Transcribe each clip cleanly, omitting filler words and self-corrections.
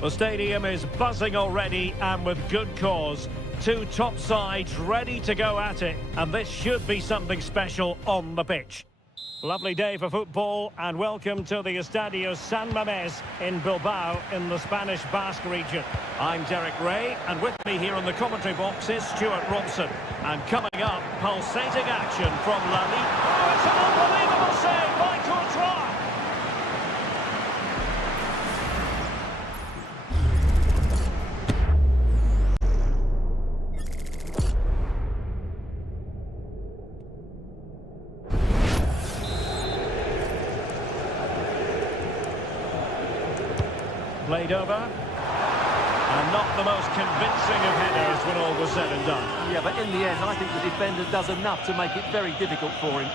The stadium is buzzing already, and with good cause. Two top sides ready to go at it, and this should be something special on the pitch. Lovely day for football, and welcome to the Estadio San Mamés in Bilbao in the Spanish Basque region. I'm Derek Ray, and with me here in the commentary box is Stuart Robson. And coming up, pulsating action from La Liga. Oh, it's an unbelievable save by Courtois! Played over, and not the most convincing of headers when all was said and done. Yeah, but in the end, I think the defender does enough to make it very difficult for him.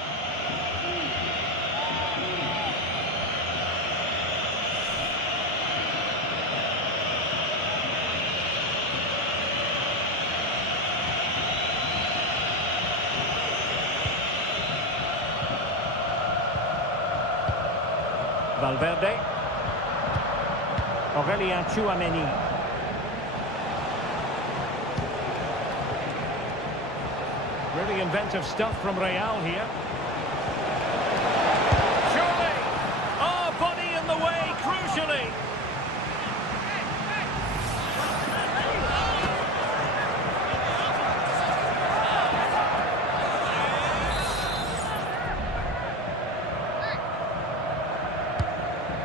Valverde. Aurelien Tchouameni. Really inventive stuff from Real here. Surely! Oh, body in the way, crucially!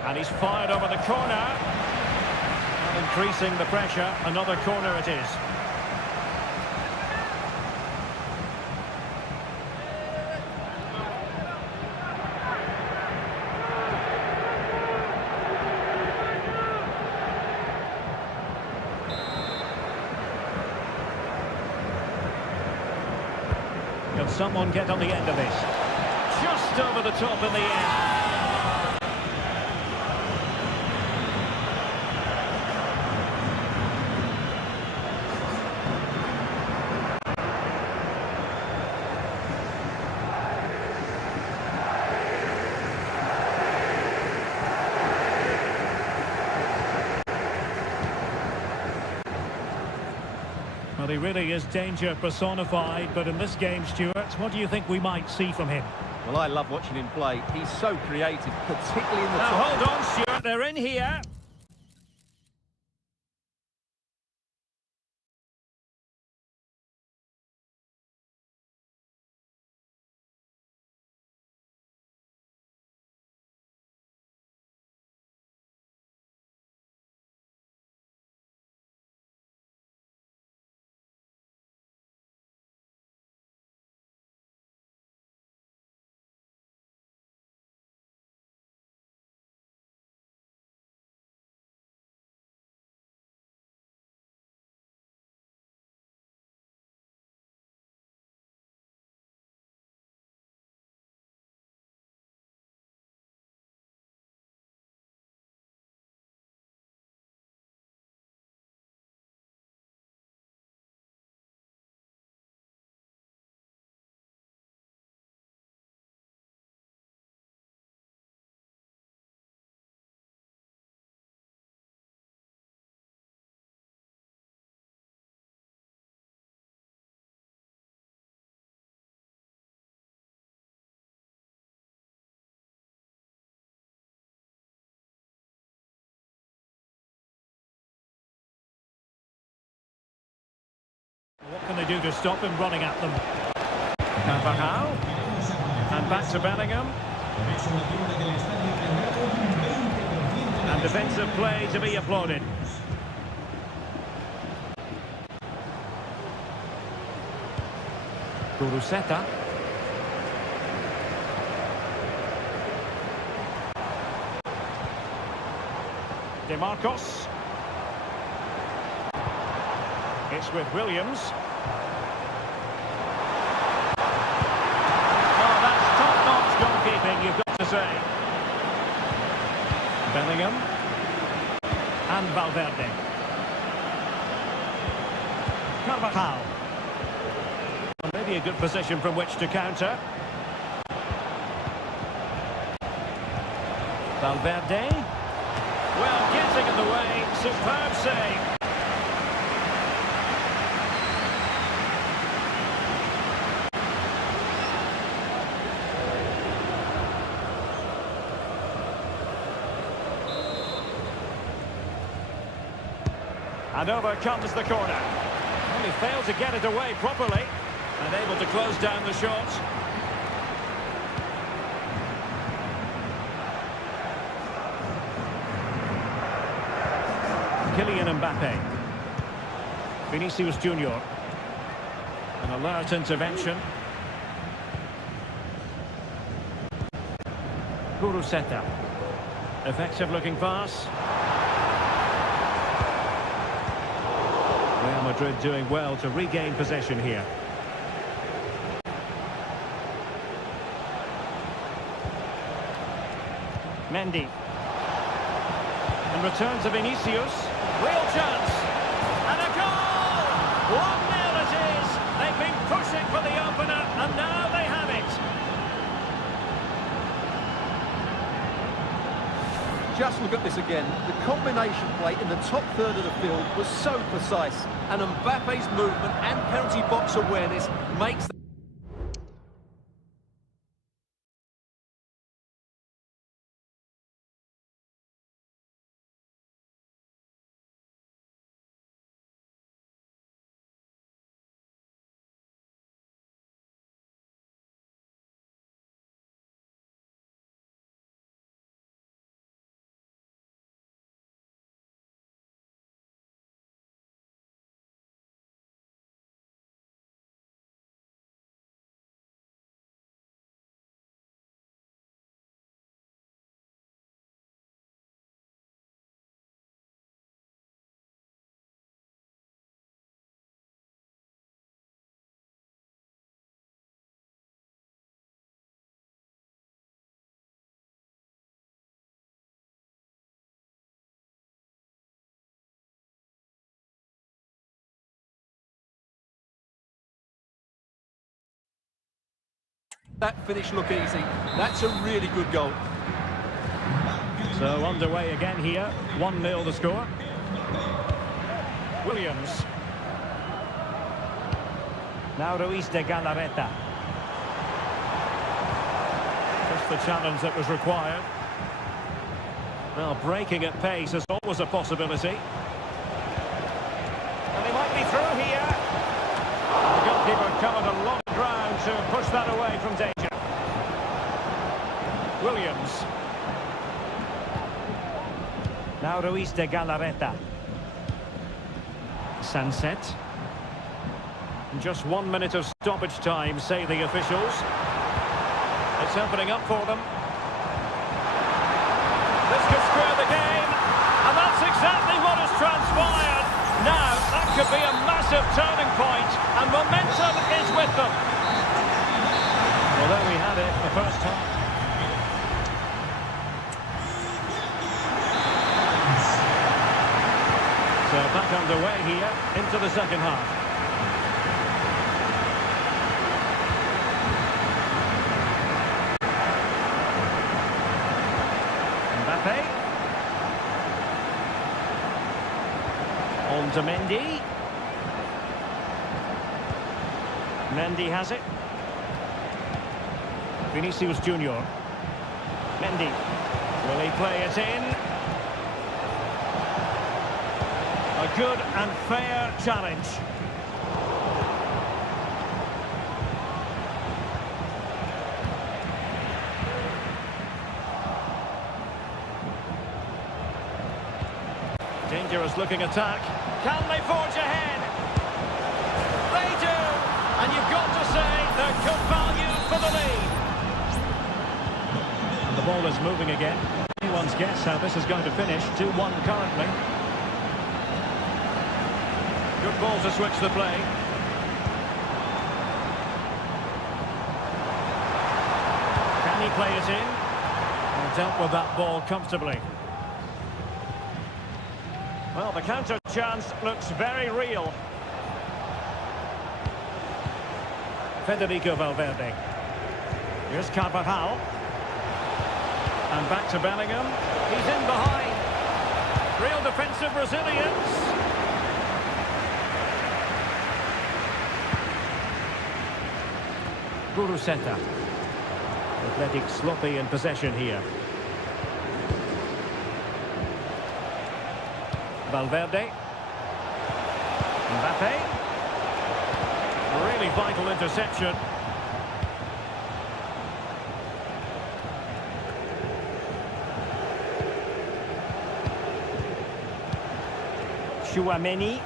And he's fired over the corner. Increasing the pressure, another corner it is. Can someone get on the end of this? Just over the top in the end. Well, he really is danger personified, but in this game, Stuart, what do you think we might see from him? Well, I love watching him play. He's so creative, particularly in the now, top. hold on, Stuart, they're in here. What can they do to stop him running at them? Carvajal. And back to Bellingham. And defensive play to be applauded. Guruseta. De Marcos. It's with Williams. Oh, that's top-notch goalkeeping, you've got to say. Bellingham. And Valverde. Carvajal. Well, maybe a good position from which to counter. Valverde. Well, getting in the way, superb save. And over comes the corner. Well, he failed to get it away properly and able to close down the shot. Kylian Mbappe. Vinicius Junior. An alert intervention. Kuruseta. Effective looking pass. Real Madrid doing well to regain possession here. Mendy. And return to Vinicius. Real chance. And a goal! 1-0 it is. They've been pushing for the opener and now they have it. Just look at this again. The combination play in the top third of the field was so precise. And Mbappe's movement and penalty box awareness makes them... That finish look easy. That's a really good goal. So underway again here. 1-0 the score. Williams. Now Ruiz de Galarreta. Just the challenge that was required. Well, breaking at pace is always a possibility. And they might be through here. The goalkeeper covered a lot of ground to push that away from danger. Williams. Now Ruiz de Galarreta. Sunset. Just 1 minute of stoppage time, say the officials. It's opening up for them. This could square the game, and that's exactly what has transpired. Now, that could be a massive turning point, and momentum is with them. Well, there we had it, the first half. So back underway here, into the second half. Mbappe. On to Mendy. Mendy has it. Vinicius Junior. Mendy. Will he play it in? A good and fair challenge. Dangerous looking attack. Can they forge ahead? They do! And you've got to say they're good value for the lead. And the ball is moving again. Anyone's guess how this is going to finish. 2-1 currently. Good ball to switch the play. Can he play it in? And dealt with that ball comfortably. Well, the counter chance looks very real. Federico Valverde. Here's Carvajal. And back to Bellingham. He's in behind. Real defensive resilience. Guruseta. Athletic sloppy in possession here. Valverde. Mbappe. Really vital interception. Chouameni.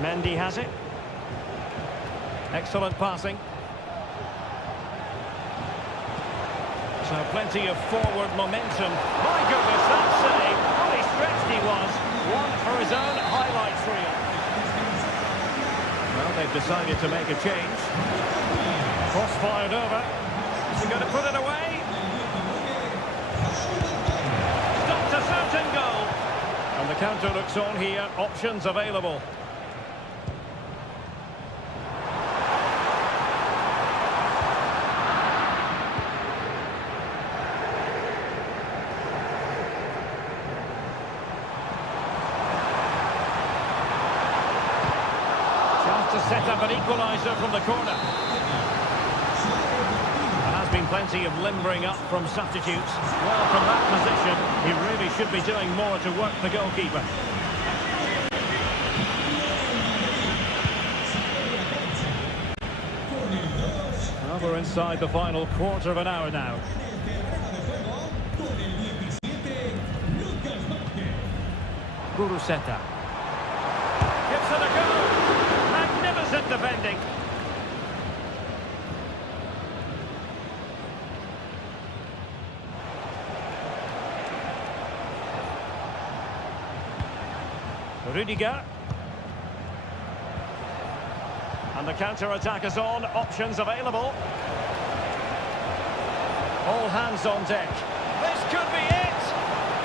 Mendy has it. Excellent passing. So plenty of forward momentum. My goodness, that save. How stretched he was. One for his own highlights reel. Well, they've decided to make a change. Cross fired over. Is he going to put it away? Stopped a certain goal. And the counter looks on here. Options available. To set up an equaliser from the corner. There has been plenty of limbering up from substitutes. Well, from that position, he really should be doing more to work the goalkeeper. Well, we're inside the final quarter of an hour now. Guruseta. Gives it a go. Magnificent defending. Rudiger. And the counter-attack is on. Options available. All hands on deck. This could be it.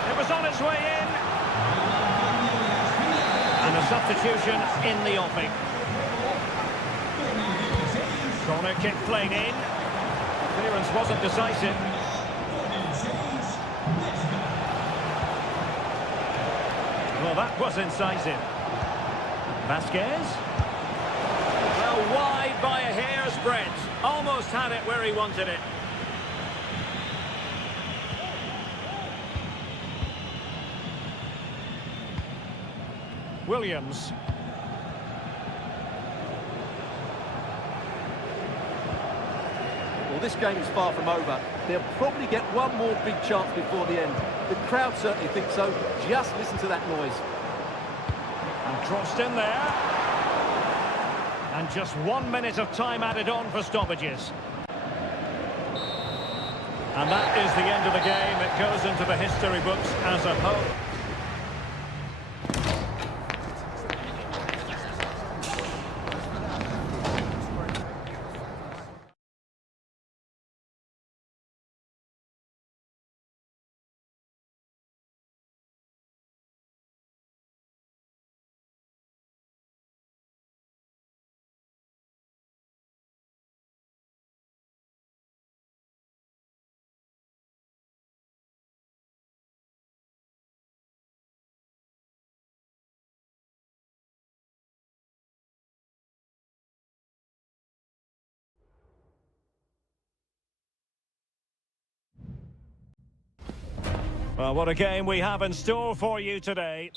It was on its way in. And a substitution in the offing. Corner kick played in. Clearance wasn't decisive. Well, that was incisive. Vasquez. Well, wide by a hair's breadth. Almost had it where he wanted it. Williams. Well, this game is far from over. They'll probably get one more big chance before the end. The crowd certainly think so. Just listen to that noise. And crossed in there. And just 1 minute of time added on for stoppages. And that is the end of the game. It goes into the history books as a whole. Well, what a game we have in store for you today.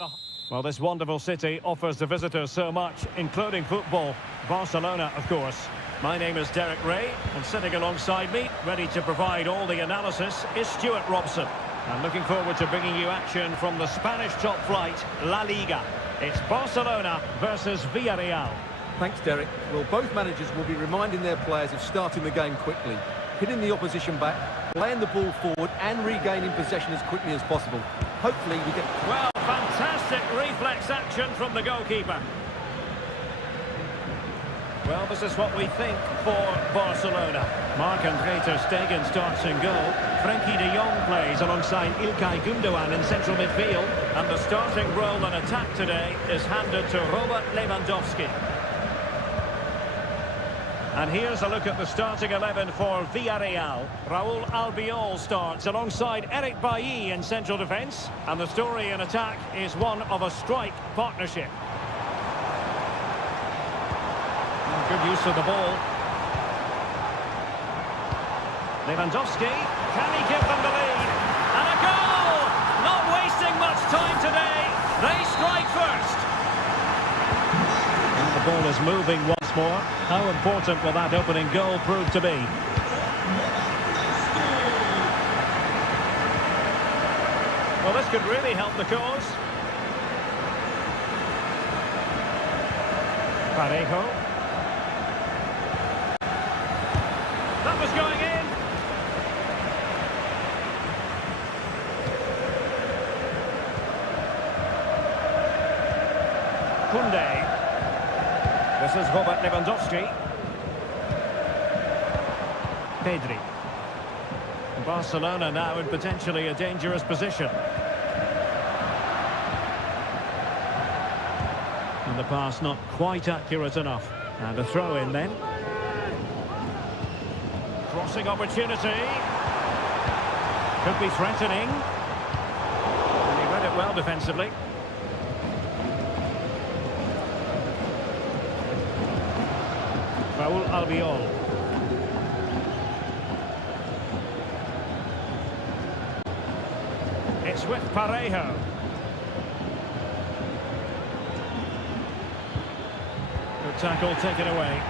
Well, this wonderful city offers the visitors so much, including football. Barcelona, of course. My name is Derek Ray, and sitting alongside me, ready to provide all the analysis, is Stuart Robson. I'm looking forward to bringing you action from the Spanish top flight, La Liga. It's Barcelona versus Villarreal. Thanks, Derek. Well, both managers will be reminding their players of starting the game quickly, hitting the opposition back, playing the ball forward and regaining possession as quickly as possible. Hopefully we get... Well, fantastic reflex action from the goalkeeper. Well, this is what we think for Barcelona. Marc-André ter Stegen starts in goal. Frenkie de Jong plays alongside İlkay Gündoğan in central midfield. And the starting role in attack today is handed to Robert Lewandowski. And here's a look at the starting 11 for Villarreal. Raúl Albiol starts alongside Eric Bailly in central defence. And the story in attack is one of a strike partnership. Good use of the ball. Lewandowski, can he give them the lead? And a goal! Not wasting much time today. They strike first. And the ball is moving once more. How important will that opening goal prove to be? Well, this could really help the cause. Parejo. That was going in. Koundé. This is Robert Lewandowski. Pedri. Barcelona now in potentially a dangerous position. And the pass not quite accurate enough. And a throw in then. Crossing opportunity. Could be threatening. And he read it well defensively. Raúl Albiol. It's with Parejo. Good tackle taken away.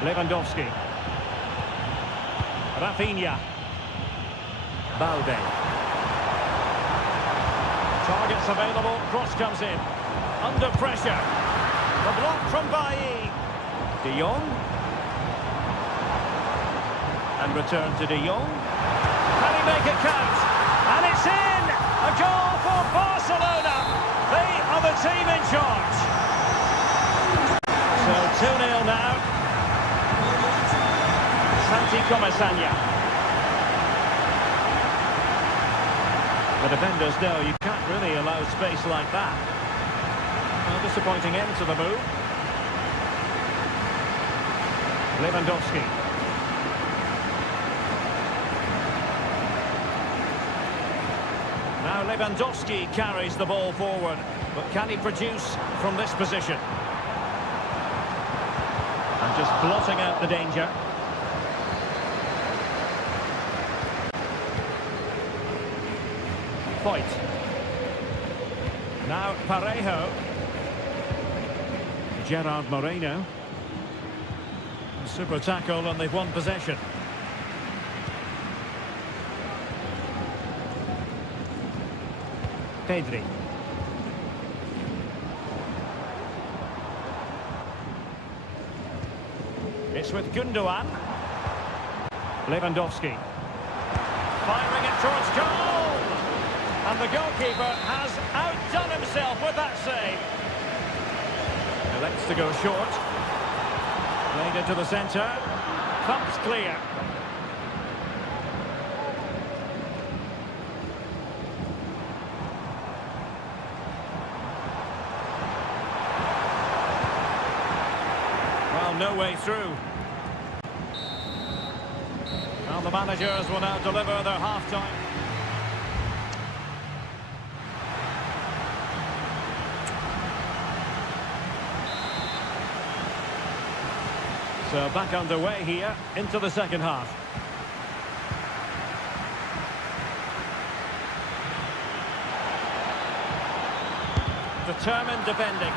Lewandowski. Rafinha. Balde. Targets available, cross comes in. Under pressure. The block from Bailly. De Jong. And return to De Jong. Can he make it count? And it's in! A goal for Barcelona. They are the team in charge. So 2-0 now. Santi Comesaña. The defenders know you can't really allow space like that. A disappointing end to the move. Lewandowski. Now Lewandowski carries the ball forward, but can he produce from this position? And just blotting out the danger. Fight. Now Parejo. Gerard Moreno. A super tackle and they've won possession. Pedri. It's with Gundogan. Lewandowski. Firing it towards goal! And the goalkeeper has outdone himself with that save. Elects to go short. Played into the centre. Thumps clear. Well, no way through. Well, the managers will now deliver their half-time. So back underway here into the second half. Determined defending.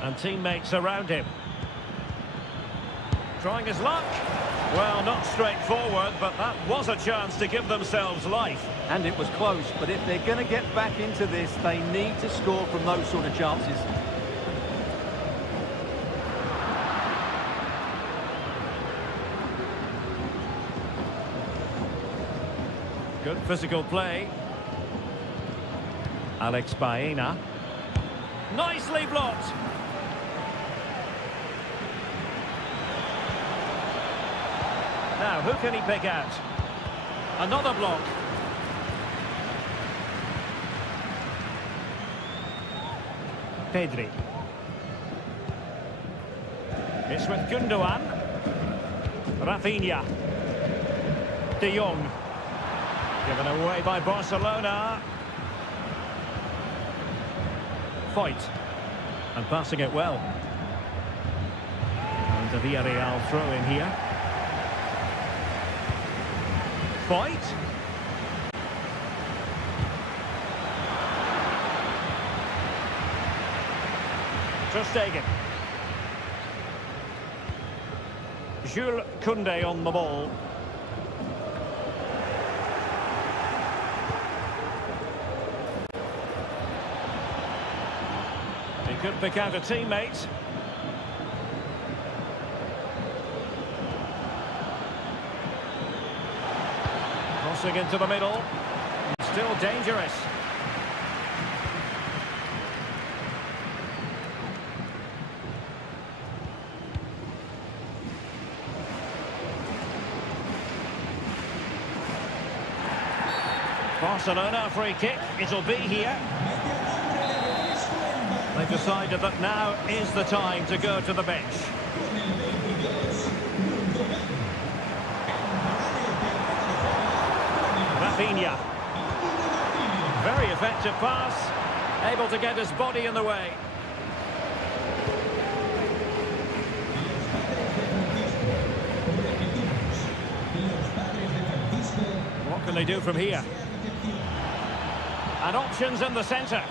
And teammates around him. Trying his luck. Well, not straightforward, but that was a chance to give themselves life. And it was close, but if they're going to get back into this, they need to score from those sort of chances. Good physical play. Alex Baena. Nicely blocked. Now, who can he pick out? Another block. Pedri. It's with Gundogan. Rafinha. De Jong. Given away by Barcelona. Foyt. And passing it well. And the Villarreal throw in here. Foyt. Ter Stegen. Jules Koundé on the ball. He could pick out a teammate. Crossing into the middle. Still dangerous. Barcelona free kick, it'll be here. They've decided that now is the time to go to the bench. Rafinha. Very effective pass. Able to get his body in the way. What can they do from here? And options in the centre.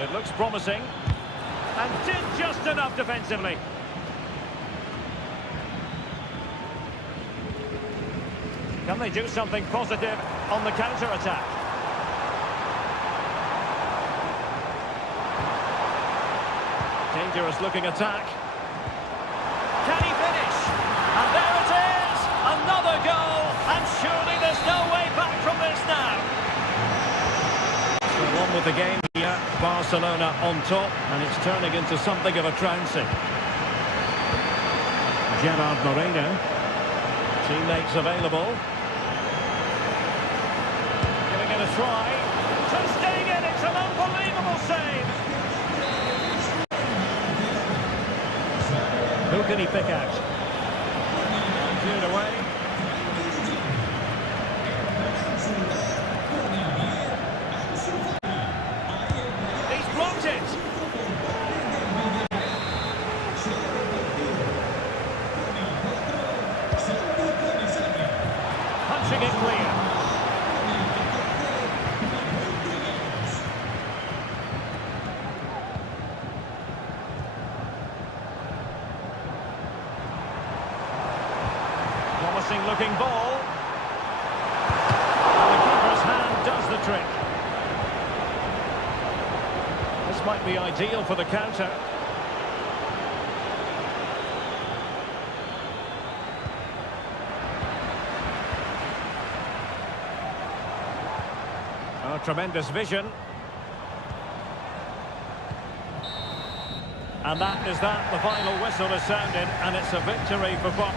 It looks promising. And did just enough defensively. Can they do something positive on the counter-attack? Dangerous looking attack. Can he finish? And there it is! Another goal! And surely there's no way back from this now. So on with the game here. Barcelona on top, and it's turning into something of a trouncing. Gerard Moreno. Teammates available. Giving it a try. Ter Stegen, it's an unbelievable save. Who can he pick out? Cleared away. He's blocked it. Punching it clear. Promising looking ball. And the keeper's hand does the trick. This might be ideal for the counter. Oh, tremendous vision. And that is that. The final whistle is sounded, and it's a victory for Bob.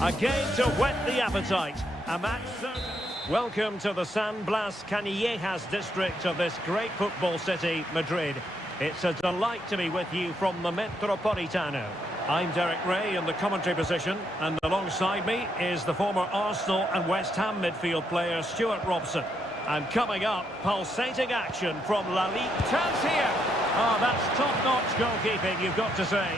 A game to whet the appetite. A match certain. Welcome to the San Blas Canillejas district of this great football city, Madrid. It's a delight to be with you from the Metropolitano. I'm Derek Ray in the commentary position, and alongside me is the former Arsenal and West Ham midfield player Stuart Robson. And coming up, pulsating action from La Liga. Chance here! Oh, that's top-notch goalkeeping, you've got to say.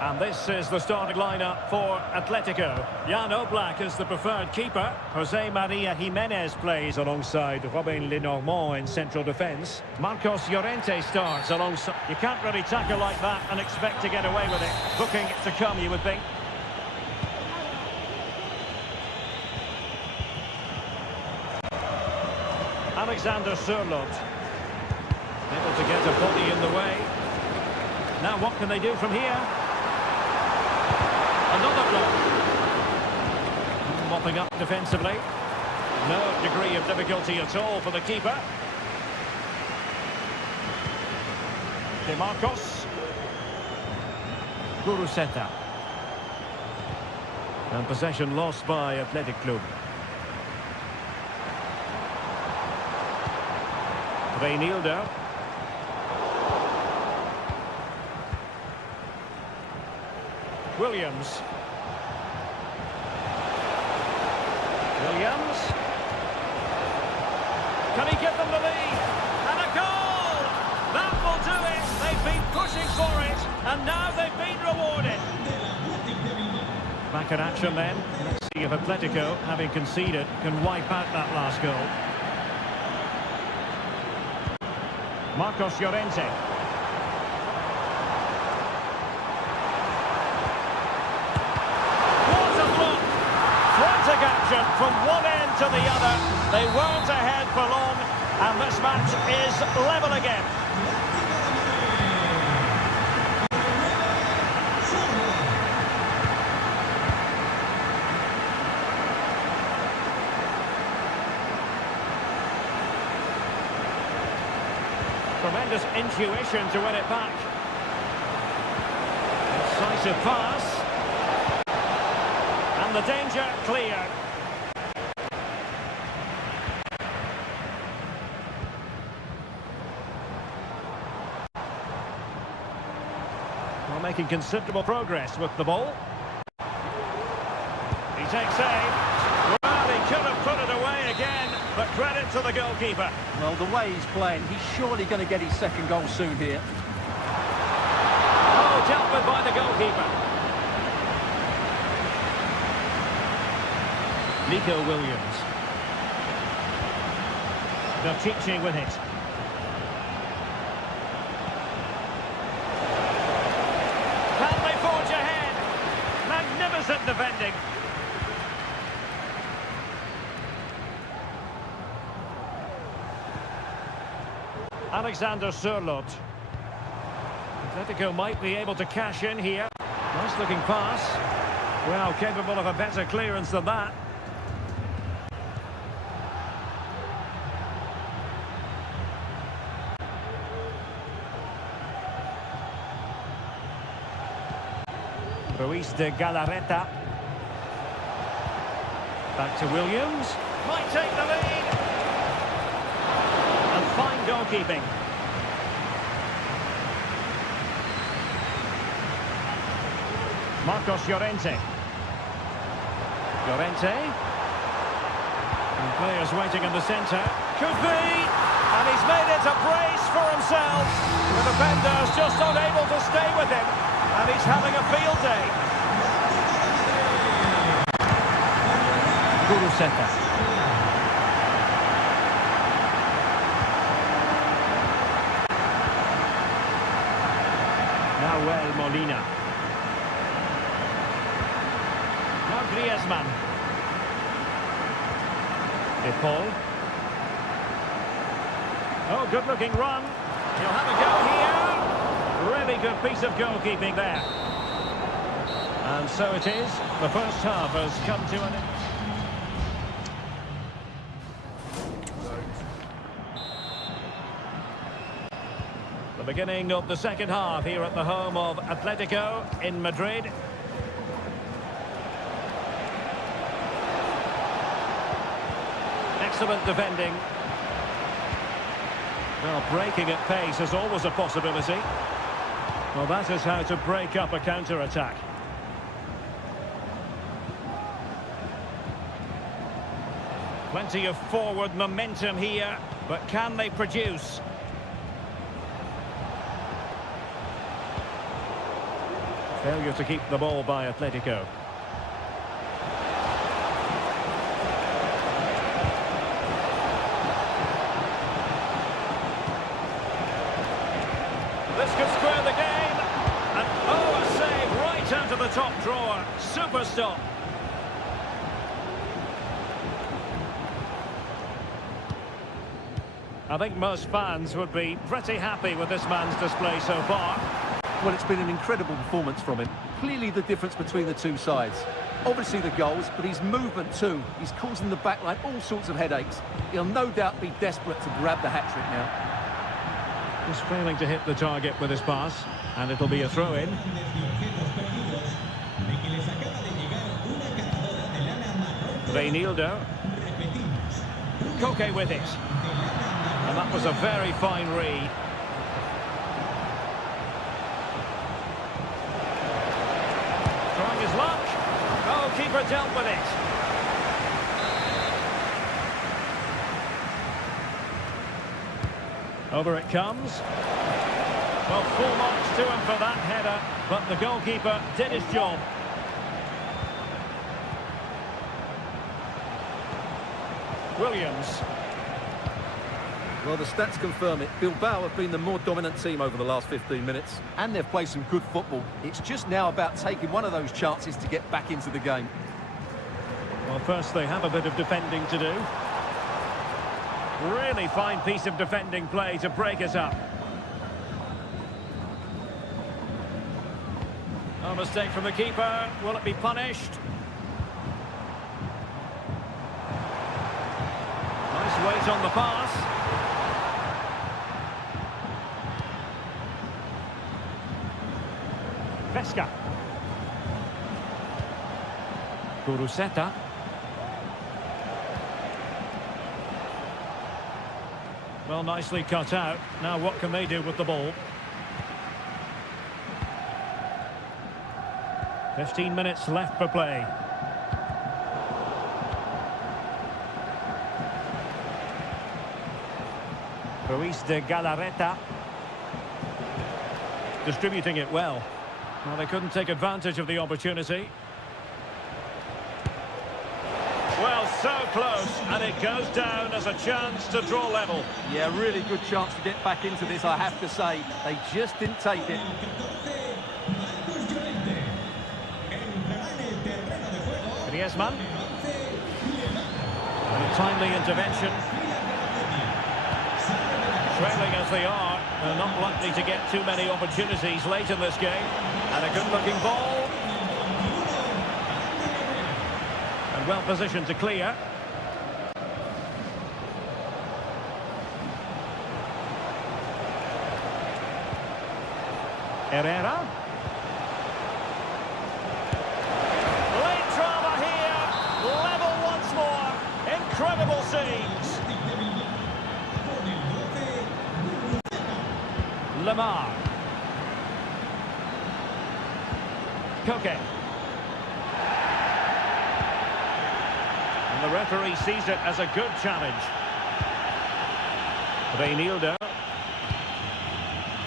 And this is the starting lineup for Atletico. Jan Oblak is the preferred keeper. Jose Maria Jimenez plays alongside Robin Lenormand in central defence. Marcos Llorente starts alongside... You can't really tackle like that and expect to get away with it. Booking to come, you would think. Alexander Sørloth. Able to get a body in the way. Now what can they do from here? Another block. Mopping up defensively. No degree of difficulty at all for the keeper. De Marcos. Guruseta. And possession lost by Athletic Club. Reinildo. Williams. Can he give them the lead? And a goal! That will do it. They've been pushing for it, and now they've been rewarded. Back in action then. Let's see if Atletico, having conceded, can wipe out that last goal. Marcos Llorente. Action from one end to the other. They weren't ahead for long, and this match is level again. Tremendous intuition to win it back. Decisive pass. And the danger cleared. Well, making considerable progress with the ball. He takes aim. Well, he could have put it away again, but credit to the goalkeeper. Well, the way he's playing, he's surely going to get his second goal soon here. Oh, dealt with by the goalkeeper. Nico Williams. Belchichi with it. Can they forge ahead? Magnificent defending. Alexander Sørloth. Atletico might be able to cash in here. Nice looking pass. Well, capable of a better clearance than that. Ruiz de Galarreta. Back to Williams. Might take the lead. And fine goalkeeping. Marcos Llorente. Llorente. And players waiting in the centre. Could be. And he's made it a brace for himself. The defender's just unable to stay with him. And he's having a field day. Guruseta. Nahuel Molina. Now Griezmann. De Paul. Oh, good-looking run. He'll have a go here. Really good piece of goalkeeping there. And so it is. The first half has come to an end. The beginning of the second half here at the home of Atletico in Madrid. Excellent defending. Well, breaking at pace is always a possibility. Well, that is how to break up a counter-attack. Plenty of forward momentum here, but can they produce? Failure to keep the ball by Atletico. This could square the game. And oh, a save right out of the top drawer. Super stop. I think most fans would be pretty happy with this man's display so far. Well, it's been an incredible performance from him. Clearly the difference between the two sides. Obviously the goals, but his movement too. He's causing the backline all sorts of headaches. He'll no doubt be desperate to grab the hat-trick now. He's failing to hit the target with his pass, and it'll be a throw-in. Reinildo. Koke with it. And that was a very fine read. Trying his luck. Oh, keeper dealt with it. Over it comes. Well, full marks to him for that header, but the goalkeeper did his job. Williams. Well, the stats confirm it. Bilbao have been the more dominant team over the last 15 minutes, and they've played some good football. It's just now about taking one of those chances to get back into the game. Well, first they have a bit of defending to do. Really fine piece of defending play to break it up. A mistake from the keeper. Will it be punished? Nice weight on the pass. Vesca. Kuruseta. Well, nicely cut out. Now what can they do with the ball? 15 minutes left for play. Ruiz de Galarreta. Distributing it well. Well, they couldn't take advantage of the opportunity. Well, so close, and it goes down as a chance to draw level. Yeah, really good chance to get back into this, I have to say. They just didn't take it. Griezmann. And a timely intervention. Trailing as they are, they're not likely to get too many opportunities late in this game. And a good-looking ball. And well positioned to clear. Herrera. Late drama here. Level once more. Incredible scenes. Lamar. Koke. And the referee sees it as a good challenge. Reinildo.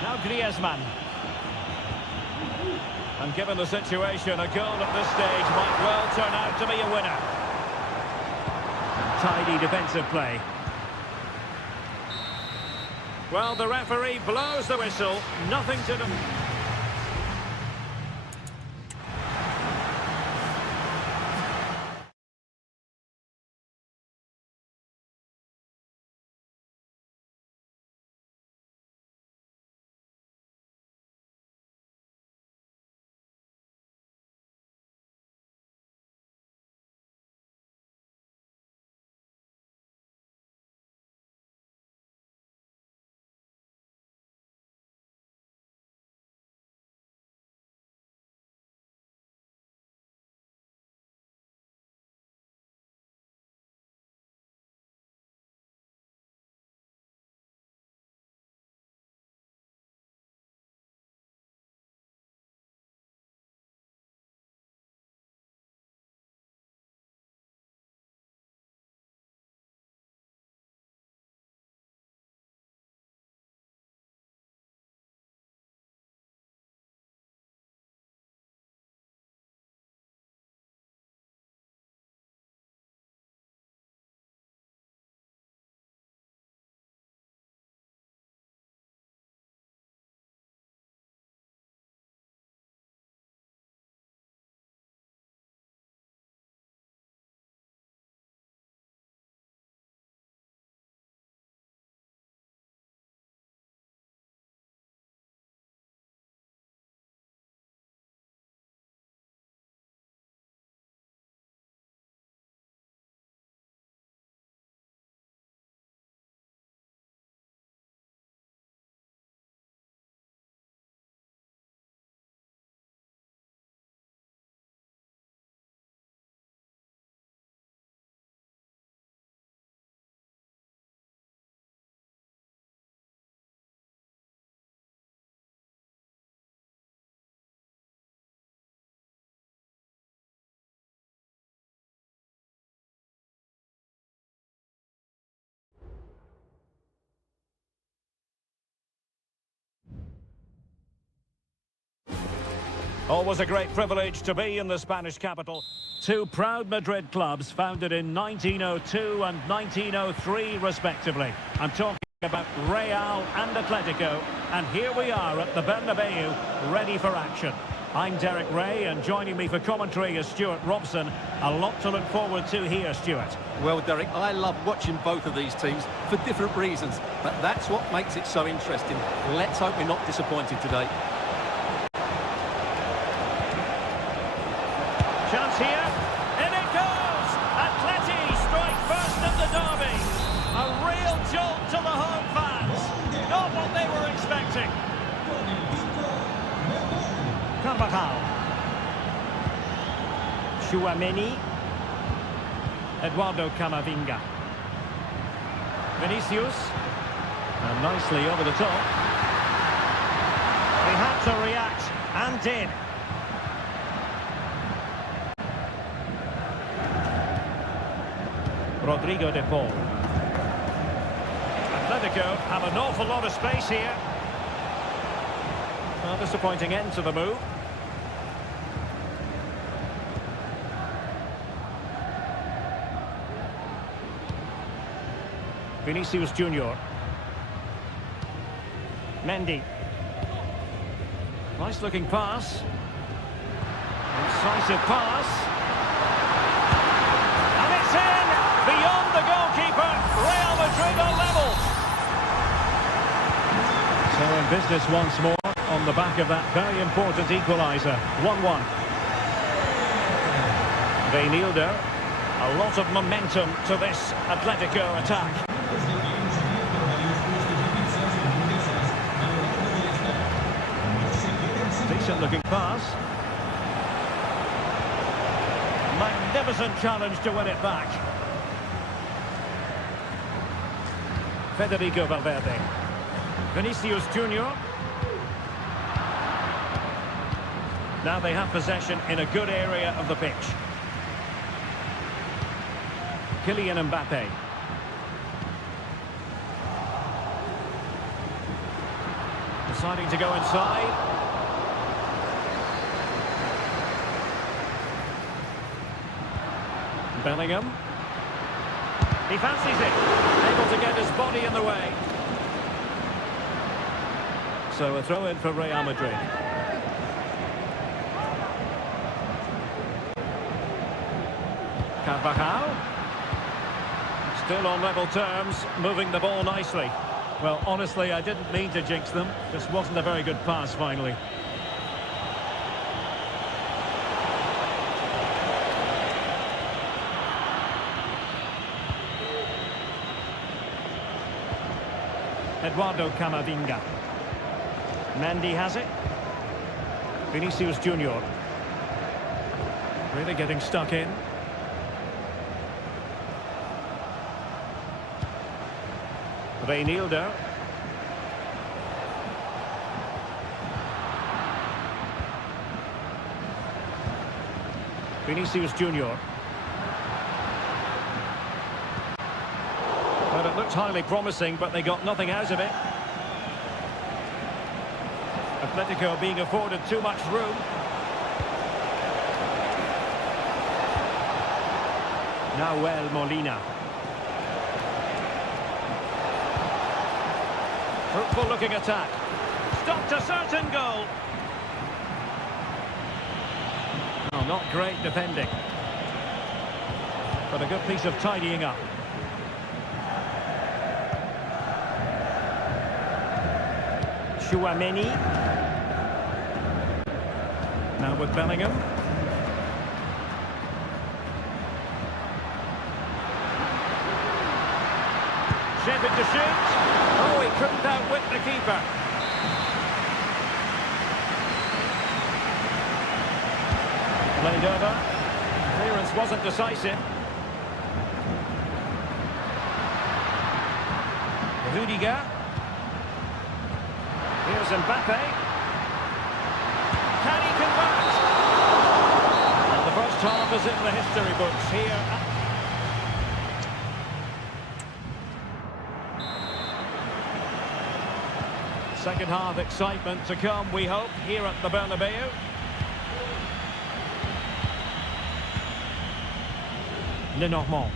Now Griezmann. And given the situation, a goal at this stage might well turn out to be a winner. Tidy defensive play. Well, the referee blows the whistle. Nothing to do. Always a great privilege to be in the Spanish capital. Two proud Madrid clubs founded in 1902 and 1903 respectively. I'm talking about Real and Atletico, and here we are at the Bernabeu, ready for action. I'm Derek Ray, and joining me for commentary is Stuart Robson. A lot to look forward to here, Stuart. Well, Derek, I love watching both of these teams for different reasons, but that's what makes it so interesting. Let's hope we're not disappointed today. Chance here, and it goes! Atleti strike first of the derby. A real jolt to the home fans. Not what they were expecting. Carvajal. Tchouaméni. Eduardo Camavinga. Vinicius. And nicely over the top. He had to react, and did. Rodrigo de Paul. Atletico have an awful lot of space here. A disappointing end to the move. Vinicius Junior. Mendy. Nice looking pass. Incisive pass. And it's in! Beyond the goalkeeper, Real Madrid are level. So in business once more on the back of that very important equaliser. 1-1. Reinildo. A lot of momentum to this Atletico attack. Decent looking pass. Magnificent challenge to win it back. Federico Valverde. Vinicius Junior. Now they have possession in a good area of the pitch. Kylian Mbappe. Deciding to go inside. Bellingham. He fancies it. Able to get his body in the way. So a throw in for Real Madrid. Carvajal. Still on level terms, moving the ball nicely. Well, honestly, I didn't mean to jinx them. Just wasn't a very good pass, finally. Eduardo Camavinga. Mendy has it. Vinicius Junior. Really getting stuck in. Reinildo. Vinicius Junior. But it looked highly promising, but they got nothing out of it. Atletico being afforded too much room. Nahuel Molina. Fruitful looking attack. Stopped a certain goal. Oh, not great defending. But a good piece of tidying up. Tchouaméni. Now with Bellingham. Shaped to shoot. Oh, he couldn't outwit the keeper. Played over. Clearance wasn't decisive. Rudiger. Here's Mbappe. Can he convert? And the first half is in the history books here. Second half excitement to come, we hope, here at the Bernabeu. Lenormand.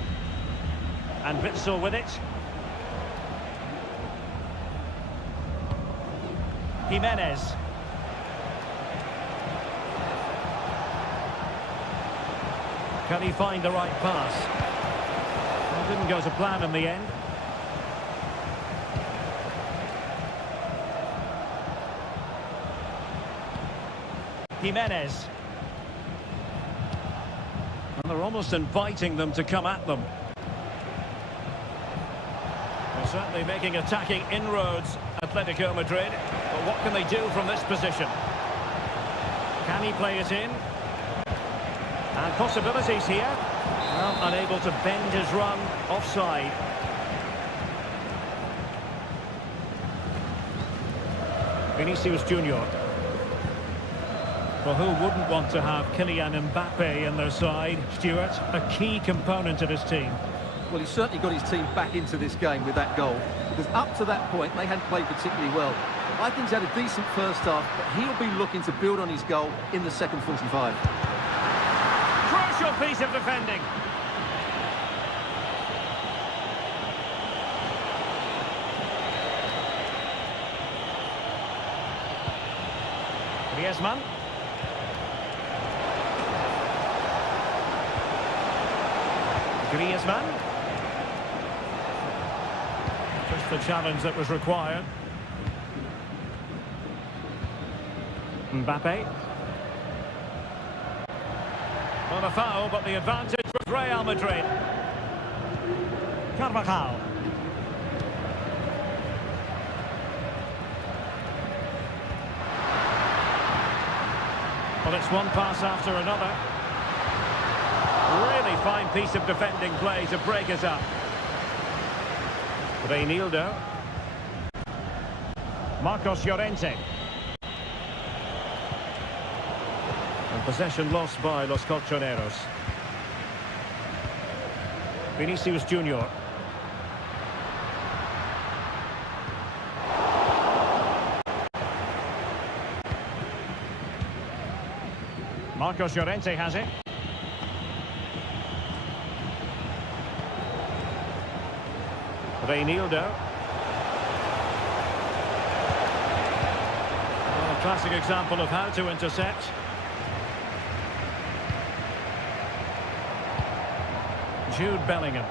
And Witsel with it. Jimenez. Can he find the right pass? Well, didn't go to plan in the end. Jimenez. And they're almost inviting them to come at them. They're certainly making attacking inroads, Atletico Madrid. But what can they do from this position? Can he play it in? And possibilities here. Well, unable to bend his run, offside. Vinicius Junior. Well, who wouldn't want to have Kylian Mbappe in their side? Stuart, a key component of his team. Well, he's certainly got his team back into this game with that goal, because up to that point, they hadn't played particularly well. I think he's had a decent first half, but he'll be looking to build on his goal in the second 45. Crucial piece of defending. Griezmann. Griezmann. Just the challenge that was required. Mbappe. Well, a foul, but the advantage was Real Madrid. Carvajal. Well, it's one pass after another. Really fine piece of defending play to break it up. Reinildo. Marcos Llorente. And possession lost by Los Colchoneros. Vinicius Junior. Marcos Llorente has it. Reinildo. Well, a classic example of how to intercept. Jude Bellingham.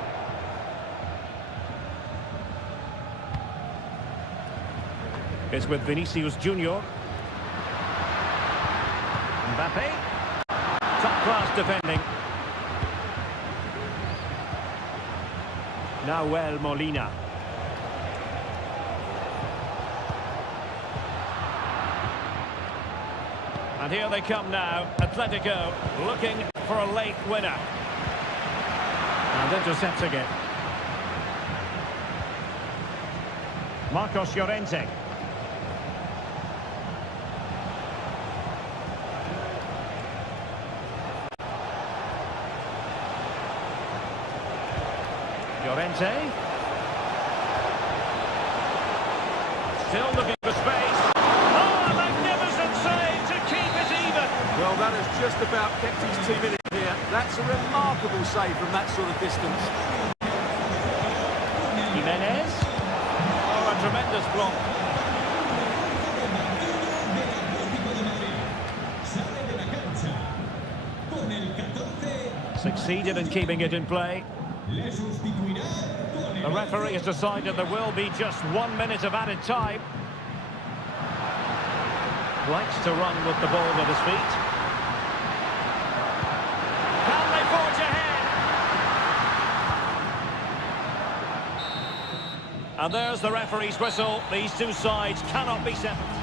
It's with Vinicius Junior. Mbappe. Top-class defending. Nahuel Molina. And here they come now. Atletico looking for a late winner. And intercepting it. Marcos Llorente. Llorente. Still looking for space. Oh, a magnificent save to keep it even. Well, that has just about kept his team in it here. That's a remarkable save from that sort of distance. Jimenez. Oh, a tremendous block. Succeeded in keeping it in play. The referee has decided there will be just 1 minute of added time. Likes to run with the ball at his feet. Can they forge ahead? And there's the referee's whistle. These two sides cannot be separate.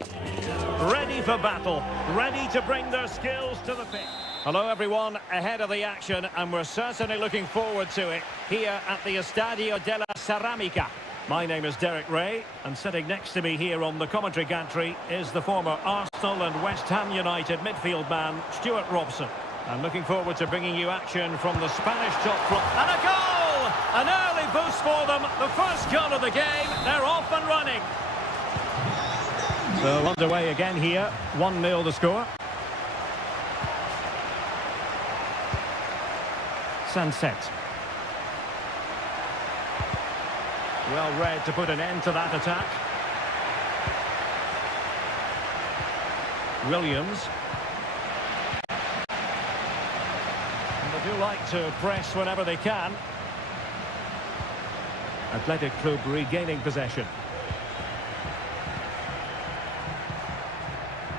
Ready for battle, ready to bring their skills to the pitch. Hello everyone, ahead of the action, and we're certainly looking forward to it here at the Estadio de la Ceramica. My name is Derek Ray, and sitting next to me here on the commentary gantry is the former Arsenal and West Ham United midfield man, Stuart Robson. I'm looking forward to bringing you action from the Spanish top flight. And a goal! An early boost for them, the first goal of the game, they're off and running. So underway again here, 1-0 the score. Sunset. Well read to put an end to that attack. Williams. And they do like to press whenever they can. Athletic Club regaining possession.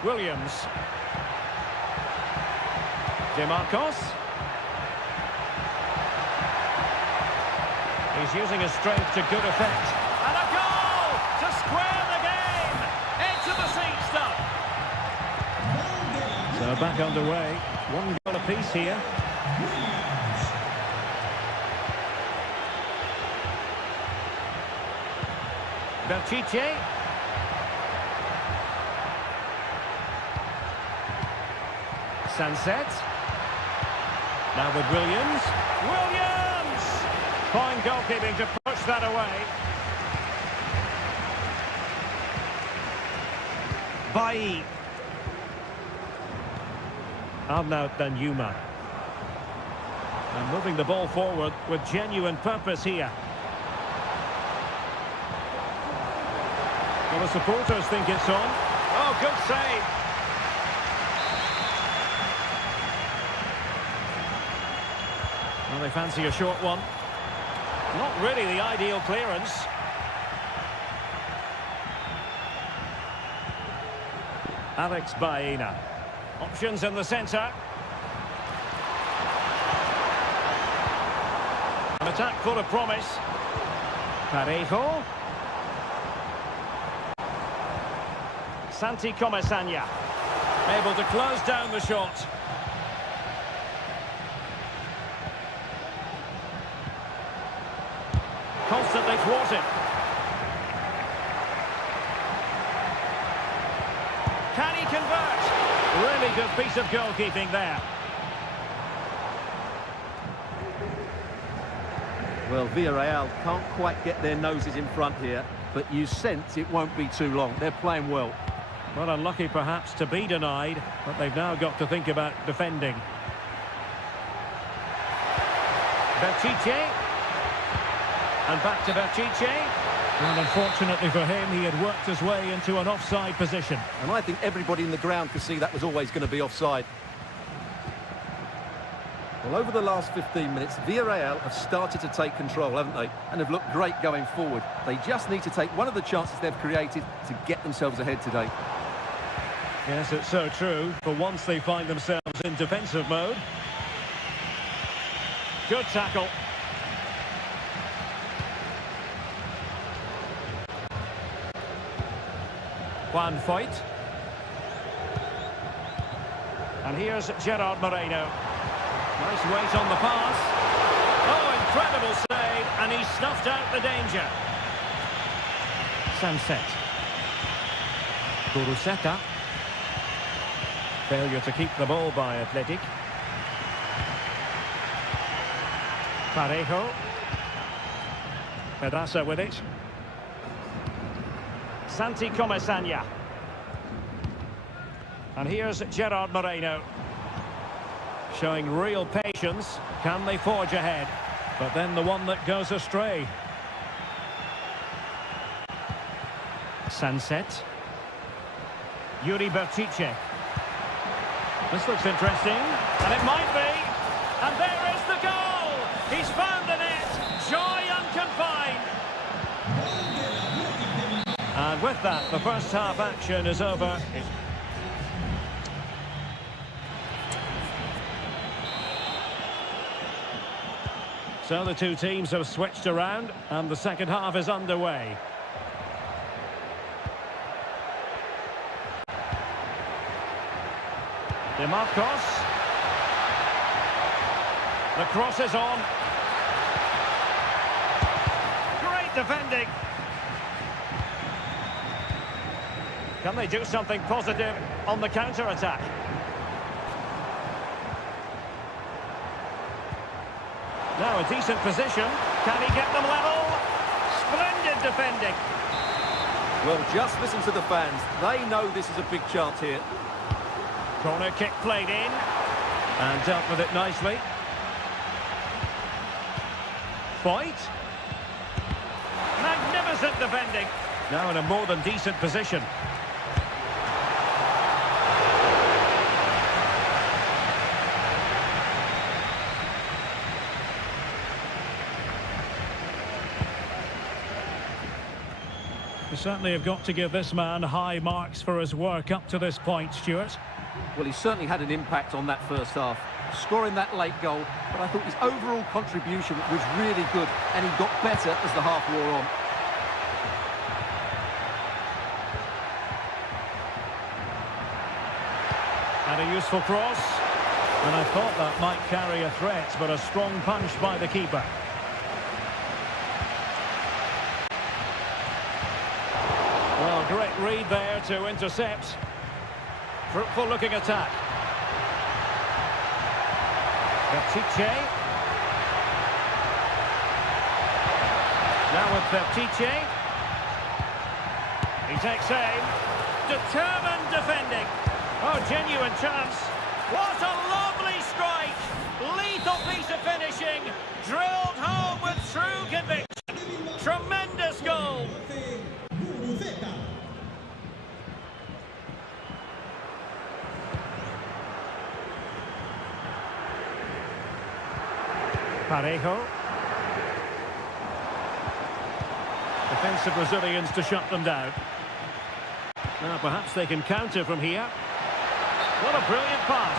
Williams. DeMarcos. He's using his strength to good effect. And a goal to square the game. Into the seat stuff. So back underway. 1 goal apiece here. Berchiche. Sunset. Now with Williams. Williams! Fine goalkeeping to push that away. Bailly. Arnaud Danjuma. And moving the ball forward with genuine purpose here. Well, the supporters think it's on. Oh, good save. Well, they fancy a short one. Not really the ideal clearance. Alex Baena. Options in the centre. An attack full of promise. Parejo. Santi Comesaña. Able to close down the shot. Constantly thwarted. Can he convert? Really good piece of goalkeeping there. Well, Villarreal can't quite get their noses in front here, but you sense it won't be too long. They're playing well. Well, unlucky perhaps to be denied, but they've now got to think about defending. Berchiche. And back to Berchiche. And unfortunately for him, he had worked his way into an offside position. And I think everybody in the ground could see that was always going to be offside. Well, over the last 15 minutes, Villarreal have started to take control, haven't they? And have looked great going forward. They just need to take one of the chances they've created to get themselves ahead today. Yes, it's so true. For once they find themselves in defensive mode. Good tackle. Juan Foyt. And here's Gerard Moreno. Nice weight on the pass. Oh, incredible save, and he snuffed out the danger. Sunset. Kuruseta. Failure to keep the ball by Athletic. Parejo. Pedraza with it. Santi Comesaña. And here's Gerard Moreno. Showing real patience. Can they forge ahead? But then the one that goes astray. Sunset. Yuri Berchiche. This looks interesting. And it might be. And there is the goal! He's found the net. Joy unconfined. And with that, the first half action is over. So the two teams have switched around, and the second half is underway. De Marcos. The cross is on. Great defending. Can they do something positive on the counter-attack? Now a decent position. Can he get them level? Splendid defending. Well, just listen to the fans. They know this is a big chance here. Corner kick played in. And dealt with it nicely. Fight. Magnificent defending. Now in a more than decent position. You certainly have got to give this man high marks for his work up to this point, Stuart. Well, he certainly had an impact on that first half, scoring that late goal, but I thought his overall contribution was really good, and he got better as the half wore on. And a useful cross. And I thought that might carry a threat, but a strong punch by the keeper. Well, great read there to intercept. Fruitful looking attack. Píratczyk. Now with Píratczyk. He takes aim. Determined defending. Oh, genuine chance. What a lovely strike. Lethal piece of finishing. Drilled home with true conviction. Tremendous goal. Parejo. Defensive Brazilians to shut them down. Now perhaps they can counter from here. What a brilliant pass.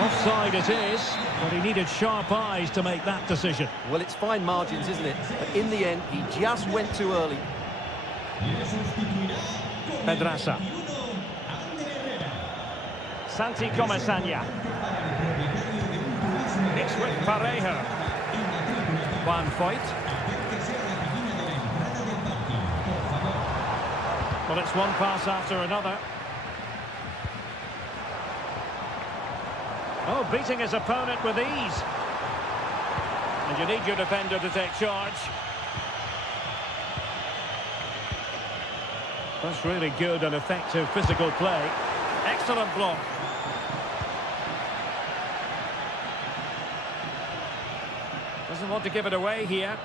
Offside it is, but he needed sharp eyes to make that decision. Well, it's fine margins, isn't it? But in the end, he just went too early. Pedraza. Santi Comesaña. It's with Parejo. One fight. Well, it's one pass after another. Oh, beating his opponent with ease. And you need your defender to take charge. That's really good and effective physical play. Excellent block. Doesn't want to give it away here.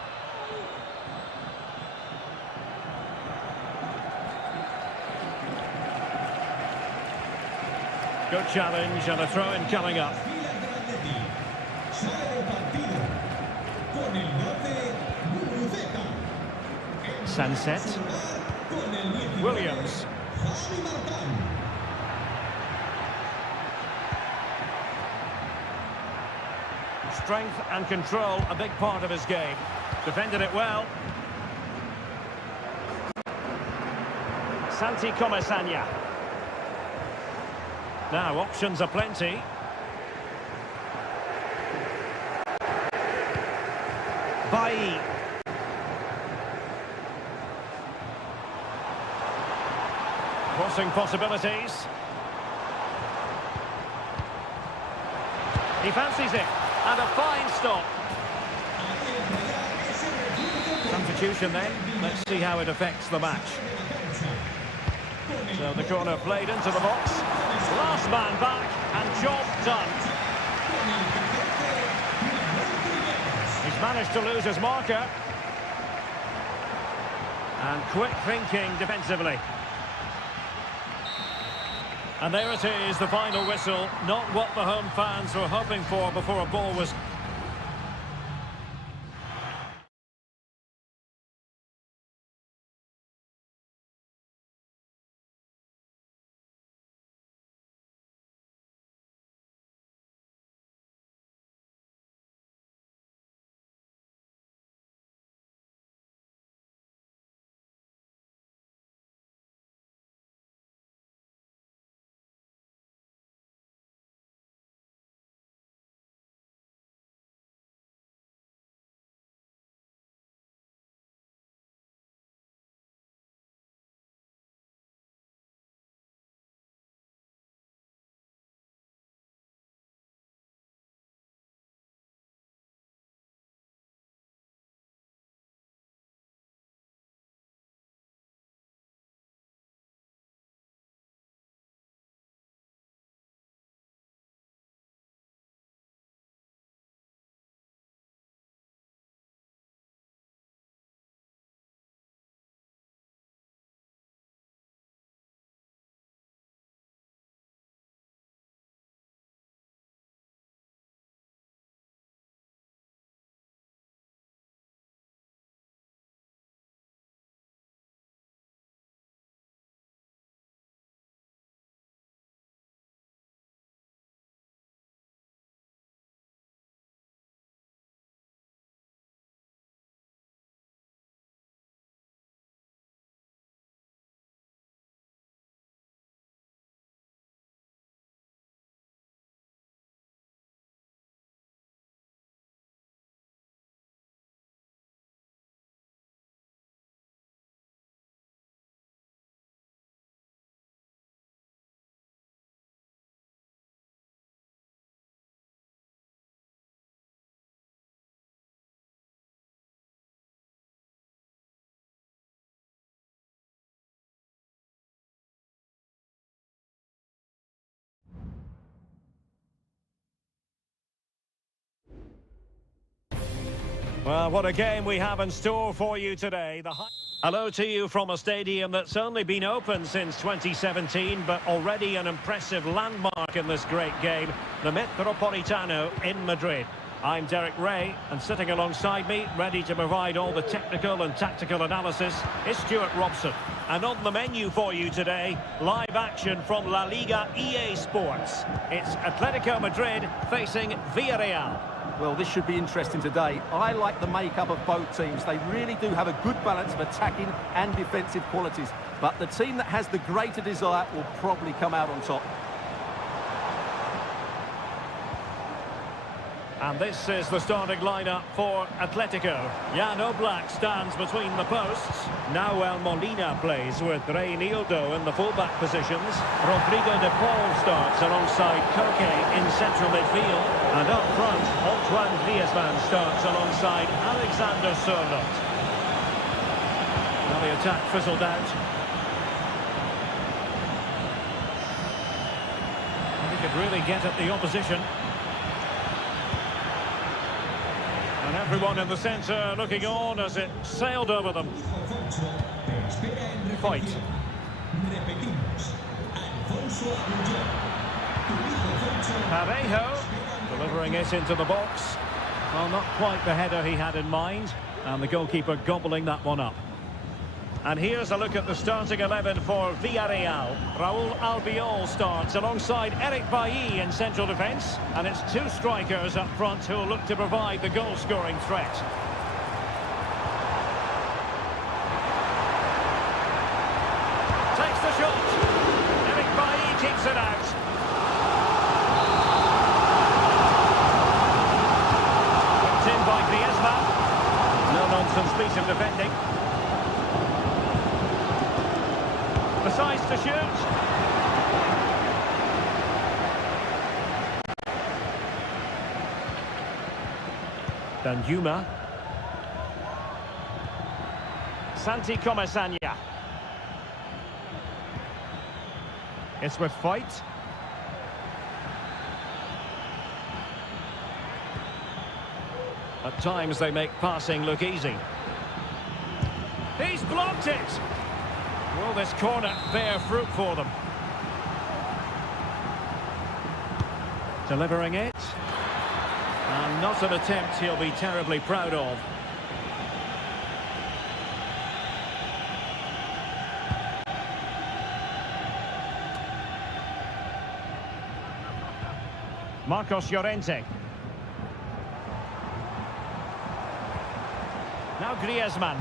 Good challenge and a throw-in coming up. Sunset. Williams. Strength and control, a big part of his game. Defended it well. Santi Comesaña. Now, options are plenty. Bailly. Crossing possibilities. He fancies it. And a fine stop. Substitution then. Let's see how it affects the match. So the corner played into the box. Last man back and job done. He's managed to lose his marker. And quick thinking defensively. And there it is, the final whistle. Not what the home fans were hoping for before a ball was Well, what a game we have in store for you today. Hello to you from a stadium that's only been open since 2017, but already an impressive landmark in this great game, the Metropolitano in Madrid. I'm Derek Ray, and sitting alongside me, ready to provide all the technical and tactical analysis, is Stuart Robson. And on the menu for you today, live action from La Liga EA Sports. It's Atletico Madrid facing Villarreal. Well, this should be interesting today. I like the makeup of both teams. They really do have a good balance of attacking and defensive qualities. But the team that has the greater desire will probably come out on top. And this is the starting lineup for Atletico. Jan Oblak stands between the posts. Nahuel Molina plays with Reinildo in the fullback positions. Rodrigo de Paul starts alongside Koke in central midfield. And up front, Antoine Griezmann starts alongside Alexander Sørloth. Now the attack fizzled out. And he could really get at the opposition. And everyone in the centre looking on as it sailed over them. Fight. Parejo delivering it into the box. Well, not quite the header he had in mind. And the goalkeeper gobbling that one up. And here's a look at the starting 11 for Villarreal. Raúl Albiol starts alongside Eric Bailly in central defence. And it's two strikers up front who will look to provide the goal-scoring threat. Takes the shot. Eric Bailly keeps it out. Whipped in by Griezmann. No-nonsense piece of defending. Decides to shoot. Danjuma. Santi Comesaña. It's with Fight. At times they make passing look easy. He's blocked it. Will this corner bear fruit for them? Delivering it. And not an attempt he'll be terribly proud of. Marcos Llorente. Now Griezmann.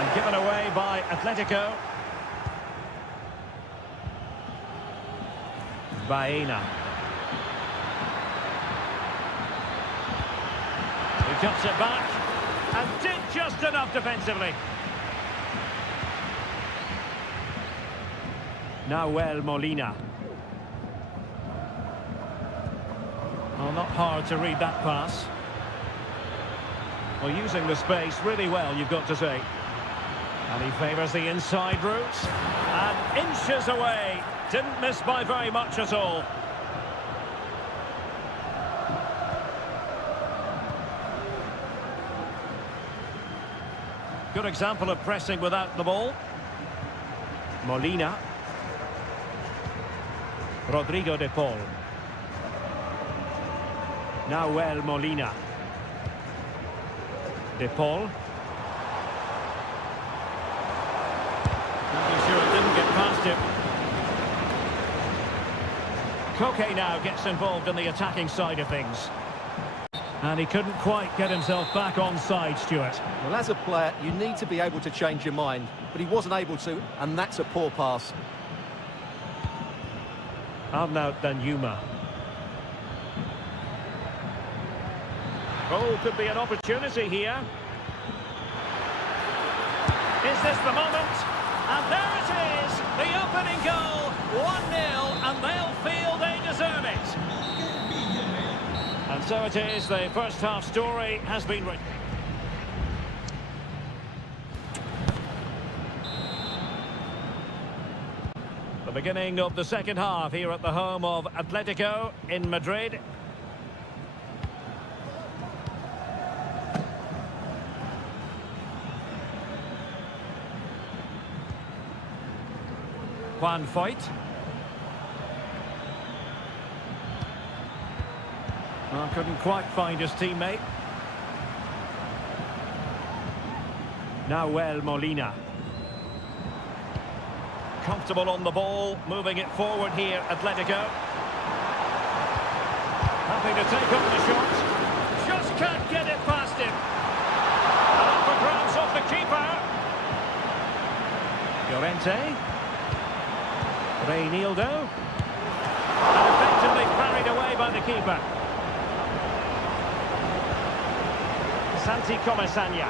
And given away by Atletico. Baena. He cuts it back and did just enough defensively. Nahuel Molina. Well, not hard to read that pass. Well, using the space really well, you've got to say. And he favours the inside route. And inches away. Didn't miss by very much at all. Good example of pressing without the ball. Molina. Rodrigo de Paul. Nahuel Molina. De Paul. Making sure it didn't get past him. Koke now gets involved in the attacking side of things. And he couldn't quite get himself back on side, Stuart. Well, as a player, you need to be able to change your mind. But he wasn't able to, and that's a poor pass. Arnaud Danjuma. Oh, could be an opportunity here. Is this the moment? And there it is, the opening goal, 1-0, and they'll feel they deserve it. And so it is, the first half story has been written. The beginning of the second half here at the home of Atletico in Madrid. Juan Foyt. Well, couldn't quite find his teammate. Nahuel Molina. Comfortable on the ball, moving it forward here, Atletico. Happy to take on the shot. Just can't get it past him. Up for grabs off the keeper. Llorente. Reinildo. And effectively carried away by the keeper. Santi Comesaña.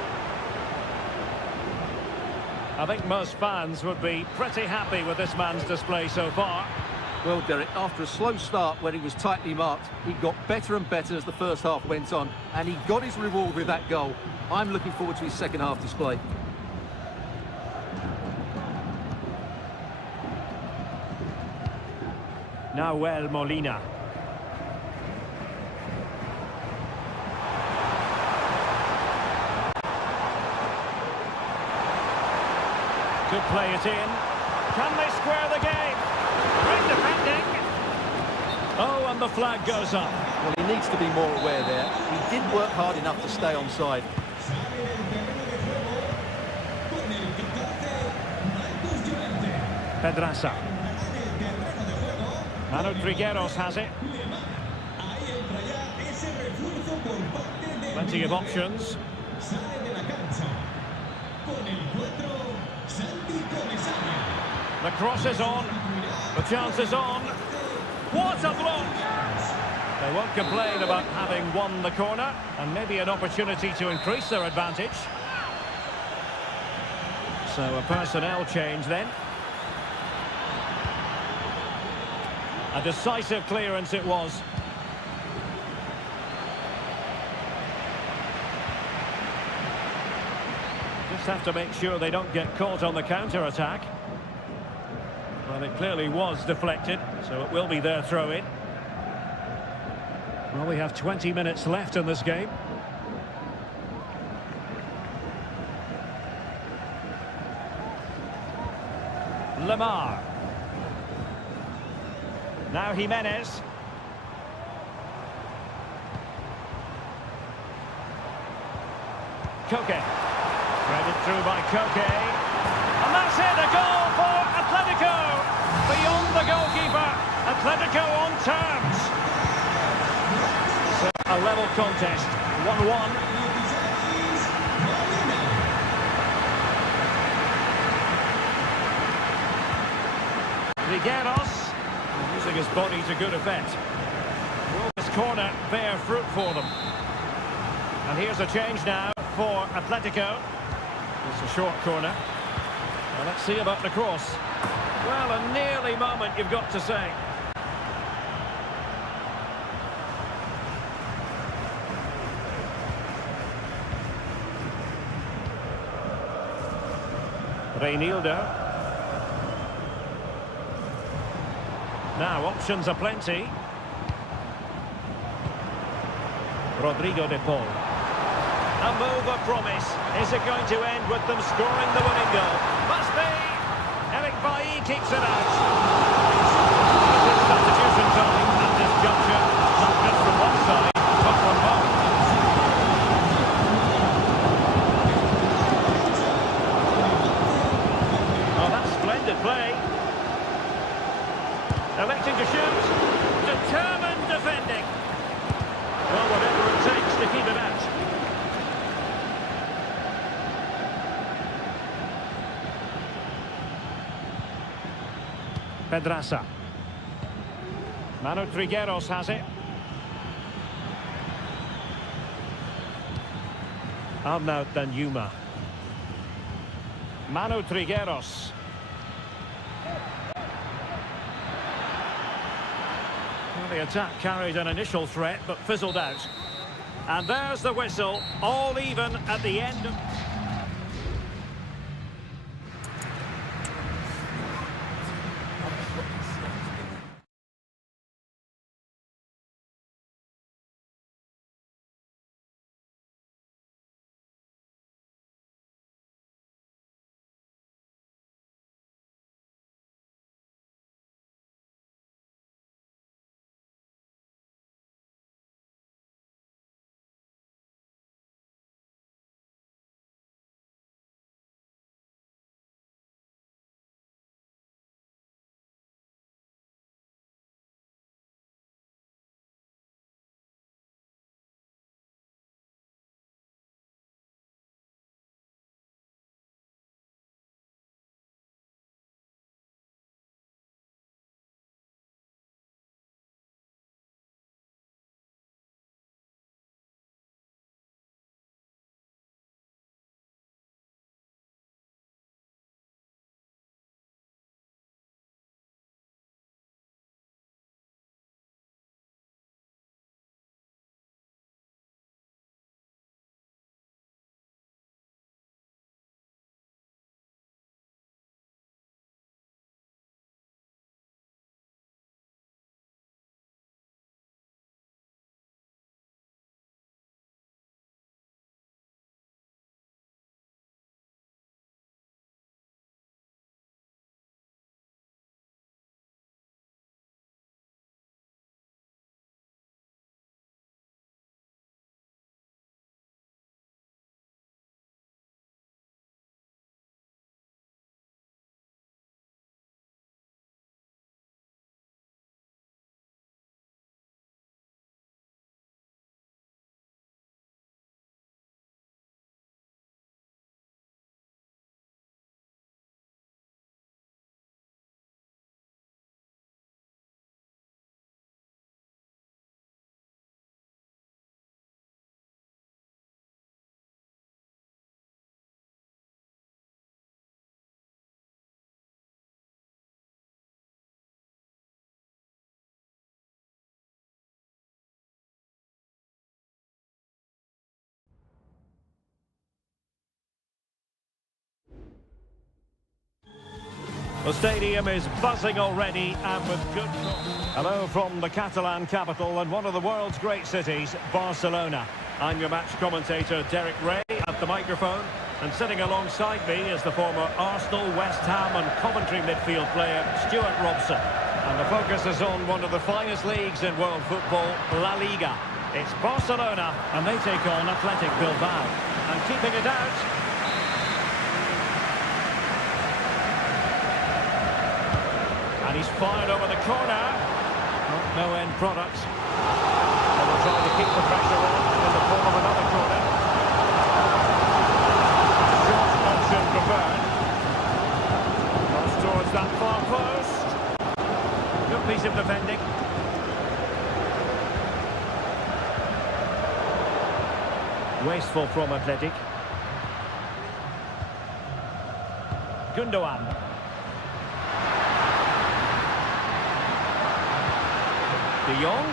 I think most fans would be pretty happy with this man's display so far. Well, Derek, after a slow start when he was tightly marked, he got better and better as the first half went on, and he got his reward with that goal. I'm looking forward to his second half display. Nahuel Molina. Could play it in. Can they square the game? Great defending. Oh, and the flag goes up. Well, he needs to be more aware there. He didn't work hard enough to stay onside. Pedraza. Manu Trigueros has it. Plenty of options. The cross is on. The chance is on. What a block! They won't complain about having won the corner, and maybe an opportunity to increase their advantage. So a personnel change then. A decisive clearance it was. Just have to make sure they don't get caught on the counter-attack. Well, it clearly was deflected, so it will be their throw-in. Well, we have 20 minutes left in this game. Lamar. Now Jimenez. Koke. Threaded through by Koke. And that's it, a goal for Atletico. Beyond the goalkeeper. Atletico on terms. So a level contest. 1-1. Trigueros. Using his body to good effect. Will this corner bear fruit for them? And here's a change now for Atletico. It's a short corner. Well, let's see about the cross. Well, a nearly moment, you've got to say. Reinildo. Now, options are plenty. Rodrigo de Paul. A move of promise. Is it going to end with them scoring the winning goal? Must be. Eric Bailly keeps it out. It is substitution time at this juncture. Not just from one side, but from both. Oh, that's splendid play. Electing to shoot. Determined defending. Well, whatever it takes to keep it out. Pedraza. Manu Trigueros has it. Arnaud Danjuma. Manu Trigueros. Well, the attack carried an initial threat, but fizzled out. And there's the whistle, all even at the end. The stadium is buzzing already and with good... Hello from the Catalan capital and one of the world's great cities, Barcelona. I'm your match commentator, Derek Ray, at the microphone. And sitting alongside me is the former Arsenal, West Ham and Coventry midfield player, Stuart Robson. And the focus is on one of the finest leagues in world football, La Liga. It's Barcelona, and they take on Athletic Bilbao. And keeping it out... And he's fired over the corner. No end product. And they'll try to keep the pressure on in the form of another corner. Short option preferred. Cross towards that far post. Good piece of defending. Wasteful from Athletic. Gundogan. De Jong.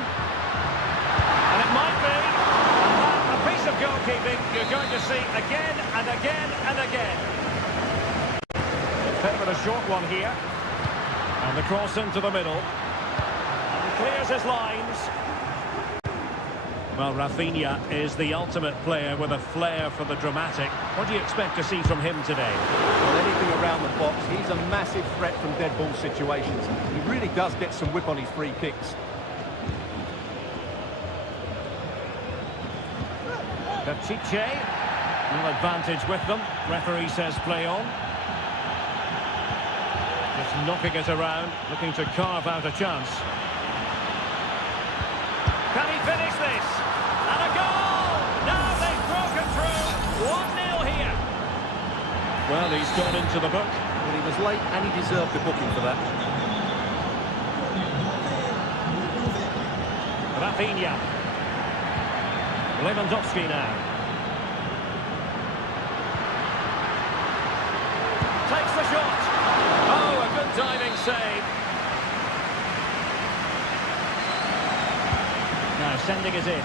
And it might be a piece of goalkeeping you're going to see again and again and again. Bit of a short one here. And the cross into the middle. And clears his lines. Well, Rafinha is the ultimate player with a flair for the dramatic. What do you expect to see from him today? Well, anything around the box. He's a massive threat from dead ball situations. He really does get some whip on his free kicks. Pichet, no advantage with them. Referee says play on. Just knocking it around, looking to carve out a chance. Can he finish this? And a goal! Now they've broken through. 1-0 here. Well, he's gone into the book. Well, he was late and he deserved the booking for that. Rafinha. Lewandowski now. Takes the shot. Oh, a good diving save. Now sending it in.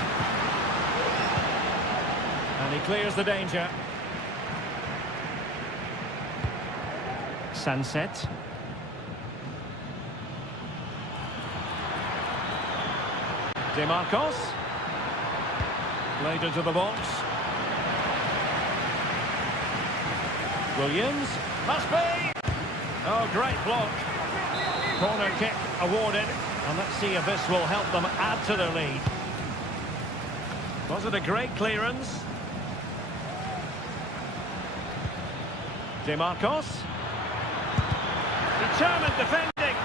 And he clears the danger. Sunset. DeMarcos. Played into the box. Williams. Must be! Oh, great block. Corner kick awarded. And let's see if this will help them add to their lead. Was it a great clearance? DeMarcos. Determined defending.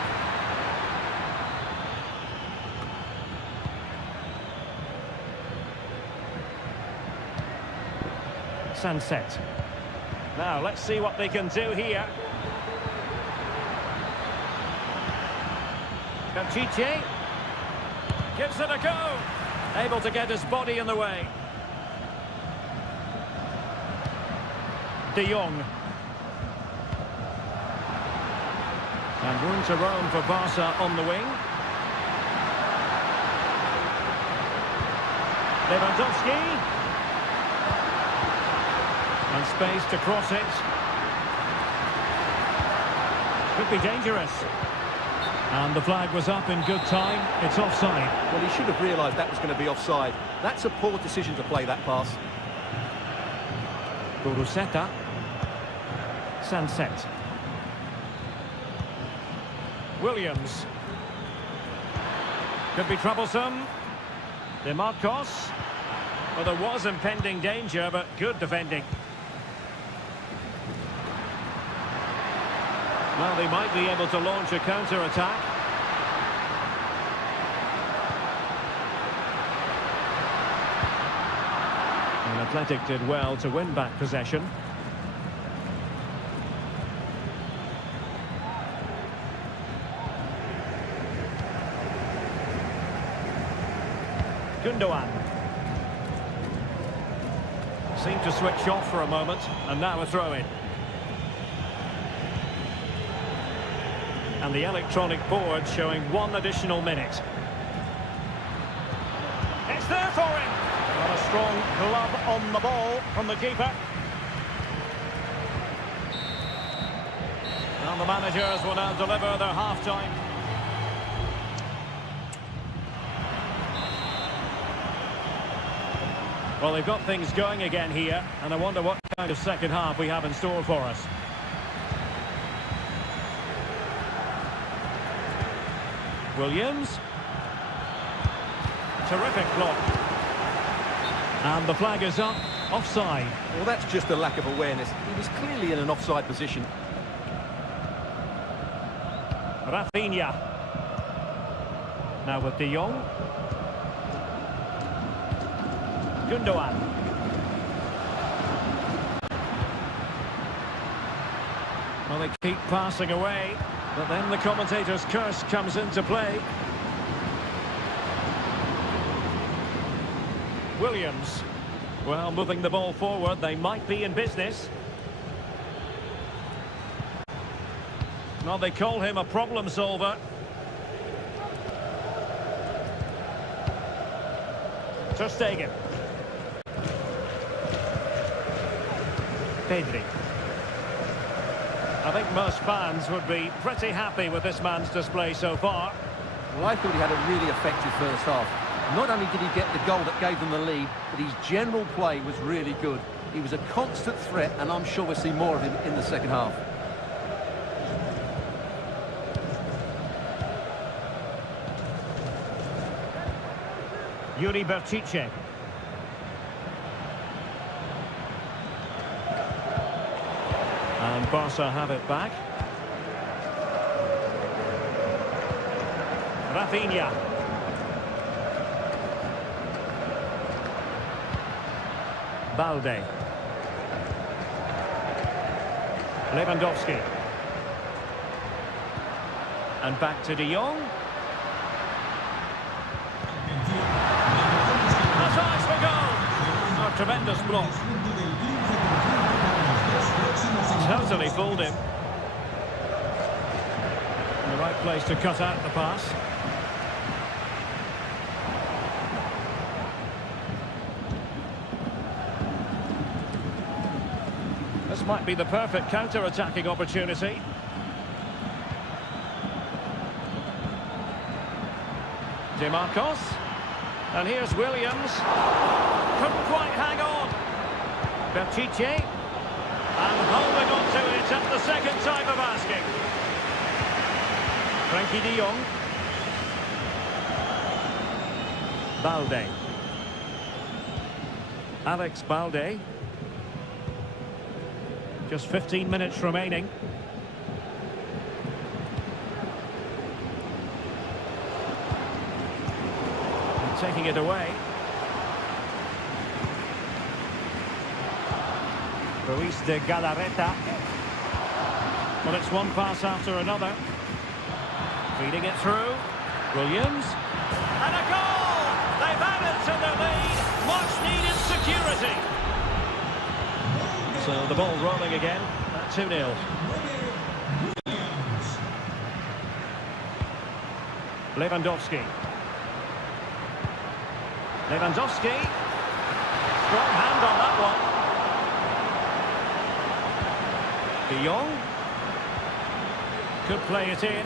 Sunset. Now, let's see what they can do here. Pichet gives it a go. Able to get his body in the way. De Jong. And room to roam for Barca on the wing. Lewandowski. And space to cross it. Could be dangerous. And the flag was up in good time. It's offside. Well, he should have realised that was going to be offside. That's a poor decision to play that pass. Buruseta. Sunset. Williams. Could be troublesome. DeMarcos. Well, there was impending danger, but good defending. Well, they might be able to launch a counter-attack. And Athletic did well to win back possession. Gundogan. Seemed to switch off for a moment, and now a throw-in. And the electronic board showing 1 additional minute. It's there for him! Well, a strong glove on the ball from the keeper. And the managers will now deliver their half-time. Well, they've got things going again here, and I wonder what kind of second half we have in store for us. Williams. Terrific block. And the flag is up. Offside. Well, that's just a lack of awareness. He was clearly in an offside position. Rafinha. Now with De Jong. Gundogan. Well, they keep passing away, but then the commentator's curse comes into play. Williams. Well, moving the ball forward, they might be in business. Well, they call him a problem solver. Ter Stegen. Pedri. I think most fans would be pretty happy with this man's display so far. Well, I thought he had a really effective first half. Not only did he get the goal that gave them the lead, but his general play was really good. He was a constant threat, and I'm sure we'll see more of him in the second half. Yuri Berchiche. And Barca have it back. Rafinha. Balde. Lewandowski. And back to De Jong. The size for goal. A tremendous block. Totally fooled him. In the right place to cut out the pass. This might be the perfect counter-attacking opportunity. DeMarcos. And here's Williams. Couldn't quite hang on. Berchiche. And holding on to it at the second time of asking. Frankie de Jong. Balde. Alex Balde. Just 15 minutes remaining. And taking it away. Ruiz de Galarreta. Well, it's one pass after another. Feeding it through. Williams. And a goal! They've added to the lead. Much needed security. So the ball rolling again at 2-0. Lewandowski. Lewandowski. Strong hand on that one. De Jong. Could play it in.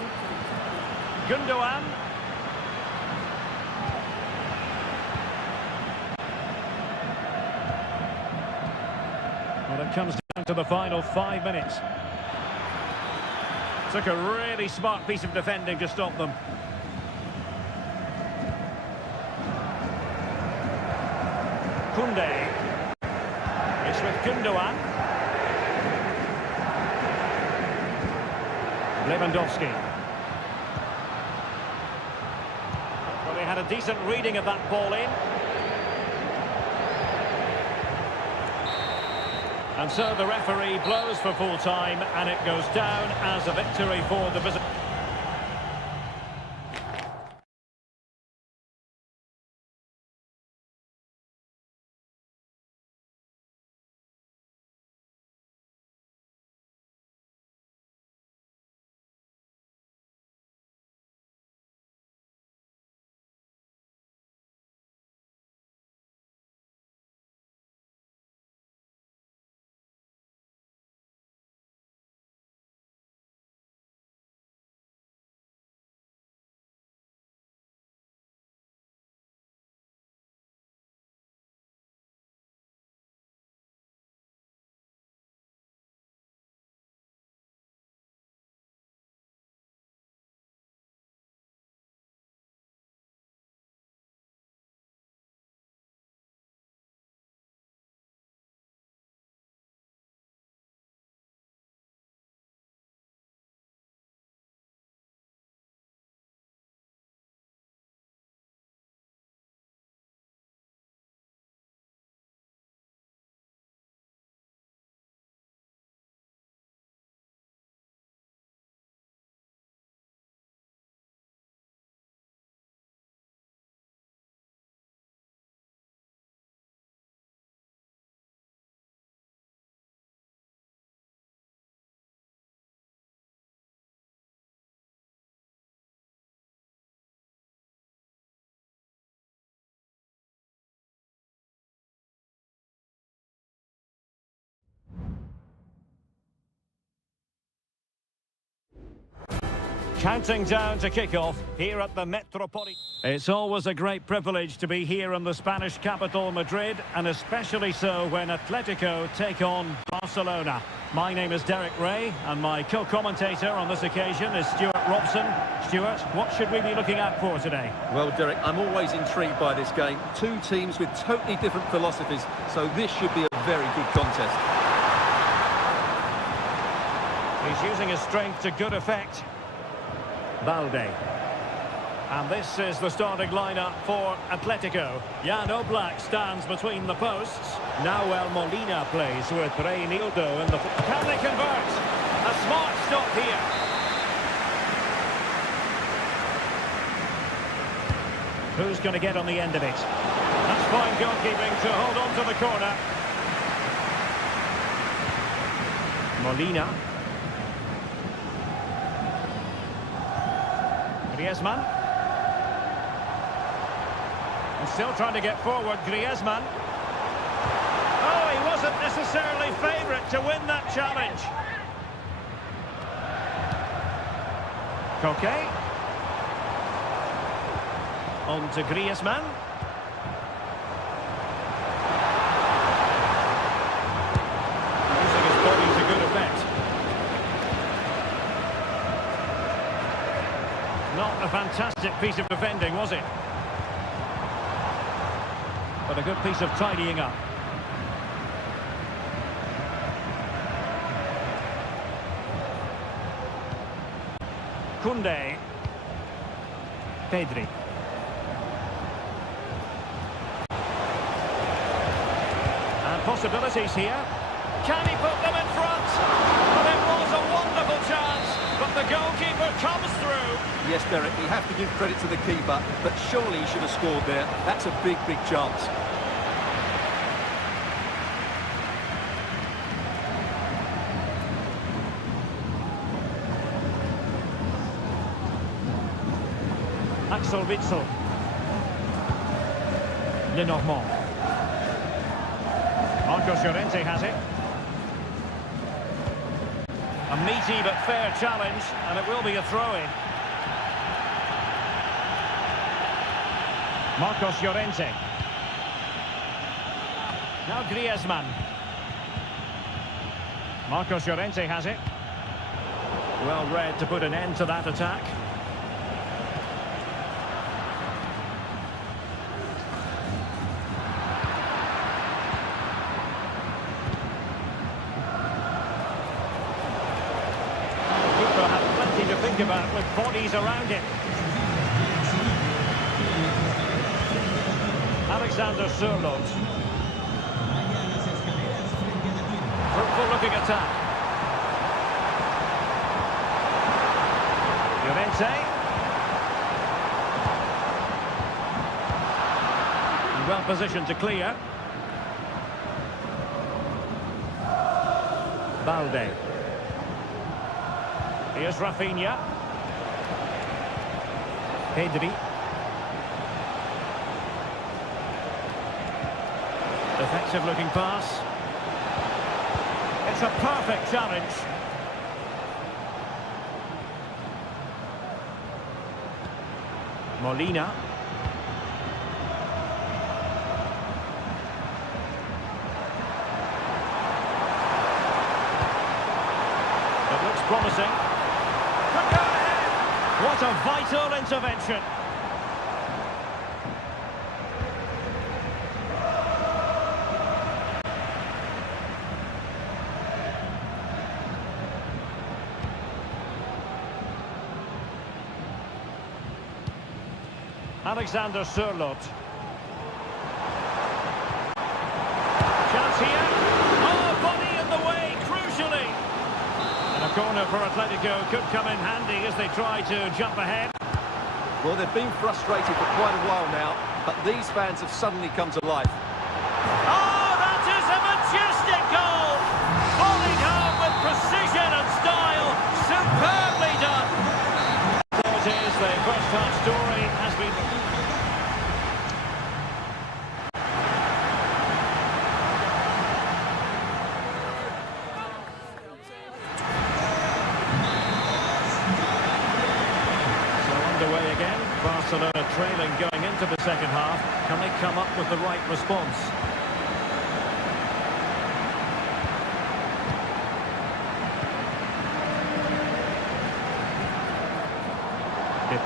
Gundogan. Well, it comes down to the final 5 minutes. Took a really smart piece of defending to stop them. Koundé. It's with Gundogan. Lewandowski. Well, they had a decent reading of that ball in. And so the referee blows for full time, and it goes down as a victory for the visitors. Counting down to kick-off here at the Metropolitan. It's always a great privilege to be here in the Spanish capital, Madrid, and especially so when Atletico take on Barcelona. My name is Derek Ray, and my co-commentator on this occasion is Stuart Robson. Stuart, what should we be looking out for today? Well, Derek, I'm always intrigued by this game. Two teams with totally different philosophies, so this should be a very good contest. He's using his strength to good effect. Balde. And this is the starting lineup for Atletico. Jan Oblak stands between the posts. Nahuel Molina plays with Reinildo in the... Can they convert? A smart stop here. Who's going to get on the end of it? That's fine goalkeeping to hold on to the corner. Molina. Griezmann. And still trying to get forward, Griezmann. Oh, he wasn't necessarily favourite to win that challenge. Coquet. On to Griezmann. Using his body to good effect. Not a fantastic piece of defending, was it? But a good piece of tidying up. Koundé. Pedri. And possibilities here. Can he put them in front? Well, it was a wonderful chance, but the goalkeeper comes through. Yes, Derek, we have to give credit to the keeper, but surely he should have scored there. That's a big, big chance. Axel Witsel. Lenormand. Marcos Llorente has it. A meaty but fair challenge, and it will be a throw-in. Marcos Llorente. Now Griezmann. Marcos Llorente has it. Well read to put an end to that attack. To think about with bodies around him. Alexander Sørloth. Fruitful looking attack. Llorente. Well positioned to clear. Balde. Here's Rafinha. Pedri. Effective looking pass. It's a perfect challenge. Molina. It looks promising. What a vital intervention. Alexander Sørloth. Chance here. Oh, body in the way, crucially. And a corner for Atletico could come in handy as they try to jump ahead. Well, they've been frustrated for quite a while now, but these fans have suddenly come to life. Oh, that is a majestic goal! Volleyed home with precision and style. Superbly done. There it is, the first half story has been... again. Barcelona trailing going into the second half. Can they come up with the right response?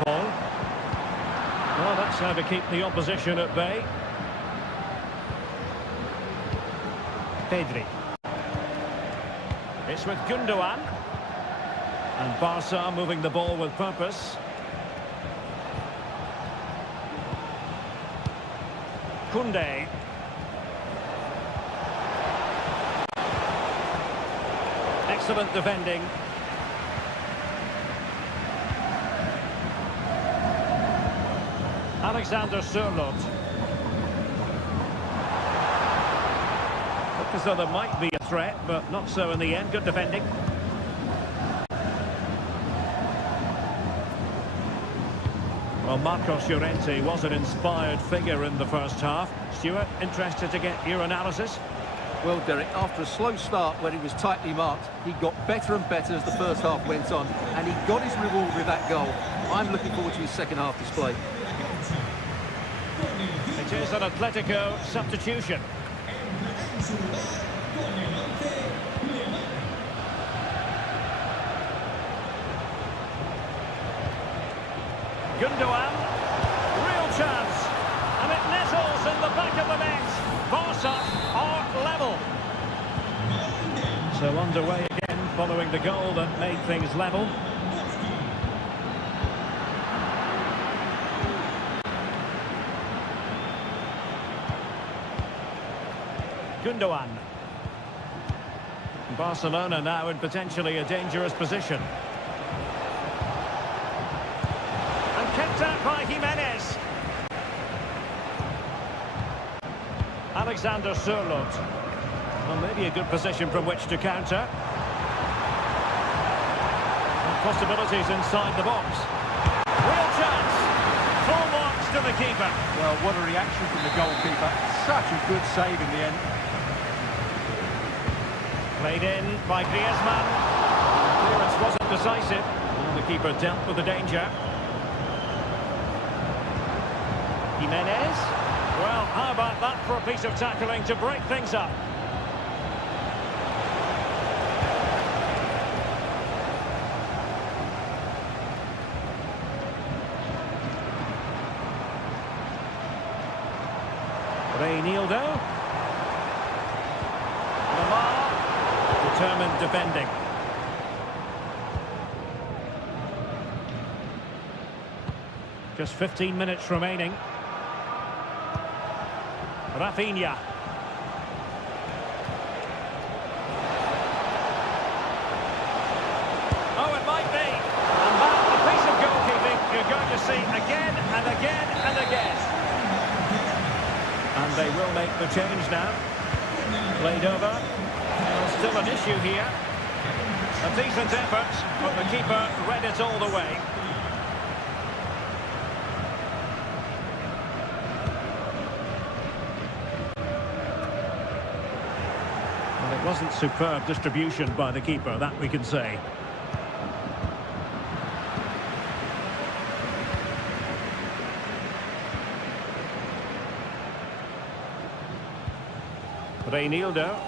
Paul. Well, that's how to keep the opposition at bay. Pedri. It's with Gundogan. And Barca moving the ball with purpose. Koundé. Excellent defending. Alexander Sørloth. Looked as though there might be a threat, but not so in the end. Good defending. Well, Marcos Llorente was an inspired figure in the first half. Stuart, interested to get your analysis? Well, Derek, after a slow start when he was tightly marked, he got better and better as the first half went on, and he got his reward with that goal. I'm looking forward to his second half display. It is an Atletico substitution. Gundogan, real chance, and it nettles in the back of the net. Barca are level. So underway again following the goal that made things level. Gundogan. Barcelona now in potentially a dangerous position. And kept out by Jimenez. Alexander Sørloth. Well, maybe a good position from which to counter. Possibilities inside the box. Real chance. Full marks to the keeper. Well, what a reaction from the goalkeeper. Such a good save in the end. Played in by Griezmann. Clearance wasn't decisive. And the keeper dealt with the danger. Jimenez. Well, how about that for a piece of tackling to break things up? Reinildo. Lamar. Determined defending. Just 15 minutes remaining. Rafinha. Oh, it might be. And that, a piece of goalkeeping you're going to see again and again and again. And they will make the change now. Played over. Well, still an issue here. A decent effort, but the keeper read it all the way. Well, it wasn't superb distribution by the keeper, that we can say. Reinildo.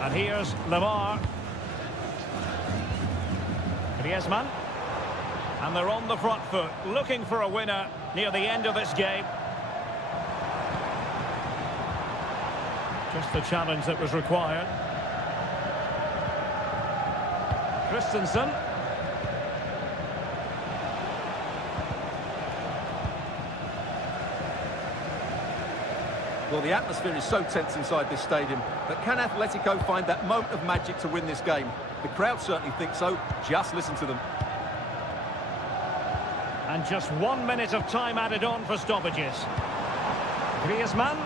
And here's Lamar. Griezmann. And they're on the front foot, looking for a winner near the end of this game. Just the challenge that was required. Christensen. Well, the atmosphere is so tense inside this stadium, but can Atletico find that moment of magic to win this game? The crowd certainly think so. Just listen to them. And just 1 minute of time added on for stoppages. Griezmann.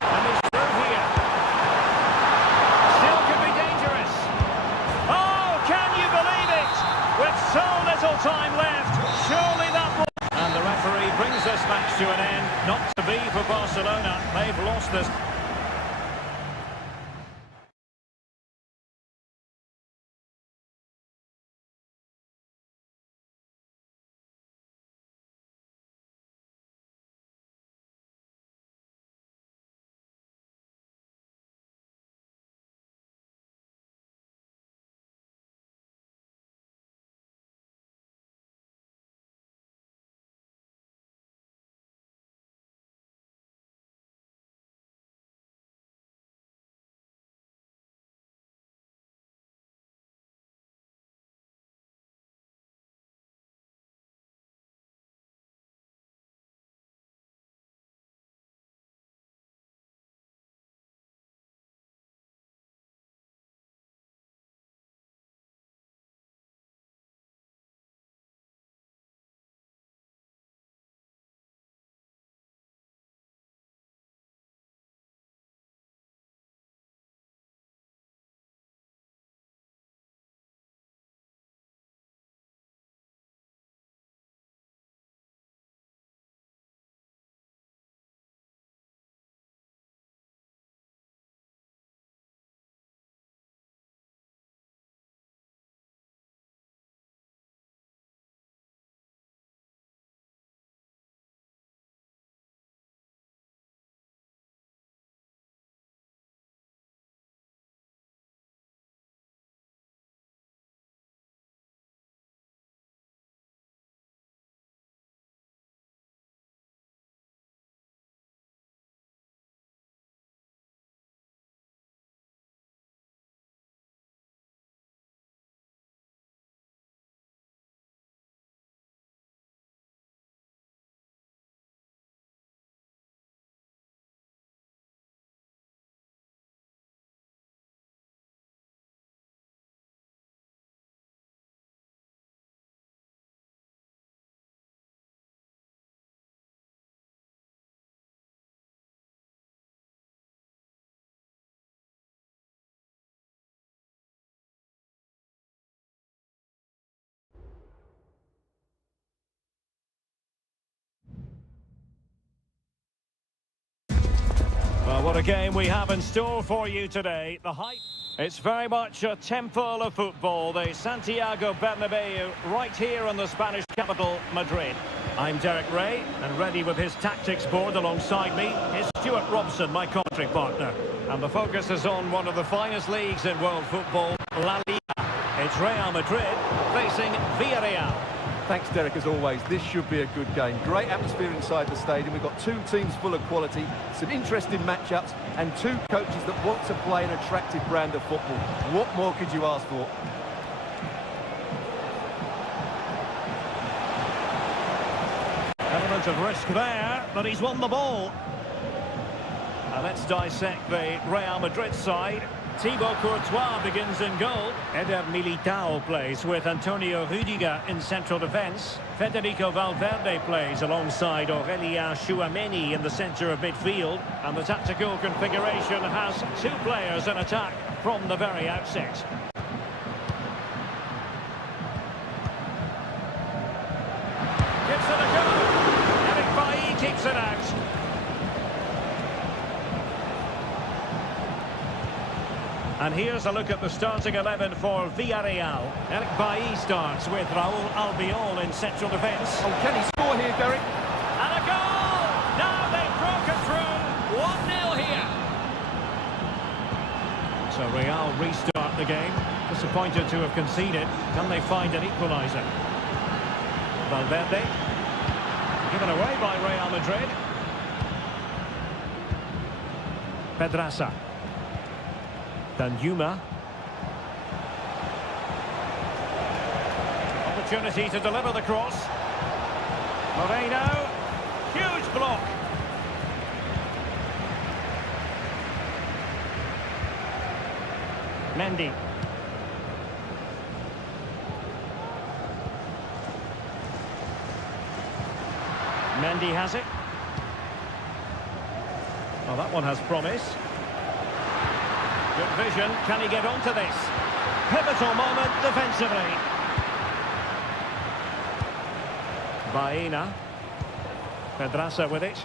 And he's through here. Still could be dangerous. Oh, can you believe it? With so little time left, surely that will... And the referee brings this match to an end. Not to be for Barcelona. They've lost this. what a game we have in store for you today. The hype. It's very much a temple of football, the Santiago Bernabeu, right here in the Spanish capital, Madrid. I'm Derek Ray, and ready with his tactics board alongside me is Stuart Robson, my commentary partner. And the focus is on one of the finest leagues in world football, La Liga. It's Real Madrid facing Villarreal. Thanks, Derek, as always. This should be a good game. Great atmosphere inside the stadium. We've got two teams full of quality, some interesting matchups, and two coaches that want to play an attractive brand of football. What more could you ask for? Element of risk there, but he's won the ball. Now let's dissect the Real Madrid side. Thibaut Courtois begins in goal. Eder Militao plays with Antonio Rüdiger in central defence. Federico Valverde plays alongside Aurelien Tchouameni in the centre of midfield. And the tactical configuration has two players in attack from the very outset. Gives it a go. Eric Bailly keeps it out. And here's a look at the starting 11 for Villarreal. Eric Bailly starts with Raúl Albiol in central defence. Oh, can he score here, Derek? And a goal! Now they've broken through. 1-0 here. So Real restart the game. Disappointed to have conceded. Can they find an equaliser? Valverde. Given away by Real Madrid. Pedraza. Danjuma. Opportunity to deliver the cross. Moreno. Huge block. Mendy. Mendy has it. Well, that one has promise. Good vision. Can he get onto this? Pivotal moment defensively. Baena. Pedraza with it.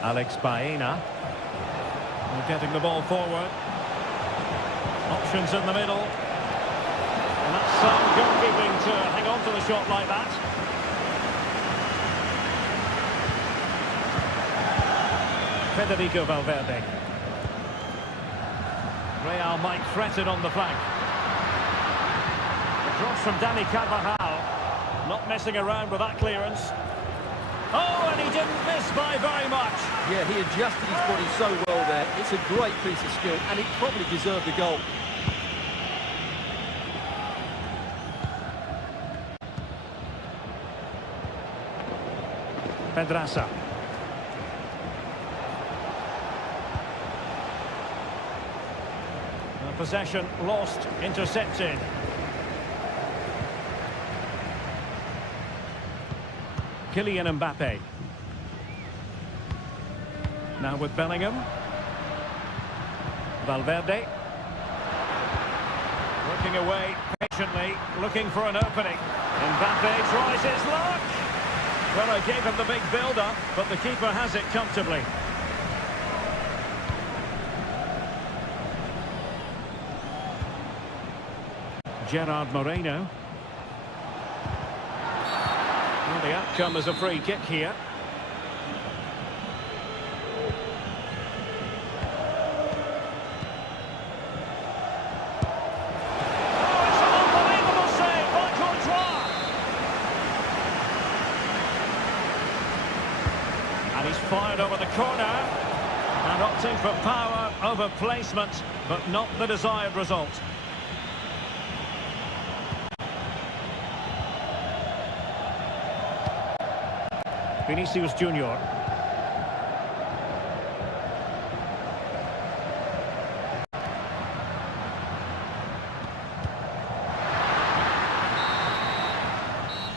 Alex Baena. Getting the ball forward. Options in the middle. And that's some goalkeeping to hang on to the shot like that. Federico Valverde. Real might threaten on the flank. The cross from Dani Carvajal. Not messing around with that clearance. Oh, and he didn't miss by very much. Yeah, he adjusted his body so well there. It's a great piece of skill, and it probably deserved a goal. Pedraza. Possession lost, intercepted. Kylian Mbappe. Now with Bellingham. Valverde. Working away patiently, looking for an opening. Mbappe tries his luck. Well, I gave him the big build-up, but the keeper has it comfortably. Gerard Moreno. Well, the outcome is a free kick here. Oh, it's an unbelievable save by Courtois. And he's fired over the corner. And opting for power over placement, but not the desired result. Vinicius Junior.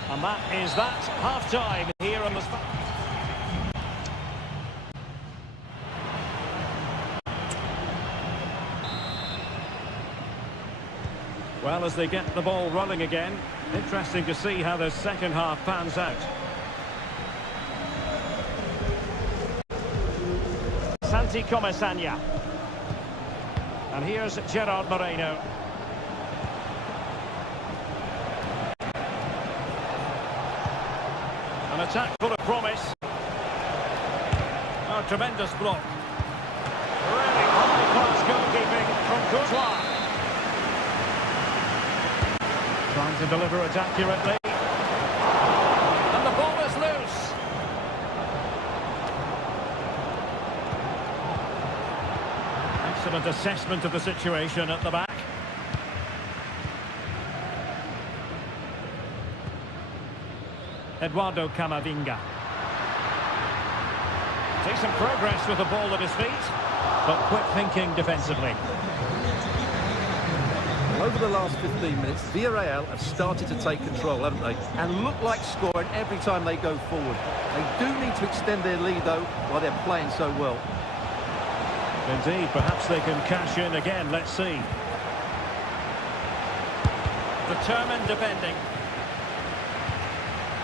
And that is that. Half-time here on the spot. Well, as they get the ball rolling again, interesting to see how the second half pans out. Santi Comesaña. And here's Gerard Moreno. An attack full of promise. Oh, tremendous block. Really high-class goalkeeping from Courtois. Trying to deliver it accurately. And the ball is loose. Excellent assessment of the situation at the back. Eduardo Camavinga. Decent progress with the ball at his feet, but quick thinking defensively. Well, over the last 15 minutes, Villarreal have started to take control, haven't they? And look like scoring every time they go forward. They do need to extend their lead, though, while they're playing so well. Indeed, perhaps they can cash in again, let's see. Determined defending.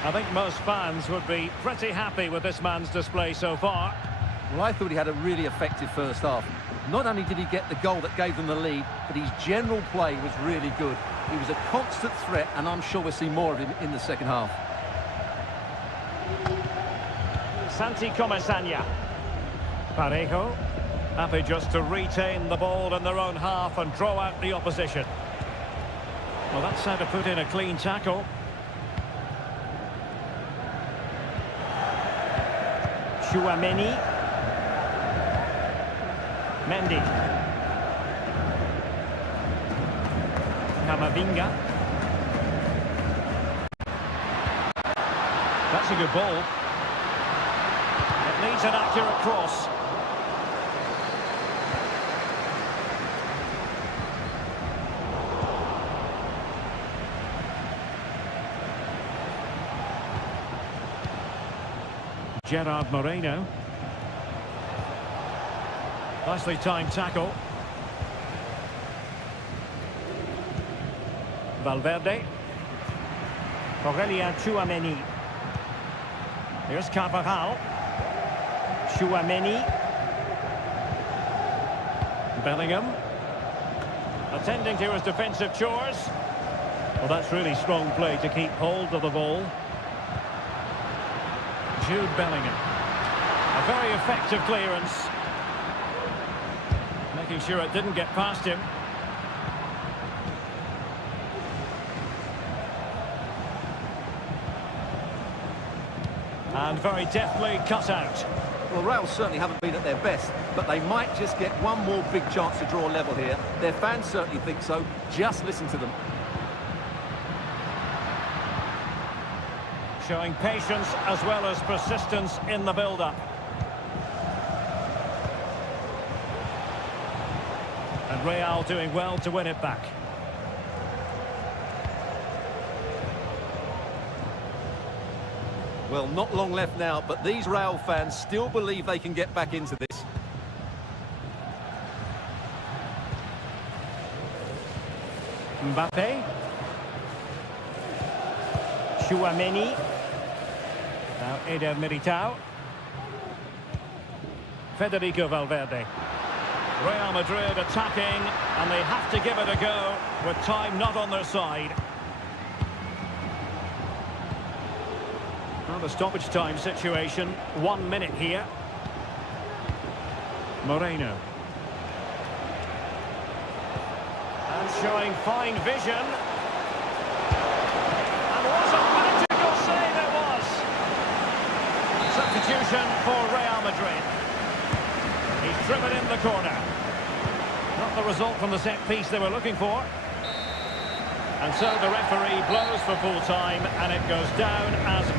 I think most fans would be pretty happy with this man's display so far. Well, I thought he had a really effective first half. Not only did he get the goal that gave them the lead, but his general play was really good. He was a constant threat, and I'm sure we'll see more of him in the second half. Santi Comesaña. Parejo. Happy just to retain the ball in their own half and draw out the opposition. Well, that's how to put in a clean tackle. Chouameni. Mendy. Camavinga. That's a good ball. It needs an accurate cross. Gerard Moreno. Nicely timed tackle. Valverde. Aurélien Chouameni. Here's Carvajal. Chouameni. Bellingham. Attending to his defensive chores. Well, that's really strong play to keep hold of the ball. Jude Bellingham. A very effective clearance. Making sure it didn't get past him. And very deftly cut out. Well, Real certainly haven't been at their best, but they might just get one more big chance to draw level here. Their fans certainly think so. Just listen to them. Showing patience as well as persistence in the build-up. And Real doing well to win it back. Well, not long left now, but these Real fans still believe they can get back into this. Mbappe. Chouameni. Now Eder Militao. Federico Valverde. Real Madrid attacking, and they have to give it a go with time not on their side. Well, the stoppage time situation, 1 minute here. Moreno. And showing fine vision. And what a magical save it was! Substitution for Real Madrid. He's driven in the corner. Not the result from the set piece they were looking for. And so the referee blows for full time, and it goes down as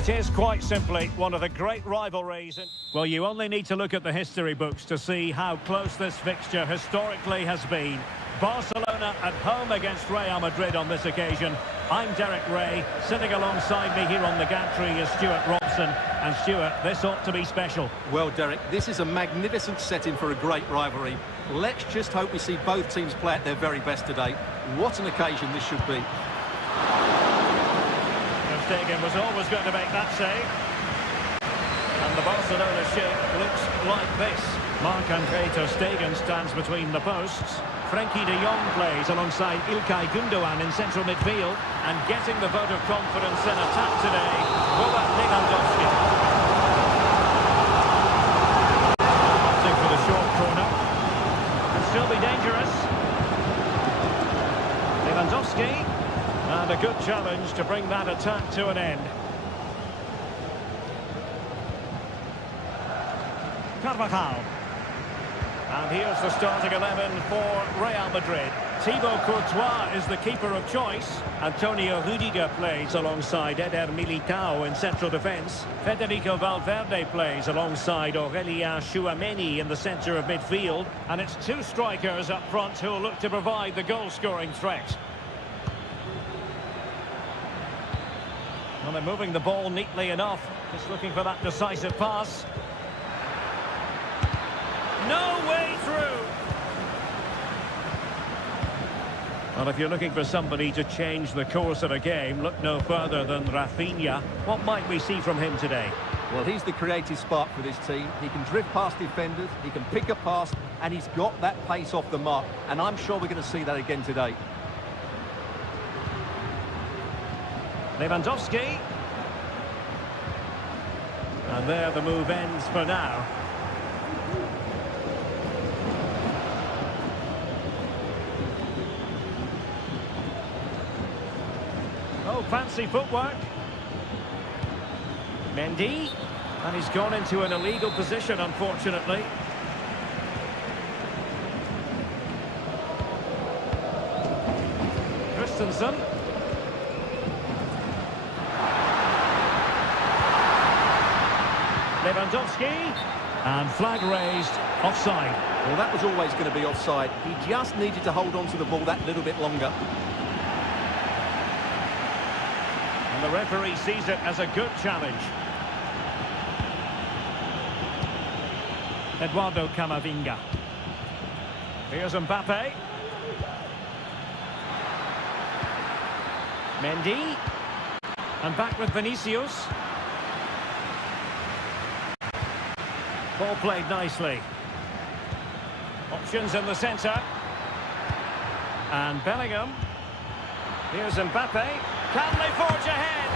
It is quite simply one of the great rivalries. Well, you only need to look at the history books to see how close this fixture historically has been. Barcelona at home against Real Madrid on this occasion. I'm Derek Ray. Sitting alongside me here on the gantry is Stuart Robson. And Stuart, this ought to be special. Well, Derek, this is a magnificent setting for a great rivalry. Let's just hope we see both teams play at their very best today. What an occasion this should be. Ter Stegen was always going to make that save. And the Barcelona shape looks like this. Marc-Andre Ter Stegen stands between the posts. Frenkie de Jong plays alongside Ilkay Gundogan in central midfield. And getting the vote of confidence in attack today, Robert Lewandowski. Opting for the short corner. Can still be dangerous. Lewandowski. And a good challenge to bring that attack to an end. Carvajal. And here's the starting 11 for Real Madrid. Thibaut Courtois is the keeper of choice. Antonio Rudiger plays alongside Eder Militao in central defence. Federico Valverde plays alongside Aurelien Tchouameni in the centre of midfield. And it's two strikers up front who will look to provide the goal-scoring threat. Well, they're moving the ball neatly enough. Just looking for that decisive pass. No way through. Well, if you're looking for somebody to change the course of a game, look no further than Rafinha. What might we see from him today? Well, he's the creative spark for this team. He can drift past defenders, he can pick a pass, and he's got that pace off the mark. And I'm sure we're going to see that again today. Lewandowski. And there the move ends for now. Oh, fancy footwork. Mendy. And he's gone into an illegal position, unfortunately. Christensen. Lewandowski, and flag raised, offside. Well, that was always going to be offside. He just needed to hold on to the ball that little bit longer. And the referee sees it as a good challenge. Eduardo Camavinga. Here's Mbappe. Mendy. And back with Vinicius. Ball played nicely. Options in the centre. And Bellingham. Here's Mbappe. Can they forge ahead?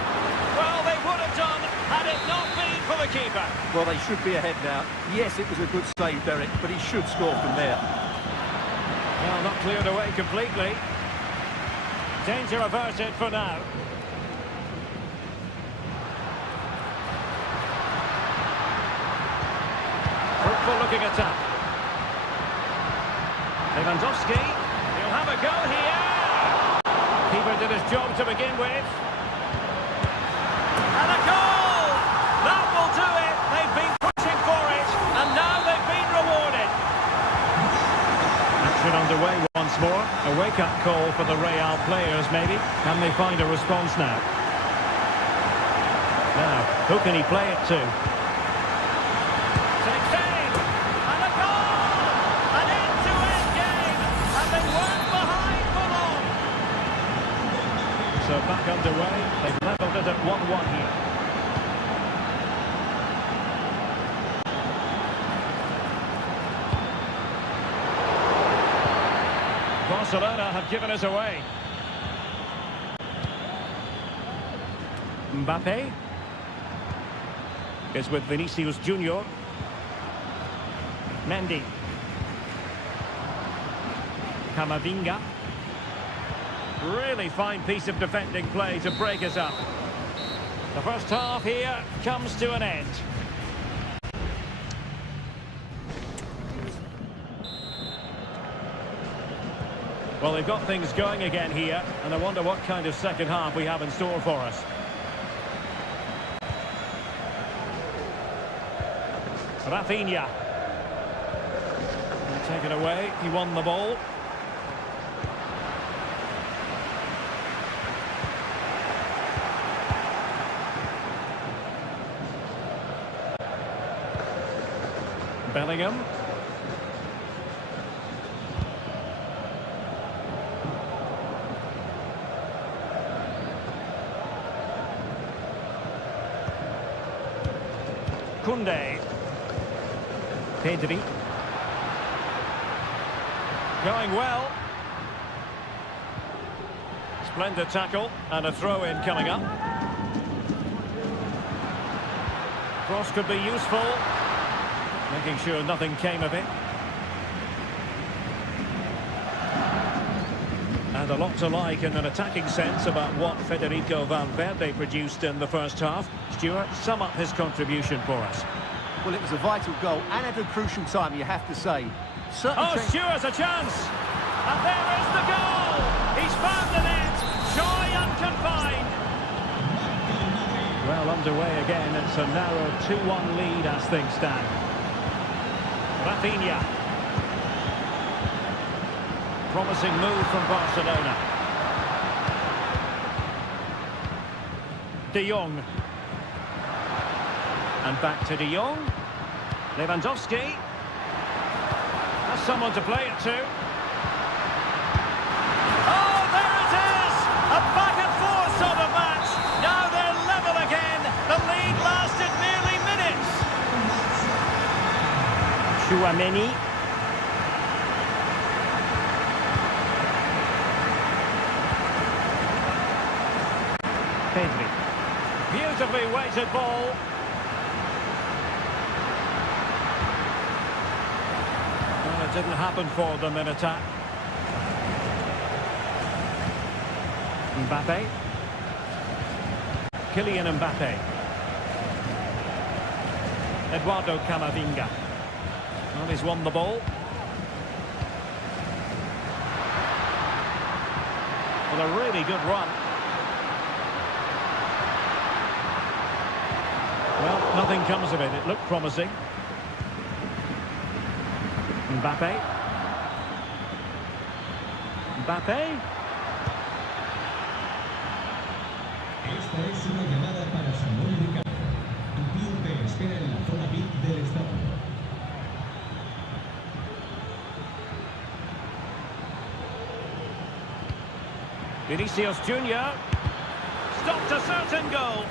Well, they would have done had it not been for the keeper. Well, they should be ahead now. Yes, it was a good save, Derek, but he should score from there. Well, not cleared away completely. Danger averted for now. Fruitful looking attack. Lewandowski, he'll have a go here. Keeper did his job to begin with. And a goal! That will do it. They've been pushing for it, and now they've been rewarded. Action underway once more. A wake-up call for the Real players, maybe. Can they find a response now? Now, who can he play it to? So back underway, they've levelled it at 1-1 here. Barcelona have given us away. Mbappe is with Vinicius Junior. Mendy. Camavinga. Really fine piece of defending play to break us up. The first half here comes to an end. Well, they've got things going again here, and I wonder what kind of second half we have in store for us. Rafinha. Taken away, he won the ball. Bellingham. Koundé. Pedri. Going well. Splendid tackle and a throw-in coming up. Cross could be useful. Making sure nothing came of it. And a lot to like in an attacking sense about what Federico Valverde produced in the first half. Stuart, sum up his contribution for us. Well, it was a vital goal and at a crucial time, you have to say. Oh, Stuart's a chance! And there is the goal! He's found the net! Joy unconfined! Well, underway again. It's a narrow 2-1 lead as things stand. Rafinha. Promising move from Barcelona. De Jong. And back to De Jong. Lewandowski. Has someone to play it to. Oh, there it is! A back and forth sort of match. Now they're level again. The lead lasted nearly minutes. Chouameni. Pedri. Beautifully weighted ball. Well, it didn't happen for them in attack. Mbappe. Kylian Mbappe. Eduardo Camavinga. Well, he's won the ball. Well, a really good run. Well, nothing comes of it. It looked promising. Mbappe. Mbappe. Esta es una llamada para Samuel Ricardo. Tu tío te espera en la zona VIP del estadio. Vinicius Junior. Stopped a certain goal.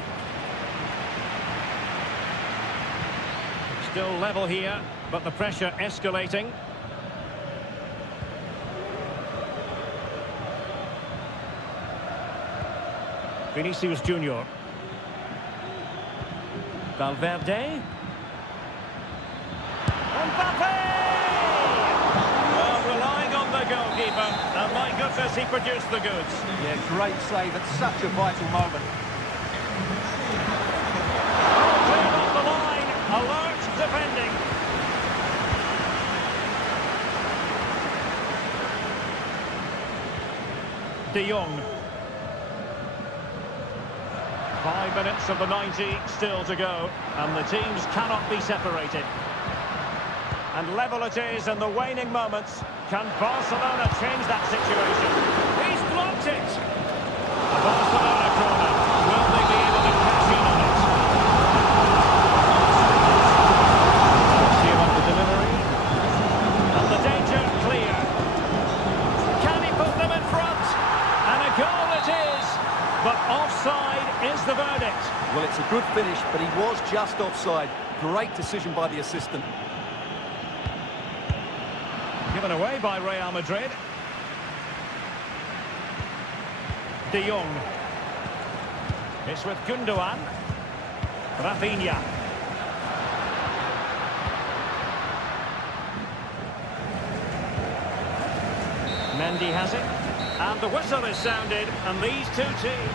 Still level here, but the pressure escalating. Vinicius Junior. Valverde. Mbappe! Well, relying on the goalkeeper, and my goodness, he produced the goods. Yeah, great save at such a vital moment. Oh, cleared off the line. Alert defending. De Jong. 5 minutes of the 90 still to go, and the teams cannot be separated. And level it is in the waning moments. Can Barcelona change that situation? He's blocked it! A Barcelona corner. Will they be able to cash in on it? See about the delivery. And the danger clear. Can he put them in front? And a goal it is! But offside is the verdict. Well, it's a good finish, but he was just offside. Great decision by the assistant. Given away by Real Madrid. De Jong. It's with Gundogan. Rafinha. Mendy has it. And the whistle is sounded, and these two teams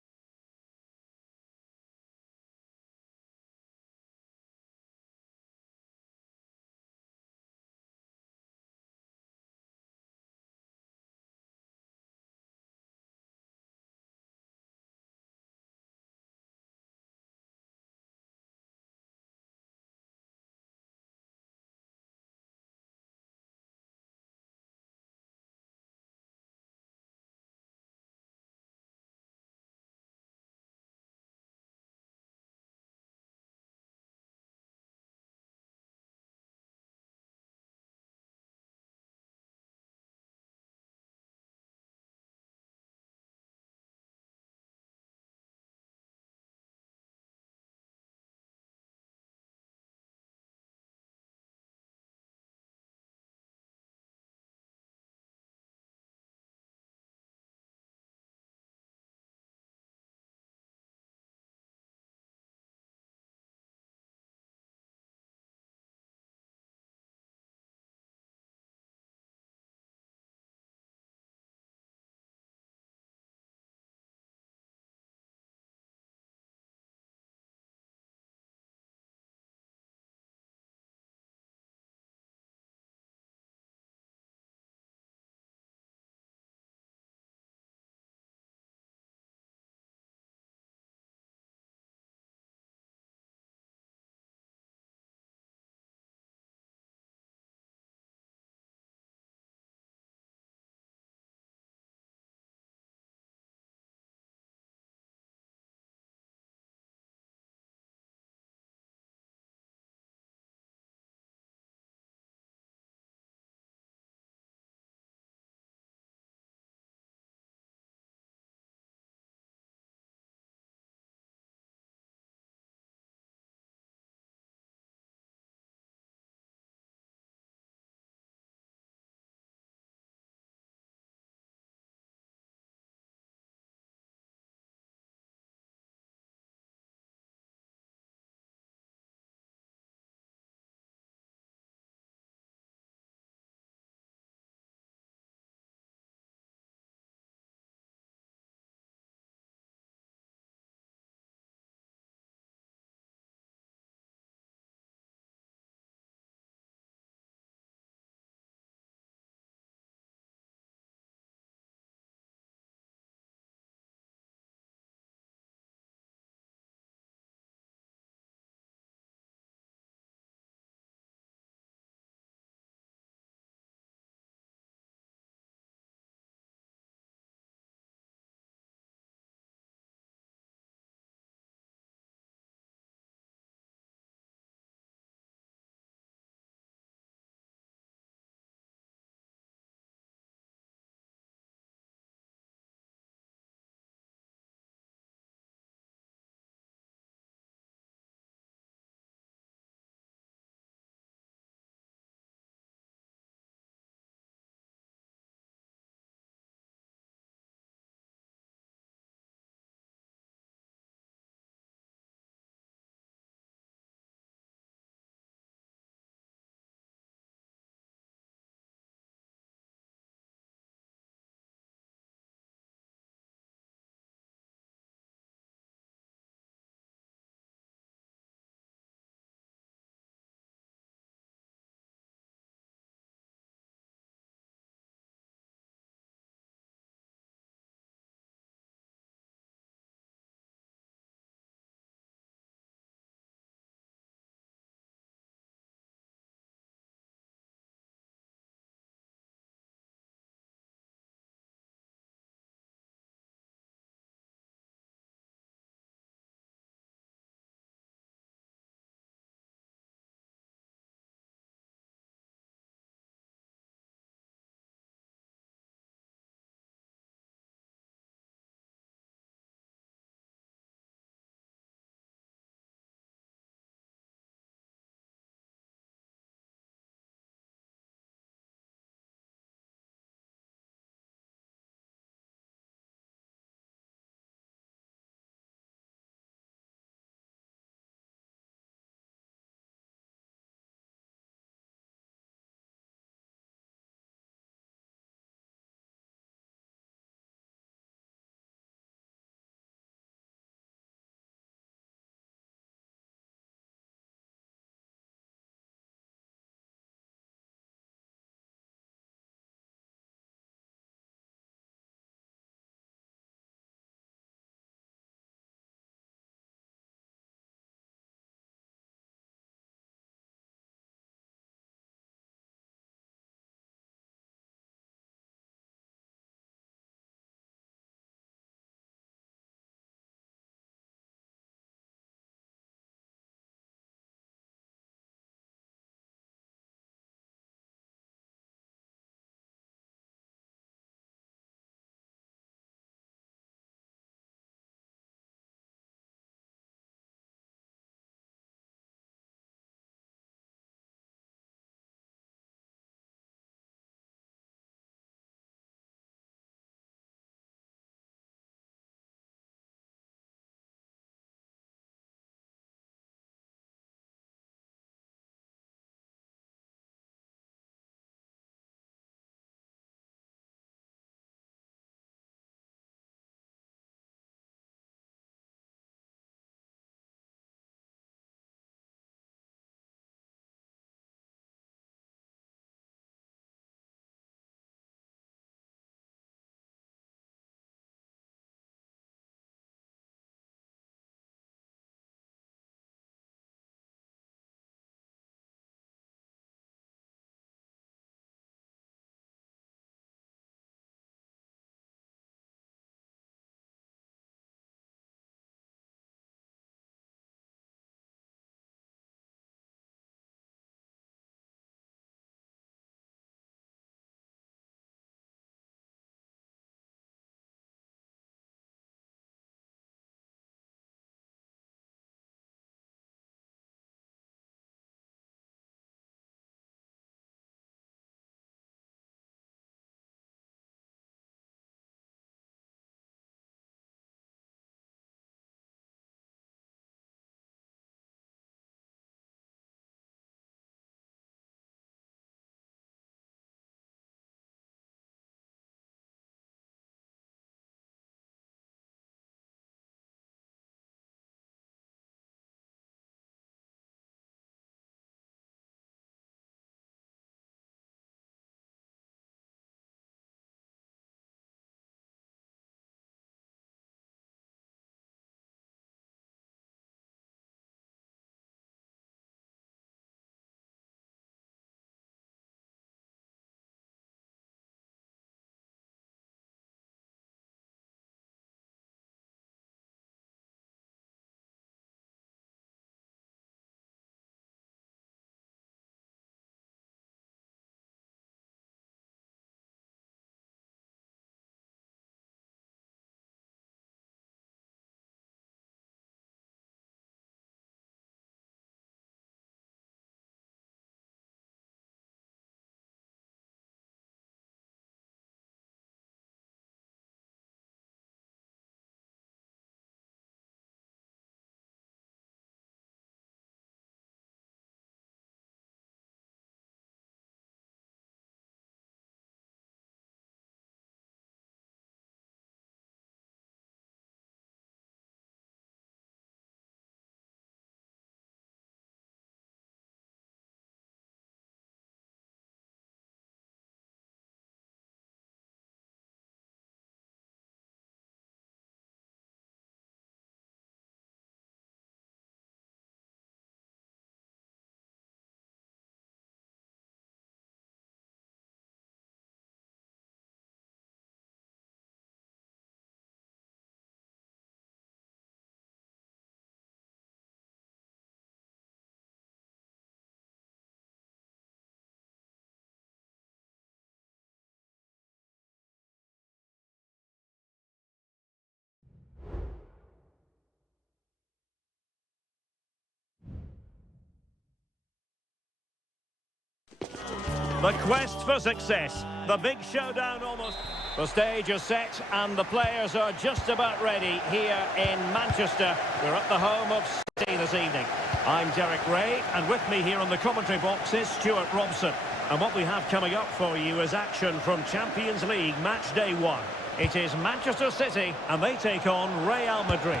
The quest for success. The big showdown almost. The stage is set and the players are just about ready here in Manchester. We're at the home of City this evening. I'm Derek Ray, and with me here on the commentary box is Stuart Robson. And what we have coming up for you is action from Champions League match day 1. It is Manchester City and they take on Real Madrid.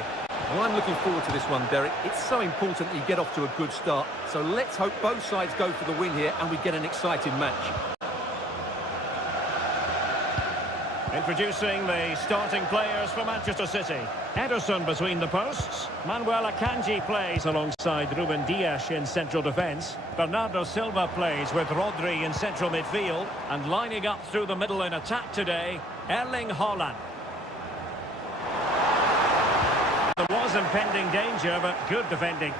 Well, I'm looking forward to this one, Derek. It's so important that you get off to a good start. So let's hope both sides go for the win here and we get an exciting match. Introducing the starting players for Manchester City. Ederson between the posts. Manuel Akanji plays alongside Ruben Dias in central defence. Bernardo Silva plays with Rodri in central midfield. And lining up through the middle in attack today, Erling Haaland. There was impending danger, but good defending.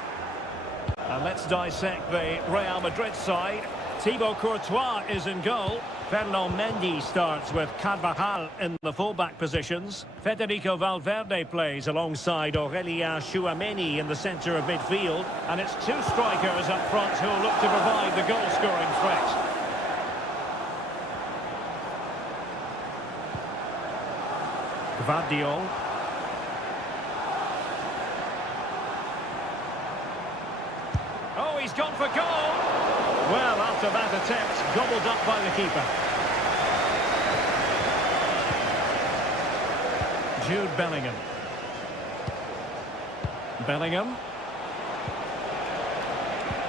And let's dissect the Real Madrid side. Thibaut Courtois is in goal. Fernand Mendy starts with Carvajal in the full-back positions. Federico Valverde plays alongside Aurélien Tchouameni in the centre of midfield. And it's two strikers up front who will look to provide the goal-scoring threat. Gvardiol. Oh, he's gone for goal! Well, after that attempt, gobbled up by the keeper. Jude Bellingham. Bellingham.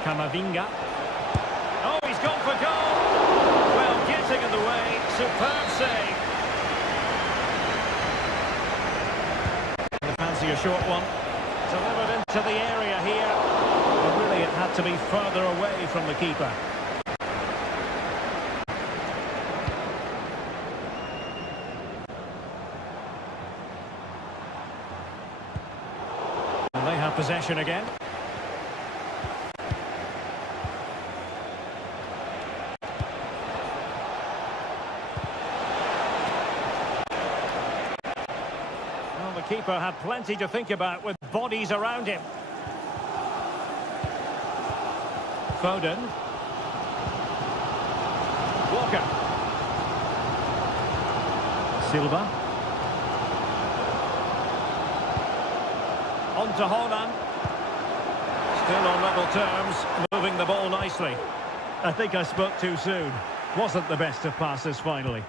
Camavinga. Oh, he's gone for goal! Well, getting in the way. Superb save. Fancy a short one. Delivered into the area here. But really, it had to be further away from the keeper. And they have possession again. Well, the keeper had plenty to think about with bodies around him. Foden. Walker. Silva. On to Haaland. Still on level terms, moving the ball nicely. I think I spoke too soon. Wasn't the best of passes finally.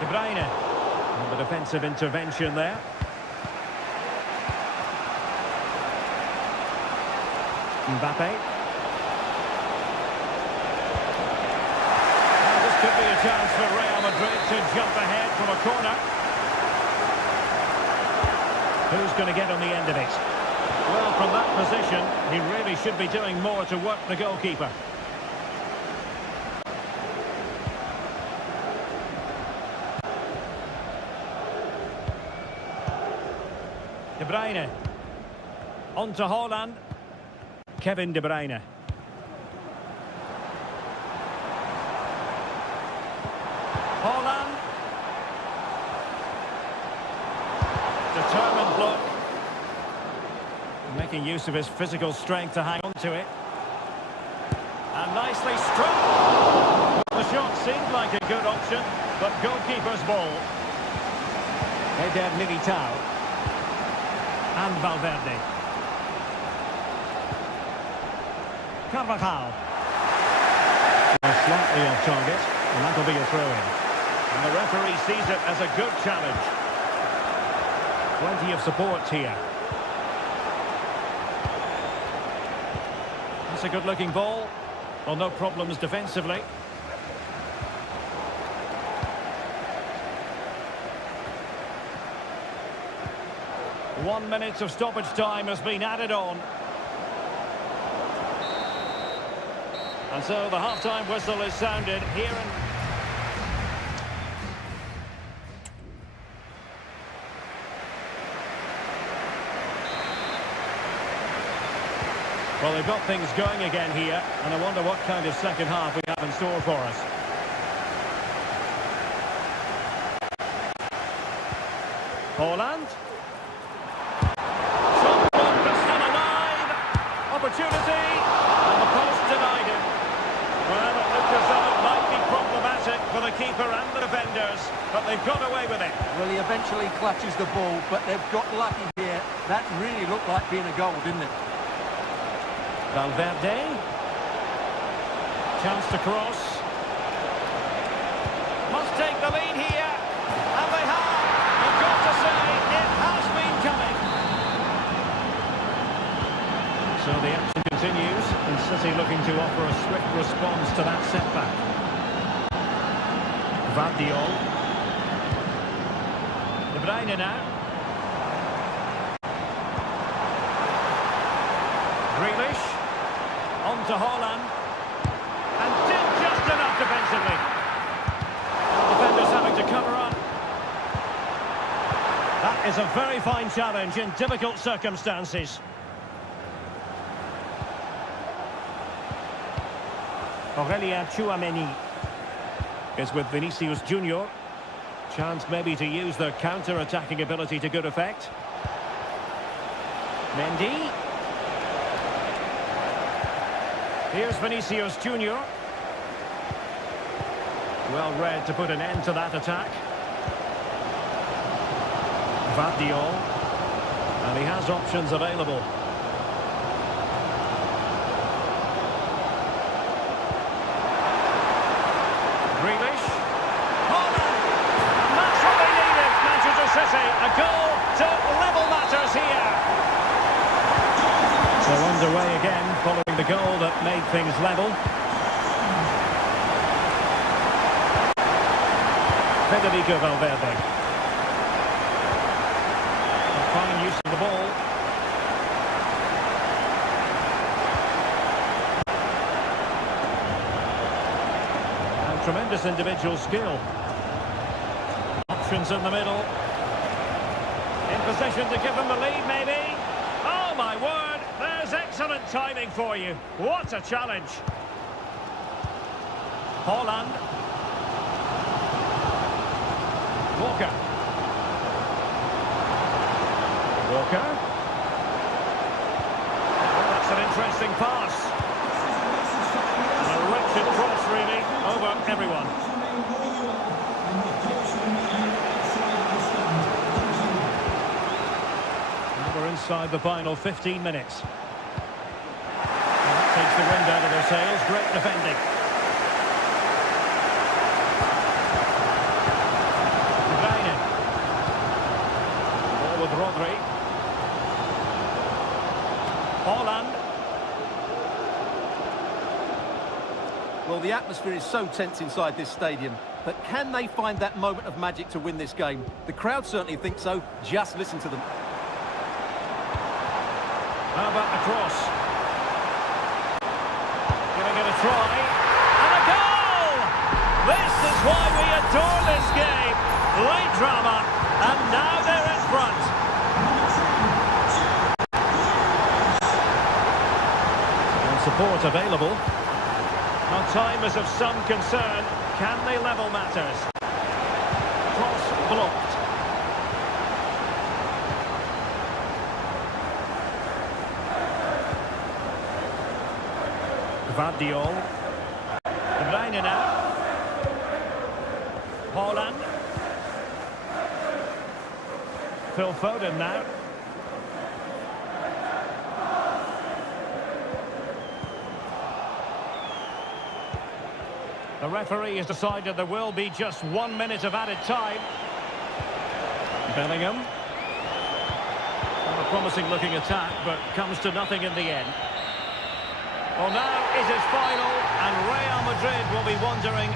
De Bruyne. And the defensive intervention there. Mbappe. Well, this could be a chance for Real Madrid to jump ahead from a corner. Who's going to get on the end of it? Well, from that position, he really should be doing more to work the goalkeeper. De Bruyne. On to Haaland. Kevin De Bruyne. Haaland. Determined look. Making use of his physical strength to hang on to it. And nicely struck. The shot seemed like a good option, but goalkeeper's ball. Eder Militao. And Valverde. Carvajal. Slightly off target, and that'll be a throw-in. And the referee sees it as a good challenge. Plenty of support here. That's a good-looking ball. Well, no problems defensively. One minute of stoppage time has been added on. And so the half-time whistle is sounded here in... Well, they've got things going again here, and I wonder what kind of second half we have in store for us. Holland. Someone is still alive. Opportunity. And the post denied him. Well, it looked as though it might be problematic for the keeper and the defenders, but they've got away with it. Well, he eventually clutches the ball, but they've got lucky here. That really looked like being a goal, didn't it? Valverde. Chance to cross. Must take the lead here. And they have. I've got to say, it has been coming. So the action continues, and City looking to offer a swift response to that setback. Vardiol. De Bruyne now. Grealish. On to Haaland. And did just enough defensively. Defenders having to cover up. That is a very fine challenge in difficult circumstances. Aurelien Tchouameni is with Vinicius Junior. Chance maybe to use their counter-attacking ability to good effect. Mendy. Here's Vinicius Junior. Well read to put an end to that attack. Vardiol. And he has options available. Grealish. Haaland. And that's what they needed, Manchester City. A goal to level matters here. So underway again, following the goal that made things level. Federico Valverde. A fine use of the ball. And tremendous individual skill. Options in the middle. In position to give them the lead, maybe. Oh, my word. There's excellent timing for you. What a challenge. Haaland. Walker. Walker. Oh, that's an interesting pass. And a wretched cross, really, over everyone. Now we're inside the final 15 minutes. And that takes the wind out of their sails. Great defending. With Rodri. Haaland. Well, the atmosphere is so tense inside this stadium, but can they find that moment of magic to win this game? The crowd certainly think so. Just listen to them. How about the cross? Giving it a try. And a goal! This is why we adore this game. Late drama, and now they're in front. And support available. Now time is of some concern. Can they level matters? Cross blocked. Vardiol. De Bruyne now. Haaland. Phil Foden now. The referee has decided there will be just 1 minute of added time. Bellingham. Well, a promising looking attack, but comes to nothing in the end. Well, now it is final, and Real Madrid will be wondering...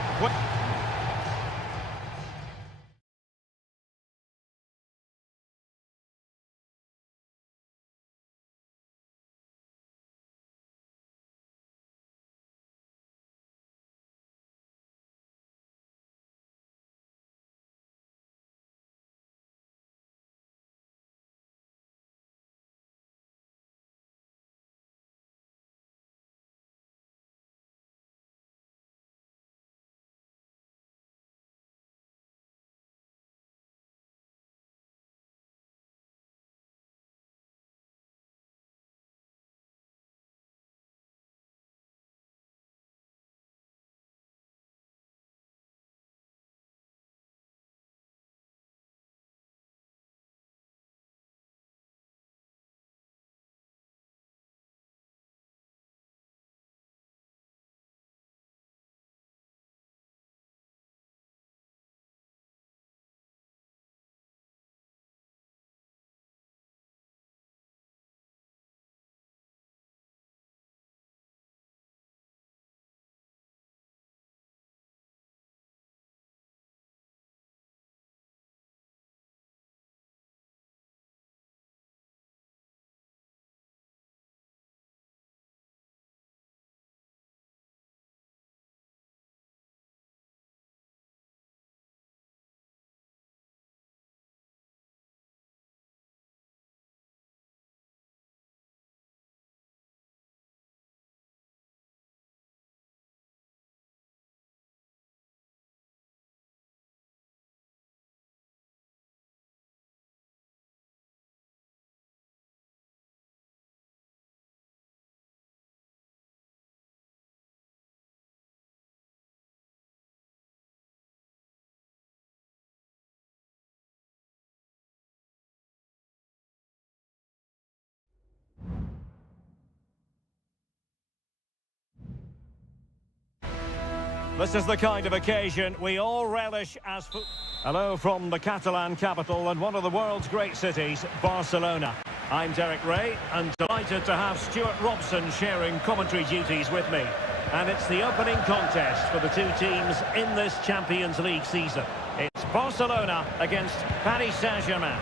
This is the kind of occasion we all relish as football. Hello from the Catalan capital and one of the world's great cities, Barcelona. I'm Derek Ray and delighted to have Stuart Robson sharing commentary duties with me. And it's the opening contest for the two teams in this Champions League season. It's Barcelona against Paris Saint-Germain.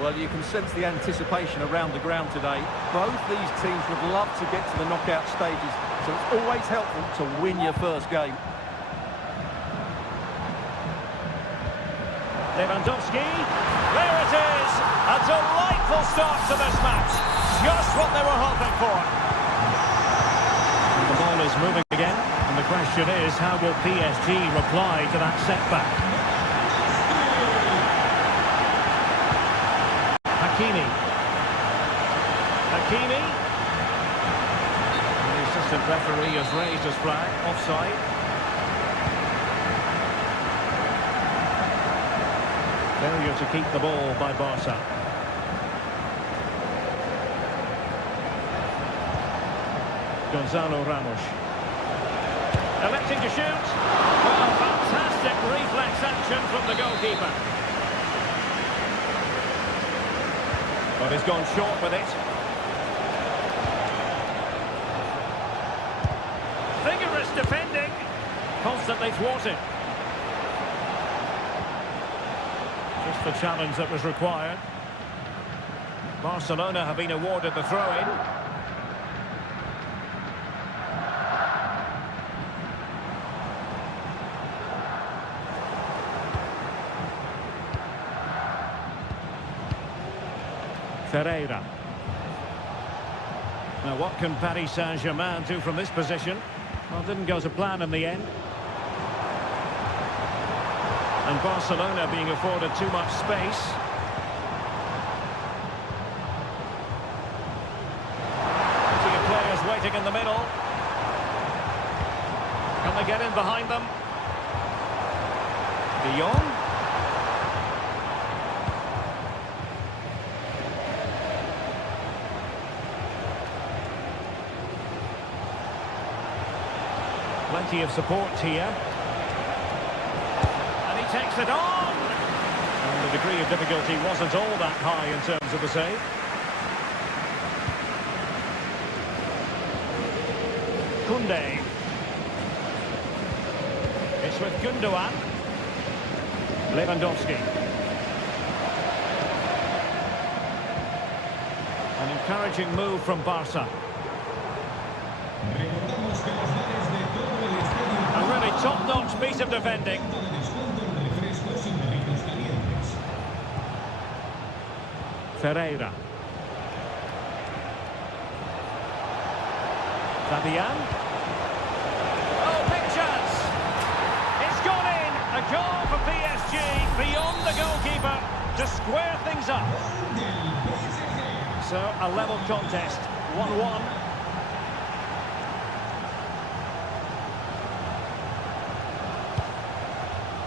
Well, you can sense the anticipation around the ground today. Both these teams would love to get to the knockout stages, so it's always helpful to win your first game. Lewandowski, there it is! A delightful start to this match. Just what they were hoping for. The ball is moving again, and the question is, how will PSG reply to that setback? Hakimi. The assistant referee has raised his flag, offside. Failure to keep the ball by Barca. Gonzalo Ramos. Electing to shoot. Well, fantastic reflex action from the goalkeeper. But he's gone short with it. Vigorous defending. Constantly thwarted. Just the challenge that was required. Barcelona have been awarded the throw-in. Seria. Now what can Paris Saint-Germain do from this position? Well, didn't go to plan in the end. And Barcelona being afforded too much space. Plenty of players waiting in the middle. Can they get in behind them? De Jong. Plenty of support here. Takes it on! And the degree of difficulty wasn't all that high in terms of the save. Koundé. It's with Gundogan. Lewandowski. An encouraging move from Barca. A really top-notch piece of defending. Ferreira. Fabian. Oh, big chance! It's gone in! A goal for PSG beyond the goalkeeper to square things up. So, a level contest, 1-1.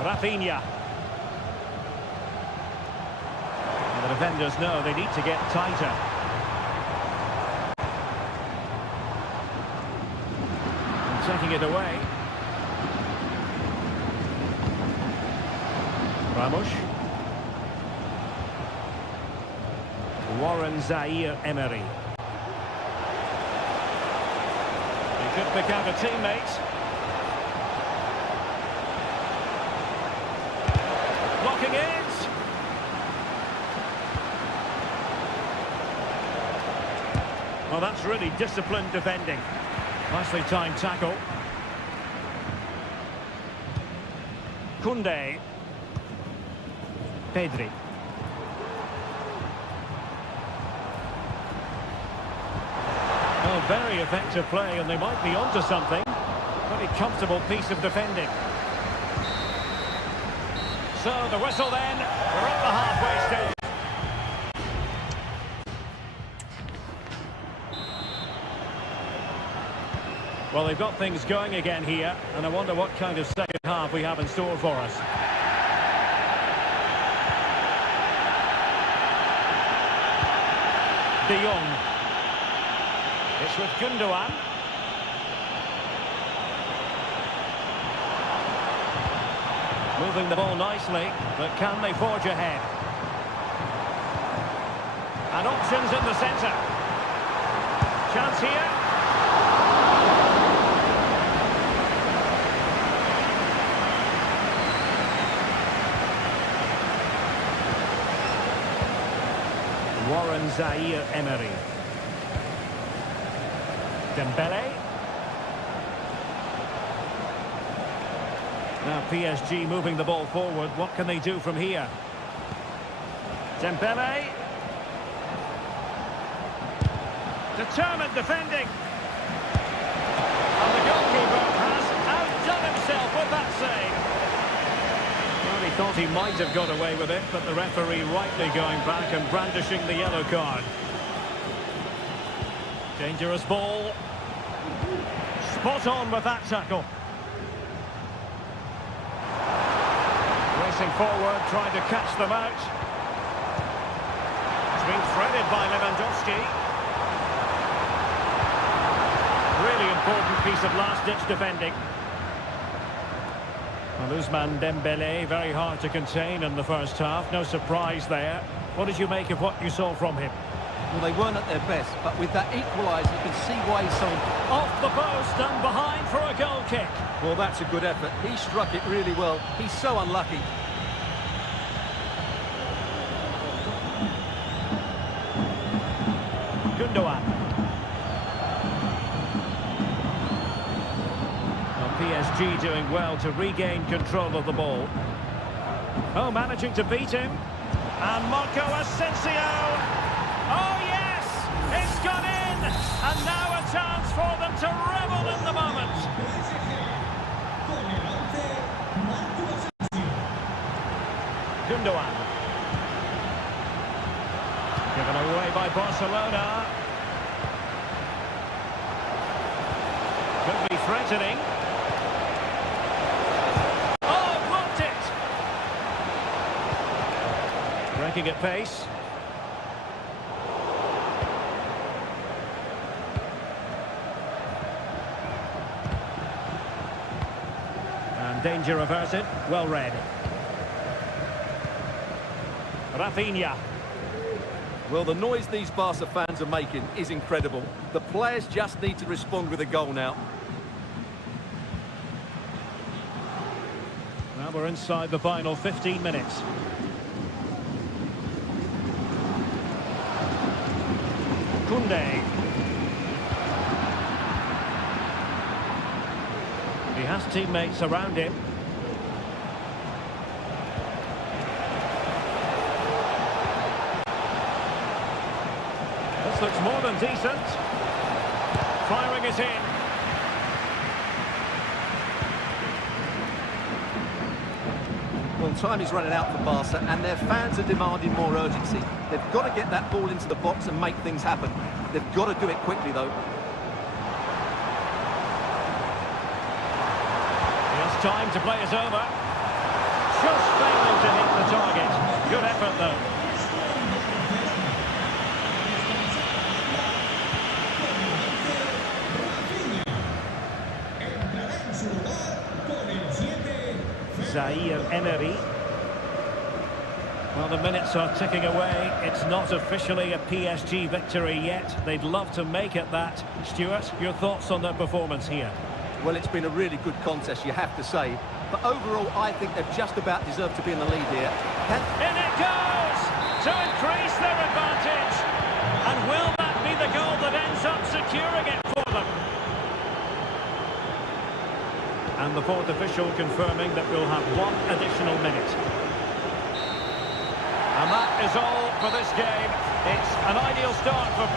Rafinha. The defenders know they need to get tighter. And taking it away. Ramos. Warren Zaire-Emery. He could pick out a teammate. Blocking it. Well, that's really disciplined defending. Nicely timed tackle. Koundé. Pedri. Oh, very effective play, and they might be onto something. Very comfortable piece of defending. So, the whistle then. We're at the halfway stage. Well, they've got things going again here, and I wonder what kind of second half we have in store for us. De Jong. It's with Gundogan. moving the ball nicely, but can they forge ahead? And options in the centre. Chance here. Warren Zaire-Emery. Dembele. Now PSG moving the ball forward. What can they do from here? Dembele. Determined defending. And the goalkeeper has outdone himself with that save. Well, he thought he might have got away with it, but the referee rightly going back and brandishing the yellow card. Dangerous ball. Spot on with that tackle. Racing forward, trying to catch them out. It's been threaded by Lewandowski. Really important piece of last-ditch defending. Well, Ousmane Dembele, very hard to contain in the first half. No surprise there. What did you make of what you saw from him? Well, they weren't at their best, but with that equaliser, you can see why he's so... Off the post and behind for a goal kick. Well, that's a good effort. He struck it really well. He's so unlucky. Gundogan. Well, PSG doing well to regain control of the ball. Oh, managing to beat him. And Marco Asensio. Oh, yes! It's gone in! And now a chance for them to revel in the moment. Gundogan. Given away by Barcelona. Could be threatening. Oh, blocked it! Breaking at pace. And danger averted. Well read. Rafinha. Well, the noise these Barca fans are making is incredible. The players just need to respond with a goal now. Now we're inside the final 15 minutes. Koundé. He has teammates around him. This looks more than decent. Firing it in. Well, time is running out for Barca, and their fans are demanding more urgency. They've got to get that ball into the box and make things happen. They've got to do it quickly, though. It's time to play it over. Just failing to hit the target. Good effort, though. Zaire-Emery. Well, the minutes are ticking away. It's not officially a PSG victory yet. They'd love to make it that. Stuart, your thoughts on their performance here? Well, it's been a really good contest, you have to say. But overall, I think they've just about deserved to be in the lead here. In it goes! To increase their advantage! And will that be the goal that ends up securing it for them? And the fourth official confirming that we'll have one additional minute. And that is all for this game. It's an ideal start for...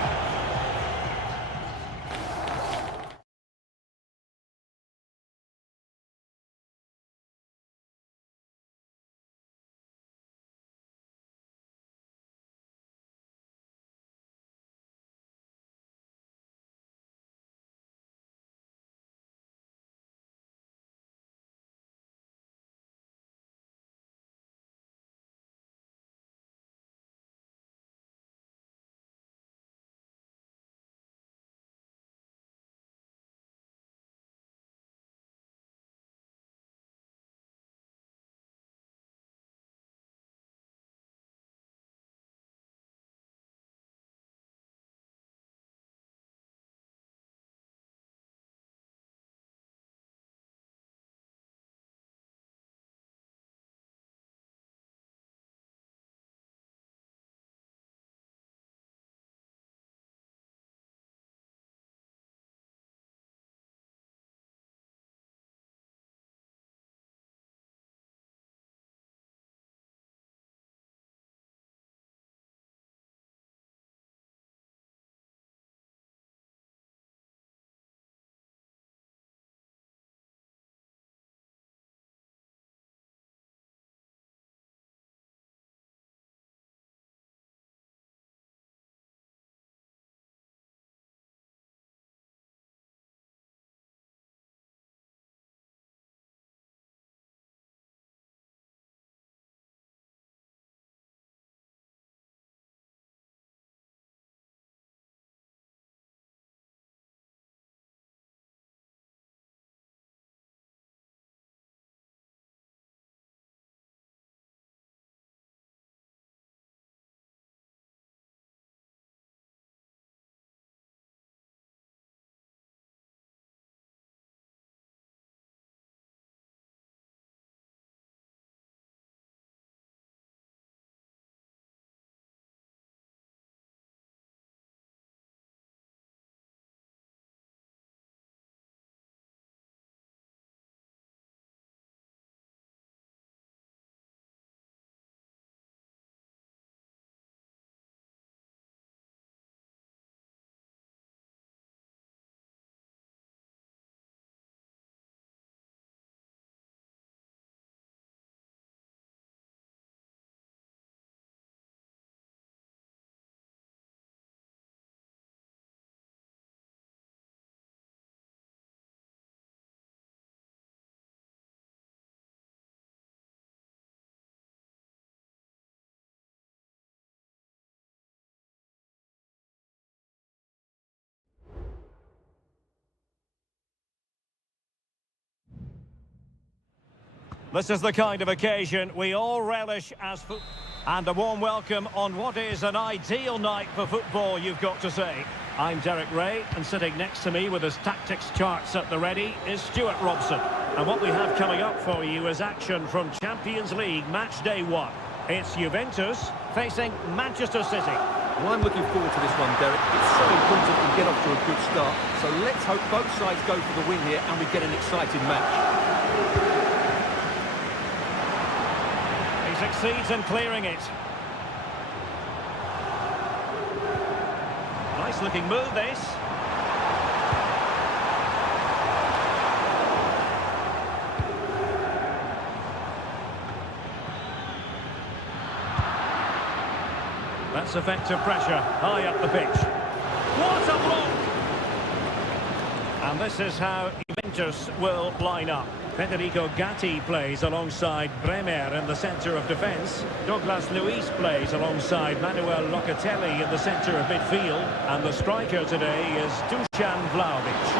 This is the kind of occasion we all relish as football. And a warm welcome on what is an ideal night for football, you've got to say. I'm Derek Ray, and sitting next to me with his tactics charts at the ready is Stuart Robson. And what we have coming up for you is action from Champions League match day 1. It's Juventus facing Manchester City. Well, I'm looking forward to this one, Derek. It's so important we get off to a good start. So let's hope both sides go for the win here and we get an exciting match. Succeeds in clearing it. Nice looking move, this. That's effective pressure high up the pitch. What a block! And this is how Juventus will line up. Federico Gatti plays alongside Bremer in the centre of defence. Douglas Luiz plays alongside Manuel Locatelli in the centre of midfield. And the striker today is Dusan Vlahovic.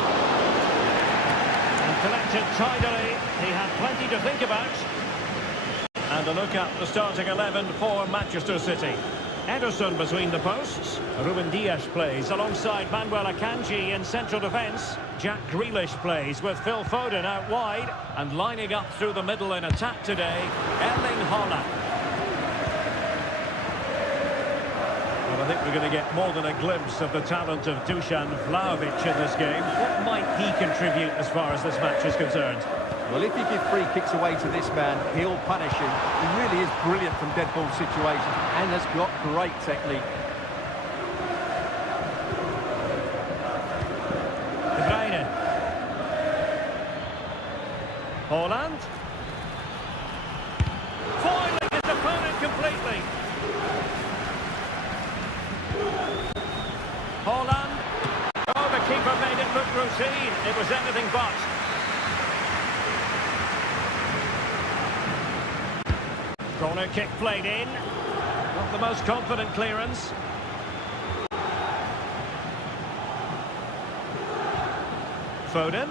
And collected tidily. He had plenty to think about. And a look at the starting 11 for Manchester City. Ederson between the posts. Ruben Dias plays alongside Manuel Akanji in central defence. Jack Grealish plays with Phil Foden out wide. And lining up through the middle in attack today, Erling Haaland. Well, I think we're going to get more than a glimpse of the talent of Dusan Vlahovic in this game. What might he contribute as far as this match is concerned? Well, if you give free kicks away to this man, he'll punish him. He really is brilliant from dead ball situations and has got great technique. De Bruyne. Haaland. Foiling his opponent completely. Haaland. Oh, the keeper made it look routine. It was anything but. Corner kick played in. Not the most confident clearance. Foden.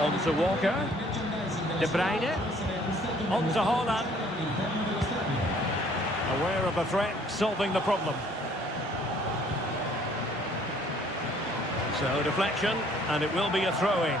On to Walker. De Bruyne. On to Haaland. Aware of the threat, solving the problem. So deflection, and it will be a throw-in.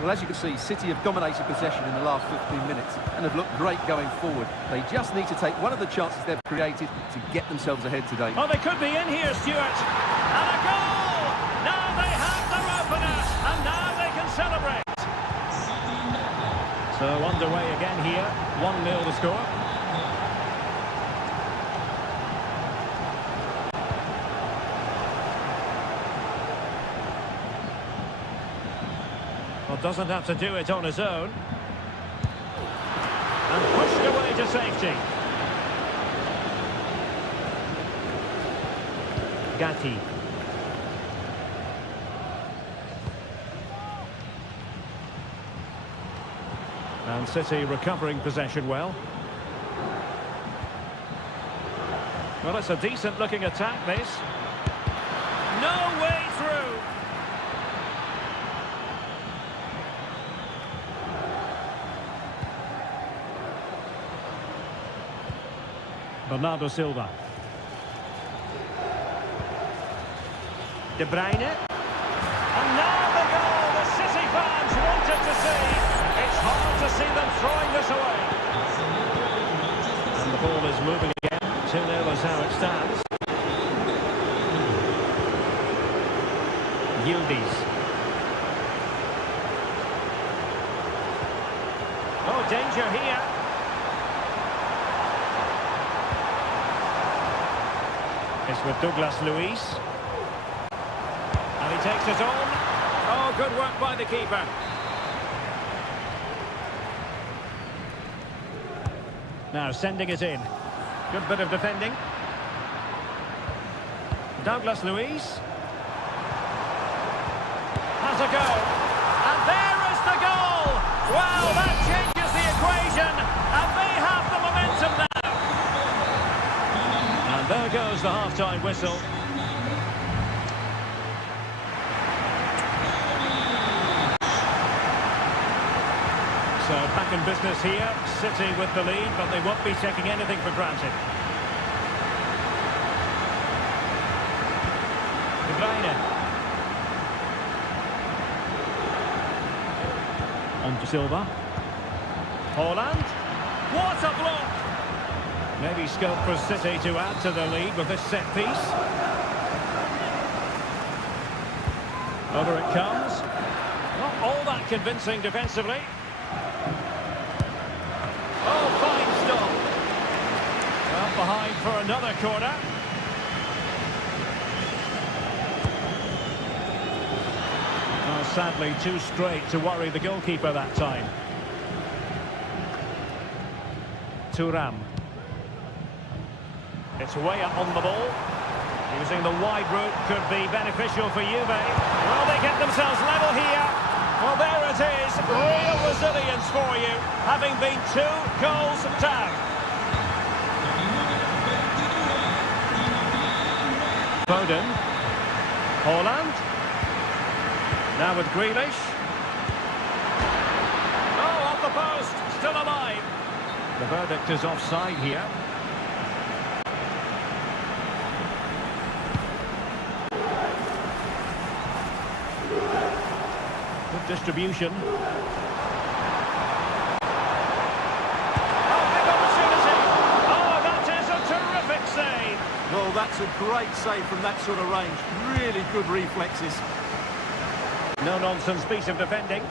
Well, as you can see, City have dominated possession in the last 15 minutes and have looked great going forward. They just need to take one of the chances they've created to get themselves ahead today. Oh, they could be in here, Stuart. And a goal! Now they have their opener, and now they can celebrate. So underway again here, 1-0 the score. Well, doesn't have to do it on his own. And pushed away to safety. Gatti. And City recovering possession well. Well, it's a decent looking attack, this. No way through. Bernardo Silva. De Bruyne. And now the goal the City fans wanted to see. It's hard to see them throwing this away. And the ball is moving again. 2-0 is how it stands. Yildiz. Oh, danger here. It's with Douglas Luiz. And he takes it on. Oh, good work by the keeper. Now sending it in. Good bit of defending. Douglas Luiz. Has a go. And there is the goal! Well, that changes the equation. And they have the momentum now. And there goes the half-time whistle. So back in business here, City with the lead, but they won't be taking anything for granted. De Bruyne. On to Silva. Haaland. What a block! Maybe scope for City to add to the lead with this set piece. Over it comes. Not all that convincing defensively. Oh, fine stop. Up behind for another corner. Oh, sadly, too straight to worry the goalkeeper that time. Thuram. It's way up on the ball. Using the wide route could be beneficial for Juve. Well, they get themselves level here. Well, there it is. Real resilience for you, having been 2 goals down. Foden. Haaland. Now with Grealish. Oh, off the post. Still alive. The verdict is offside here. Good distribution. Oh, big opportunity. Oh, that is a terrific save. Well, that's a great save from that sort of range. Really good reflexes. No-nonsense piece of defending.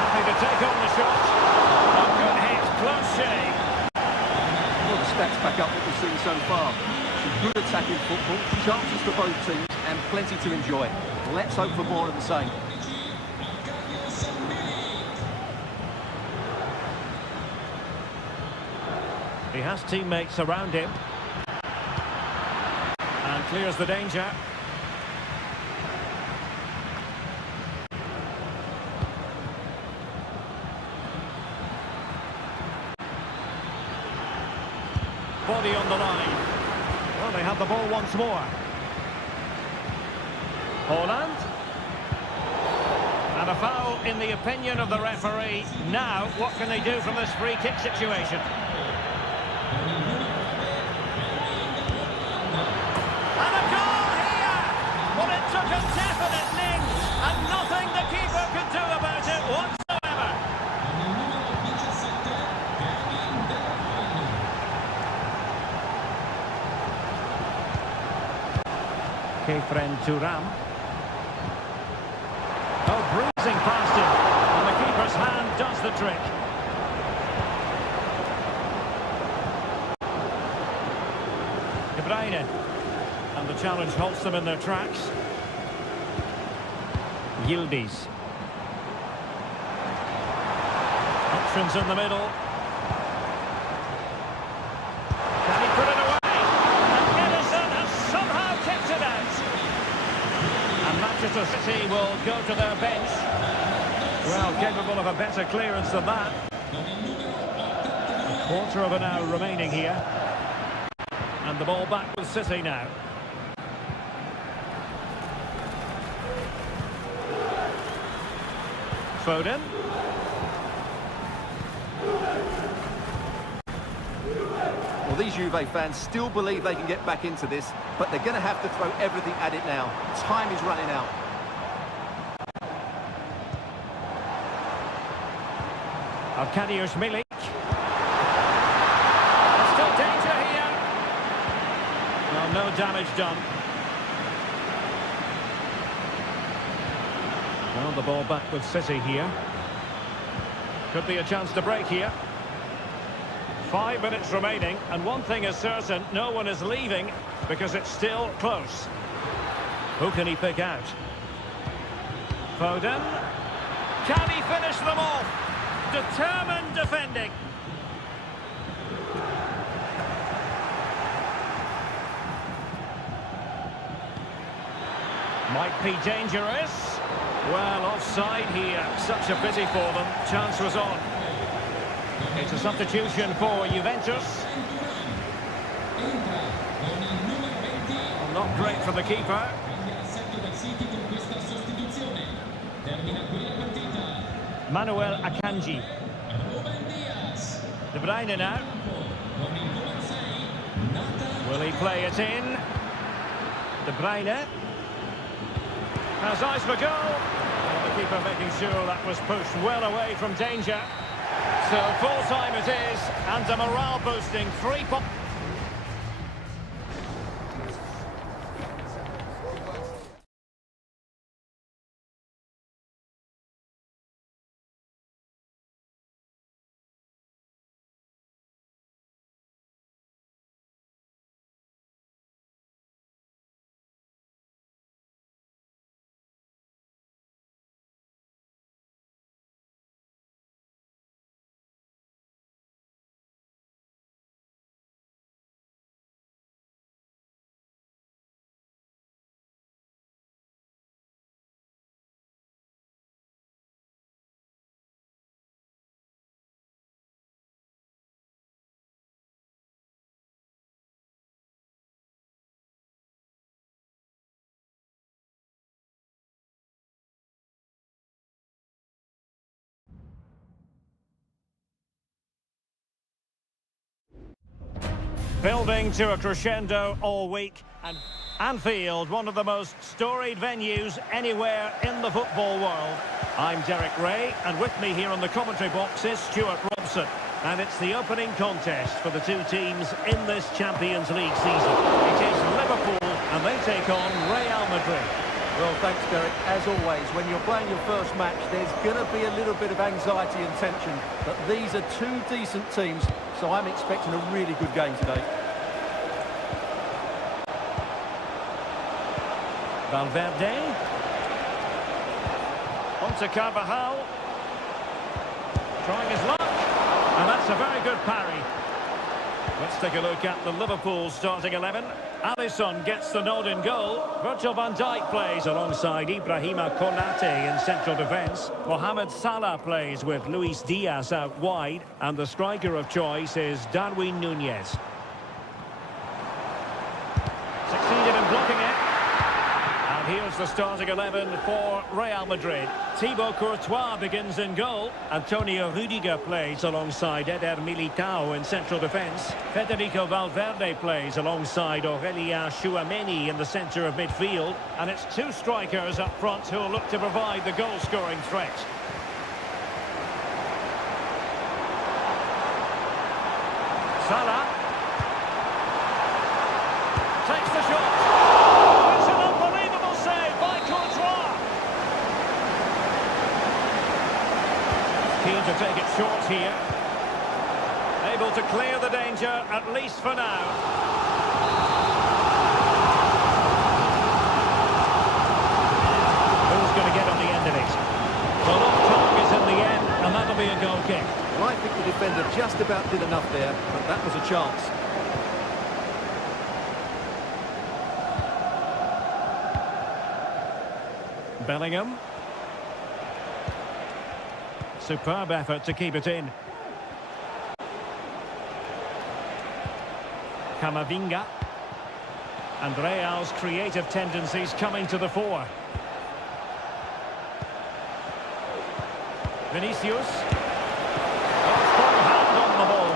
Happy to take on the shot. A good hit, close shave. Well, the stats back up what we've seen so far. Some good attacking football, chances for both teams, and plenty to enjoy. Let's hope for more of the same. He has teammates around him. And clears the danger. Body on the line. Well, they have the ball once more. Haaland. And a foul in the opinion of the referee. Now, what can they do from this free kick situation? And a goal here! Well, it took a definite ning, and nothing the keeper could do about it whatsoever. Kefren Thuram. Oh, bruising past him, and the keeper's hand does the trick. De Bruyne. And the challenge halts them in their tracks. Yildiz. Options in the middle. Can he put it away? And Edison has somehow kept it out. And Manchester City will go to their bench. Well, capable of a better clearance than that. A quarter of an hour remaining here. And the ball back with City now. Foden. Well, these Juve fans still believe they can get back into this, but they're going to have to throw everything at it now. Time is running out. Arkadiusz Milik. There's still danger here. Well, no damage done. Well, the ball back with City here. Could be a chance to break here. 5 minutes remaining, and one thing is certain, no one is leaving because it's still close. Who can he pick out? Foden. Can he finish them off? Determined defending. Might be dangerous. Well, offside here. Such a pity for them. Chance was on. It's a substitution for Juventus. Well, not great for the keeper. Manuel Akanji. De Bruyne now. Will he play it in? De Bruyne. Has eyes for goal. And the keeper making sure that was pushed well away from danger. So full time it is, and a morale boosting 3 points. Building to a crescendo all week, and Anfield, one of the most storied venues anywhere in the football world. I'm Derek Ray, and with me here on the commentary box is Stuart Robson. And it's the opening contest for the two teams in this Champions League season. It is Liverpool, and they take on Real Madrid. Well, thanks, Derek. As always, when you're playing your first match, there's going to be a little bit of anxiety and tension. But these are two decent teams, so I'm expecting a really good game today. Valverde. On to Carvajal. Trying his luck. And that's a very good parry. Let's take a look at the Liverpool starting 11. Alisson gets the nod in goal. Virgil van Dijk plays alongside Ibrahima Konate in central defence. Mohamed Salah plays with Luis Diaz out wide. And the striker of choice is Darwin Núñez. Succeeded in blocking it. And here's the starting 11 for Real Madrid. Thibaut Courtois begins in goal. Antonio Rüdiger plays alongside Eder Militao in central defence. Federico Valverde plays alongside Aurelien Tchouameni in the centre of midfield. And it's two strikers up front who will look to provide the goal-scoring threat. Salah. Takes the shot. It's an unbelievable save by Courtois. Keen to take it short here. Able to clear the danger, at least for now. Who's going to get on the end of it? The long target in the end, and that'll be a goal kick. Well, I think the defender just about did enough there, but that was a chance. Bellingham. Superb effort to keep it in. Camavinga. And Real's creative tendencies coming to the fore. Vinicius. Oh, full hand on the ball.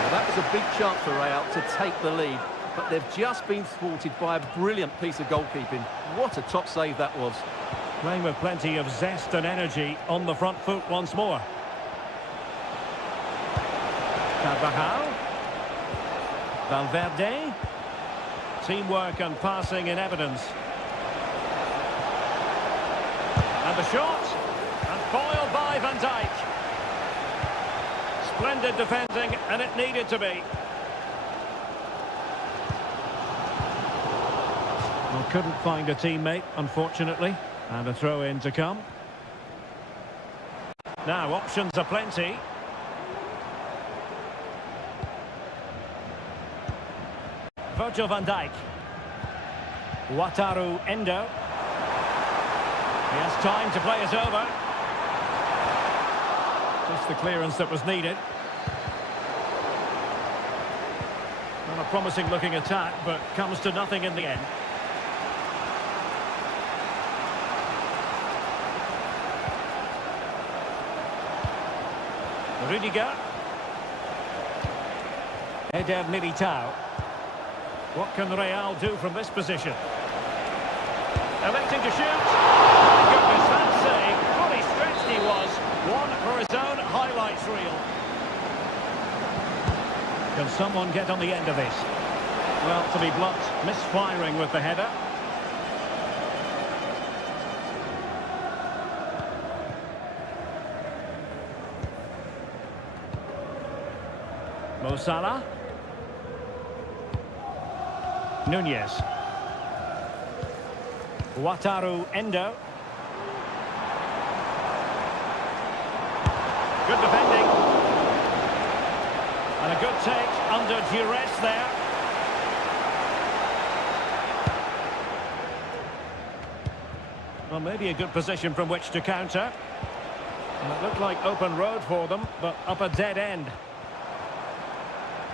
Well, that was a big chance for Real to take the lead, but they've just been thwarted by a brilliant piece of goalkeeping. What a top save that was. Playing with plenty of zest and energy on the front foot once more. Carvajal. Valverde. Teamwork and passing in evidence. And the shot. And foiled by Van Dijk. Splendid defending, and it needed to be. Well, couldn't find a teammate, unfortunately. And a throw-in to come. Now, options are plenty. Virgil van Dijk. Wataru Endo. He has time to play it over. Just the clearance that was needed. Not a promising looking attack, but comes to nothing in the end. Rudiger. Eder Militao. What can Real do from this position? Electing to shoot. My goodness, that save. Fully stretched he was. One for his own highlights reel. Can someone get on the end of this? Well, to be blunt, misfiring with the header. Mo Salah. Nunez. Wataru Endo. Good defending. And a good take under duress there. Well, maybe a good position from which to counter. And it looked like open road for them, but up a dead end.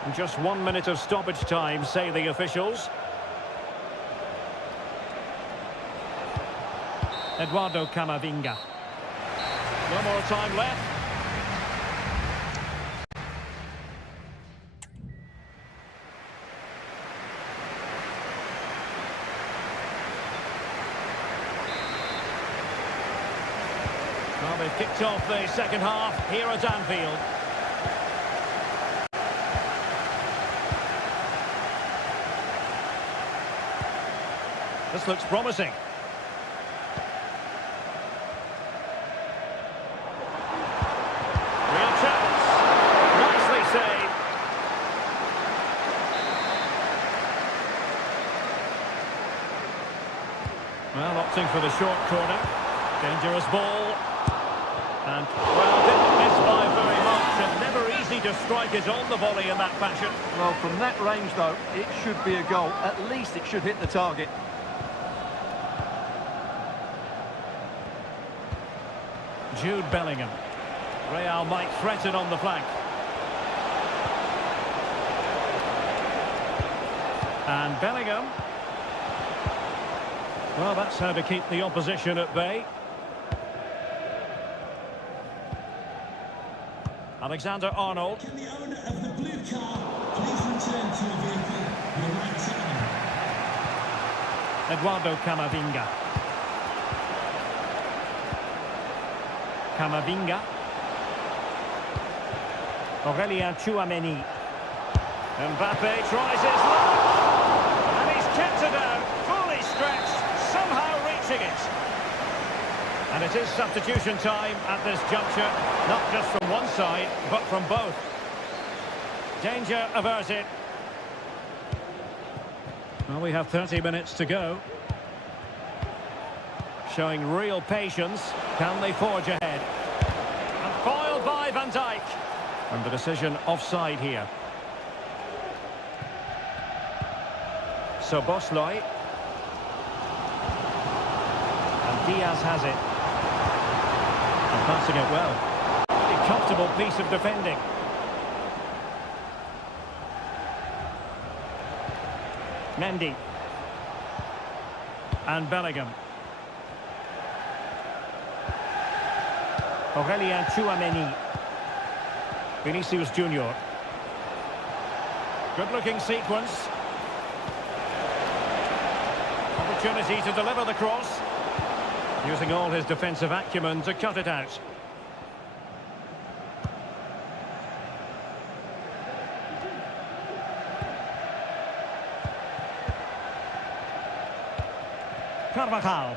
And just 1 minute of stoppage time, say the officials. Eduardo Camavinga. No more time left. Well, they've kicked off the second half here at Anfield. This looks promising. Real chance. Nicely saved. Well, opting for the short corner. Dangerous ball. And, well, didn't miss by very much, and never easy to strike it on the volley in that fashion. Well, from that range, though, it should be a goal. At least it should hit the target. Jude Bellingham. Real might threaten on the flank. And Bellingham. Well, that's how to keep the opposition at bay. Alexander-Arnold. Can the owner of the blue car please return to the vehicle with the right sign? Eduardo Camavinga. Camavinga. Aurelien Tchouameni. Mbappe tries his luck. And he's kept it out, fully stretched, somehow reaching it. And it is substitution time at this juncture, not just from one side, but from both. Danger averted. Well, we have 30 minutes to go. Showing real patience. Can they forge ahead? And foiled by Van Dijk. And the decision offside here. So Bosley. And Diaz has it. And passing it well. A comfortable piece of defending. Mendy. And Bellingham. Aurelien Tchouameni. Vinicius Junior. Good-looking sequence. Opportunity to deliver the cross. Using all his defensive acumen to cut it out. Carvajal.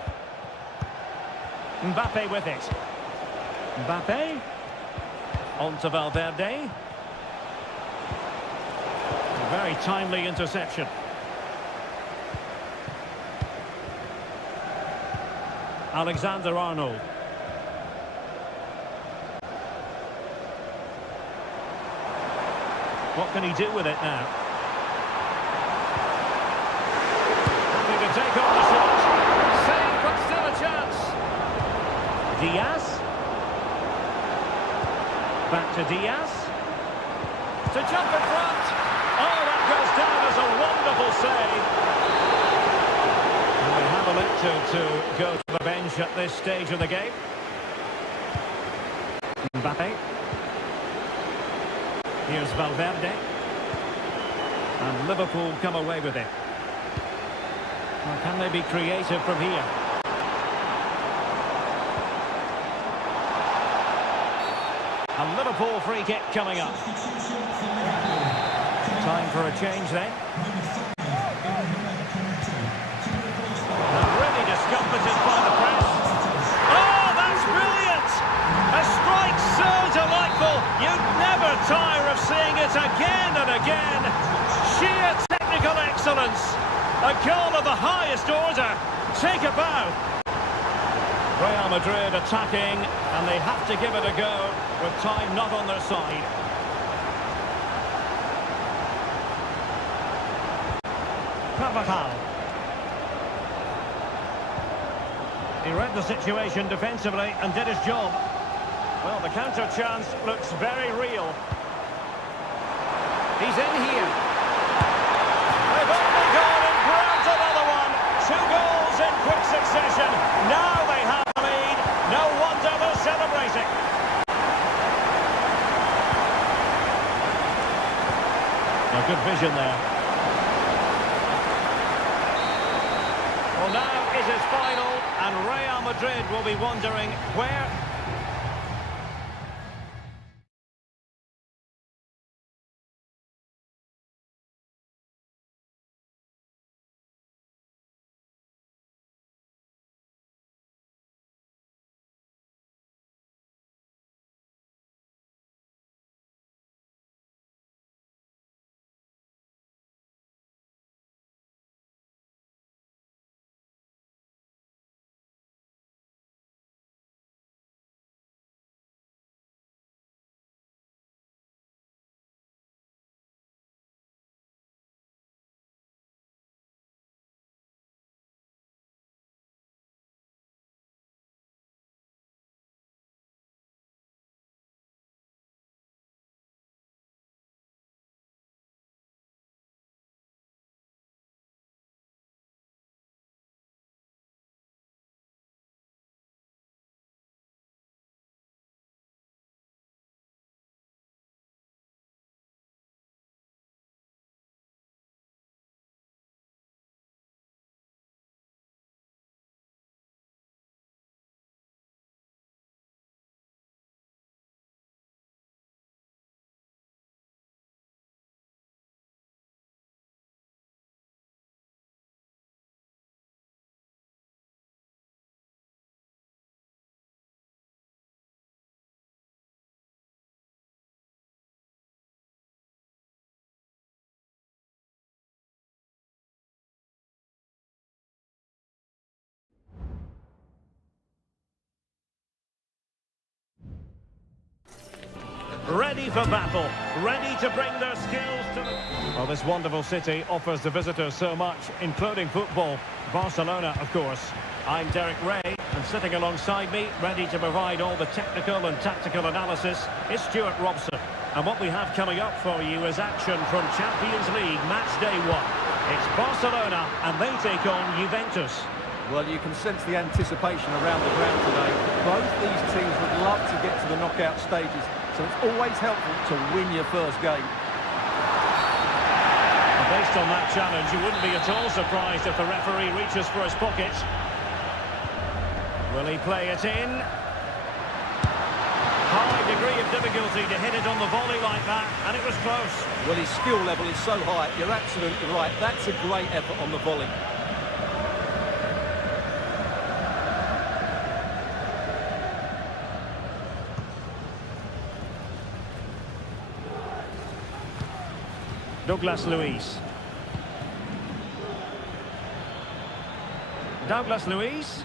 Mbappe with it. Mbappe. On to Valverde. A very timely interception. Alexander-Arnold. What can he do with it now? Having to take on the shot. Save, but still a chance. Diaz. Back to Diaz. To jump in front. Oh, that goes down as a wonderful save. And we have elected to go to the bench at this stage of the game. Mbappe. Here's Valverde. And Liverpool come away with it. Well, can they be creative from here? A Liverpool free kick coming up. Time for a change then. And really discomfited by the press. Oh, that's brilliant! A strike so delightful, you'd never tire of seeing it again and again. Sheer technical excellence. A goal of the highest order. Take a bow. Real Madrid attacking, and they have to give it a go with time not on their side. Carvajal. He read the situation defensively and did his job. Well, the counter chance looks very real. He's in here. They've only gone and grabbed another one. 2 goals in quick succession. Now they have the lead. No wonder they're celebrating. A good vision there. Well, now it is final, and Real Madrid will be wondering where... Ready for battle, ready to bring their skills to the... Well, this wonderful city offers the visitors so much, including football. Barcelona, of course. I'm Derek Ray, and sitting alongside me, ready to provide all the technical and tactical analysis, is Stuart Robson. And what we have coming up for you is action from Champions League match day 1. It's Barcelona, and they take on Juventus. Well, you can sense the anticipation around the ground today. Both these teams would love to get to the knockout stages, so it's always helpful to win your first game. And based on that challenge, you wouldn't be at all surprised if the referee reaches for his pocket. Will he play it in? High degree of difficulty to hit it on the volley like that, and it was close. Well, his skill level is so high, you're absolutely right. That's a great effort on the volley. Douglas Luiz. Douglas Luiz.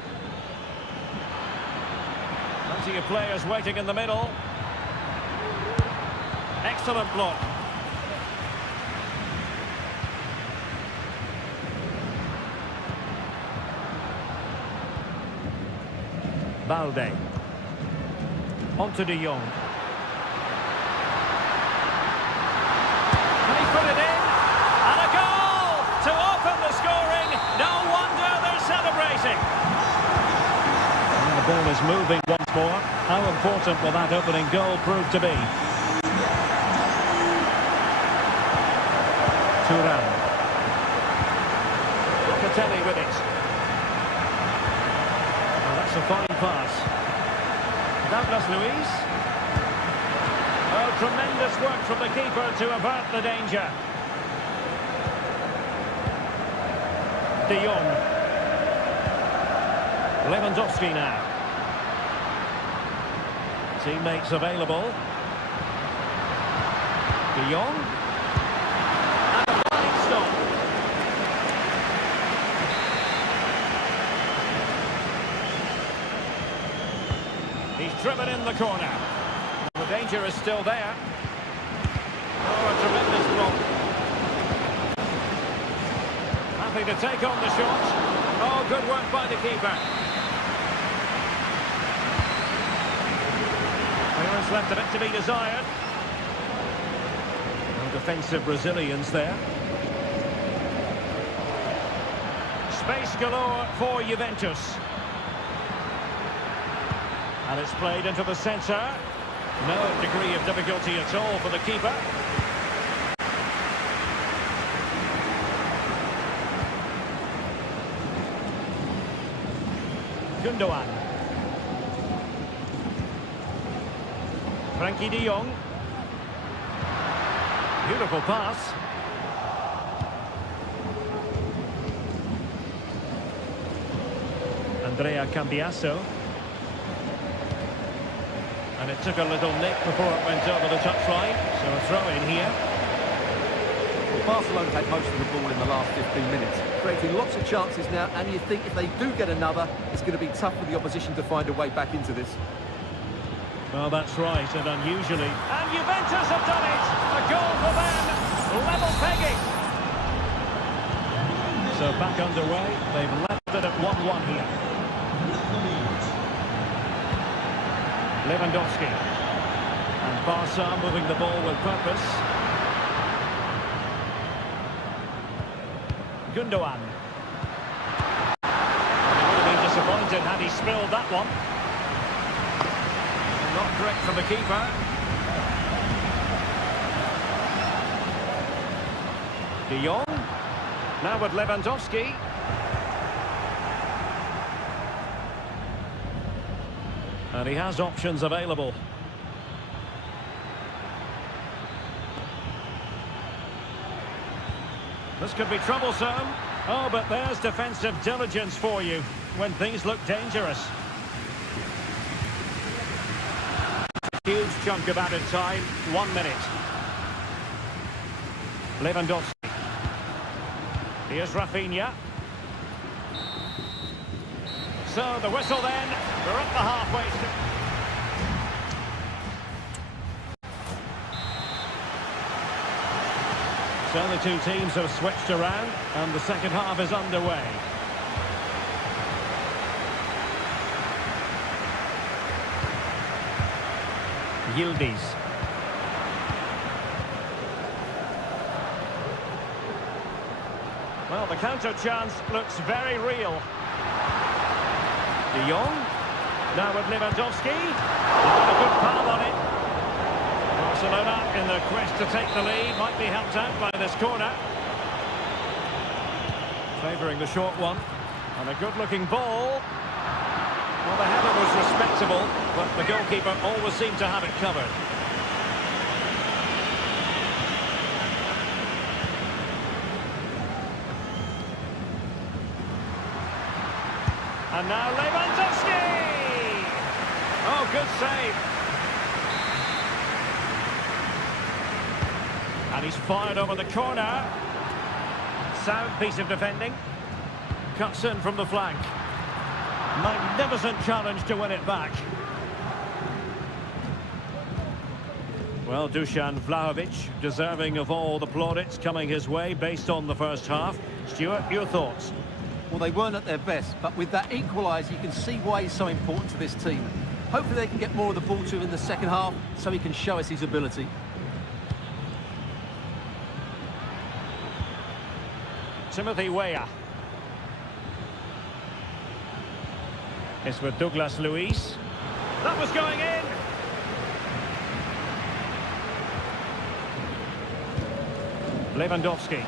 Plenty of players waiting in the middle. Excellent block. Balde. On to De Jong. And he put it in. And a goal to open the scoring. No wonder they're celebrating. And the ball is moving once more. How important will that opening goal prove to be? Turan. Locatelli with it. Oh, that's a fine pass. Douglas Luiz. Oh, tremendous work from the keeper to avert the danger. De Jong. Lewandowski now. Teammates available. De Jong. And a fine stop. He's driven in the corner. The danger is still there. Oh, a tremendous block. Happy to take on the shot. Oh, good work by the keeper. Clearance left a bit to be desired. No defensive Brazilians there. Space galore for Juventus. And it's played into the centre. No degree of difficulty at all for the keeper. Gundogan. Frankie de Jong. Beautiful pass. Andrea Cambiasso. And it took a little nick before it went over the touchline. So a throw in here. Barcelona had most of the ball in the last 15 minutes, creating lots of chances now, and you think if they do get another, it's going to be tough for the opposition to find a way back into this. Well, that's right, and unusually. And Juventus have done it! A goal for them! Level pegging! So back underway, they've left it at 1-1 here. Lewandowski. And Barca moving the ball with purpose. Gundogan. He would have been disappointed had he spilled that one. Not correct from the keeper. De Jong. Now with Lewandowski. And he has options available. This could be troublesome. Oh, but there's defensive diligence for you when things look dangerous. Huge chunk of added time, 1 minute. Lewandowski. Here's Rafinha. So the whistle then, we're at the halfway stage. So the two teams have switched around and the second half is underway. Yildiz. Well, the counter chance looks very real. De Jong. Now with Lewandowski. He's got a good palm on it. Barcelona in the quest to take the lead, might be helped out by this corner. Favouring the short one. And a good-looking ball. Well, the header was respectable, but the goalkeeper always seemed to have it covered. And now Lewandowski! Oh, good save. And he's fired over the corner. Sound piece of defending. Cuts in from the flank. Magnificent challenge to win it back. Well, Dusan Vlahovic, deserving of all the plaudits coming his way based on the first half. Stuart, your thoughts? Well, they weren't at their best, but with that equaliser, you can see why he's so important to this team. Hopefully they can get more of the ball to him in the second half so he can show us his ability. Timothy Weah. It's with Douglas Luiz. That was going in. Lewandowski.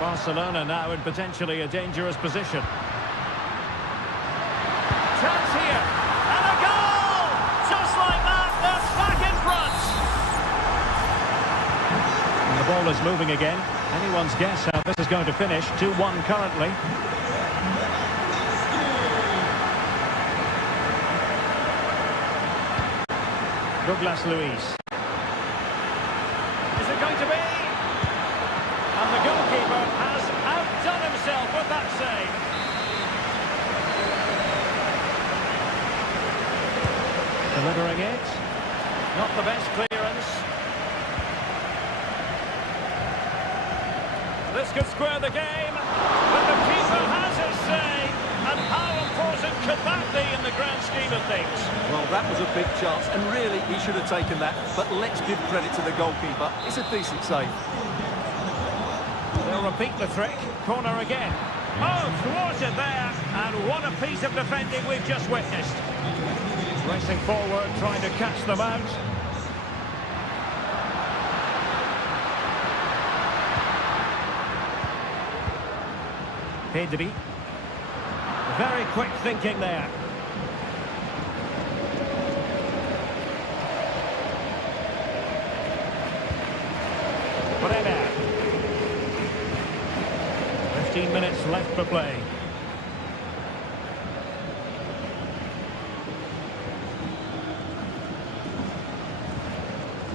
Barcelona now in potentially a dangerous position. Chance here, and a goal! Just like that, they're back in front! And the ball is moving again. Anyone's guess how this is going to finish. 2-1 currently. Douglas Luiz. Is it going to be? And the goalkeeper has outdone himself with that save. Delivering it. Not the best clearance. This could square the game. But the keeper has his say. And how important could that be in the grand scheme of things? Well, that was a big chance, and really he should have taken that. But let's give credit to the goalkeeper. It's a decent save. They'll repeat the trick. Corner again. Oh, thwarted there. And what a piece of defending we've just witnessed. Racing forward, trying to catch them out. Pedri. Very quick thinking there. Brena. 15 minutes left for play.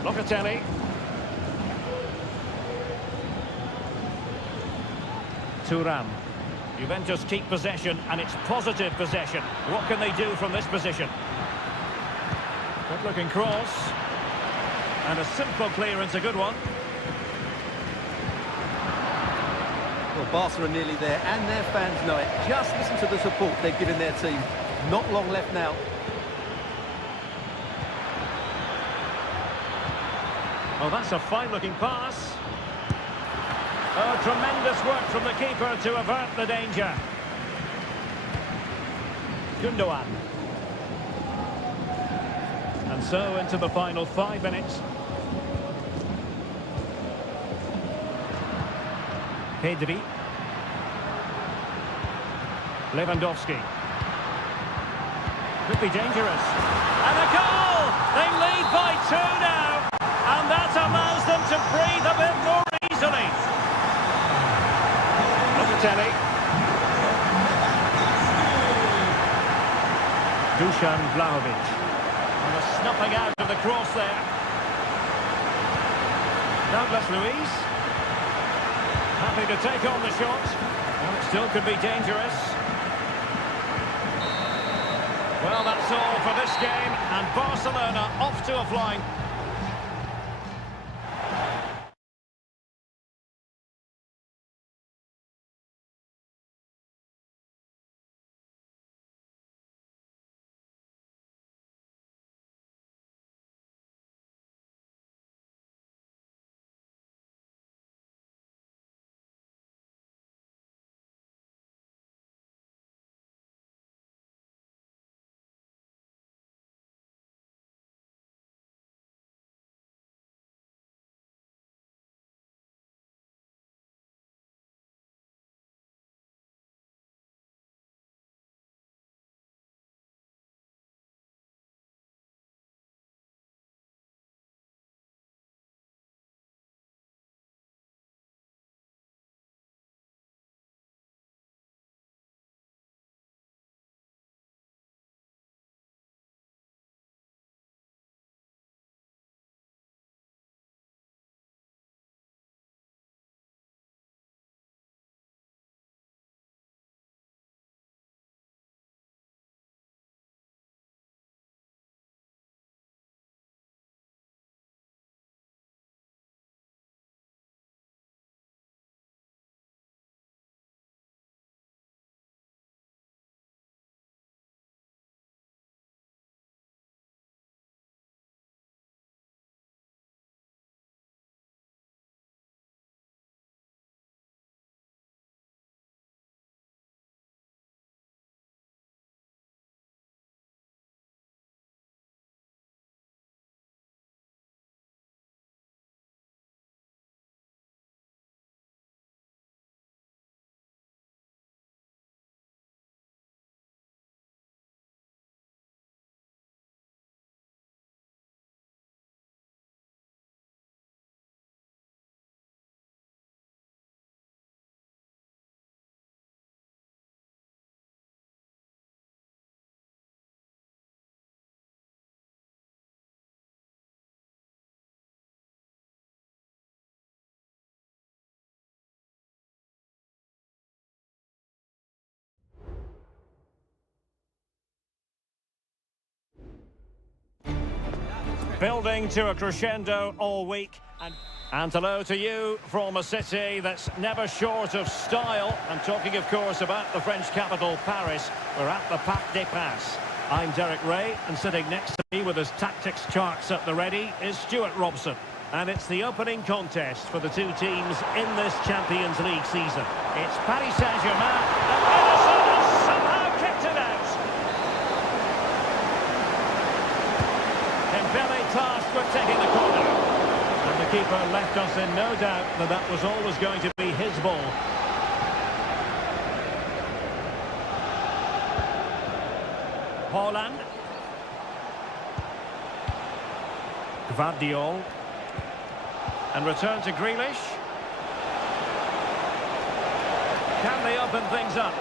Locatelli. Thuram. Juventus keep possession, and it's positive possession. What can they do from this position? Good-looking cross. And a simple clearance, a good one. Well, Barca are nearly there, and their fans know it. Just listen to the support they're giving their team. Not long left now. Oh, that's a fine-looking pass. Oh, tremendous work from the keeper to avert the danger. Gundogan. And so into the final 5 minutes. Pedri. Lewandowski. Could be dangerous. And a goal! They lead by 2 now. And that allows them to breathe a bit more easily. Locatelli. Dusan Vlahovic. And a snuffing out of the cross there. Douglas Luiz. Happy to take on the shot. Well, it still could be dangerous. Well, that's all for this game. And Barcelona off to a flying Building to a crescendo all week. And hello to you from a city that's never short of style. I'm talking, of course, about the French capital, Paris. We're at the Parc des Princes. I'm Derek Ray, and sitting next to me with his tactics charts at the ready is Stuart Robson. And it's the opening contest for the two teams in this Champions League season. It's Paris Saint-Germain, and Ederson has somehow kicked it out. Dembele tasked with taking the corner. And the keeper left us in no doubt that that was always going to be his ball. Haaland. Gvardiol. And return to Grealish. Can they open things up?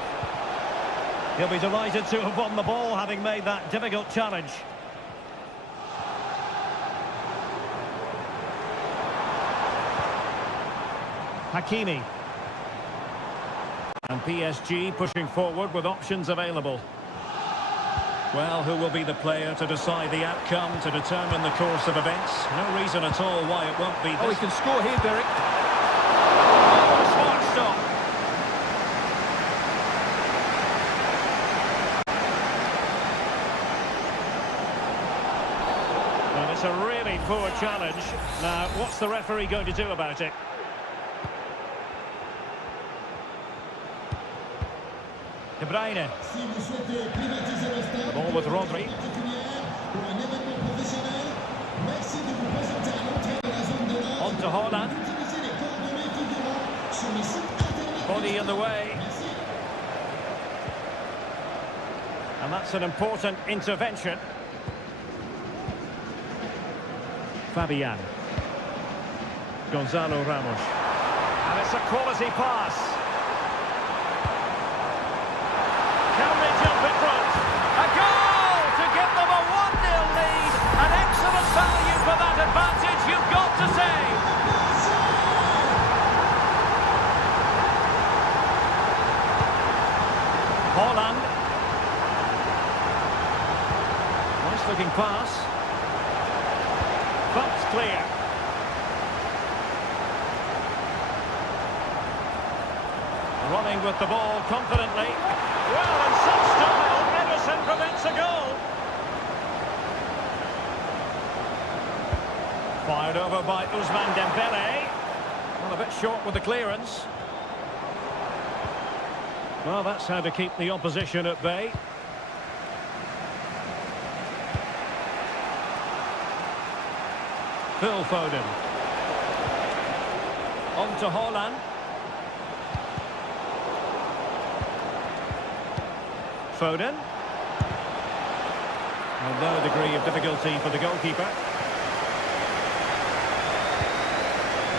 He'll be delighted to have won the ball, having made that difficult challenge. Hakimi. And PSG pushing forward with options available. Well, who will be the player to decide the outcome, to determine the course of events? No reason at all why it won't be this. Oh, he can score here, Derek. Oh, smart stop. Well, it's a really poor challenge. Now, what's the referee going to do about it? De Bruyne. Ball with Rodri. On to Haaland. Body in the way. And that's an important intervention. Fabian. Gonzalo Ramos. And it's a quality pass. Can they jump in front? A goal to give them a 1-0 lead. An excellent value for that advantage, you've got to say. Haaland. Nice looking pass. Bumped clear. Running with the ball confidently. Well, in such style, Ederson prevents a goal. Fired over by Ousmane Dembele. Well, a bit short with the clearance. Well, that's how to keep the opposition at bay. Phil Foden. On to Haaland. Foden. And no degree of difficulty for the goalkeeper.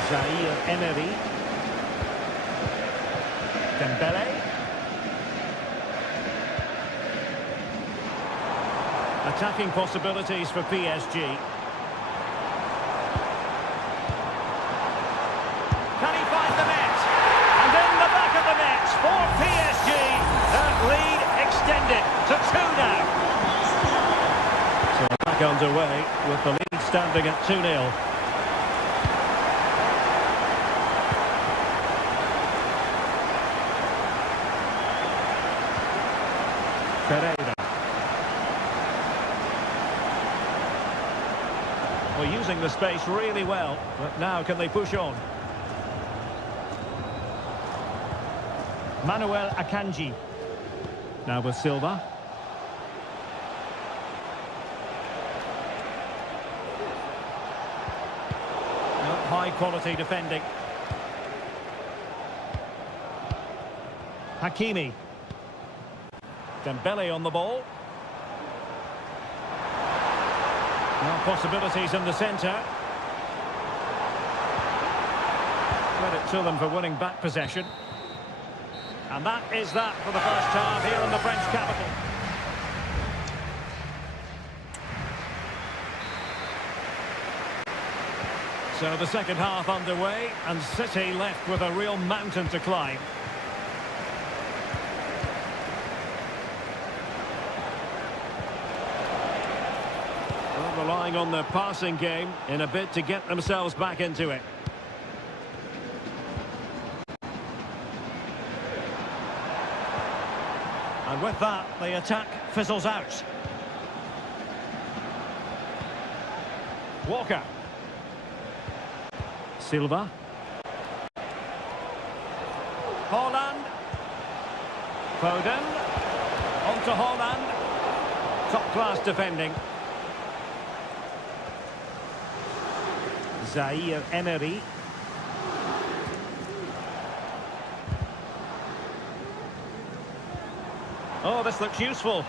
Zaire Emery. Dembele. Attacking possibilities for PSG. Can he find the net? And in the back of the net for PSG. That lead extended to 2 now. So back underway with the lead standing at 2-0. Pereira. Well, using the space really well, but now can they push on? Manuel Akanji. Now with Silva. High quality defending. Hakimi. Dembele on the ball. Now possibilities in the centre. Credit to them for winning back possession. And that is that for the first half here in the French capital. So the second half underway, and City left with a real mountain to climb. Well, relying on their passing game in a bid to get themselves back into it. And with that, the attack fizzles out. Walker. Silva. Haaland. Foden. On to Haaland. Top-class defending. Zaire Emery. Oh, this looks useful.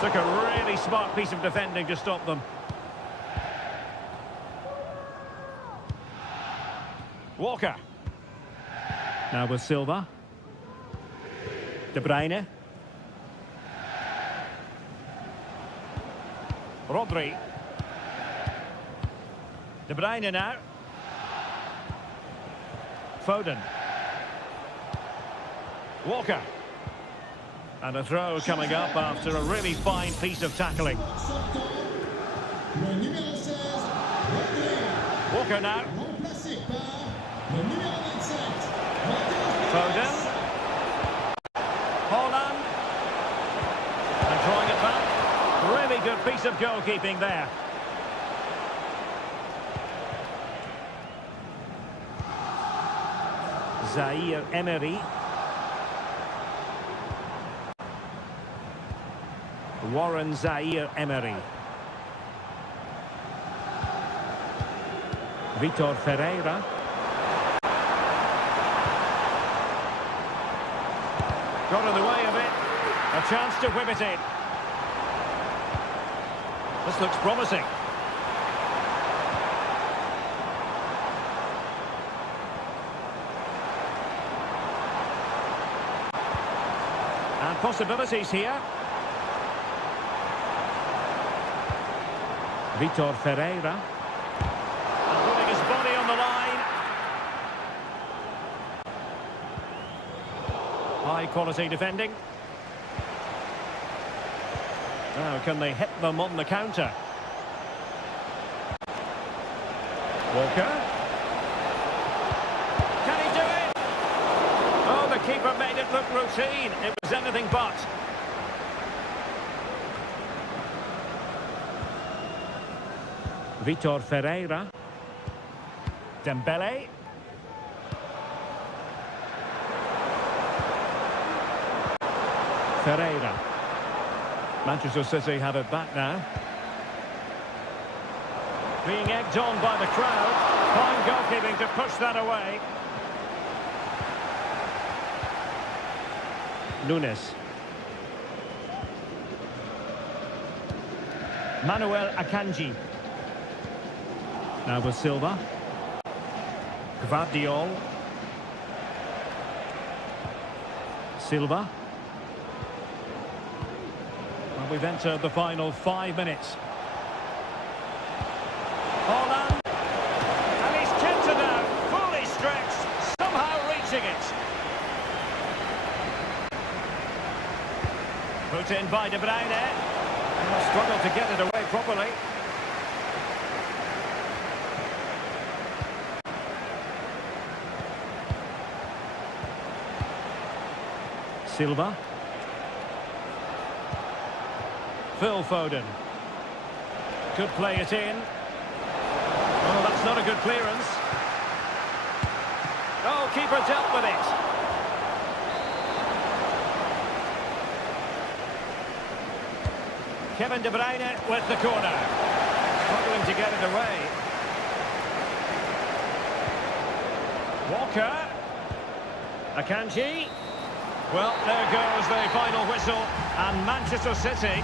Took a really smart piece of defending to stop them. Walker. Now with Silva. De Bruyne. Rodri. De Bruyne now. Foden. Walker. And a throw coming up after a really fine piece of tackling. Walker now. Foden. Haaland. And drawing it back. Really good piece of goalkeeping there. Zaire Emery. Warren Zaire Emery. Vitor Ferreira. Got in the way of it. A chance to whip it in. This looks promising. And possibilities here. Vitor Ferreira. And putting his body on the line. High quality defending. Now can they hit them on the counter? Walker. Can he do it? Oh, the keeper made it look routine. It was anything but. Vitor Ferreira. Dembele. Ferreira. Manchester City have it back now. Being egged on by the crowd. Fine goalkeeping to push that away. Nunes. Manuel Akanji. Now with Silva. Gvardiol. Silva. And we've entered the final 5 minutes. Haaland. And he's tipped it out. Fully stretched. Somehow reaching it. Put in by De Bruyne. Struggled to get it away properly. Silva. Phil Foden. Could play it in. Oh, that's not a good clearance. Oh, keeper dealt with it. Kevin De Bruyne with the corner. Struggling to get it away. Walker. Akanji. Well, there goes the final whistle, and Manchester City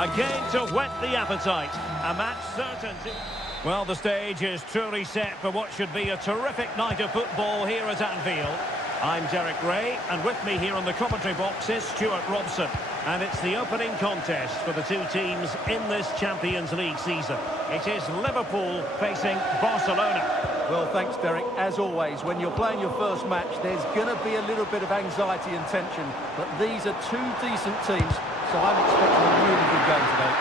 Again to whet the appetite. A match certainty. Well, the stage is truly set for what should be a terrific night of football here at Anfield. I'm Derek Ray, and with me here on the commentary box is Stuart Robson. And it's the opening contest for the two teams in this Champions League season. It is Liverpool facing Barcelona. Well, thanks, Derek. As always, when you're playing your first match, there's going to be a little bit of anxiety and tension. But these are two decent teams, so I'm expecting a really good game today.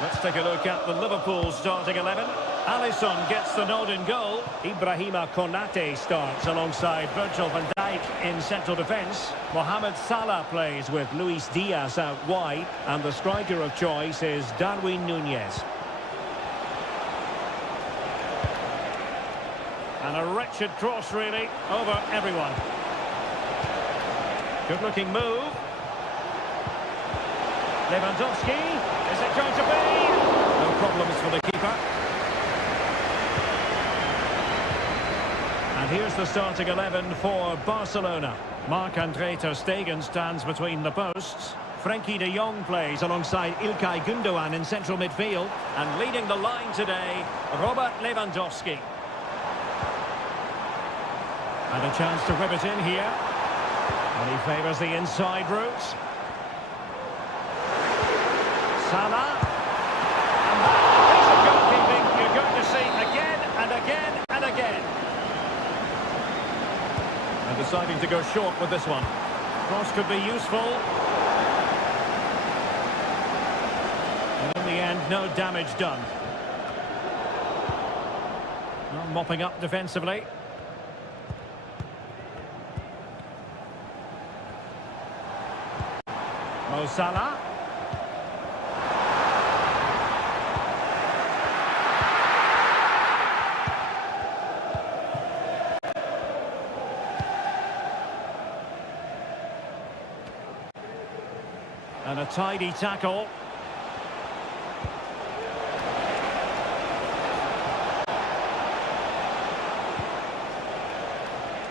Let's take a look at the Liverpool starting 11. Alisson gets the nod in goal. Ibrahima Konate starts alongside Virgil van Dijk in central defence. Mohamed Salah plays with Luis Diaz out wide. And the striker of choice is Darwin Núñez. And a wretched cross, really, over everyone. Good-looking move. Lewandowski. Is it going to be? No problems for the keeper. And here's the starting 11 for Barcelona. Marc-Andre ter Stegen stands between the posts. Frenkie de Jong plays alongside İlkay Gündoğan in central midfield. And leading the line today, Robert Lewandowski. And a chance to whip it in here. And he favours the inside route. Salah. And that piece of goalkeeping you're going to see again and again and again. And deciding to go short with this one. Cross could be useful. And in the end, no damage done. Well, mopping up defensively. Mo Salah. And a tidy tackle.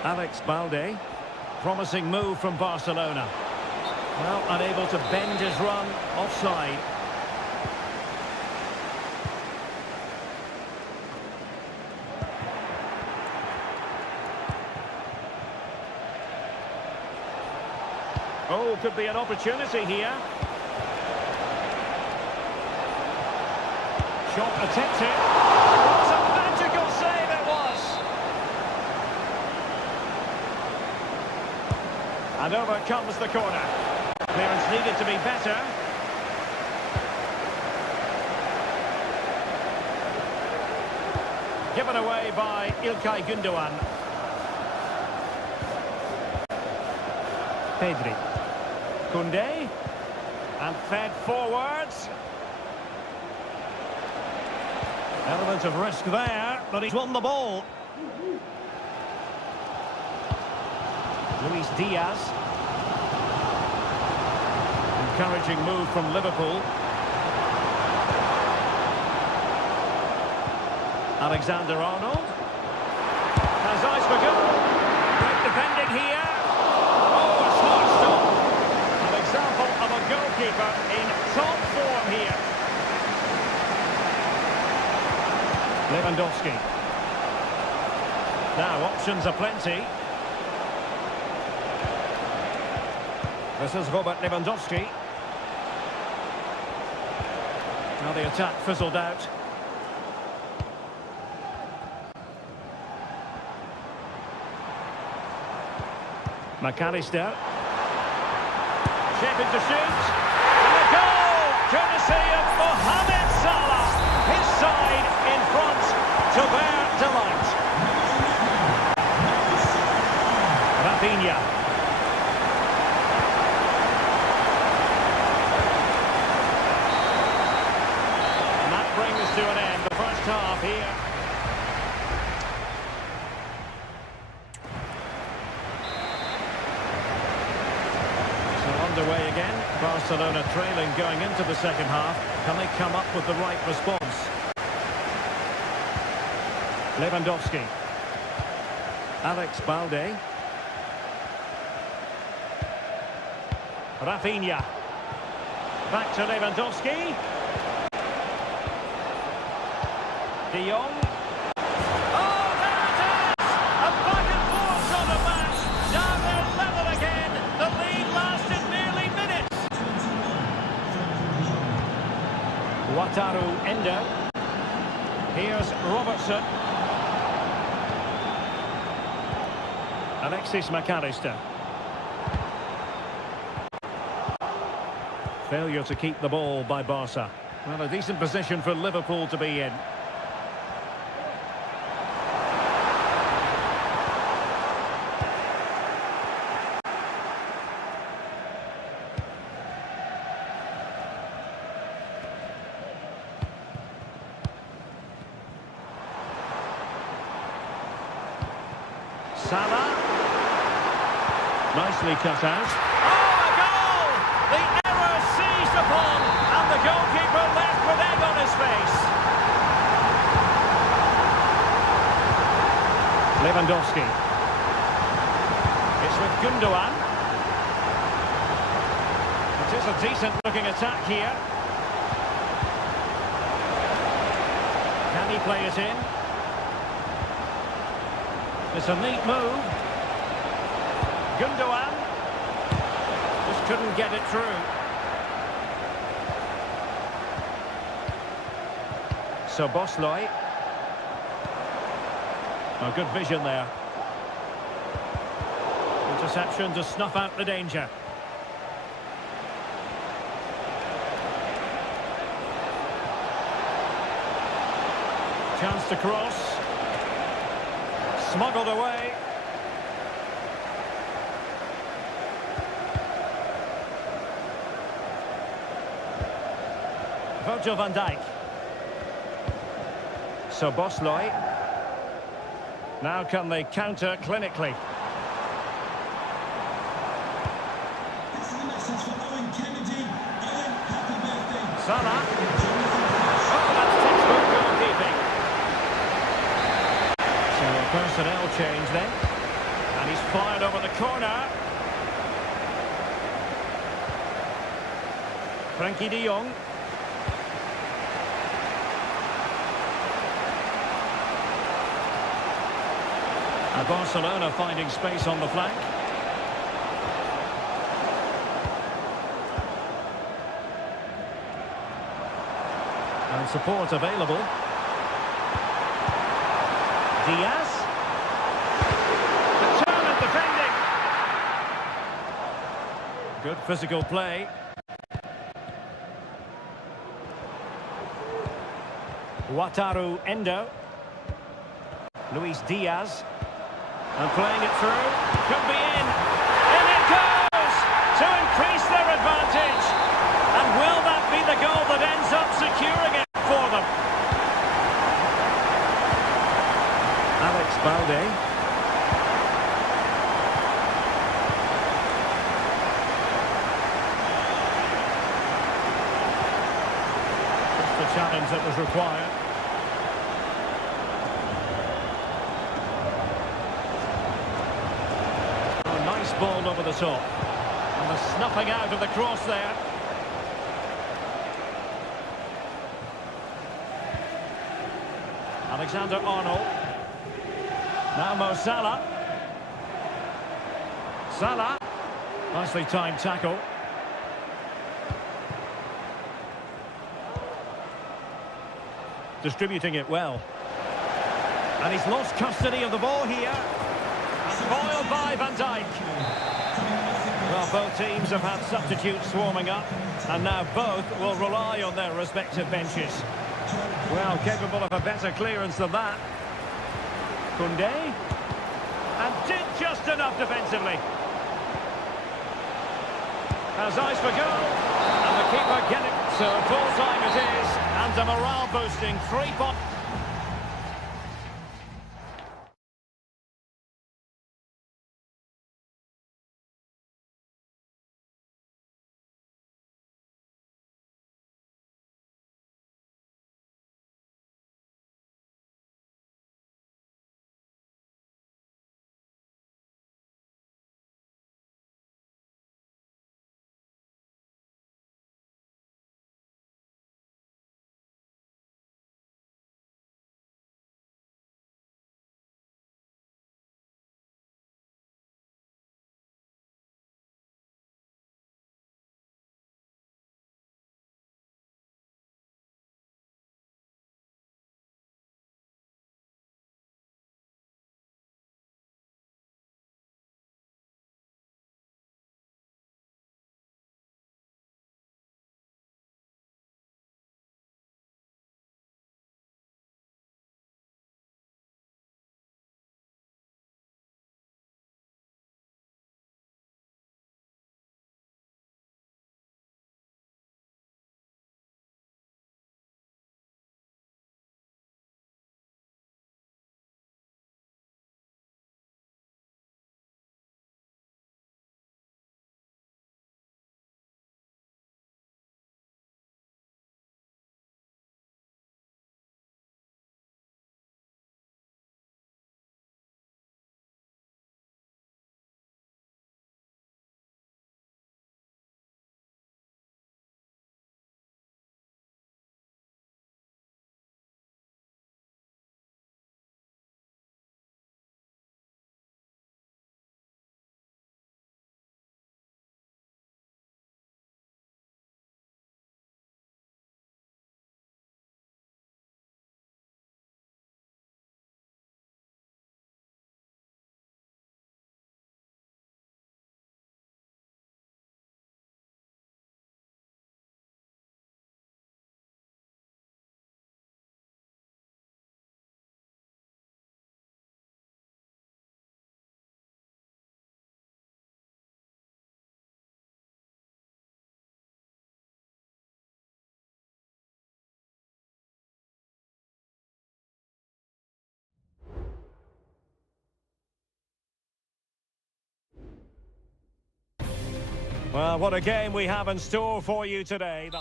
Alex Balde. Promising move from Barcelona. Well, unable to bend his run, offside. Oh, could be an opportunity here. Shot attempted. What a magical save it was! And over comes the corner. Clearance needed to be better. Given away by İlkay Gündoğan. Pedri. Koundé. And fed forwards. Element of risk there, but he's won the ball. Luis Diaz. Encouraging move from Liverpool. Alexander-Arnold. Has eyes for goal. Great defending here. Oh, a smart stop. An example of a goalkeeper in top form here. Lewandowski. Now, options are plenty. This is Robert Lewandowski. Now the attack fizzled out. McAllister. Shaping to shoot. And a goal! Courtesy of Mohamed Salah. His side in front to their delight. Rafinha. And that brings to an end the first half here. Underway again. Barcelona trailing going into the second half. Can they come up with the right response? Lewandowski. Alex Balde. Rafinha. Back to Lewandowski. De Jong. Oh, there it is! A back and forth on the match. Now they're level again. The lead lasted nearly minutes. Wataru Endo. Here's Robertson. Alexis McAllister. Failure to keep the ball by Barca. Well, a decent position for Liverpool to be in. Salah. Nicely cut out. Oh, a goal! The error seized upon, and the goalkeeper left with egg on his face. Lewandowski. It's with Gundogan. It is a decent-looking attack here. Can he play it in? It's a neat move. Gundogan just couldn't get it through. So Bosley. Oh, good vision there. Interception to snuff out the danger. Chance to cross. Smuggled away. Virgil van Dijk. So Bosley. Now can they counter clinically? Salah. Oh, that's textbook goalkeeping. So a personnel change then. And he's fired over the corner. Frankie de Jong. And Barcelona finding space on the flank. And support available. Diaz. Determined defending. Good physical play. Wataru Endo. Luis Diaz. And playing it through. Could be in. In it goes! To increase their advantage. And will that be the goal that ends up securing it for them? Alex Balde. Just the challenge that was required. Ball over the top. And the snuffing out of the cross there. Alexander-Arnold. Now Mo Salah. Salah. Nicely timed tackle. Distributing it well. And he's lost custody of the ball here. Spoiled by Van Dijk. Well, both teams have had substitutes swarming up, and now both will rely on their respective benches. Well, capable of a better clearance than that. Koundé. And did just enough defensively. Has eyes for goal. And the keeper getting it. So full time it is, and a morale-boosting 3-point. Well, what a game we have in store for you today.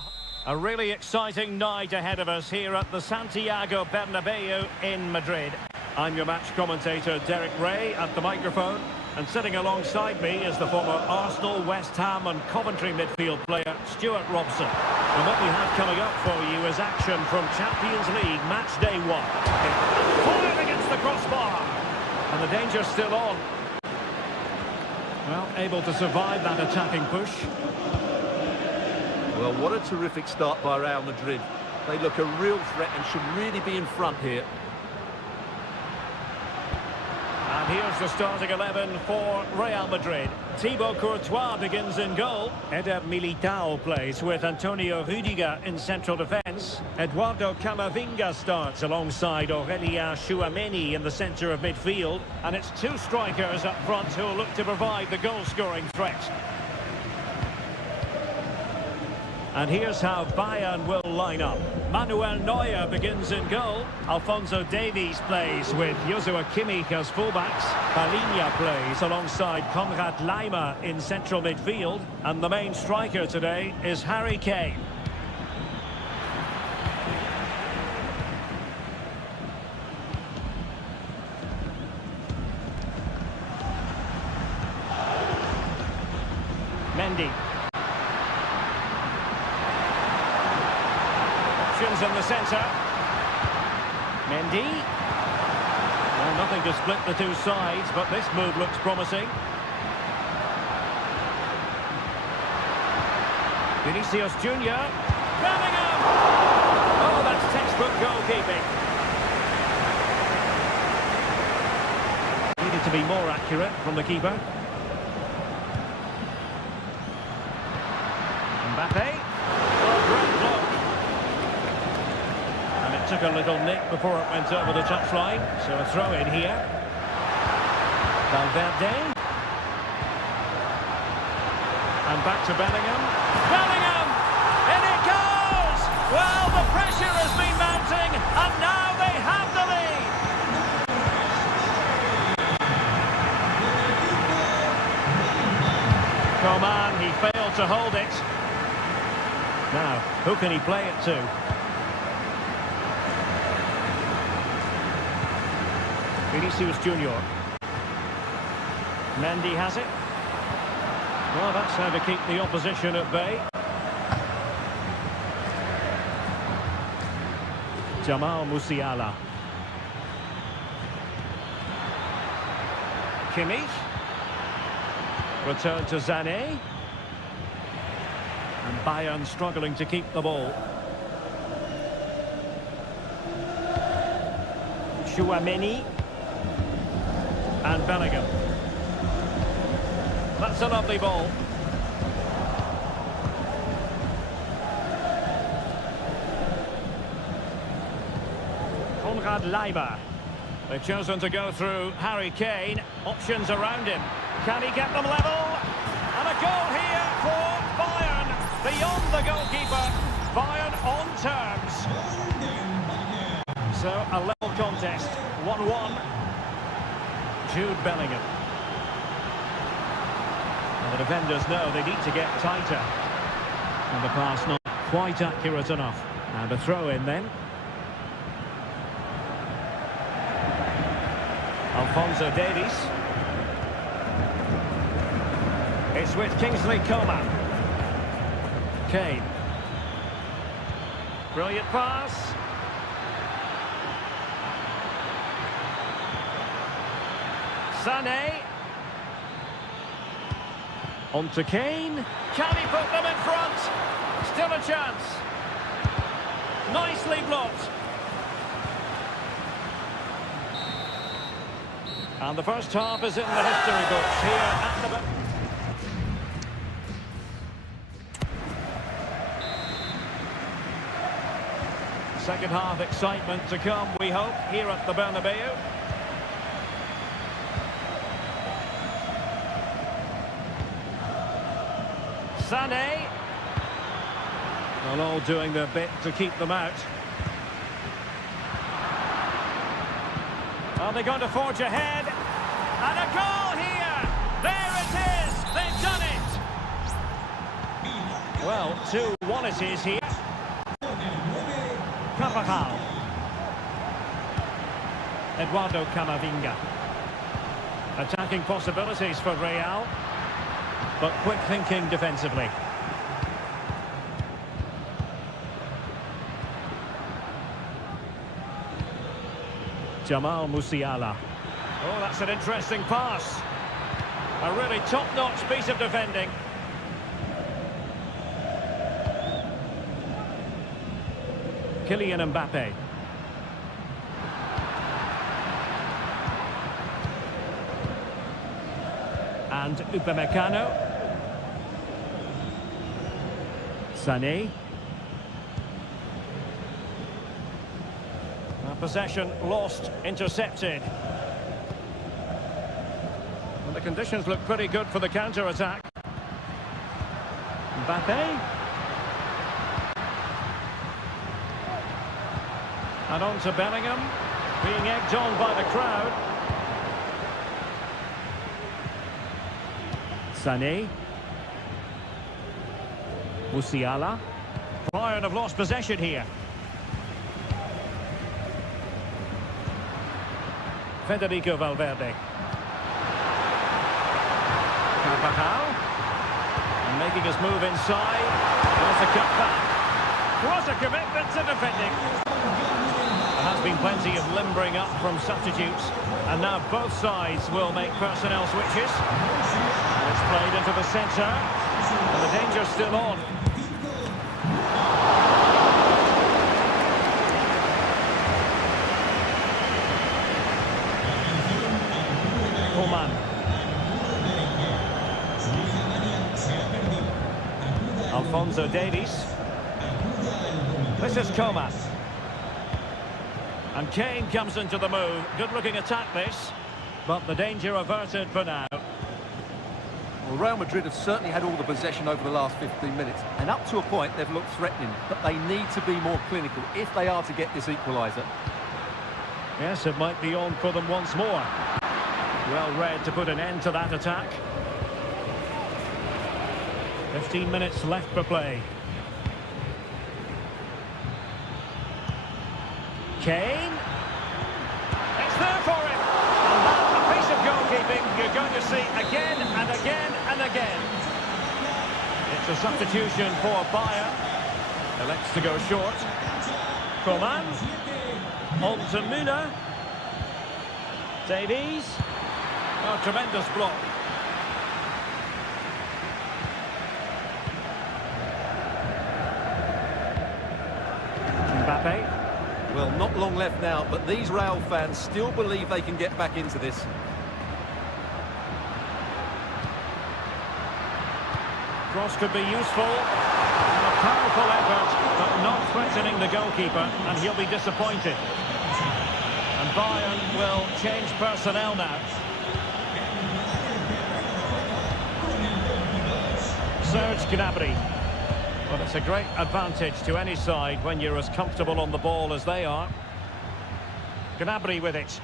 A really exciting night ahead of us here at the Santiago Bernabeu in Madrid. I'm your match commentator, Derek Ray, at the microphone. And sitting alongside me is the former Arsenal, West Ham and Coventry midfield player, Stuart Robson. And what we have coming up for you is action from Champions League match day 1. Fired against the crossbar. And the danger's still on. Well, able to survive that attacking push. Well, what a terrific start by Real Madrid. They look a real threat and should really be in front here. And here's the starting 11 for Real Madrid. Thibaut Courtois begins in goal. Eder Militao plays with Antonio Rüdiger in central defence. Eduardo Camavinga starts alongside Aurélien Tchouameni in the centre of midfield. And it's two strikers up front who will look to provide the goal-scoring threat. And here's how Bayern will line up. Manuel Neuer begins in goal. Alphonso Davies plays with Joshua Kimmich as fullbacks. Palinha plays alongside Konrad Laimer in central midfield. And the main striker today is Harry Kane. Mendy. In the centre. Mendy. Well, nothing to split the two sides, but this move looks promising. Vinicius Junior. Bellingham! Oh, that's textbook goalkeeping. Needed to be more accurate from the keeper. Mbappe. Took a little nick before it went over the touchline, so a throw in here. Valverde. And back to Bellingham. Bellingham! In it goes! Well, the pressure has been mounting, and now they have the lead. Coman, he failed to hold it. Now, who can he play it to? Vinicius Junior. Mendy has it. Well, that's how to keep the opposition at bay. Jamal Musiala. Kimmich. Return to Sané. And Bayern struggling to keep the ball. Tchouameni. And Bellingham. That's a lovely ball. Konrad Laimer. They've chosen to go through Harry Kane. Options around him. Can he get them level? And a goal here for Bayern. Beyond the goalkeeper. Bayern on terms. So a level contest. 1-1. Jude Bellingham. And the defenders know they need to get tighter. And the pass not quite accurate enough. And a throw in then. Alphonso Davies. It's with Kingsley Coman. Kane. Brilliant pass. Sané. On to Kane. Can he put them in front? Still a chance. Nicely blocked. And the first half is in the history books here at the... Second half excitement to come, we hope, here at the Bernabeu. Sané. Well, all doing their bit to keep them out. Are they going to forge ahead? And a goal here! There it is! They've done it! Well, 2-1 it is here. Carvajal. Eduardo Camavinga. Attacking possibilities for Real, but quick thinking defensively. Jamal Musiala. Oh, that's an interesting pass. A really top-notch piece of defending. Kylian Mbappe. And Upamecano. Sané. Possession lost, intercepted. Well, the conditions look pretty good for the counter-attack. Mbappe. And on to Bellingham, being egged on by the crowd. Sané. Musiala. Bayern have lost possession here. Federico Valverde. Carvajal. And making his move inside. There's a cutback. What a commitment to defending. There has been plenty of limbering up from substitutes. And now both sides will make personnel switches. And it's played into the centre. And the danger's still on. Alphonso Davies. This is Coman. And Kane comes into the move. Good-looking attack this, but the danger averted for now. Well, Real Madrid have certainly had all the possession over the last 15 minutes, and up to a point they've looked threatening, but they need to be more clinical if they are to get this equaliser. Yes, it might be on for them once more. Well read to put an end to that attack. 15 minutes left for play. Kane. It's there for him. And that's a piece of goalkeeping you're going to see again and again and again. It's a substitution for Bayern. Elects to go short. Coman. On to Müller. Davies. Oh, tremendous block. Mbappe. Well, not long left now, but these Real fans still believe they can get back into this. Cross could be useful. A powerful effort, but not threatening the goalkeeper, and he'll be disappointed. And Bayern will change personnel now. Serge Gnabry. Well, it's a great advantage to any side when you're as comfortable on the ball as they are. Gnabry with it.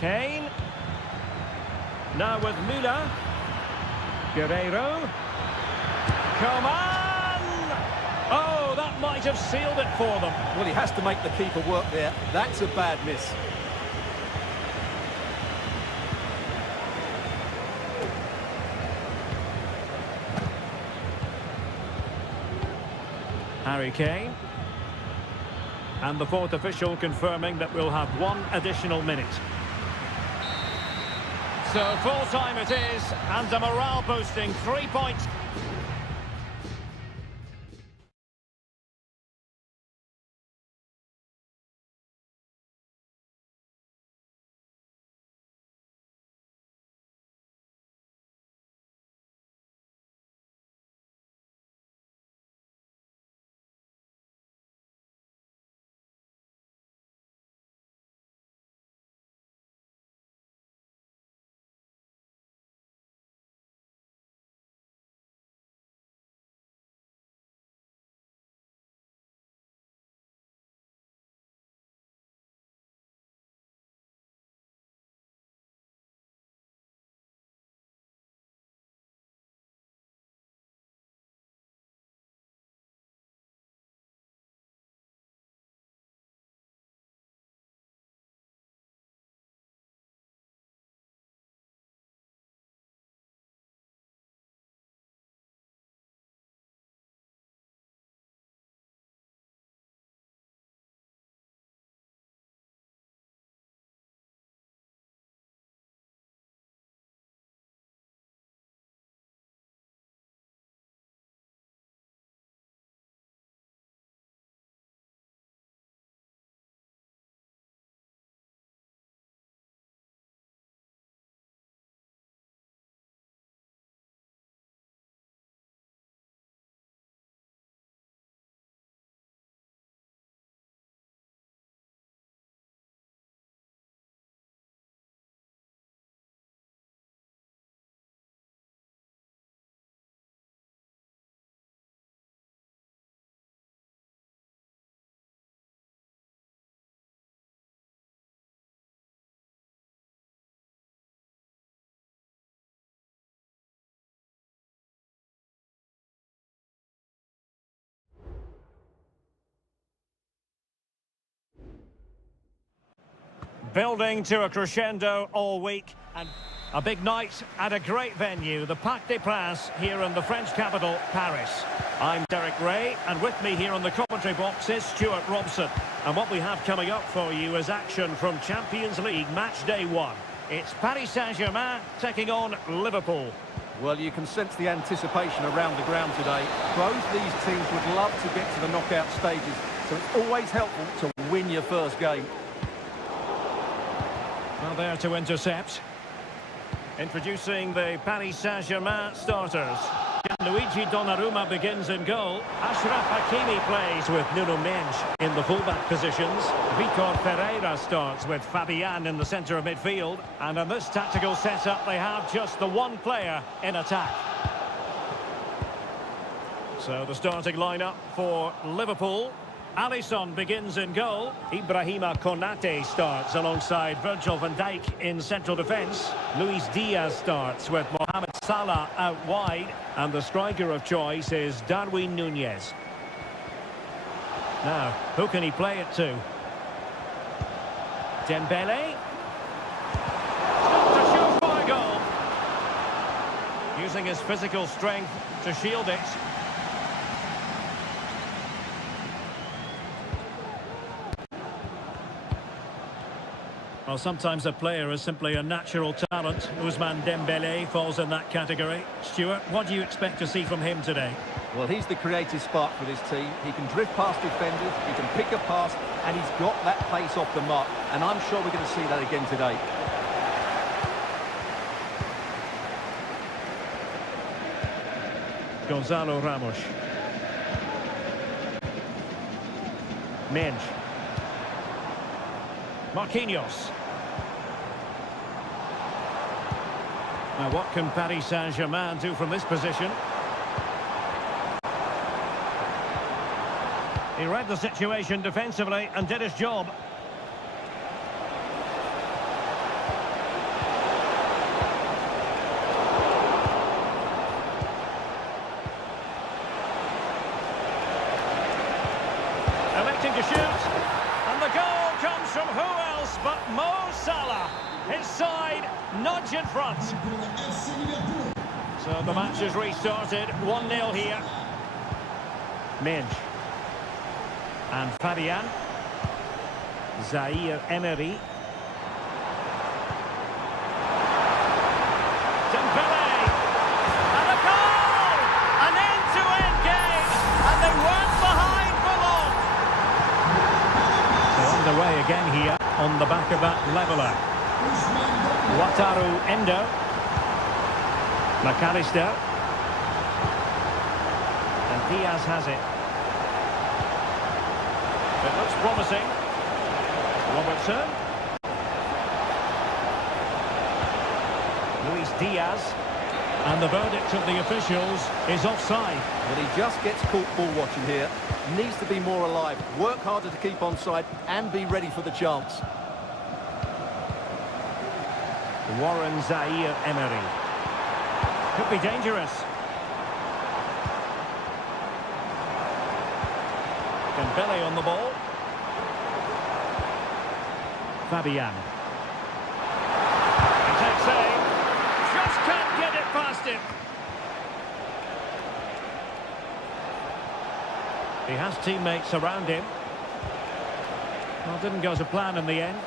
Kane. Now with Müller. Guerreiro. Coman! Oh, that might have sealed it for them. Well, he has to make the keeper work there. That's a bad miss. Harry Kane. And the fourth official confirming that we'll have one additional minute. So full time it is, and a morale boosting 3 points. Building to a crescendo all week, and a big night at a great venue, the Parc des Princes here in the French capital, Paris. I'm Derek Ray, and with me here on the commentary box is Stuart Robson. And what we have coming up for you is action from Champions League match day 1. It's Paris Saint-Germain taking on Liverpool. Well, you can sense the anticipation around the ground today. Both these teams would love to get to the knockout stages, so it's always helpful to win your first game. Well, there to intercept. Introducing the Paris Saint-Germain starters. Luigi Donnarumma begins in goal. Achraf Hakimi plays with Nuno Mendes in the fullback positions. Vitor Ferreira starts with Fabian in the centre of midfield. And in this tactical setup, they have just the one player in attack. So the starting lineup for Liverpool. Alisson begins in goal. Ibrahima Konate starts alongside Virgil van Dijk in central defence. Luis Diaz starts with Mohamed Salah out wide. And the striker of choice is Darwin Núñez. Now, who can he play it to? Dembele. To shoot for a goal. Using his physical strength to shield it. Well, sometimes a player is simply a natural talent. Ousmane Dembele falls in that category. Stuart, what do you expect to see from him today? Well, he's the creative spark for this team. He can drift past defenders, he can pick a pass, and he's got that pace off the mark. And I'm sure we're going to see that again today. Gonzalo Ramos. Mendes. Marquinhos. Now what can Paris Saint-Germain do from this position? He read the situation defensively and did his job. Electing to shoot. And the goal comes from who else but Mo Salah. His side nudge in front. So the match is restarted. 1-0 here. Mendes. And Fabian. Zaire Emery. Dembele. And a goal! An end-to-end game. And they weren't behind for long. So underway again here on the back of that leveller. Wataru Endo. McAllister. And Diaz has it. It looks promising. Robertson. Luis Diaz. And the verdict of the officials is offside. But he just gets caught ball watching here. Needs to be more alive, work harder to keep onside, and be ready for the chance. Warren Zaire Emery. Could be dangerous. Dembele on the ball. Fabian. He takes aim. Just can't get it past him. He has teammates around him. Well, didn't go to plan in the end.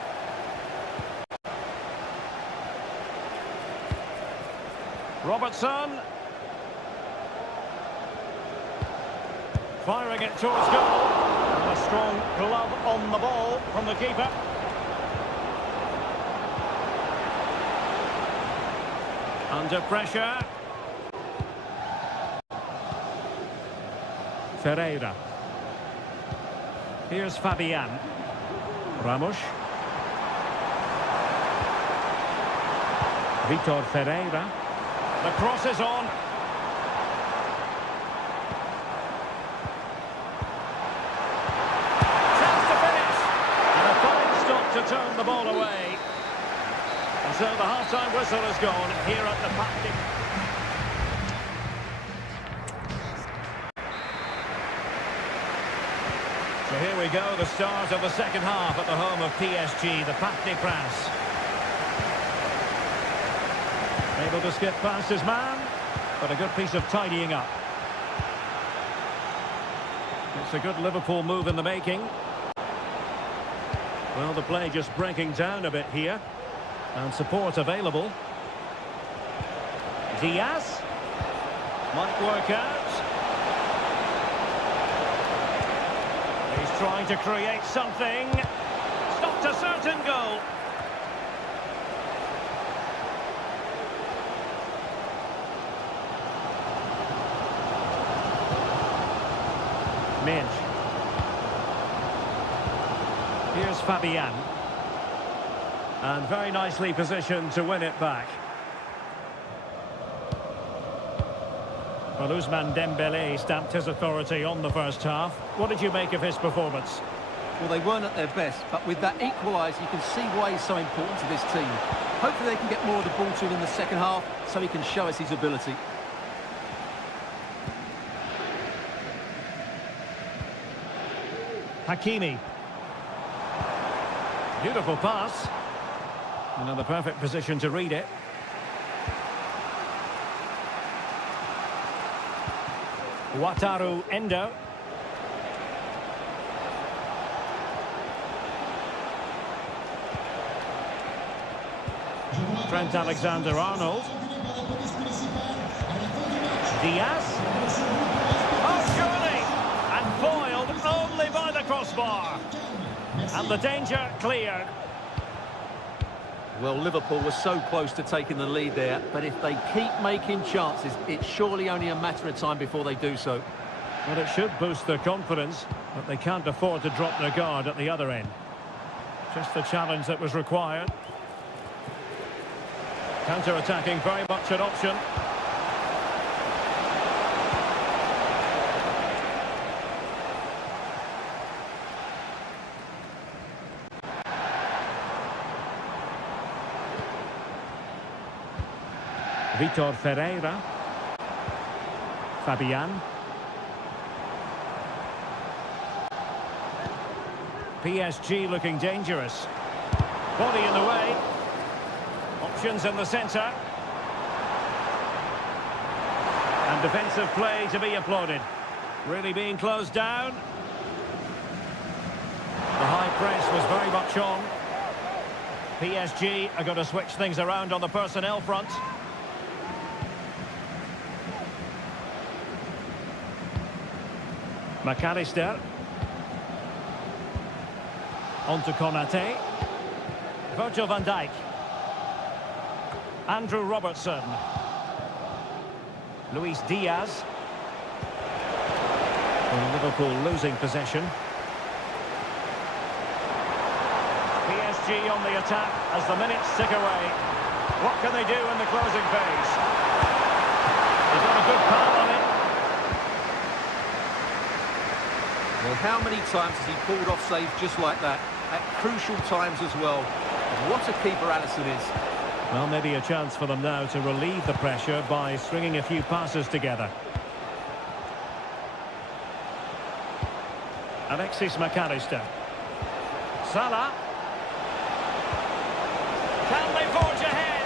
Robertson. Firing it towards goal. And a strong glove on the ball from the keeper. Under pressure. Ferreira. Here's Fabian. Ramos. Vitor Ferreira. The cross is on. Chance to finish. And a fine stop to turn the ball away. And so the half-time whistle is gone here at the Parc des Princes. So here we go, the start of the second half at the home of PSG, the Parc des Princes. Able to skip past his man, but a good piece of tidying up. It's a good Liverpool move in the making. Well, the play just breaking down a bit here. And support available. Diaz. Might work out. He's trying to create something. Stopped a certain goal. Minch. Here's Fabian. And very nicely positioned to win it back. Well, Ousmane Dembélé stamped his authority on the first half. What did you make of his performance? Well, they weren't at their best, but with that equaliser, you can see why he's so important to this team. Hopefully they can get more of the ball to him in the second half, so he can show us his ability. Hakimi. Beautiful pass. Another perfect position to read it. Wataru Endo. Trent Alexander-Arnold. Diaz. Oh, surely! And foiled only by the crossbar. And the danger cleared. Well, Liverpool was so close to taking the lead there, but if they keep making chances, it's surely only a matter of time before they do so. Well, it should boost their confidence, but they can't afford to drop their guard at the other end. Just the challenge that was required. Counter-attacking, very much an option. Vitor Ferreira. Fabian. PSG looking dangerous. Body in the way. Options in the centre. And defensive play to be applauded. Really being closed down. The high press was very much on. PSG are going to switch things around on the personnel front. McAllister. On to Konate. Virgil van Dijk. Andrew Robertson. Luis Diaz. And Liverpool losing possession. PSG on the attack as the minutes tick away. What can they do in the closing phase? They've got a good pal on it. Well, how many times has he pulled off saves just like that? At crucial times as well. What a keeper Alisson is. Well, maybe a chance for them now to relieve the pressure by stringing a few passes together. Alexis McAllister. Salah. Can they forge ahead?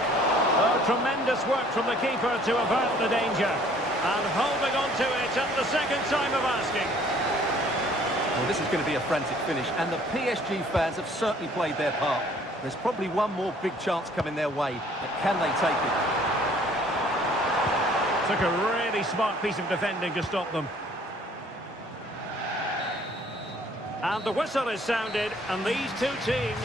Oh, tremendous work from the keeper to avert the danger. And holding on to it at the second time of asking. Well, this is going to be a frantic finish, and the PSG fans have certainly played their part. There's probably one more big chance coming their way, but can they take it? Took a really smart piece of defending to stop them. And the whistle is sounded, and these two teams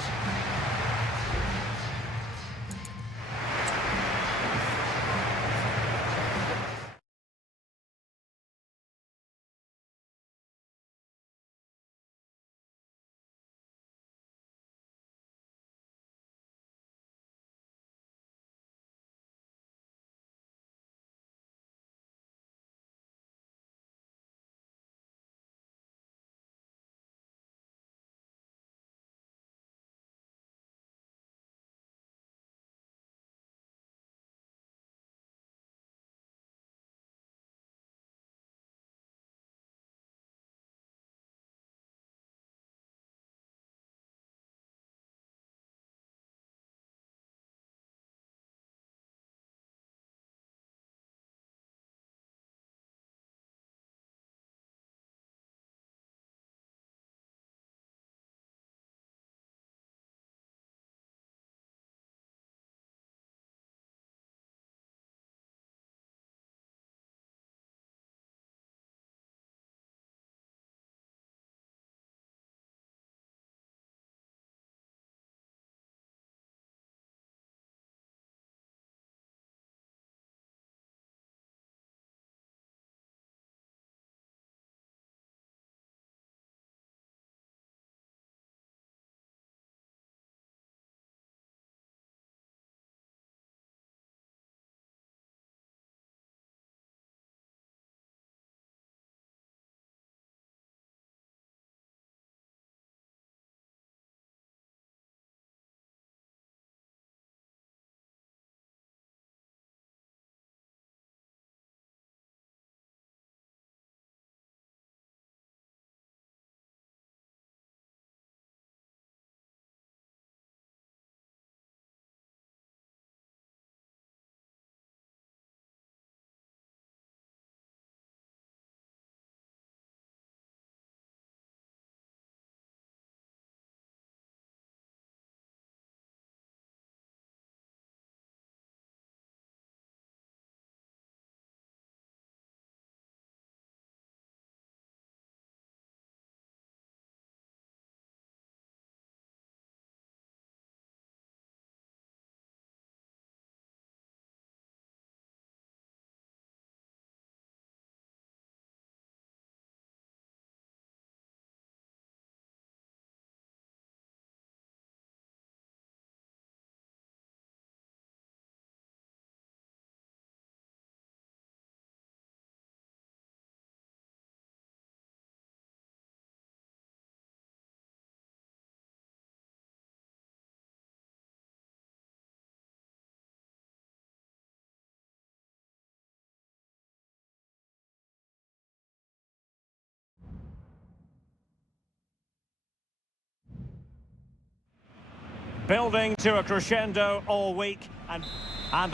Building to a crescendo all week, and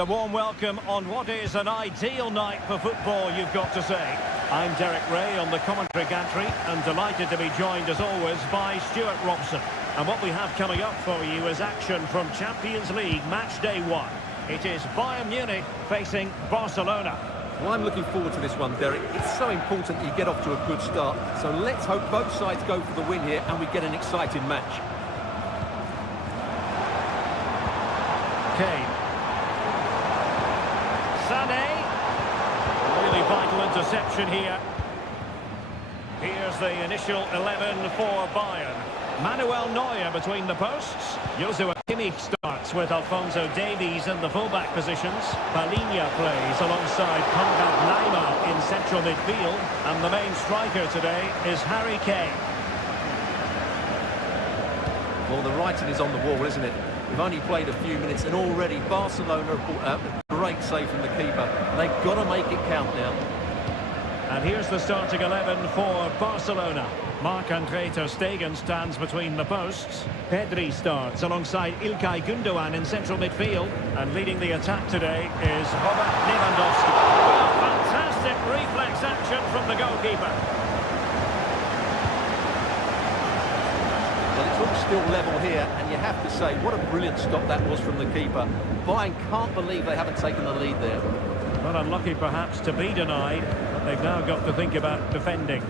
a warm welcome on what is an ideal night for football, you've got to say. I'm Derek Ray on the commentary gantry, and delighted to be joined as always by Stuart Robson. And what we have coming up for you is action from Champions League match day 1. It is Bayern Munich facing Barcelona. Well, I'm looking forward to this one, Derek. It's so important that you get off to a good start. So let's hope both sides go for the win here and we get an exciting match. Kane. Sané. Really vital interception here. Here's the initial 11 for Bayern. Manuel Neuer between the posts. Joshua Kimmich starts with Alphonso Davies in the fullback positions. Palinha plays alongside Konrad Laimer in central midfield. And the main striker today is Harry Kane. Well, the writing is on the wall, isn't it? We've only played a few minutes and already Barcelona have brought out a great save from the keeper. They've got to make it count now. And here's the starting 11 for Barcelona. Marc-Andre ter Stegen stands between the posts. Pedri starts alongside İlkay Gündoğan in central midfield. And leading the attack today is Robert Lewandowski. Well, fantastic reflex action from the goalkeeper. Well, it's all still level here, and you have to say, what a brilliant stop that was from the keeper. Bayern can't believe they haven't taken the lead there. Well, unlucky perhaps to be denied, but they've now got to think about defending.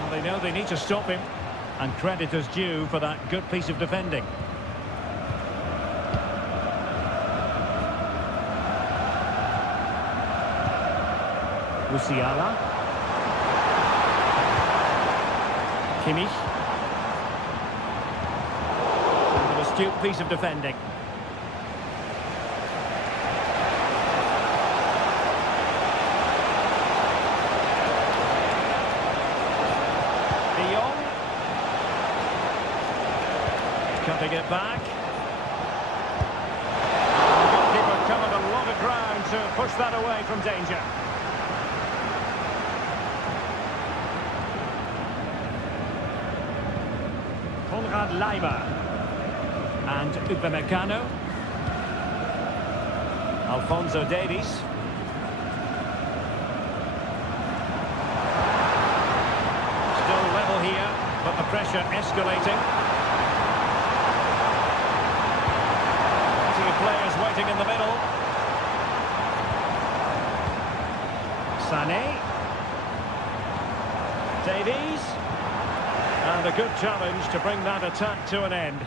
Well, they know they need to stop him, and credit is due for that good piece of defending. Musiala. Kimmich. An astute piece of defending. De Jong. Cutting it back. The goalkeeper covered a lot of ground to push that away from danger. Konrad Laimer and Upamecano. Alphonso Davies. Still level here, but the pressure escalating. Plenty of players waiting in the middle. Sané. Davies. And a good challenge to bring that attack to an end.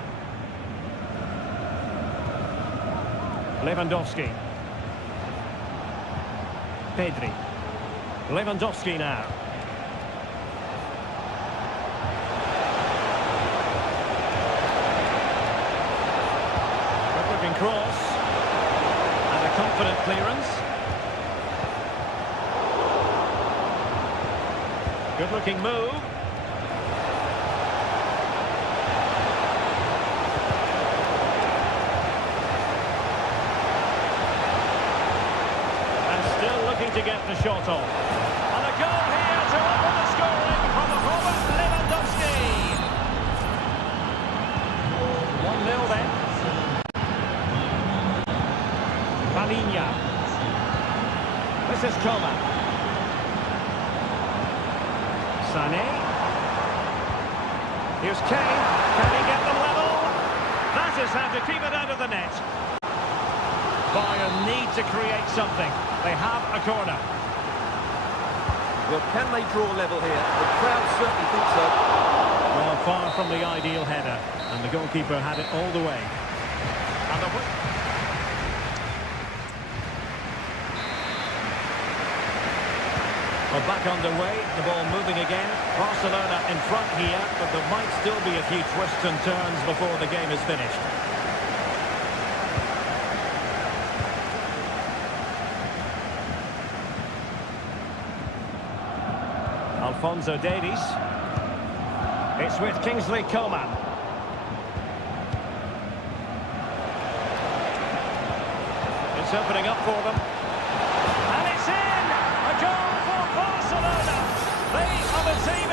Lewandowski. Pedri. Lewandowski now. Good looking cross. And a confident clearance. Good looking move. To get the shot off. And a goal here to open the scoring from Robert Lewandowski. 1-0 then. Palinha. This is Coman. Sané. Here's Kane. Can he get them level? That is how to keep it out of the net. Bayern need to create something. They have a corner. Well, can they draw level here? The crowd certainly think so. Well, far from the ideal header, and the goalkeeper had it all the way. And the well, back underway, the ball moving again. Barcelona in front here, but there might still be a few twists and turns before the game is finished. Alphonso Davies. It's with Kingsley Coman. It's opening up for them. And it's in! A goal for Barcelona! They are the team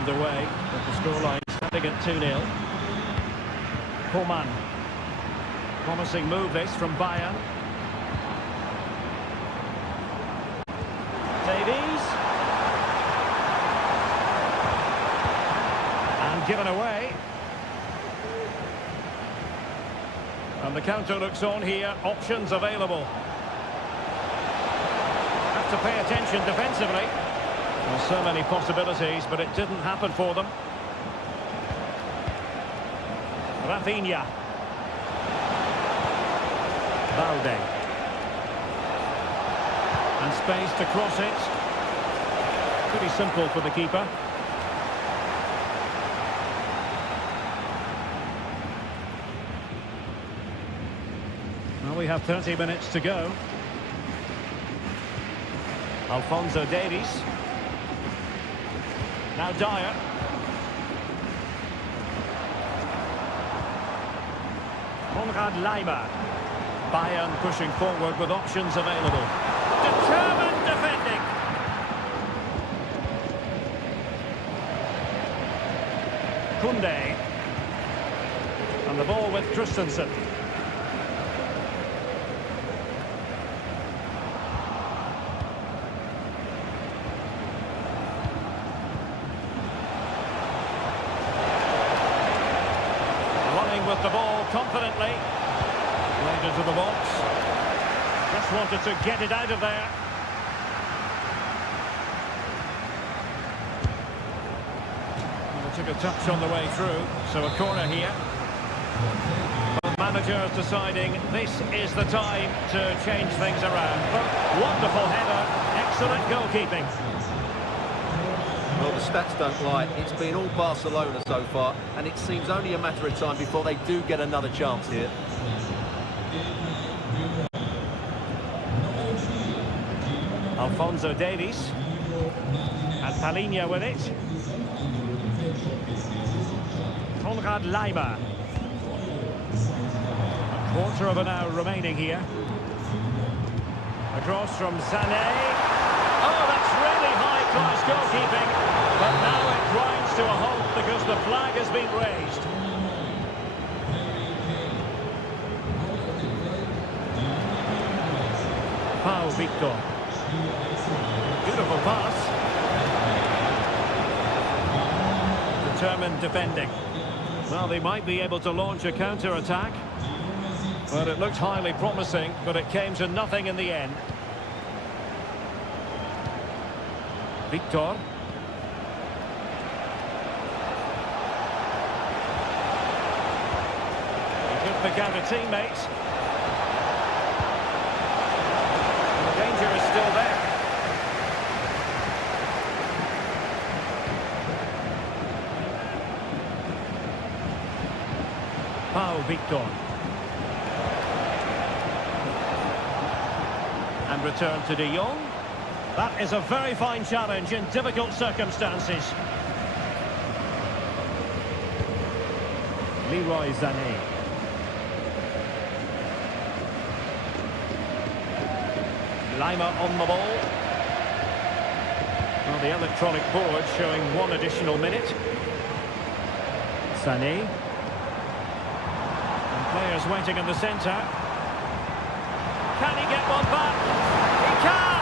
underway, but the scoreline standing at 2-0. Coman. Promising move this from Bayern. Davies. And given away. And the counter looks on here. Options available. Have to pay attention defensively. Well, so many possibilities, but it didn't happen for them. Rafinha. Balde. And space to cross it. Pretty simple for the keeper. Well, we have 30 minutes to go. Alphonso Davies. Now Dyer. Konrad Laimer. Bayern pushing forward with options available. Determined defending. Kunde. And the ball with Christensen. Running with the ball confidently. Played into the box. Just wanted to get it out of there. Well, took a touch on the way through, so a corner here. The manager's deciding this is the time to change things around. But wonderful header, excellent goalkeeping. Well, the stats don't lie. It's been all Barcelona so far, and it seems only a matter of time before they do get another chance here. Alphonso Davies. And Palinha with it. Konrad Laimer. A quarter of an hour remaining here. Across from Sané. Oh, that's really high-class goalkeeping. But now it grinds to a halt because the flag has been raised. Pau Victor. Beautiful pass. Determined defending. Well, they might be able to launch a counter-attack. Well, it looked highly promising, but it came to nothing in the end. Victor. He could pick out a teammate. The danger is still there. Pau Victor. And return to De Jong. That is a very fine challenge in difficult circumstances. Leroy Sané. Laimer on the ball. Well, the electronic board showing 1 additional minute. Sané. And players waiting in the centre. Can he get one back? He can!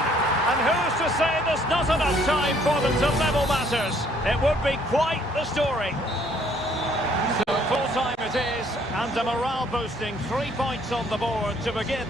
And who's to say there's not enough time for them to level matters? It would be quite the story. So full time it is, and a morale boosting 3 points on the board to begin.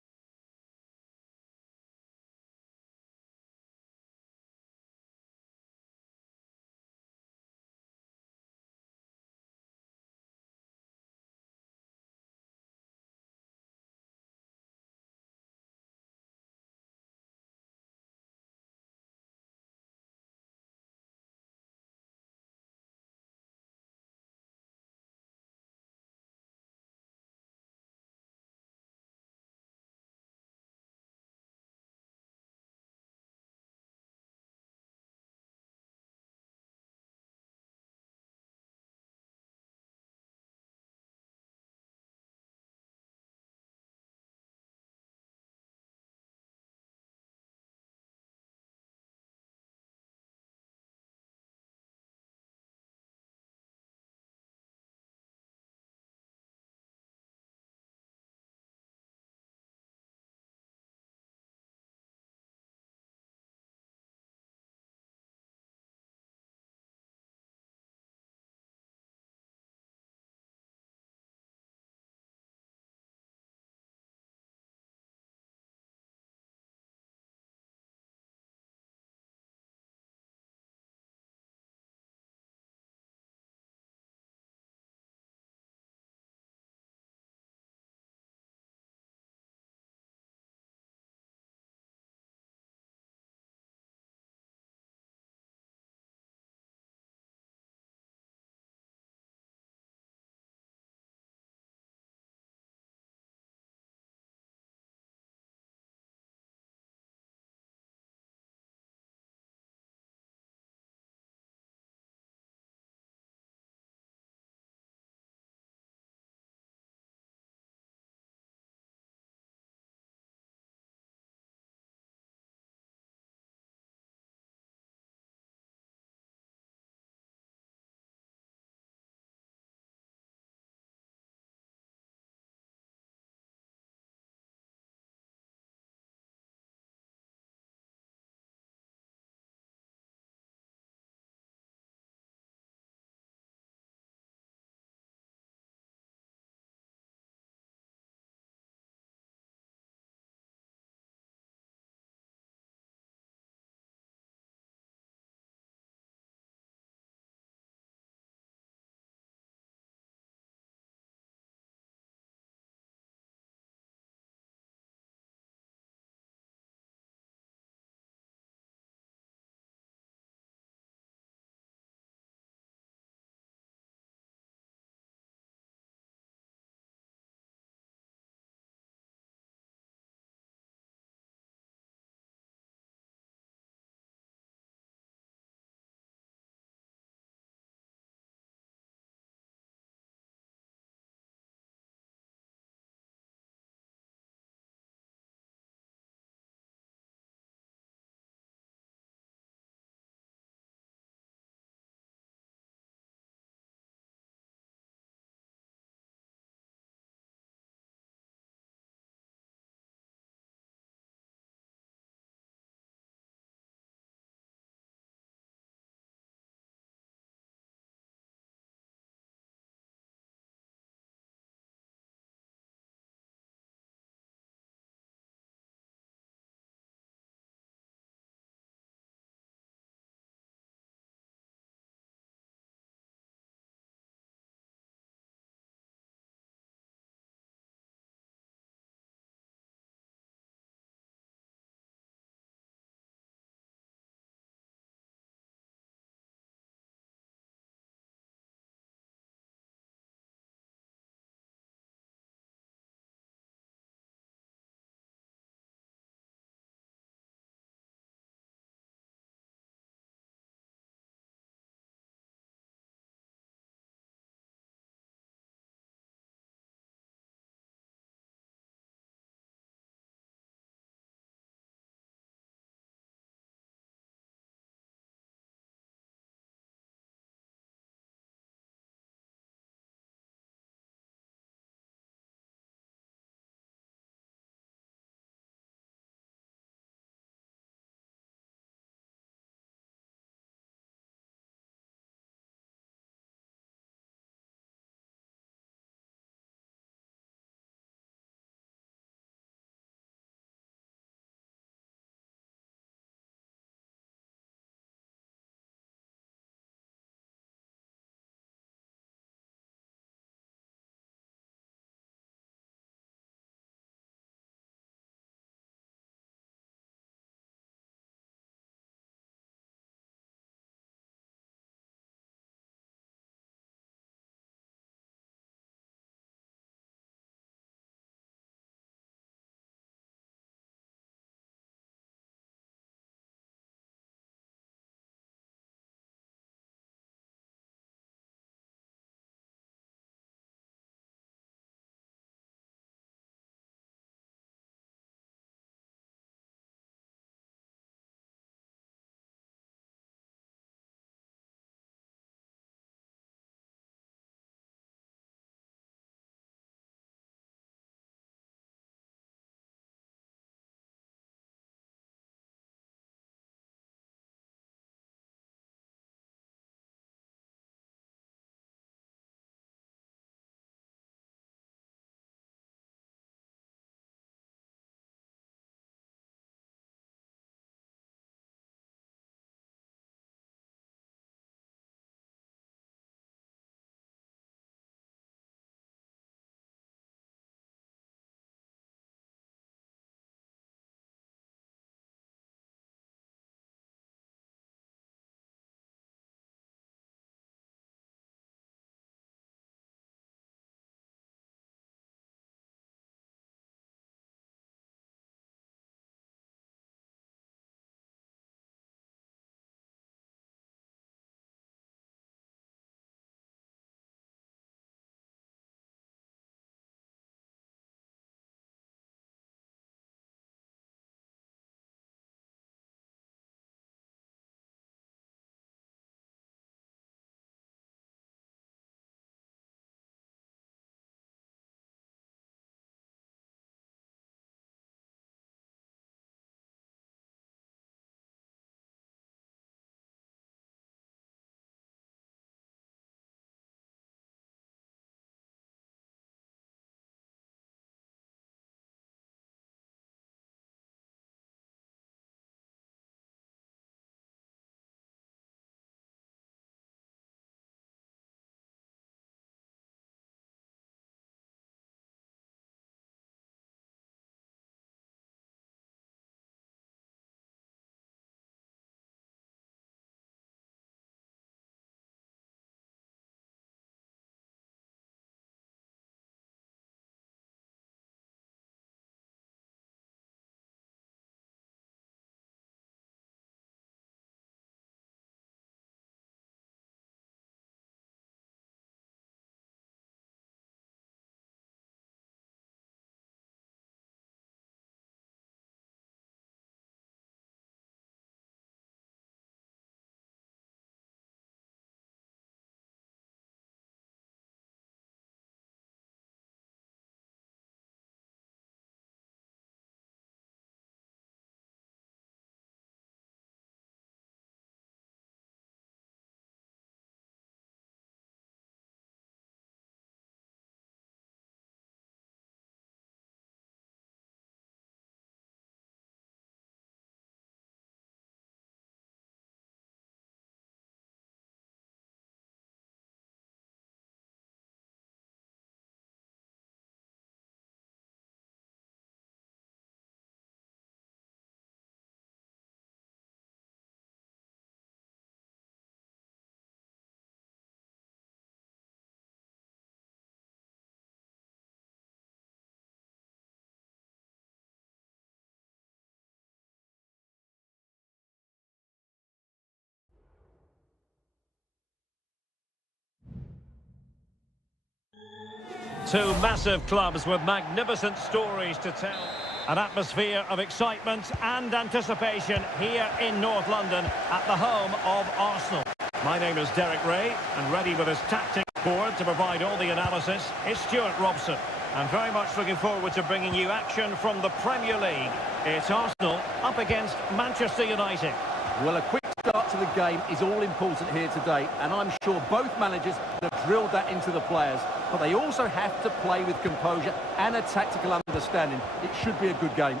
Two massive clubs with magnificent stories to tell. An atmosphere of excitement and anticipation here in North London at the home of Arsenal. My name is Derek Ray, and ready with his tactics board to provide all the analysis is Stuart Robson. I'm very much looking forward to bringing you action from the Premier League. It's Arsenal up against Manchester United. Well, a quick start to the game is all important here today, and I'm sure both managers have drilled that into the players. But they also have to play with composure and a tactical understanding. It should be a good game.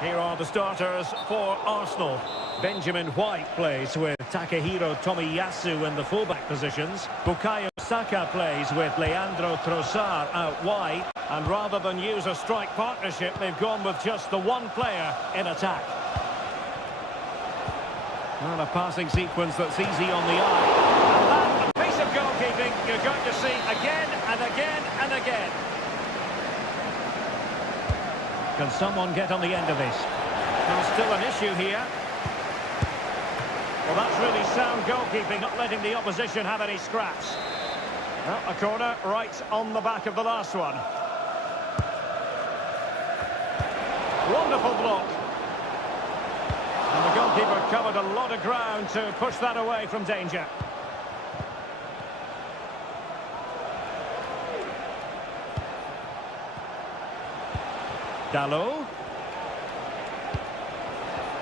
Here are the starters for Arsenal. Benjamin White plays with Takehiro Tomiyasu in the fullback positions. Bukayo Saka plays with Leandro Trossard out wide. And rather than use a strike partnership, they've gone with just the one player in attack. Well, a passing sequence that's easy on the eye. And that, a piece of goalkeeping you're going to see again and again and again. Can someone get on the end of this? There's still an issue here. Well, that's really sound goalkeeping, not letting the opposition have any scraps. Well, a corner right on the back of the last one. Wonderful block. And the goalkeeper covered a lot of ground to push that away from danger. Dalot.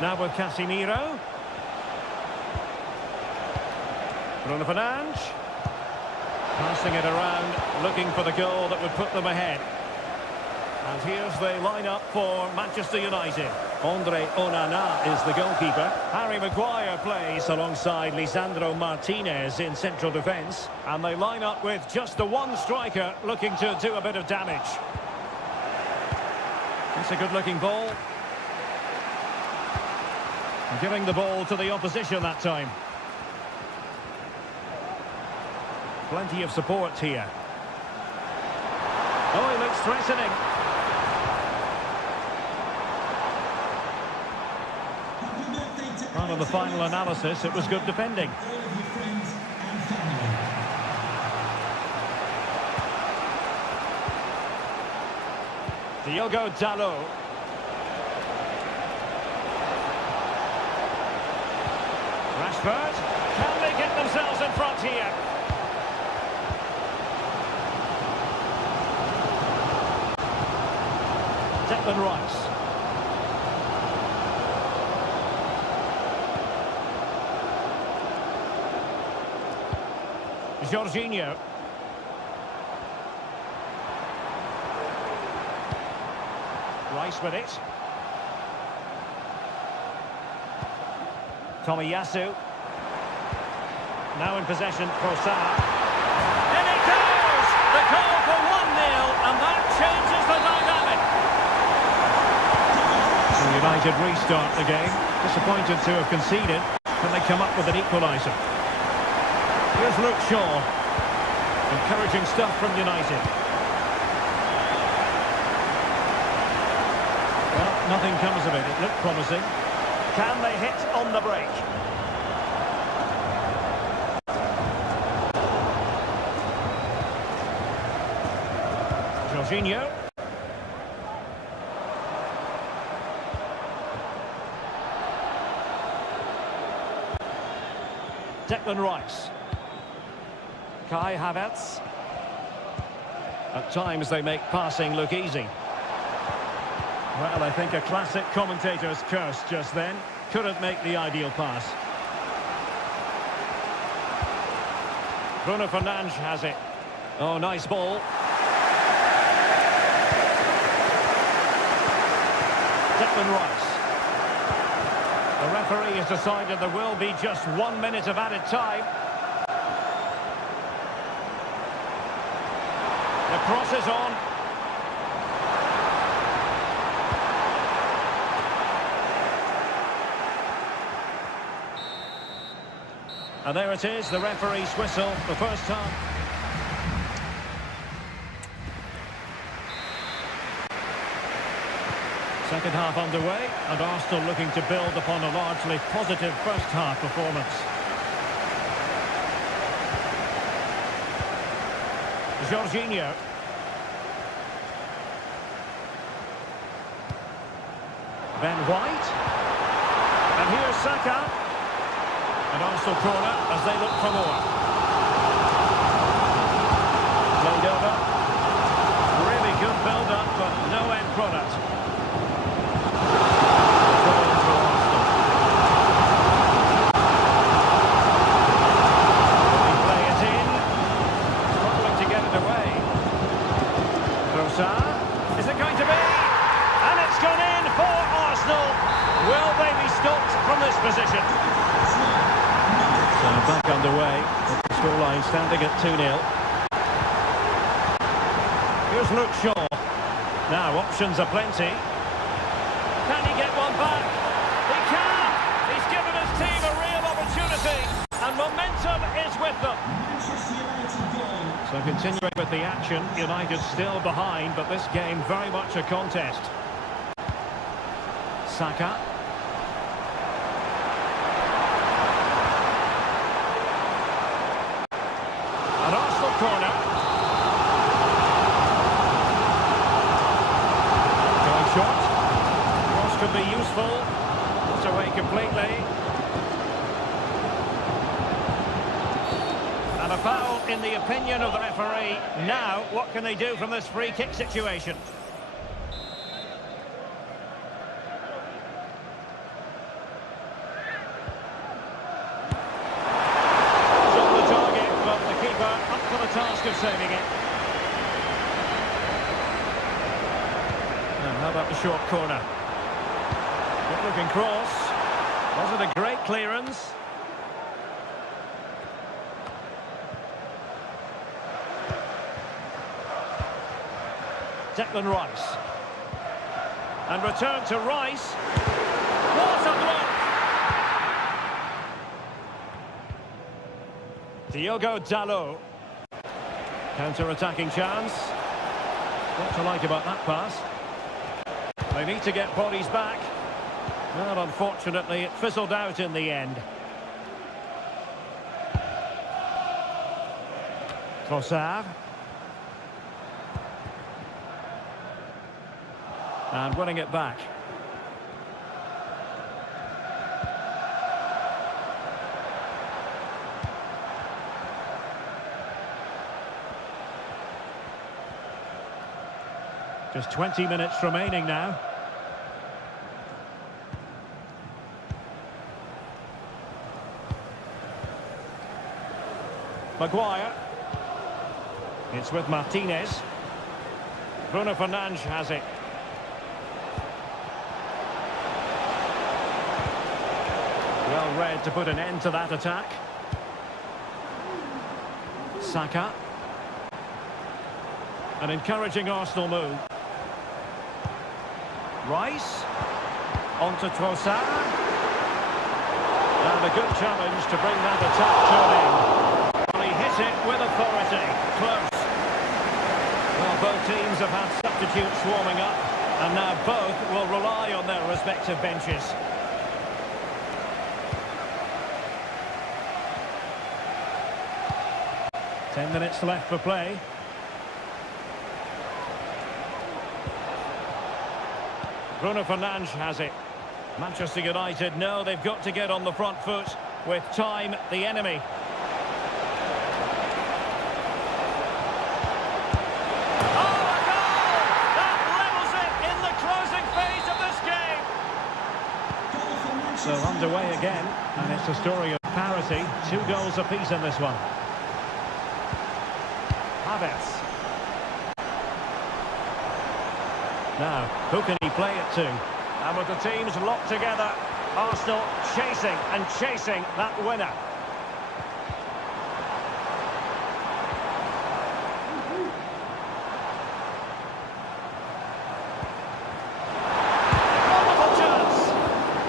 Now with Casemiro. Bruno Fernandes. Passing it around, looking for the goal that would put them ahead. And here's the lineup for Manchester United. Andre Onana is the goalkeeper. Harry Maguire plays alongside Lisandro Martinez in central defence. And they line up with just the one striker looking to do a bit of damage. It's a good-looking ball. And giving the ball to the opposition that time. Plenty of support here. Oh, he looks threatening. Well, on the final analysis, it was good defending. Diogo Dalot. Rashford. Can they get themselves in front here? Declan Rice. Jorginho. Rice with it. Tomiyasu. Now in possession, Trossard. And it goes! The goal for 1-0, and that changes the dynamic. So United restart the game. Disappointed to have conceded. Can they come up with an equaliser? Here's Luke Shaw. Encouraging stuff from United. Well, nothing comes of it. It looked promising. Can they hit on the break? Jorginho. Declan Rice. Kai Havertz. At times they make passing look easy. Well, I think a classic commentator's curse just then. Couldn't make the ideal pass. Bruno Fernandes has it. Oh, nice ball. Declan Rice. The referee has decided there will be just 1 minute of added time. The cross is on. And there it is, the referee's whistle, the first time. Second half underway, and Arsenal looking to build upon a largely positive first half performance. Jorginho. Ben White. And here's Saka. An Arsenal corner as they look for more. Played over. Really good build-up, but no end product. Throw in for Arsenal. They play it in. Struggling to get it away. Trossard. Is it going to be? And it's gone in for Arsenal. Will they be stopped from this position? So back underway, with the scoreline standing at 2-0. Here's Luke Shaw. Now options are plenty. Can he get one back? He can! He's given his team a real opportunity, and momentum is with them. So continuing with the action, United still behind, but this game very much a contest. Saka. An Arsenal corner. Going short. Cross could be useful. Put away completely. And a foul in the opinion of the referee. Now, what can they do from this free kick situation? Task of saving it. And how about the short corner? Good looking cross. Was it a great clearance? Declan Rice. And return to Rice. What a block! Diogo Dalot. Counter-attacking chance. What to like about that pass? They need to get bodies back. Well, unfortunately, it fizzled out in the end. Trossard. And winning it back. Just 20 minutes remaining now. Maguire. It's with Martinez. Bruno Fernandes has it. Well read to put an end to that attack. Saka. An encouraging Arsenal move. Rice, on to Trossard, and a good challenge to bring that attack to an end. Well, he hit it with authority, close. Well, both teams have had substitutes warming up, and now both will rely on their respective benches. Ten minutes left for play. Bruno Fernandes has it. Manchester United know they've got to get on the front foot with time the enemy. Oh, a goal! That levels it in the closing phase of this game. So underway again, and it's a story of parity. 2 goals apiece in this one. Havertz. Now, who can he play it to? And with the teams locked together, Arsenal chasing and chasing that winner. Wonderful chance.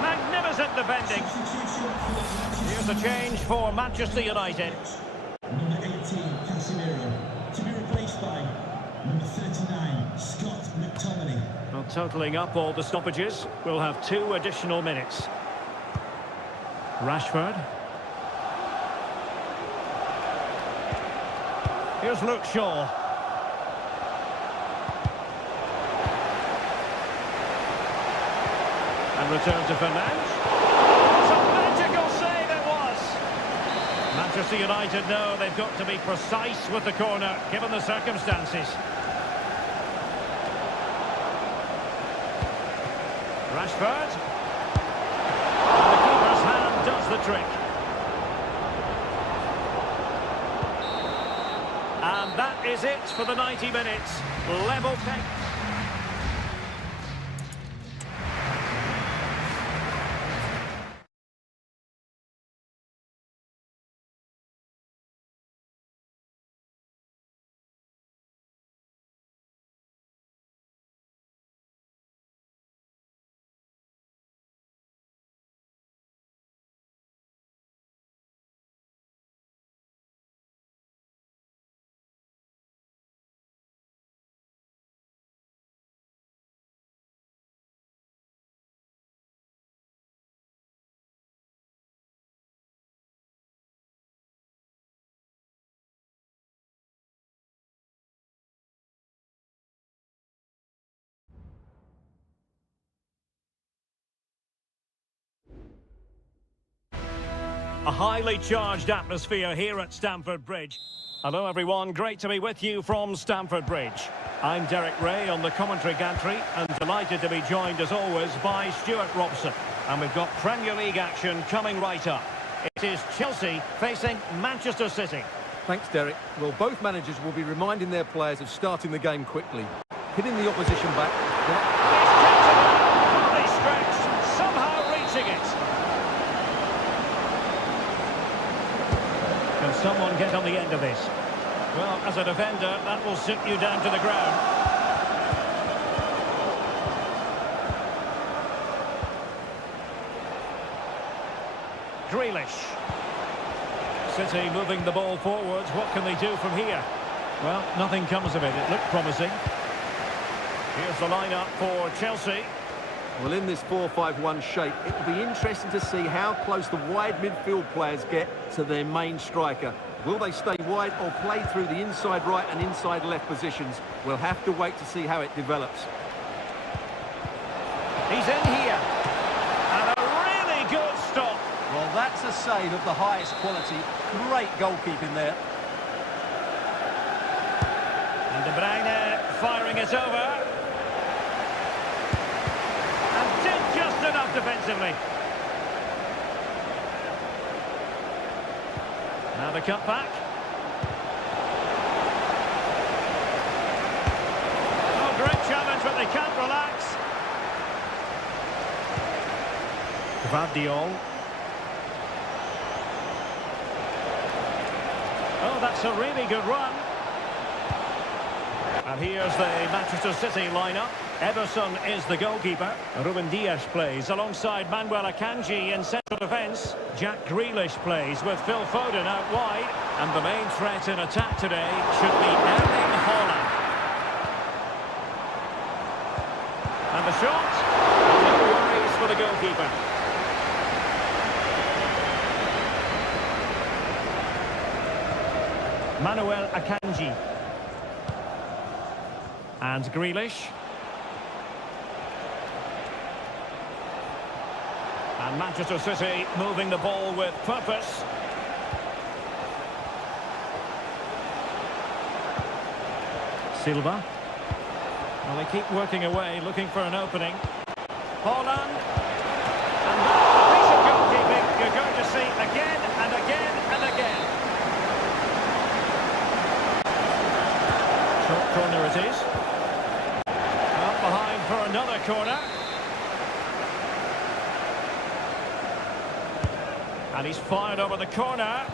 Magnificent defending. Here's a change for Manchester United. Number 18, Casemiro, to be replaced by number 30. 39, Scott McTominay. Well, totalling up all the stoppages, we'll have 2 additional minutes. Rashford. Here's Luke Shaw. And return to Fernandes. It's a magical save it was. Manchester United know they've got to be precise with the corner, given the circumstances. Rashford. And the keeper's hand does the trick. And that is it for the 90 minutes. Level pace. A highly charged atmosphere here at Stamford Bridge. Hello everyone, great to be with you from Stamford Bridge. I'm Derek Ray on the commentary gantry and delighted to be joined as always by Stuart Robson. And we've got Premier League action coming right up. It is Chelsea facing Manchester City. Thanks, Derek. Well, both managers will be reminding their players of starting the game quickly, hitting the opposition back. Fully stretched, somehow reaching it. Can someone get on the end of this? Well, as a defender, that will sit you down to the ground. Grealish. City moving the ball forwards. What can they do from here? Well, nothing comes of it. It looked promising. Here's the lineup for Chelsea. Well, in this 4-5-1 shape, it will be interesting to see how close the wide midfield players get to their main striker. Will they stay wide or play through the inside right and inside left positions? We'll have to wait to see how it develops. He's in here. And a really good stop. Well, that's a save of the highest quality. Great goalkeeping there. And De Bruyne firing it over. And did just enough defensively. Now the cut back. Oh, great challenge, but they can't relax. Gvardiol. Oh, that's a really good run. And here's the Manchester City lineup. Ederson is the goalkeeper. Ruben Dias plays alongside Manuel Akanji in central defence. Jack Grealish plays with Phil Foden out wide. And the main threat in attack today should be Erling Haaland. And the shot. No worries for the goalkeeper. Manuel Akanji. And Grealish. And Manchester City moving the ball with purpose. Silva. Well, they keep working away, looking for an opening. Haaland. And that piece of goalkeeping you're going to see again and again and again. Short corner it is. Up behind for another corner. And he's fired over the corner.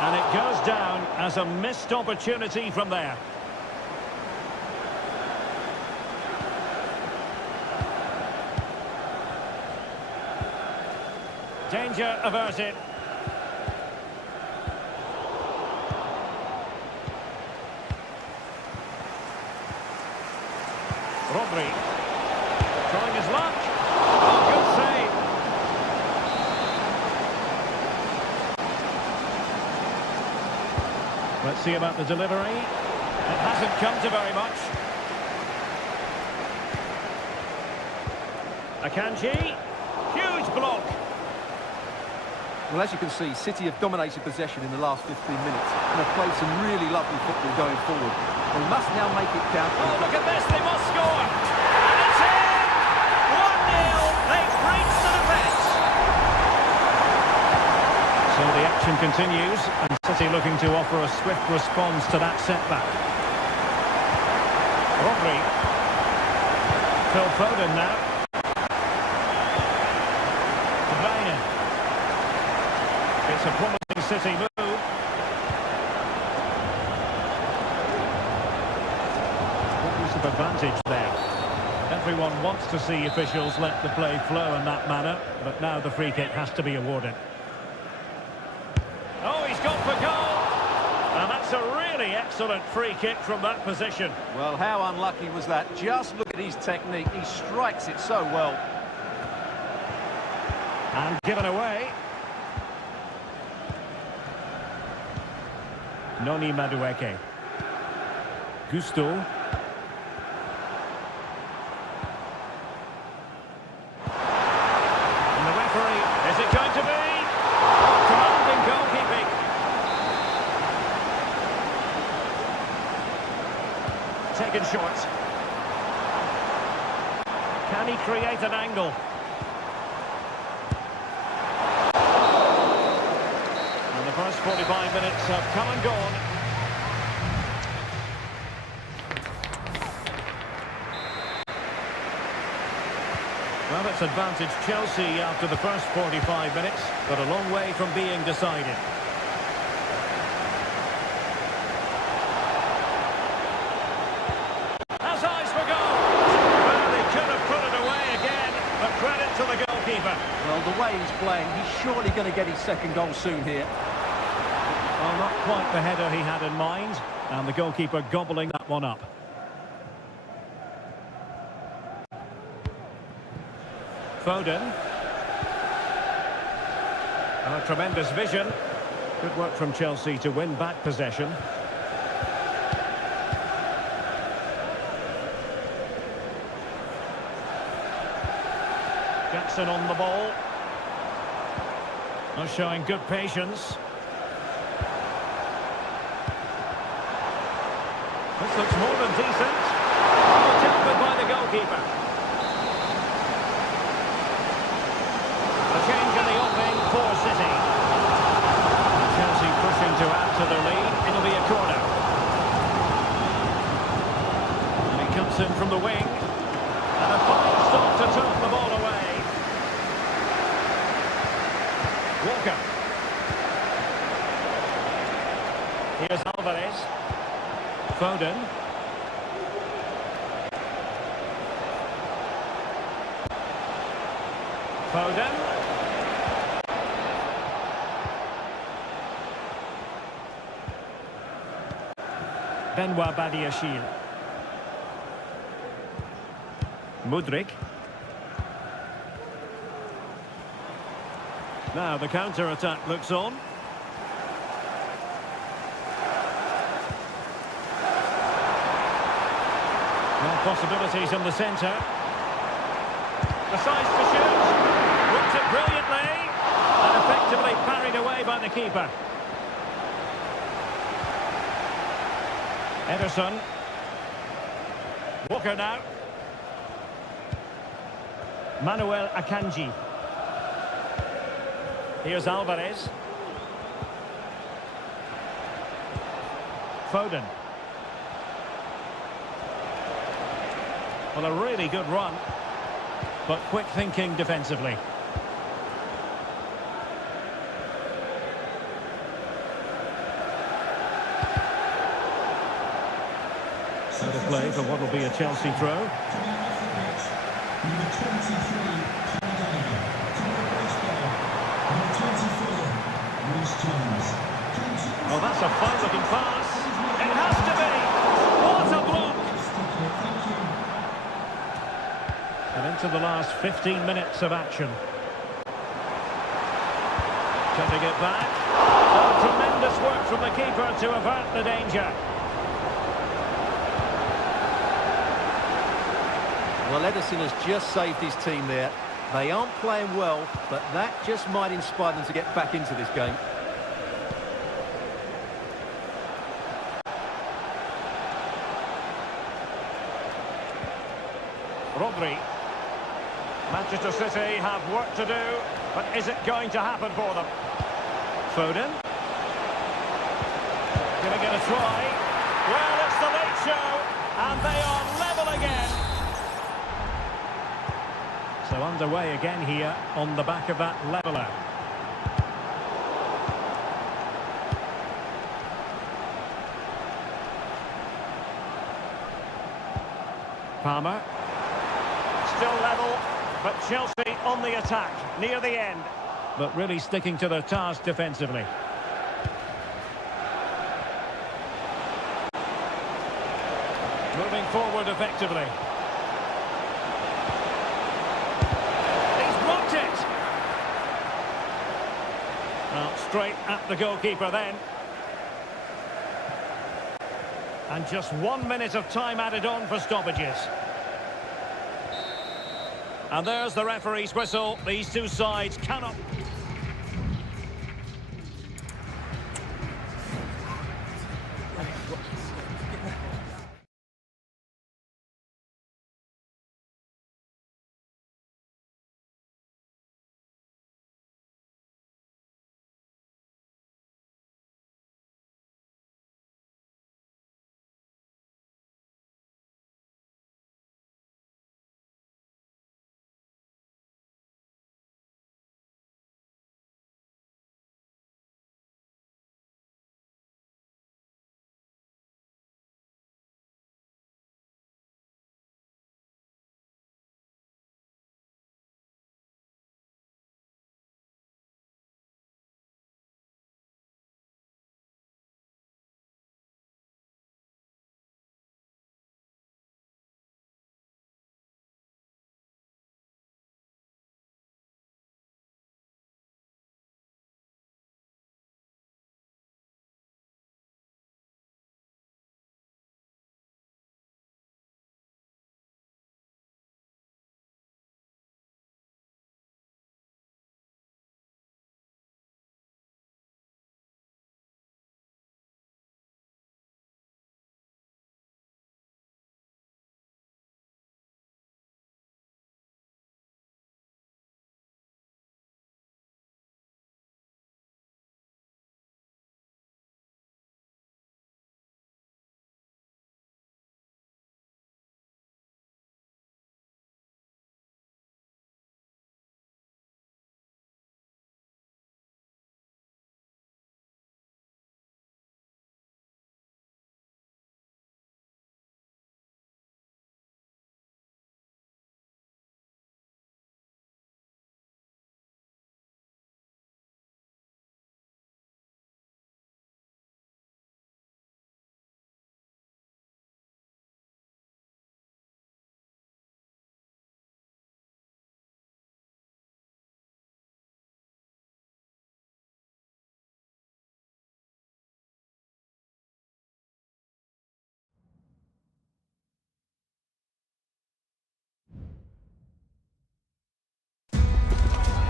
And it goes down as a missed opportunity from there. Danger averted. Rodri. Trying his luck. Oh, good save. Let's see about the delivery. It hasn't come to very much. Akanji. Huge block. Well, as you can see, City have dominated possession in the last 15 minutes and have played some really lovely football going forward. They must now make it count. Oh, look at this, they must score! And it's in! 1-0, they've reached the defence! So the action continues, and City looking to offer a swift response to that setback. Rodri. Phil Foden now. It's a promising City move. Good use of advantage there. Everyone wants to see officials let the play flow in that manner, but now the free kick has to be awarded. Oh, he's gone for goal! And that's a really excellent free kick from that position. Well, how unlucky was that? Just look at his technique. He strikes it so well. And given away. Noni Madueke. Gusto. And the referee, is it going to be? Commanding goalkeeping. Taken short. Can he create an angle? The first 45 minutes have come and gone. Well, it's advantage Chelsea after the first 45 minutes, but a long way from being decided. Has eyes for goal. Well, they could have put it away again, but credit to the goalkeeper. Well, the way he's playing, he's surely going to get his second goal soon here. Well, not quite the header he had in mind, and the goalkeeper gobbling that one up. Foden. And a tremendous vision. Good work from Chelsea to win back possession. Jackson on the ball. Not showing good patience. This looks more than decent. Oh, tackled by the goalkeeper. A change in the offing for City. Chelsea pushing to add to their lead. It'll be a corner. And he comes in from the wing. And a fine stop to turn the ball away. Walker. Here's Alvarez. Foden. Foden. Benoit Badiashile. Mudryk. Now the counter-attack looks on. Possibilities in the centre. Decides to shoot. Looks it brilliantly. And effectively parried away by the keeper. Ederson. Walker now. Manuel Akanji. Here's Alvarez. Foden. Well, a really good run, but quick thinking defensively. Out of play for what will be a Chelsea throw. Oh, that's a fine-looking pass. It has to be. What a block! And into the last 15 minutes of action. Cutting it back. Oh, tremendous work from the keeper to avert the danger. Well, Edison has just saved his team there. They aren't playing well, but that just might inspire them to get back into this game. Rodri. Manchester City have work to do, but is it going to happen for them? Foden. Gonna get a try. Well, it's the late show, and they are level again. So underway again here on the back of that leveller. Palmer. Still level, but Chelsea on the attack, near the end. But really sticking to their task defensively. Moving forward effectively. He's blocked it! Well, straight at the goalkeeper then. And just 1 minute of time added on for stoppages. And there's the referee's whistle. These two sides cannot...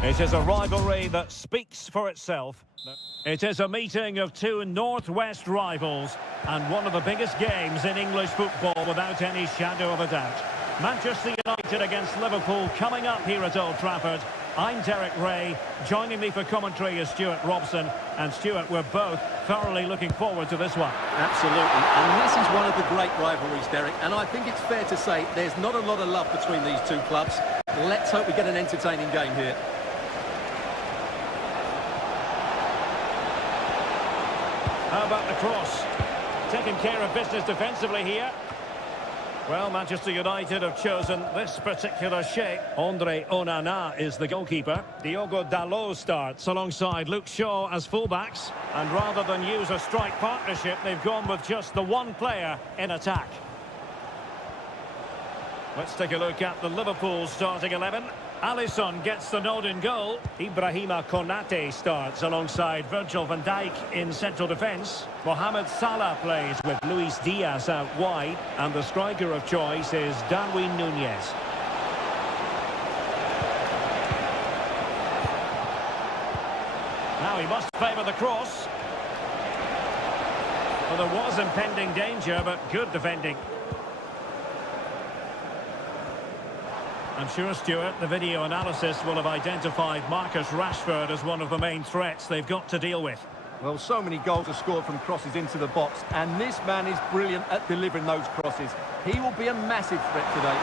It is a rivalry that speaks for itself. It is a meeting of two northwest rivals and one of the biggest games in English football without any shadow of a doubt. Manchester United against Liverpool coming up here at Old Trafford. I'm Derek Ray. Joining me for commentary is Stuart Robson. And Stuart, we're both thoroughly looking forward to this one. Absolutely. And this is one of the great rivalries, Derek. And I think it's fair to say there's not a lot of love between these two clubs. Let's hope we get an entertaining game here. How about the cross? Taking care of business defensively here. Well, Manchester United have chosen this particular shape. Andre Onana is the goalkeeper. Diogo Dalot starts alongside Luke Shaw as fullbacks. And rather than use a strike partnership, they've gone with just the one player in attack. Let's take a look at the Liverpool starting 11. Alisson gets the nod in goal. Ibrahima Konate starts alongside Virgil van Dijk in central defence. Mohamed Salah plays with Luis Diaz out wide. And the striker of choice is Darwin Núñez. Now he must favour the cross. Well, there was impending danger, but good defending. I'm sure, Stuart, the video analysis will have identified Marcus Rashford as one of the main threats they've got to deal with. Well, so many goals are scored from crosses into the box, and this man is brilliant at delivering those crosses. He will be a massive threat today.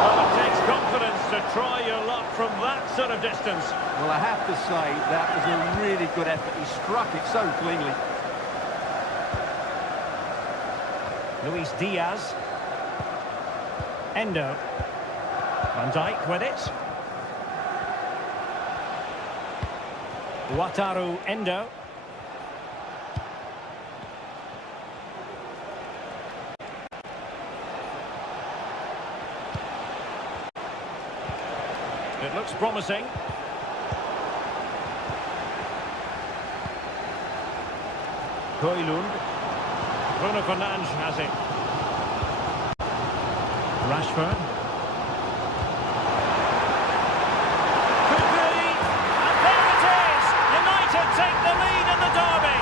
Well, it takes confidence to try your luck from that sort of distance. Well, I have to say, that was a really good effort. He struck it so cleanly. Luis Diaz. Endo. Van Dijk with it. Wataru Endo. It looks promising. Højlund. Bruno Fernandes has it. Rashford. Could be. And there it is! United take the lead in the derby.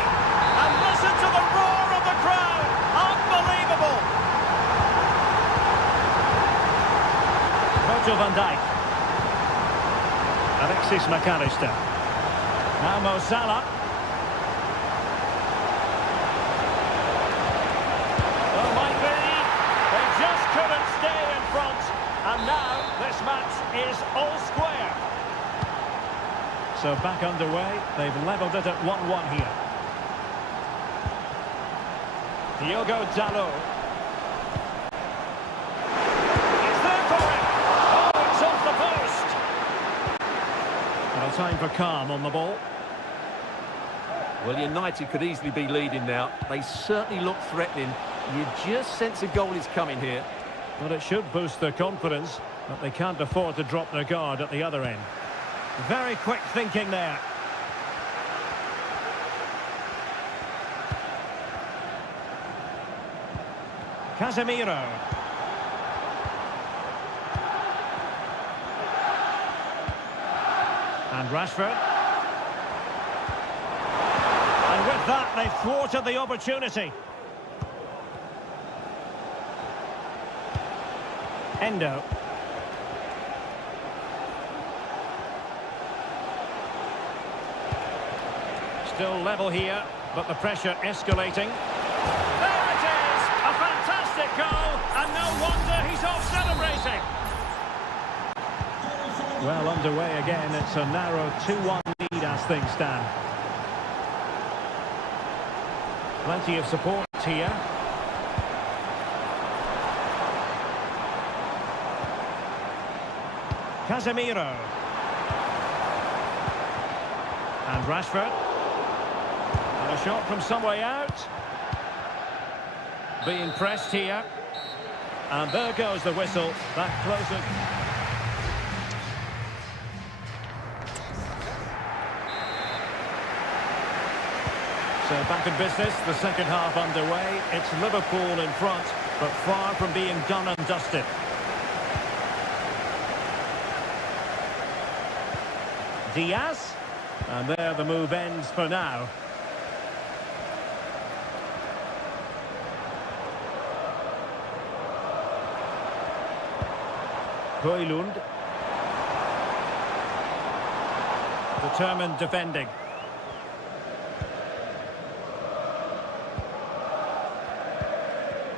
And listen to the roar of the crowd. Unbelievable. Virgil van Dijk. Alexis McAllister. Now Mo Salah. Well, might be. They just couldn't stay in front. And now this match is all square. So back underway. They've levelled it at 1-1 here. Diogo Dalot. He's there for it. Oh, it's off the post. Well, time for calm on the ball. Well, United could easily be leading now. They certainly look threatening. You just sense a goal is coming here. Well, it should boost their confidence, but they can't afford to drop their guard at the other end. Very quick thinking there. Casemiro. And Rashford. And with that, they've thwarted the opportunity. Endo. Still level here, but the pressure escalating. There it is! A fantastic goal, and no wonder he's off celebrating. Well, underway again. It's a narrow 2-1 lead as things stand. Plenty of support here. Casemiro. And Rashford. And a shot from some way out. Being pressed here. And there goes the whistle. That closes. So back in business, the second half underway. It's Liverpool in front, but far from being done and dusted. Diaz, and there the move ends for now. Højlund. Determined defending.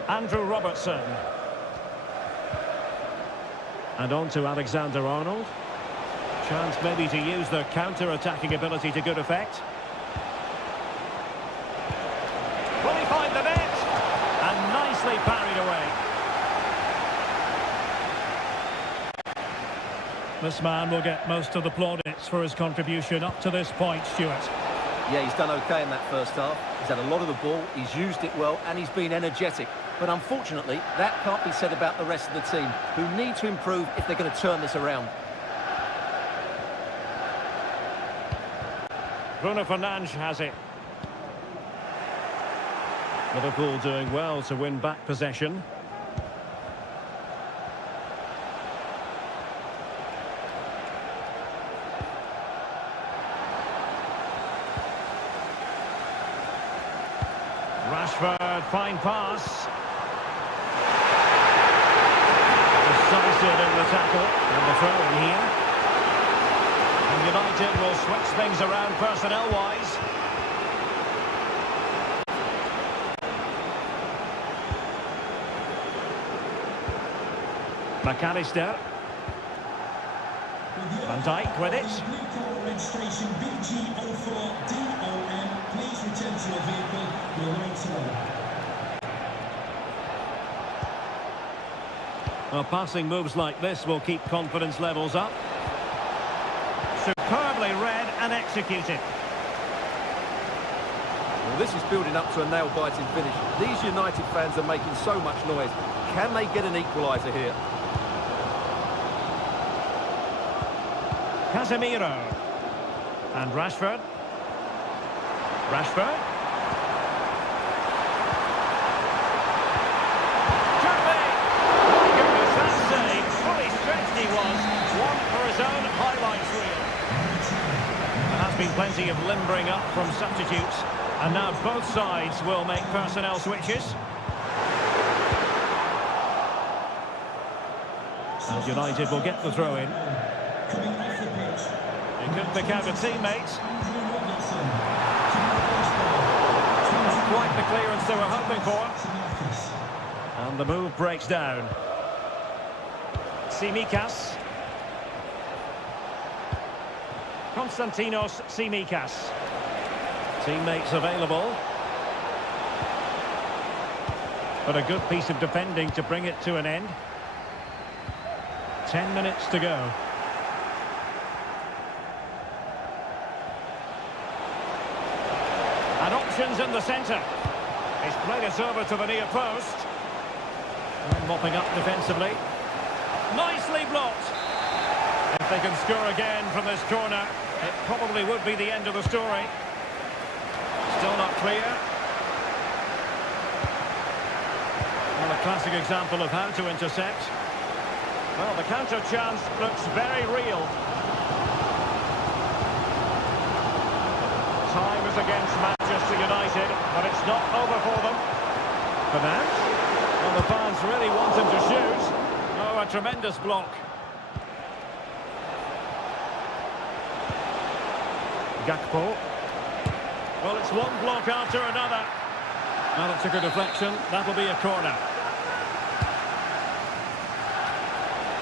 Andrew Robertson. And on to Alexander-Arnold. Chance maybe to use their counter-attacking ability to good effect. Will he find the net? And nicely parried away. This man will get most of the plaudits for his contribution up to this point, Stuart. Yeah, he's done okay in that first half. He's had a lot of the ball, he's used it well, and he's been energetic. But unfortunately, that can't be said about the rest of the team, who need to improve if they're going to turn this around. Bruno Fernandes has it. Liverpool doing well to win back possession. Rashford, fine pass. Decisive in the tackle. And the throw in here. And United will switch things around personnel-wise. McAllister. Van Dijk with it. Registration BG04DOM. Please return to your vehicle. Your rights are on. Well, passing moves like this will keep confidence levels up. Superbly read and executed. Well, this is building up to a nail-biting finish. These United fans are making so much noise. Can they get an equaliser here? Casemiro. And Rashford. Rashford. Could be. My goodness, that save. Fully stretched he was. One for his own highlights reel. There has been plenty of limbering up from substitutes. And now both sides will make personnel switches. And United will get the throw in. Coming off the pitch. It could pick out a teammate. Not quite the clearance they were hoping for. And the move breaks down. Tsimikas. Konstantinos Tsimikas. Teammates available. But a good piece of defending to bring it to an end. 10 minutes to go. And options in the centre. He's played it over to the near post. And mopping up defensively. Nicely blocked. If they can score again from this corner, it probably would be the end of the story. Still not clear. Well, a classic example of how to intercept. Well, the counter chance looks very real. Time is against Manchester United, but it's not over for them. Fernandes. Well, the fans really want him to shoot. Oh, a tremendous block. Gakpo. Well, it's one block after another. Well, it took a deflection. That'll be a corner.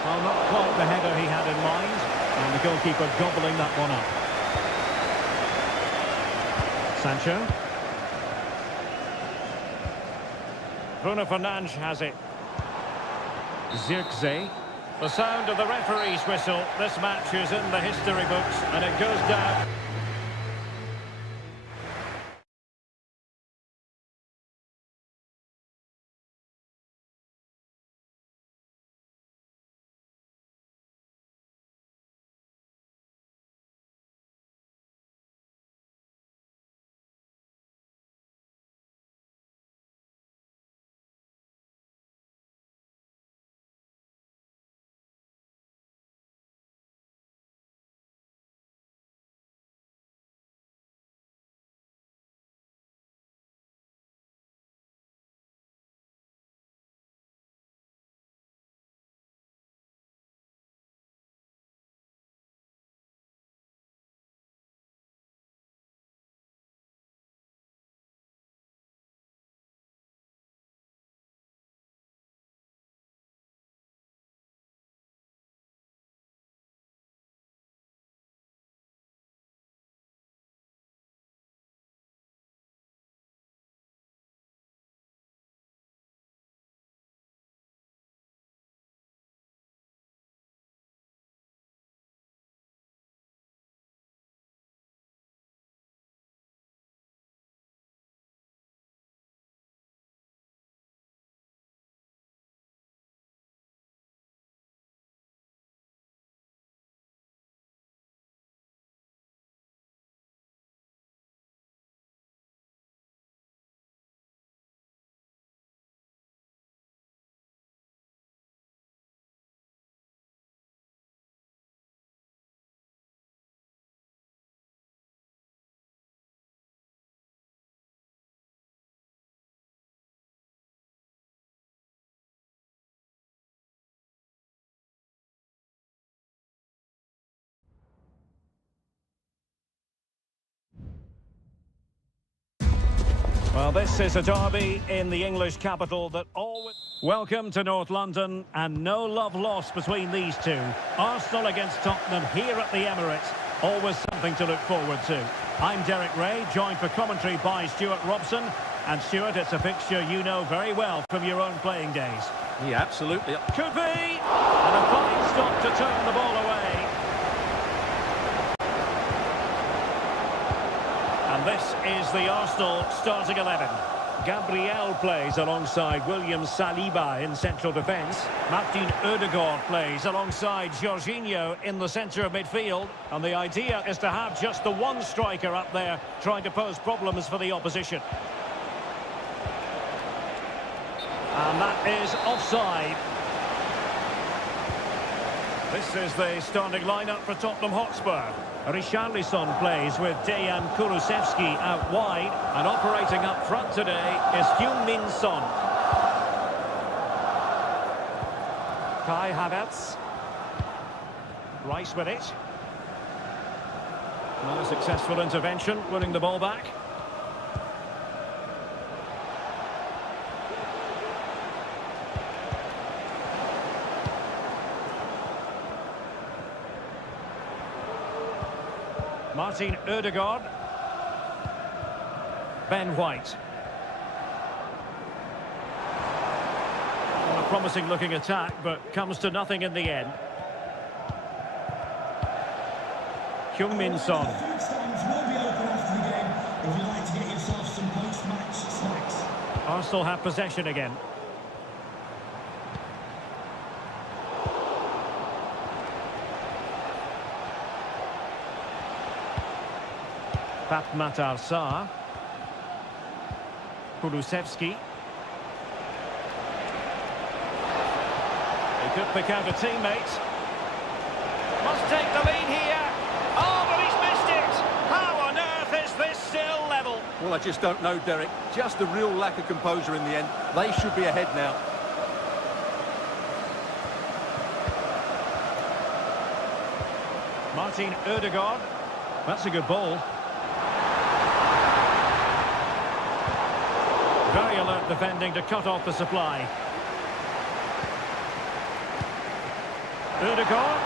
Well, not quite the header he had in mind. And the goalkeeper gobbling that one up. Sancho. Bruno Fernandes has it. Zirkzee. The sound of the referee's whistle. This match is in the history books, and it goes down. Well, this is a derby in the English capital that always... Welcome to North London, and no love lost between these two. Arsenal against Tottenham here at the Emirates. Always something to look forward to. I'm Derek Ray, joined for commentary by Stuart Robson. And Stuart, it's a fixture you know very well from your own playing days. Yeah, absolutely. Could be! And a fine stop to turn the ball away. And this is the Arsenal starting 11. Gabriel plays alongside William Saliba in central defence. Martin Ødegaard plays alongside Jorginho in the centre of midfield. And the idea is to have just the one striker up there trying to pose problems for the opposition. And that is offside. This is the starting lineup for Tottenham Hotspur. Richarlison plays with Dejan Kulusevski out wide, and operating up front today is Heung-min Son. Kai Havertz. Rice with it. Another successful intervention, winning the ball back. Martin Ødegaard. Ben White. Well, a promising looking attack, but comes to nothing in the end. Heung-min Son. Arsenal have possession again. Matar Sarr. Kulusevski. He could pick out a teammate. Must take the lead here. Oh, but he's missed it. How on earth is this still level? Well, I just don't know, Derek. Just a real lack of composure in the end. They should be ahead now. Martin Ødegaard. That's a good ball. Very alert defending to cut off the supply. Ødegaard.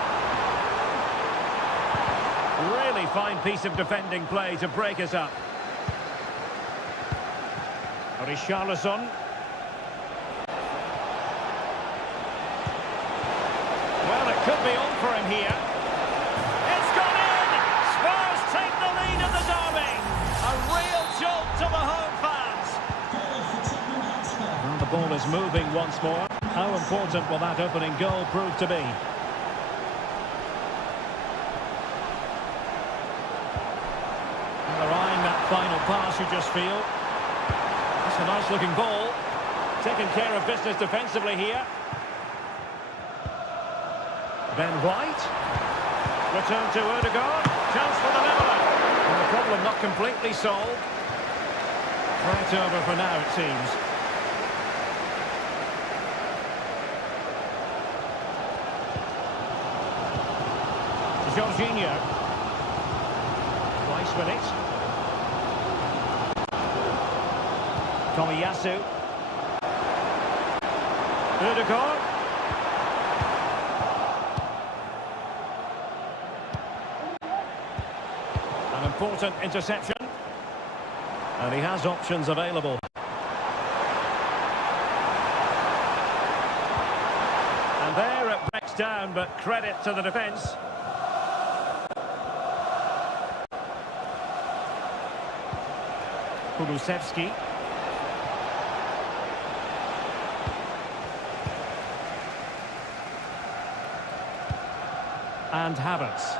Really fine piece of defending play to break us up. Richarlison. Well, it could be on for him here. It's gone in! Spurs take the lead in the derby. A real jolt to the home fans. And the ball is moving once more. How important will that opening goal prove to be? And they're eyeing that final pass, you just feel. That's a nice looking ball. Taking care of business defensively here. Ben White. Return to Ødegaard. Chance for the leveller. And the problem not completely solved. Right over for now, it seems. Jorginho. Rice with it. Tomiyasu. Ødegaard. An important interception. And he has options available. And there it breaks down, but credit to the defence. Kulusevski. And Havertz.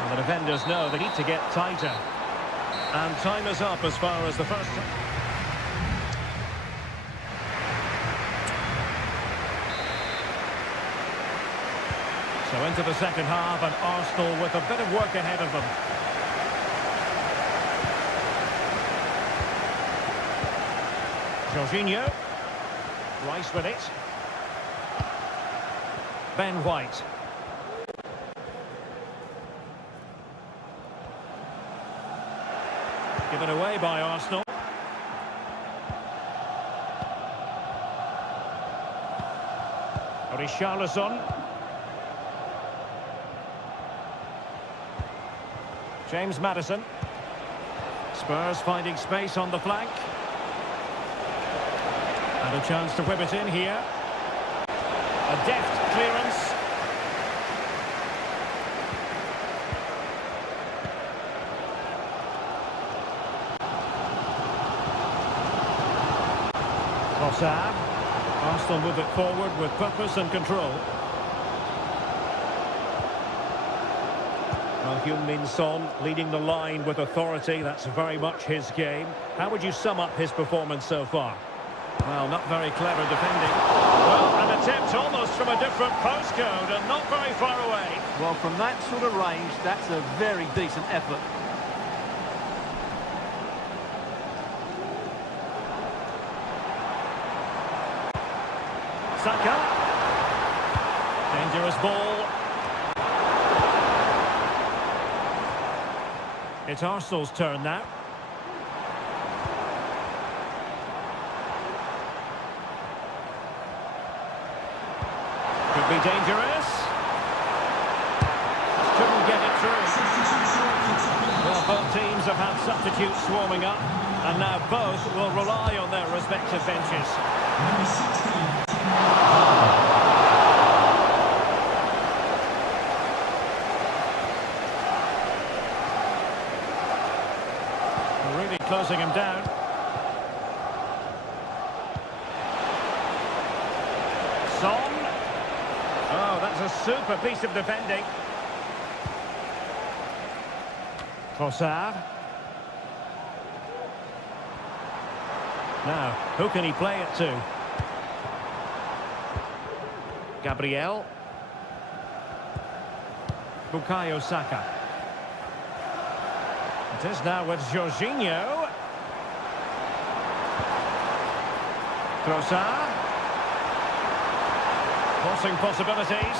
And the defenders know they need to get tighter. And time is up as far as the first... So into the second half, and Arsenal with a bit of work ahead of them. Jorginho. Rice with it. Ben White. Given away by Arsenal. Richarlison. James Maddison. Spurs finding space on the flank. And a chance to whip it in here. A deft clearance. Trossard. Arsenal move it forward with purpose and control. Well, Heung-min Son leading the line with authority. That's very much his game. How would you sum up his performance so far? Well, not very clever defending. Well, an attempt almost from a different postcode and not very far away. Well, from that sort of range, that's a very decent effort. Saka. Dangerous ball. It's Arsenal's turn now. Could be dangerous. Couldn't get it through. Well, both teams have had substitutes swarming up, and now both will rely on their respective benches. Number 16. Really closing him down. Son. Oh, that's a super piece of defending. Trossard. Now, who can he play it to? Gabriel. Bukayo Saka. It is now with Jorginho. Trossard. Crossing possibilities.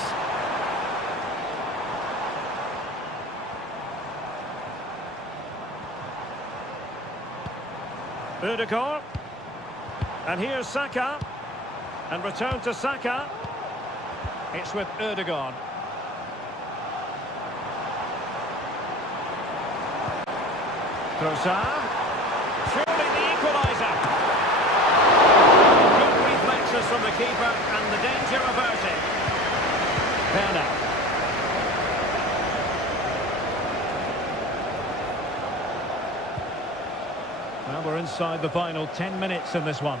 Ødegaard. And here's Saka. And return to Saka. It's with Ødegaard. Trossard. Surely the equaliser. Good reflexes from the keeper and the danger averted. Werner. Well, we're inside the final 10 minutes in this one.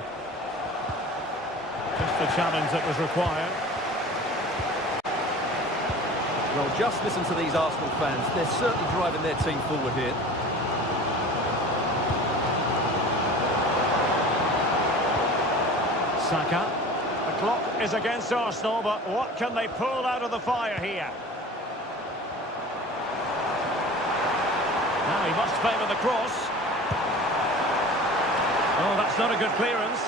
Just the challenge that was required. Well, just listen to these Arsenal fans. They're certainly driving their team forward here. Saka. The clock is against Arsenal, but what can they pull out of the fire here? Now he must favour the cross. Oh, that's not a good clearance.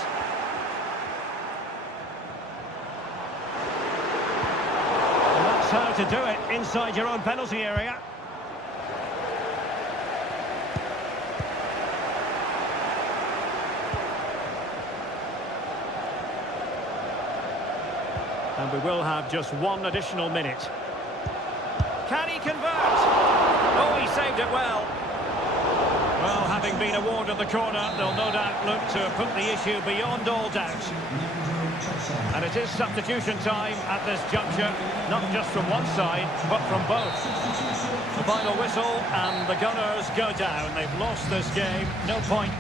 And that's how to do it inside your own penalty area. And we will have just one additional minute. Can he convert? Oh, he saved it well. Well, having been awarded the corner, they'll no doubt look to put the issue beyond all doubt. And it is substitution time at this juncture, not just from one side, but from both. The final whistle, and the Gunners go down. They've lost this game, no point.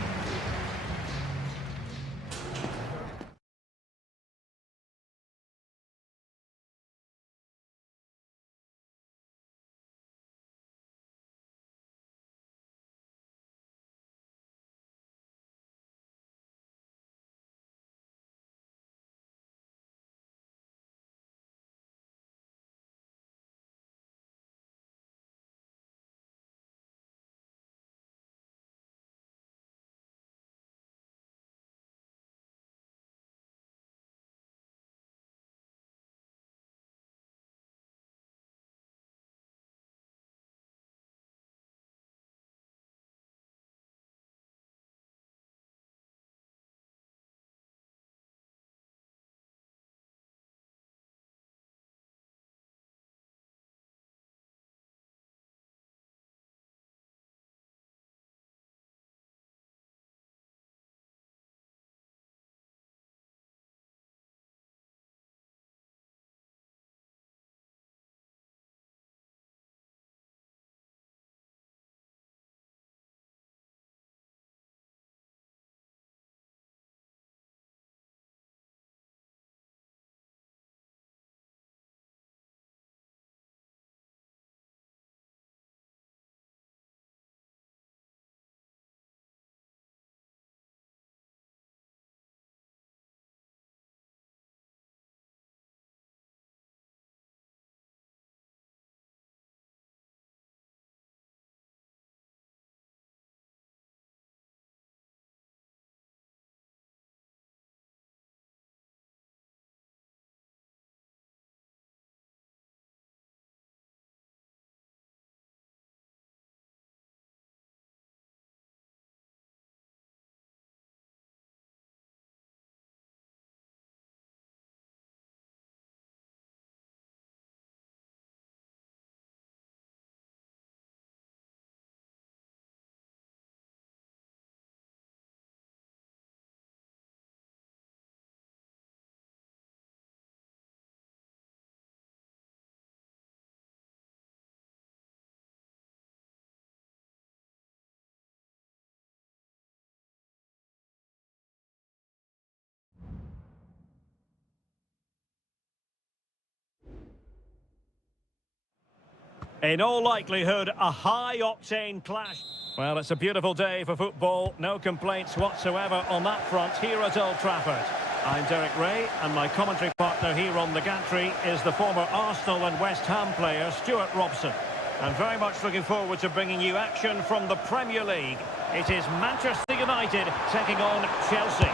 In all likelihood, a high-octane clash. Well, it's a beautiful day for football. No complaints whatsoever on that front here at Old Trafford. I'm Derek Ray, and my commentary partner here on the gantry is the former Arsenal and West Ham player, Stuart Robson. I'm very much looking forward to bringing you action from the Premier League. It is Manchester United taking on Chelsea.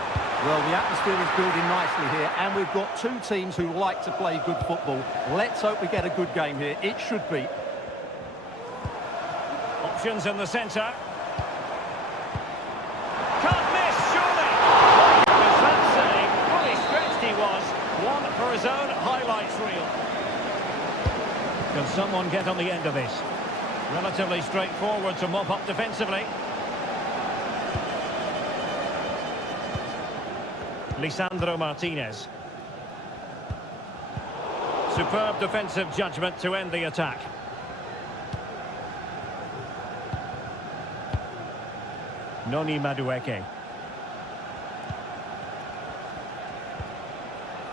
Well, the atmosphere is building nicely here, and we've got two teams who like to play good football. Let's hope we get a good game here. It should be. Options in the centre. Can't miss, surely! Was that save? Fully stretched he was. One for his own highlights reel. Can someone get on the end of this? Relatively straightforward to mop up defensively. Lisandro Martinez. Superb defensive judgment to end the attack. Noni Madueke.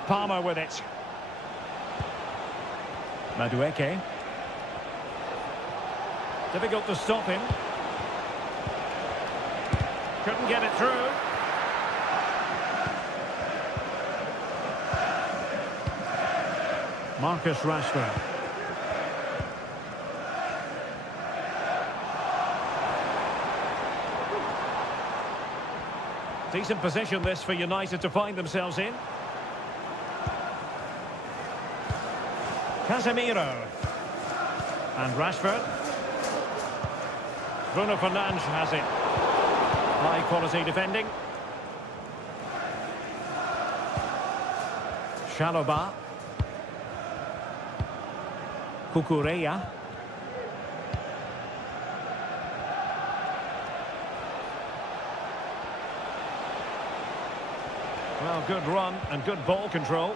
Palmer with it. Madueke. Difficult to stop him. Couldn't get it through. Marcus Rashford. Decent position this for United to find themselves in. Casemiro. And Rashford. Bruno Fernandes has it. High quality defending. Chalobah. Kukureya. Well, good run and good ball control.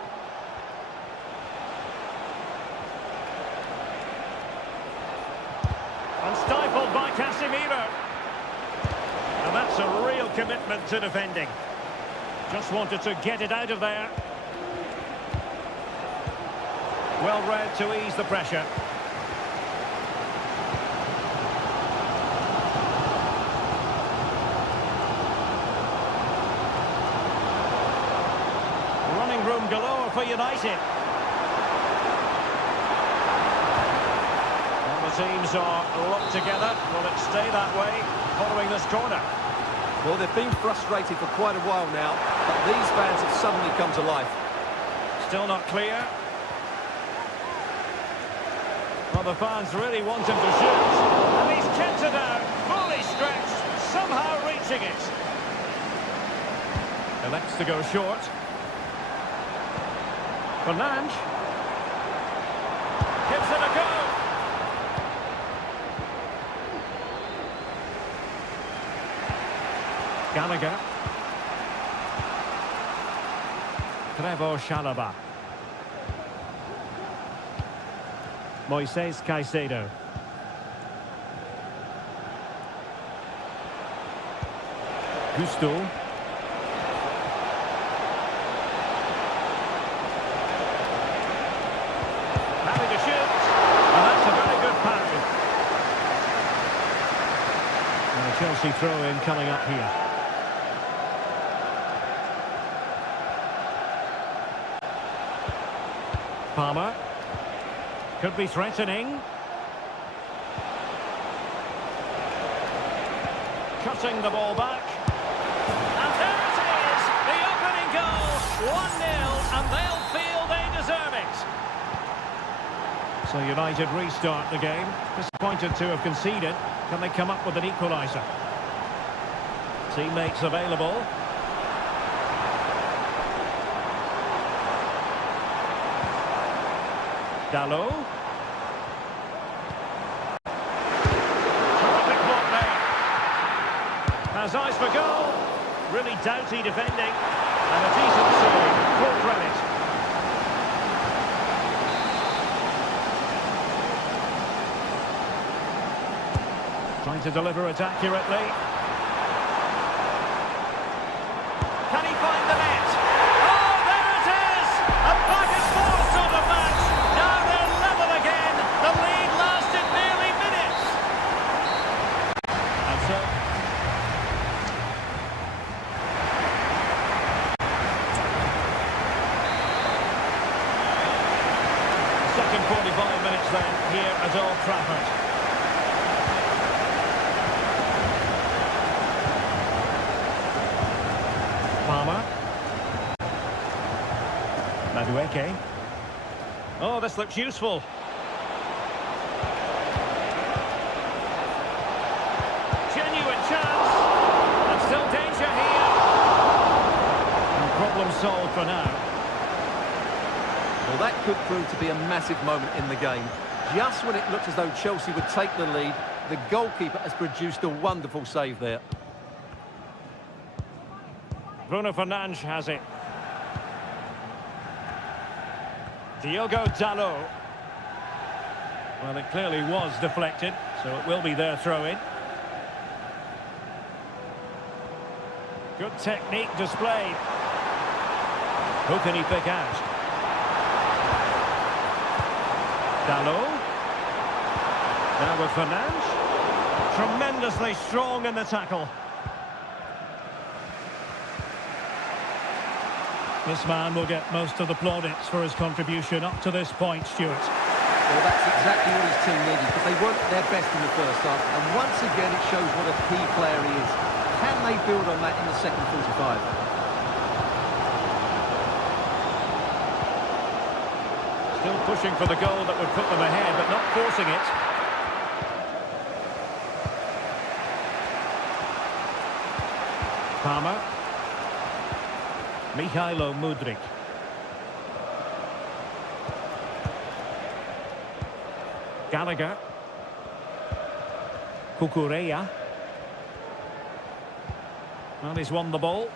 And stifled by Casemiro. And that's a real commitment to defending. Just wanted to get it out of there. Well read to ease the pressure. Running room galore for United. Well, the teams are locked together. Will it stay that way following this corner? Well, they've been frustrated for quite a while now, but these fans have suddenly come to life. Still not clear. Well, the fans really want him to shoot. And he's kept it out, fully stretched, somehow reaching it. Elects to go short. Fernandes. Gives it a go. Gallagher. Trevor Chalobah. Moises Caicedo. Gusto. Happy to shoot. And that's a very good pass. And a Chelsea throw-in coming up here. Palmer. Could be threatening. Cutting the ball back. And there it is! The opening goal! 1-0, and they'll feel they deserve it. So United restart the game. Disappointed to have conceded. Can they come up with an equaliser? Teammates available. Dalot. Terrific block there. Has eyes for goal. Really doughty defending. And a decent save. Full credit. Trying to deliver it accurately. Can he find the net? Oh, there it is! A back and forth sort of match. Now they're level again. The lead lasted 45 minutes then here at Old Trafford. Palmer. Madueke. Oh, this looks useful. Genuine chance. And still danger here. And problem solved for now. Well, that could prove to be a massive moment in the game. Just when it looked as though Chelsea would take the lead, the goalkeeper has produced a wonderful save there. Bruno Fernandes has it. Diogo Dalot. Well, it clearly was deflected, so it will be their throw-in. Good technique displayed. Who can he pick out? Dalot. Now with Fernandes. Tremendously strong in the tackle. This man will get most of the plaudits for his contribution up to this point, Stuart. Well, that's exactly what his team needed, because they weren't at their best in the first half. And once again, it shows what a key player he is. Can they build on that in the second 45? Still pushing for the goal that would put them ahead, but not forcing it. Palmer. Mihailo Mudryk. Gallagher. Kukureya. Well, he's won the ball.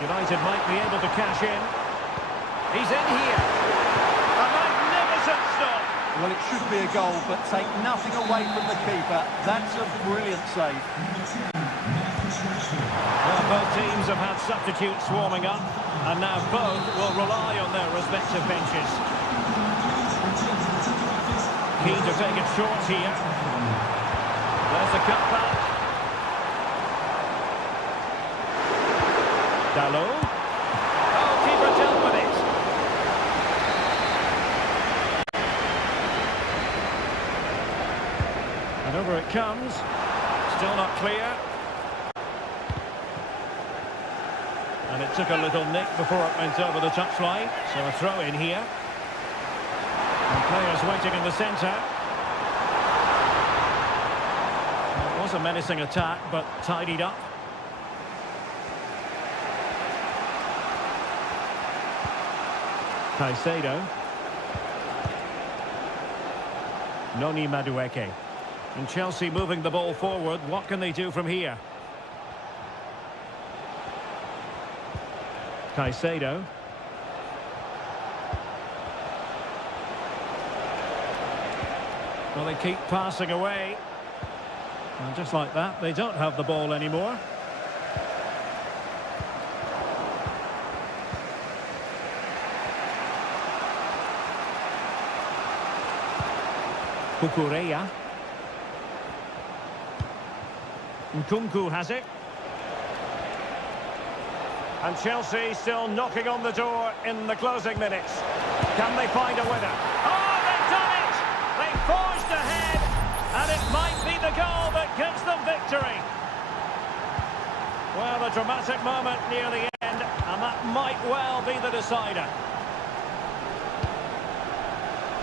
United might be able to cash in. He's in here. A magnificent stop. Well, it should be a goal, but take nothing away from the keeper. That's a brilliant save. Well, both teams have had substitutes warming up, and now both will rely on their respective benches. Keen to take it short here. There's the cutback. Dalot. Oh, keeper dealt with it. And over it comes. Still not clear. And it took a little nick before it went over the touchline. So a throw in here. And players waiting in the centre. It was a menacing attack, but tidied up. Caicedo. Noni Madueke. And Chelsea moving the ball forward. What can they do from here? Caicedo. Well, they keep passing away. And just like that, they don't have the ball anymore. Kukureya. Nkunku has it. And Chelsea still knocking on the door in the closing minutes. Can they find a winner? Oh, they've done it! They forged ahead, and it might be the goal that gives them victory. Well, a dramatic moment near the end, and that might well be the decider.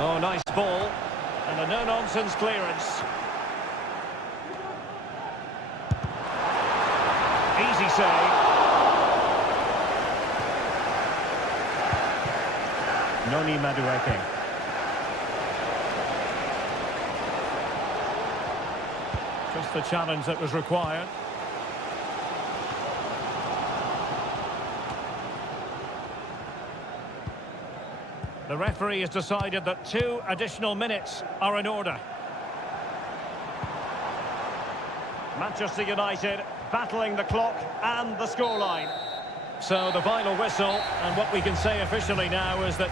Oh, nice ball, and a no-nonsense clearance. Easy save. Noni Madueke. Just the challenge that was required. The referee has decided that 2 additional minutes are in order. Manchester United battling the clock and the scoreline. So the final whistle, and what we can say officially now is that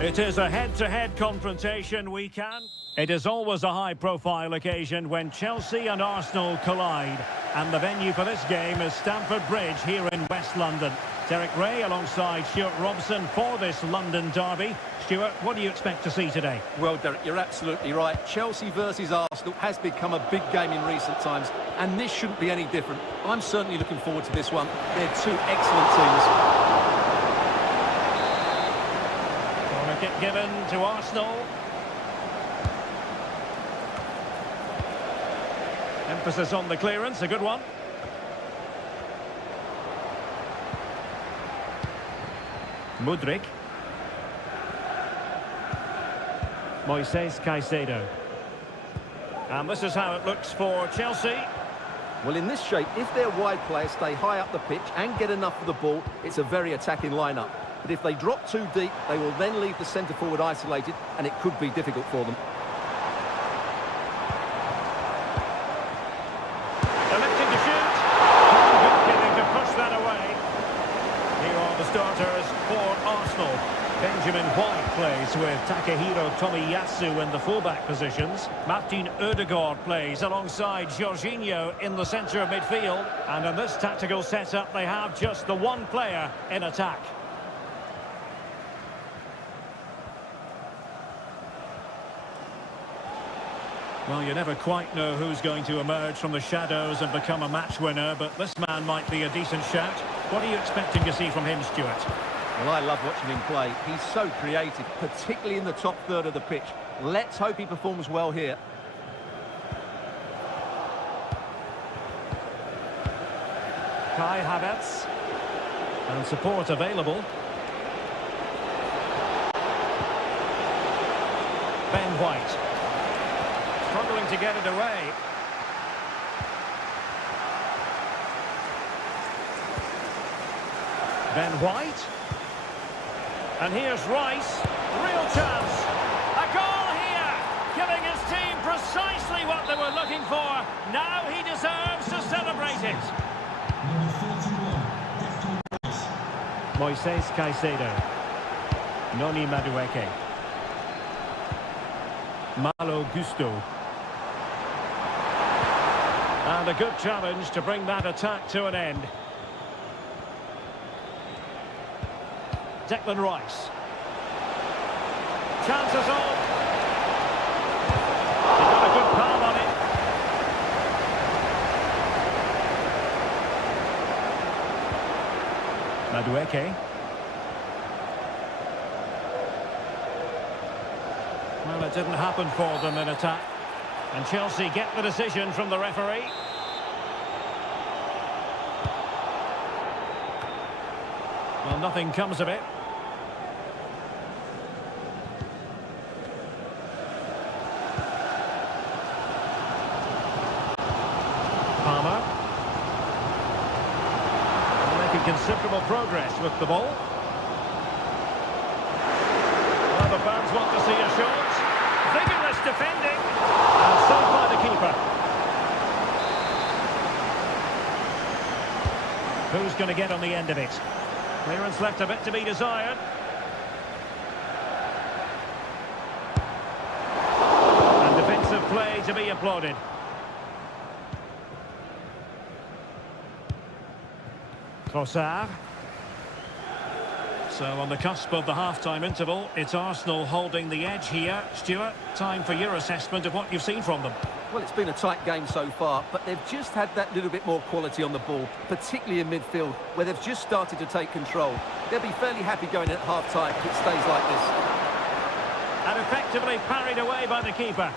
It is a head-to-head confrontation we can. It is always a high-profile occasion when Chelsea and Arsenal collide. And the venue for this game is Stamford Bridge here in West London. Derek Ray alongside Stuart Robson for this London derby. Stuart, what do you expect to see today? Well, Derek, you're absolutely right. Chelsea versus Arsenal has become a big game in recent times, and this shouldn't be any different. I'm certainly looking forward to this one. They're two excellent teams. Corner kick given to Arsenal. Emphasis on the clearance, a good one. Mudryk. Moises Caicedo. And this is how it looks for Chelsea. Well, in this shape, if their wide players stay high up the pitch and get enough of the ball, it's a very attacking lineup. But if they drop too deep, they will then leave the centre-forward isolated, and it could be difficult for them. Electing to shoot. Good to push that away. Here are the starters for Arsenal. Benjamin White plays with Takehiro Tomiyasu in the fullback positions. Martin Odegaard plays alongside Jorginho in the centre of midfield. And in this tactical setup, they have just the one player in attack. Well, you never quite know who's going to emerge from the shadows and become a match winner, but this man might be a decent shout. What are you expecting to see from him, Stuart? Well, I love watching him play. He's so creative, particularly in the top third of the pitch. Let's hope he performs well here. Kai Havertz. And support available. Ben White. Struggling to get it away. Ben White. And here's Rice. Real chance. A goal here. Giving his team precisely what they were looking for. Now he deserves to celebrate it. Moises Caicedo. Noni Madueke. Malo Gusto. And a good challenge to bring that attack to an end. Declan Rice. Chances on. He got a good palm on it. Madueke. Well, it didn't happen for them in attack. And Chelsea get the decision from the referee. Well, nothing comes of it. Palmer. Making considerable progress with the ball. Well, the fans want to see a shot. Vigorous defending. And saved by the keeper. Who's going to get on the end of it? Clearance left a bit to be desired. And defensive play to be applauded. Trossard. So on the cusp of the half-time interval, it's Arsenal holding the edge here. Stuart, time for your assessment of what you've seen from them. Well, it's been a tight game so far, but they've just had that little bit more quality on the ball, particularly in midfield, where they've just started to take control. They'll be fairly happy going at half-time if it stays like this. And effectively parried away by the keeper.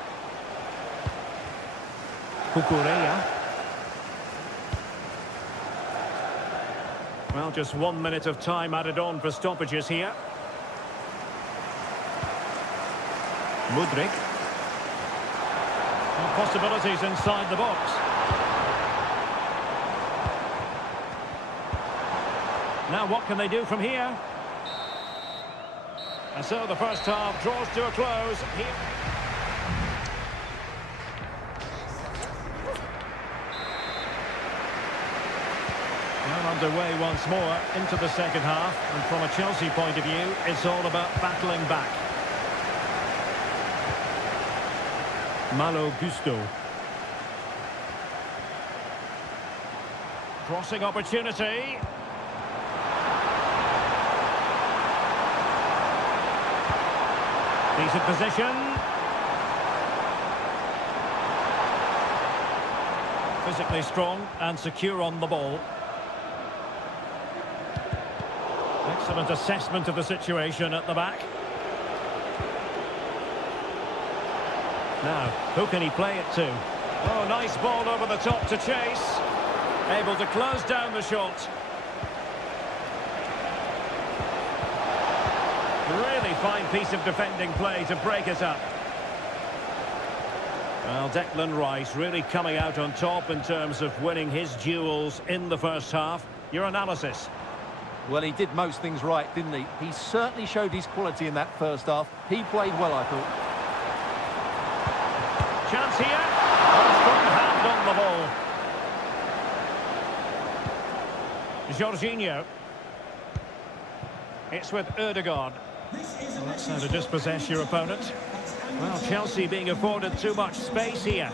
Kukureya. Well, just 1 minute of time added on for stoppages here. Mudryk. And possibilities inside the box. Now what can they do from here? And so the first half draws to a close here. Well, underway once more into the second half, and from a Chelsea point of view, it's all about battling back. Malo Gusto. Crossing opportunity. Decent position. Physically strong and secure on the ball. Excellent assessment of the situation at the back. Now, who can he play it to? Oh, nice ball over the top to chase. Able to close down the shot. Really fine piece of defending play to break it up. Well, Declan Rice really coming out on top in terms of winning his duels in the first half. Your analysis? Well, he did most things right, didn't he? He certainly showed his quality in that first half. He played well, I thought. Chance here. Oh, strong hand on the ball. Jorginho. It's with Ødegaard. Well, that's how to dispossess your opponent. Well, Chelsea being afforded too much space here.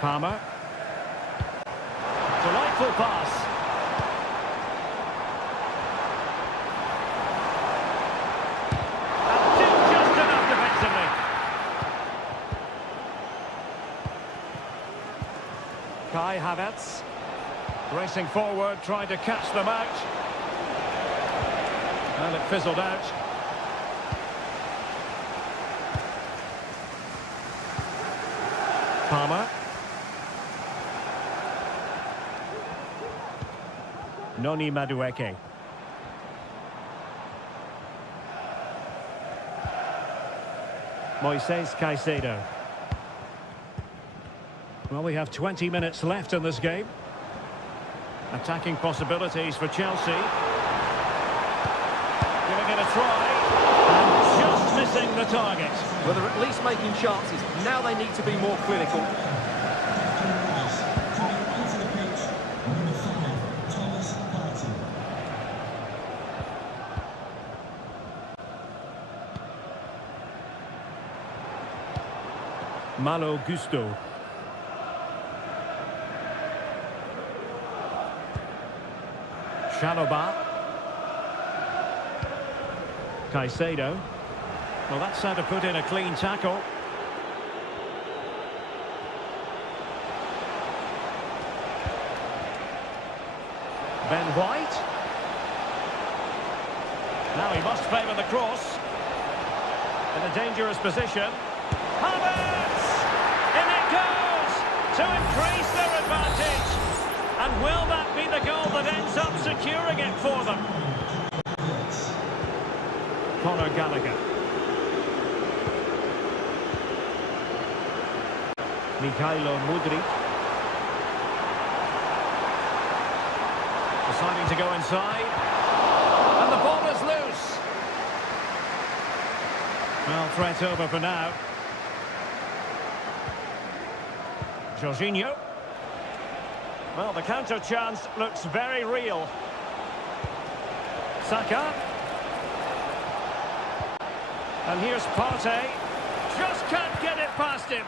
Palmer. Delightful pass. And did just enough defensively. Kai Havertz. Racing forward, trying to catch them out. And it fizzled out. Palmer. Noni Madueke. Moises Caicedo. Well, we have 20 minutes left in this game. Attacking possibilities for Chelsea. Giving it a try. And just missing the target. Well, they're at least making chances. Now they need to be more clinical. Malo Gusto. Shaloba. Caicedo. Well, that's how to put in a clean tackle. Ben White. Now he must favour the cross. In a dangerous position. Havertz! In it goes! To increase their advantage. And will that be the goal that ends up securing it for them? Conor Gallagher. Mikhailo Mudryk. Deciding to go inside. And the ball is loose. Well, threat over for now. Jorginho. Well, the counter chance looks very real. Saka. And here's Partey. Just can't get it past him.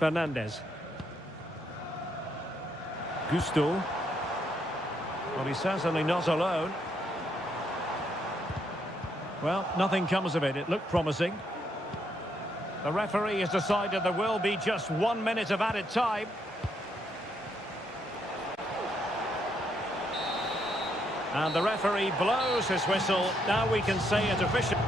Fernandes. Gusto. Well, he's certainly not alone. Well, nothing comes of it. It looked promising. The referee has decided there will be just 1 minute of added time. And the referee blows his whistle. Now we can say it officially.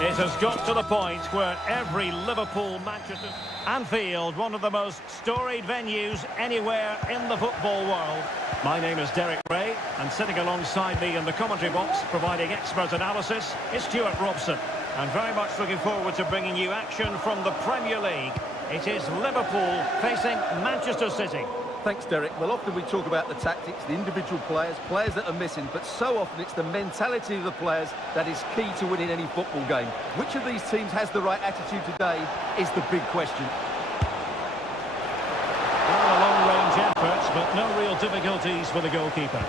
It has got to the point where every Liverpool, Manchester... Anfield, one of the most storied venues anywhere in the football world. My name is Derek Ray, and sitting alongside me in the commentary box, providing expert analysis, is Stuart Robson. And very much looking forward to bringing you action from the Premier League. It is Liverpool facing Manchester City. Thanks, Derek. Well, often we talk about the tactics, the individual players that are missing, but so often it's the mentality of the players that is key to winning any football game. Which of these teams has the right attitude today is the big question. Well, a long-range effort, but no real difficulties for the goalkeeper.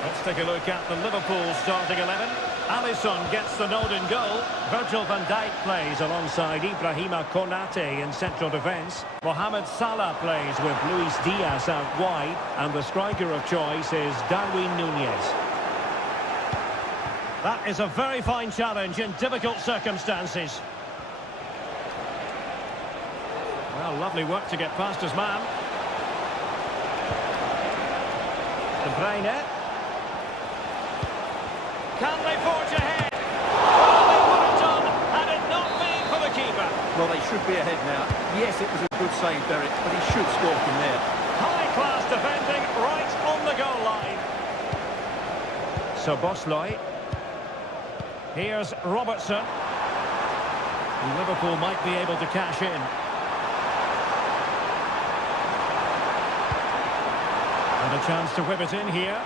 Let's take a look at the Liverpool starting 11. Alisson gets the nod in goal. Virgil van Dijk plays alongside Ibrahima Konate in central defence. Mohamed Salah plays with Luis Diaz out wide. And the striker of choice is Darwin Núñez. That is a very fine challenge in difficult circumstances. Well, lovely work to get past his man. De Bruyne. Can they forge ahead? Well, they would have done had it not been for the keeper. Well, they should be ahead now. Yes, it was a good save, Derek, but he should score from there. High-class defending right on the goal line. So Bosley. Here's Robertson. Liverpool might be able to cash in. And a chance to whip it in here.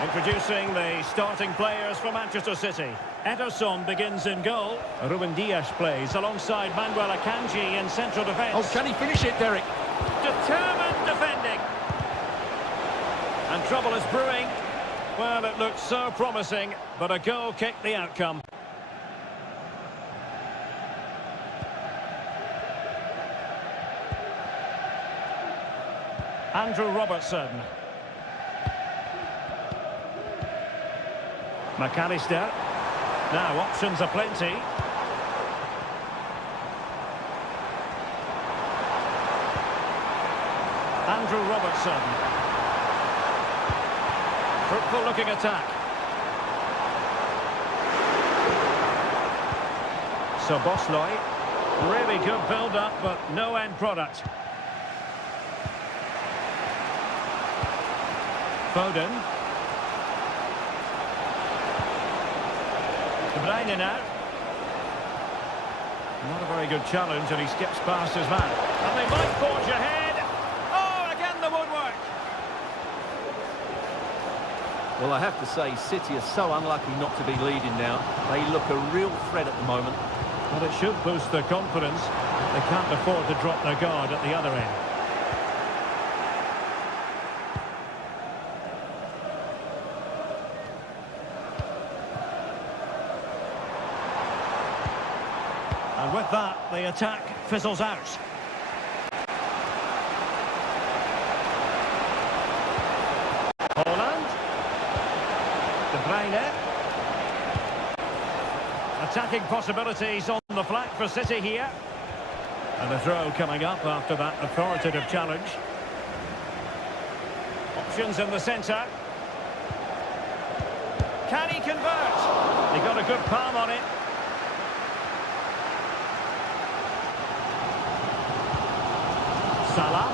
Introducing the starting players for Manchester City. Ederson begins in goal. Ruben Dias plays alongside Manuel Akanji in central defence. Oh, can he finish it, Derek? Determined defending. And trouble is brewing. Well, it looked so promising, but a goal kicked the outcome. Andrew Robertson. McAllister. Now options are plenty. Andrew Robertson. Fruitful looking attack. So Bosley. Really good build-up, but no end product. Foden. De Bruyne now. Not a very good challenge, and he skips past his man. And they might forge ahead. Oh, again the woodwork. Well, I have to say, City are so unlucky not to be leading now. They look a real threat at the moment. But it should boost their confidence. They can't afford to drop their guard at the other end. And with that, the attack fizzles out. Holland. De Bruyne. Attacking possibilities on the flank for City here. And a throw coming up after that authoritative challenge. Options in the centre. Can he convert? He got a good palm on it. Salah.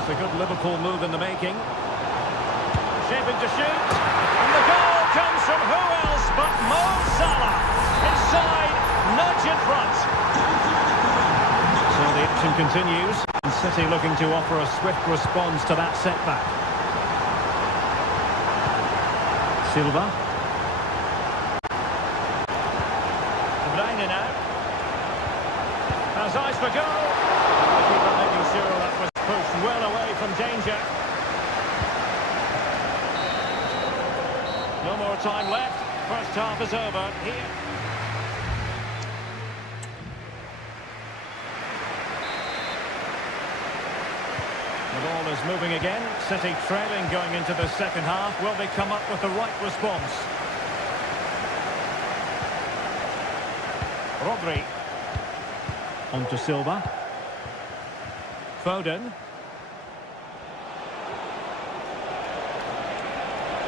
It's a good Liverpool move in the making. Shaping to shoot. And the goal comes from who else but Mo Salah. Inside, nudge in front. So the action continues. And City looking to offer a swift response to that setback. Silva. De Bruyne now. Has eyes for goal. The keeper making sure that was pushed well away from danger. No more time left. First half is over here. The ball is moving again. City trailing going into the second half. Will they come up with the right response? Rodri. On to Silva. Foden.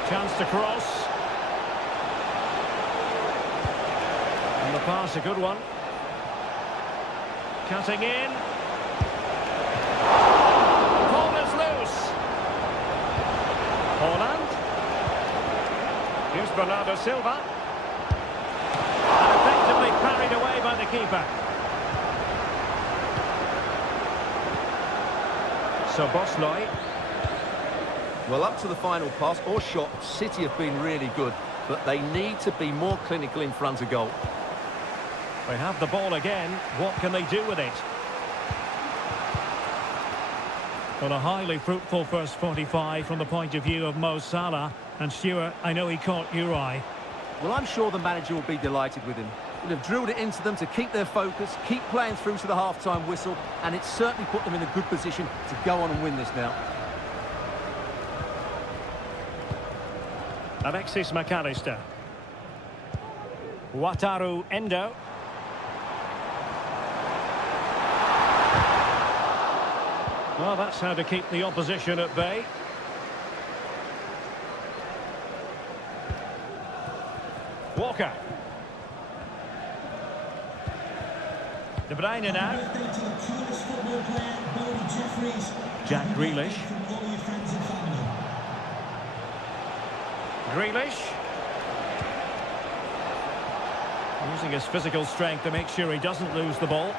Chance to cross. the pass, a good one. Cutting in. Ball is loose. Holland. Here's Bernardo Silva. And effectively carried away by the keeper. So Bosloy. Well, up to the final pass or shot, City have been really good, but they need to be more clinical in front of goal. They have the ball again. What can they do with it? Well, a highly fruitful first 45 from the point of view of Mo Salah. And Stuart, I know he caught your eye. Well, I'm sure the manager will be delighted with him. He'll have drilled it into them to keep their focus, keep playing through to the half-time whistle, and it's certainly put them in a good position to go on and win this now. Alexis McAllister. Wataru Endo. Well, that's how to keep the opposition at bay. Walker. De Bruyne now. Jack Grealish. Grealish. Using his physical strength to make sure he doesn't lose the ball.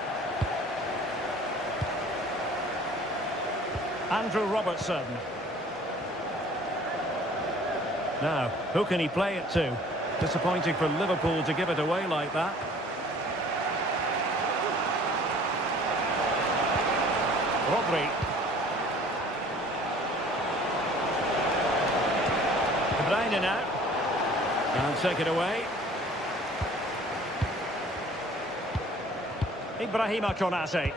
Andrew Robertson. Now, who can he play it to? Disappointing for Liverpool to give it away like that. Rodri. De Bruyne now. And take it away. Ibrahima Konate.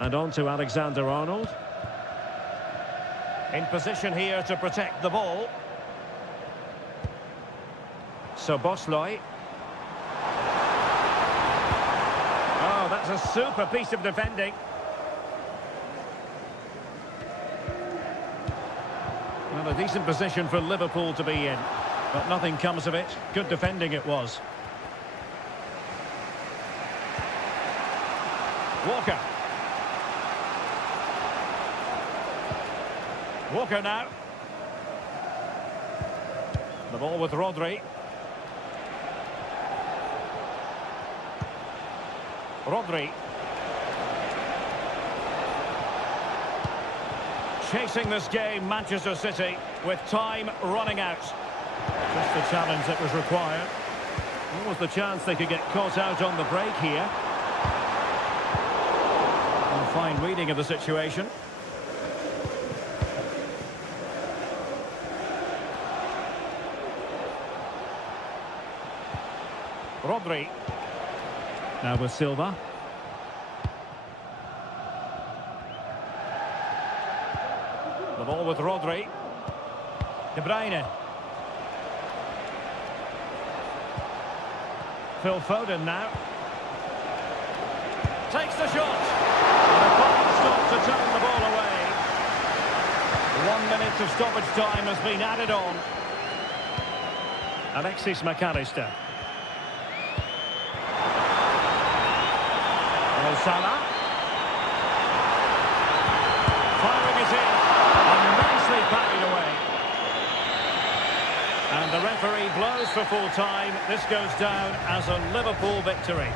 And on to Alexander-Arnold. In position here to protect the ball. So Bosloy. Oh, that's a super piece of defending. Well, a decent position for Liverpool to be in. But nothing comes of it. Good defending it was. Walker. Walker now. The ball with Rodri. Rodri. Chasing this game, Manchester City, with time running out. Just the challenge that was required. What was the chance they could get caught out on the break here? And fine reading of the situation. Rodri. Now with Silva. The ball with Rodri. De Bruyne. Phil Foden now. Takes the shot. And a fine stop to turn the ball away. 1 minute of stoppage time has been added on. Alexis McAllister. Salah. Firing it in. And nicely parried away. And the referee blows for full time. This goes down as a Liverpool victory.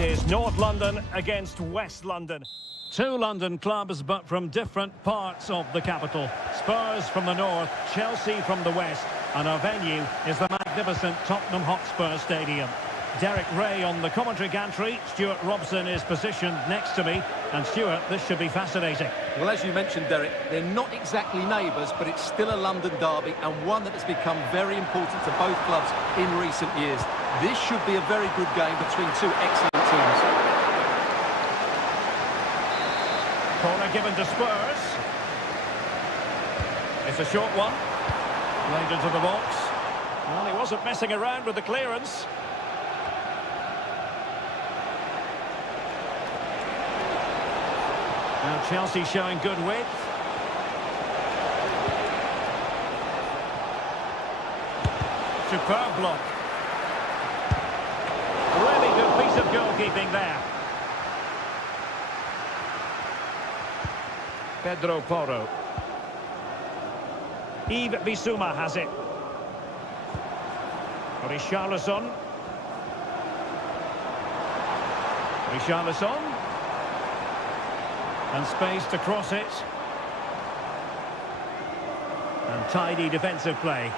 It is North London against West London. Two London clubs, but from different parts of the capital. Spurs from the north, Chelsea from the west, and our venue is the magnificent Tottenham Hotspur Stadium. Derek Ray on the commentary gantry. Stuart Robson is positioned next to me. And Stuart, this should be fascinating. Well, as you mentioned, Derek, they're not exactly neighbours, but it's still a London derby and one that has become very important to both clubs in recent years. This should be a very good game between two excellent teams. Corner given to Spurs. It's a short one. Played into the box. Well, he wasn't messing around with the clearance. Now Chelsea showing good width. Superb block. Really good piece of goalkeeping there. Pedro Porro. Yves Bissouma has it. Richarlison. Richarlison. And space to cross it. And tidy defensive play.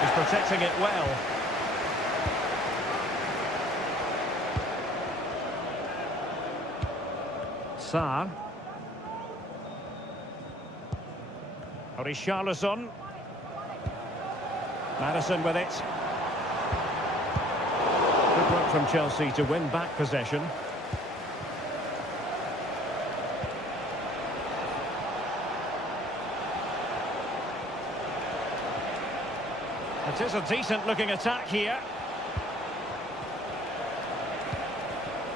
He's protecting it well. Sarr. Richarlison. Madison with it. Good work from Chelsea to win back possession. It is a decent looking attack here.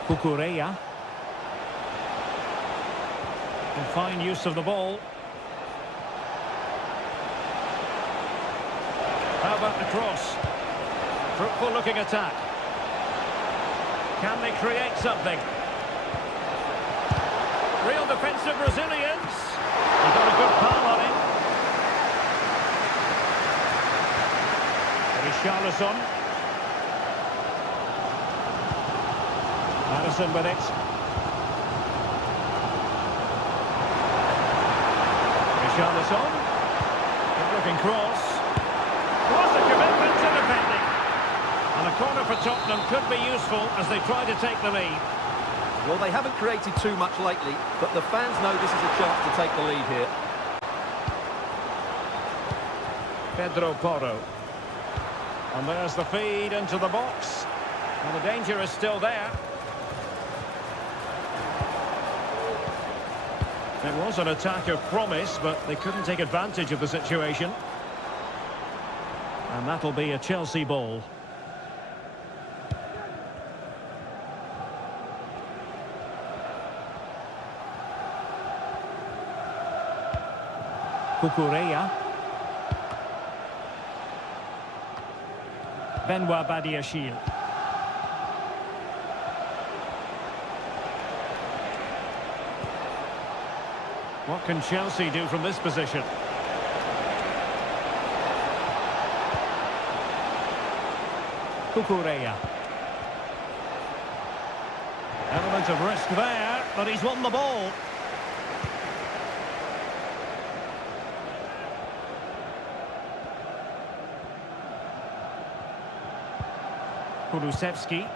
Cucurella. And fine use of the ball. How about the cross? Fruitful looking attack. Can they create something? Real defensive resilience. He got a good palm on him. Richarlison. Madison with it. Richarlison. Good looking cross. What a commitment to defending. And a corner for Tottenham could be useful as they try to take the lead. Well, they haven't created too much lately, but the fans know this is a chance to take the lead here. Pedro Porro. And there's the feed into the box. And the danger is still there. It was an attack of promise, but they couldn't take advantage of the situation. And that'll be a Chelsea ball. Cucurella. Benoit Badiashile. What can Chelsea do from this position? Cucurella. Element of risk there, but he's won the ball. Kulusevski.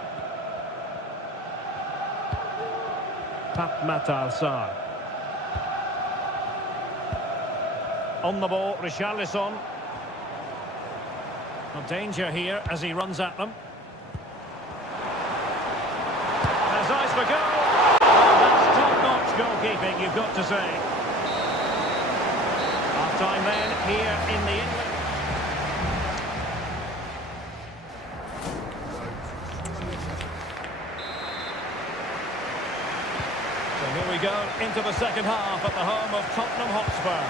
Pape Matar Sarr. On the ball, Richarlison. No danger here as he runs at them. There's eyes for goal. That's top-notch goalkeeping, you've got to say. Half-time then here in the England. So here we go into the second half at the home of Tottenham Hotspur.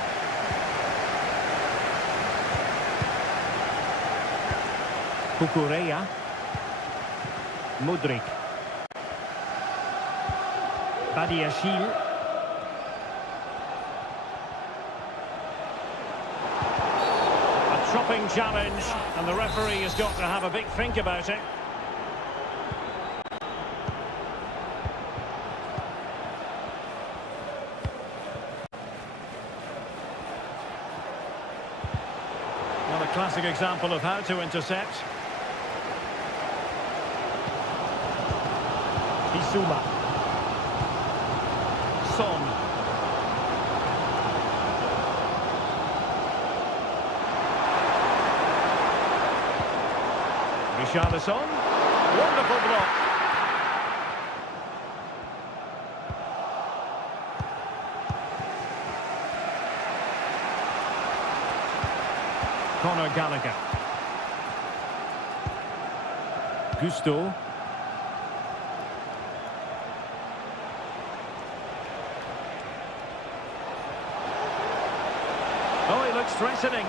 Cucurella. Mudryk. Badiashile. stopping challenge, and the referee has got to have a big think about it. Well, a classic example of how to intercept. Isuma. Son. Richarlison. Wonderful block. Conor Gallagher. Gusto. Oh, he looks threatening.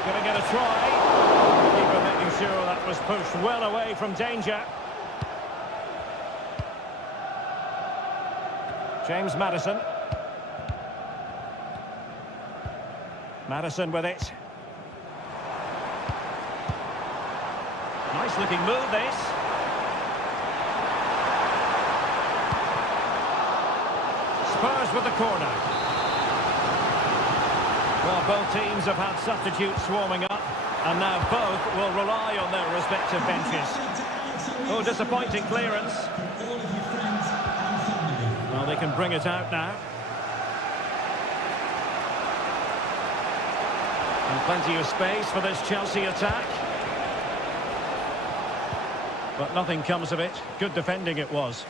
Gonna get a try. Keeper making sure that was pushed well away from danger. James Maddison. Maddison with it. Nice looking move, this. Spurs with the corner. Well, both teams have had substitutes swarming up, and now both will rely on their respective benches. Oh, disappointing clearance. Well, they can bring it out now. And plenty of space for this Chelsea attack. But nothing comes of it. Good defending it was.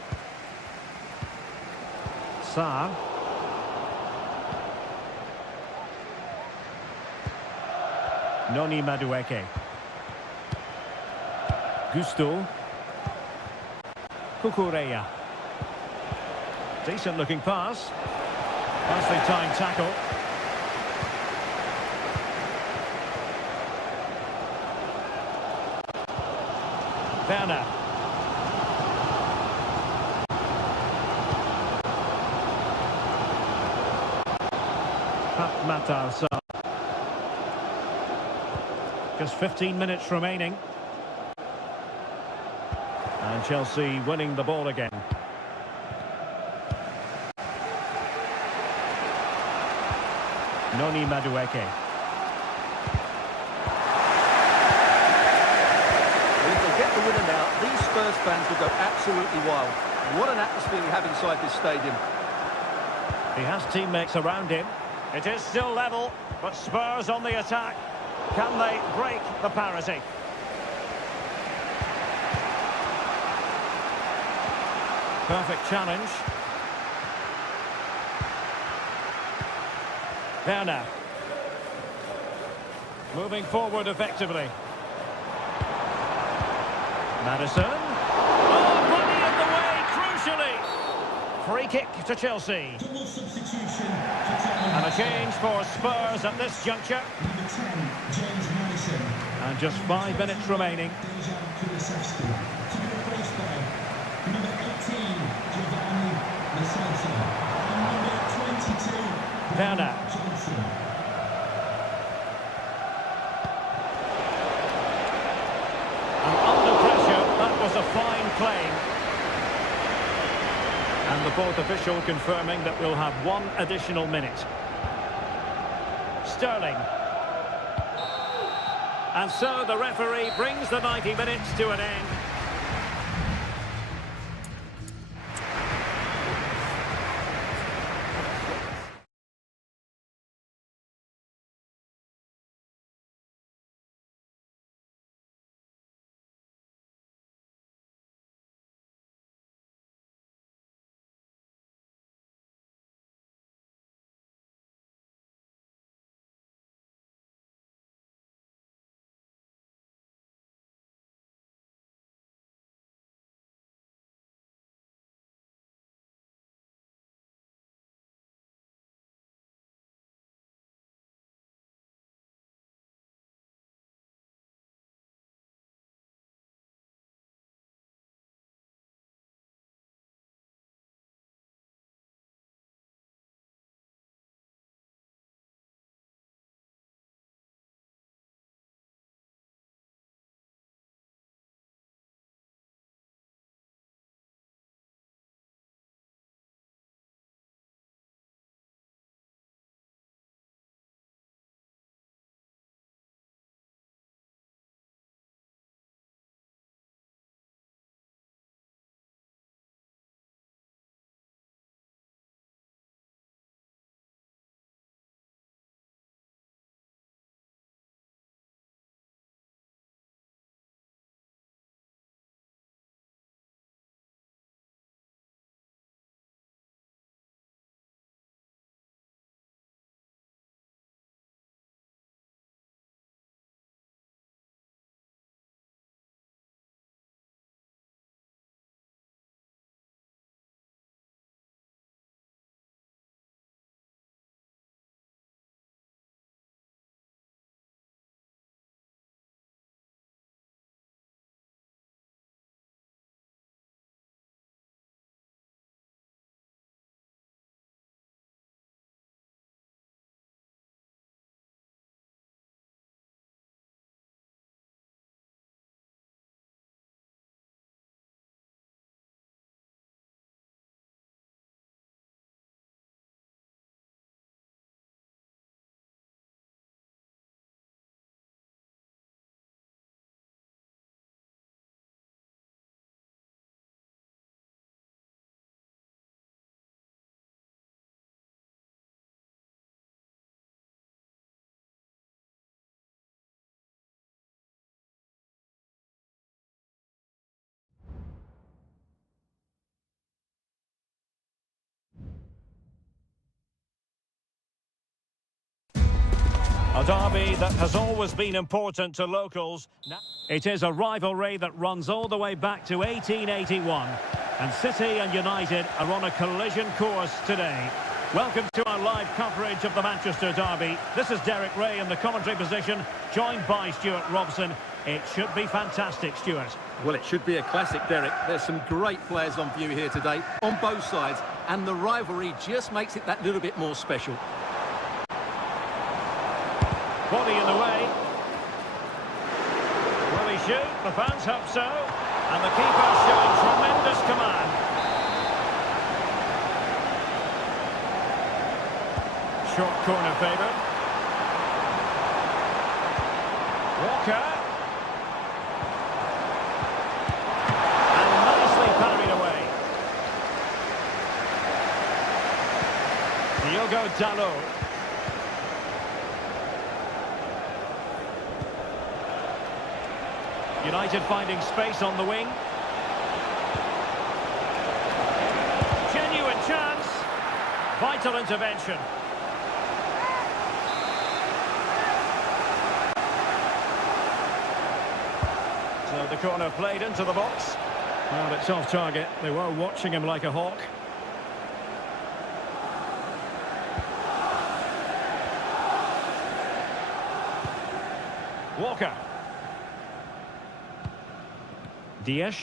Sarr. Noni Madueke. Gusto. Kukureya. Decent looking pass. Nicely timed tackle. Werner. Matar. Just 15 minutes remaining. And Chelsea winning the ball again. Noni Madueke. If they get the winner now, these Spurs fans will go absolutely wild. What an atmosphere we have inside this stadium. He has teammates around him. It is still level, but Spurs on the attack. Can they break the parity? Perfect challenge. Werner. Moving forward effectively. Maddison. Oh, money in the way, crucially. Free kick to Chelsea. And a change for Spurs at this juncture. And just 5 minutes remaining. Werner. And under pressure, that was a fine claim. And the fourth official confirming that we'll have 1 additional minute. Sterling. And so the referee brings the 90 minutes to an end. A derby that has always been important to locals. It is a rivalry that runs all the way back to 1881. And City and United are on a collision course today. Welcome to our live coverage of the Manchester derby. This is Derek Ray in the commentary position, joined by Stuart Robson. It should be fantastic, Stuart. Well, it should be a classic, Derek. There's some great players on view here today, on both sides, and the rivalry just makes it that little bit more special. Body in the way. Will he shoot? The fans hope so. And the keeper showing tremendous command. Short corner favoured. Walker. And nicely parried away. Diogo Dalot. United finding space on the wing. Genuine chance. Vital intervention. So the corner played into the box. Well, it's off target. They were watching him like a hawk. Walker. Diaz.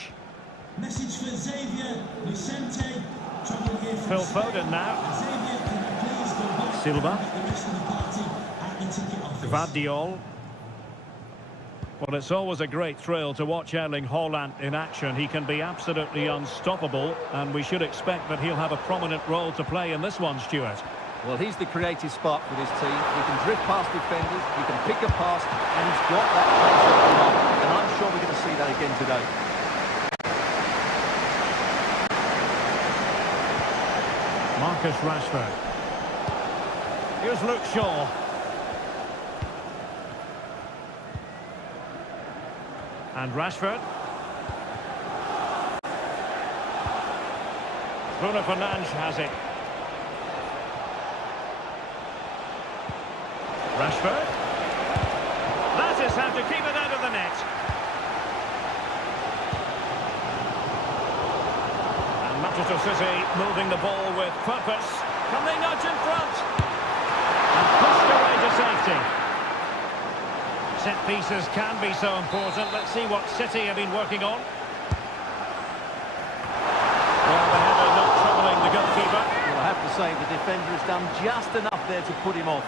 Message for Xavier, Vicente, trouble here for Phil Foden now. Xavier, can you please go back Silva. and the rest of the party at the ticket office? Gvardiol. Well, it's always a great thrill to watch Erling Haaland in action. He can be absolutely unstoppable, and we should expect that he'll have a prominent role to play in this one, Stuart. Well, he's the creative spark for this team. He can drift past defenders, he can pick a pass, and he's got that pace off the mark. And I'm sure we're going to see that again today. Marcus Rashford. Here's Luke Shaw. And Rashford. Bruno Fernandes has it. Rashford. That is how to keep it out of the net. And Manchester City moving the ball with purpose. Can they nudge in front? And pushed away to safety. Set pieces can be so important. Let's see what City have been working on. Well, the header not troubling the goalkeeper. Well, I have to say, the defender has done just enough there to put him off.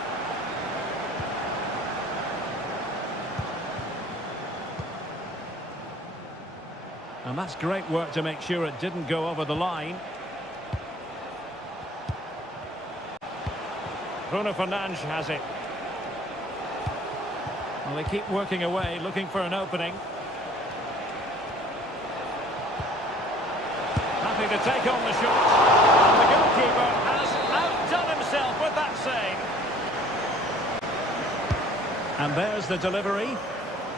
And that's great work to make sure it didn't go over the line. Bruno Fernandes has it. Well, they keep working away, looking for an opening. Happy to take on the shot. And the goalkeeper has outdone himself with that save. And there's the delivery.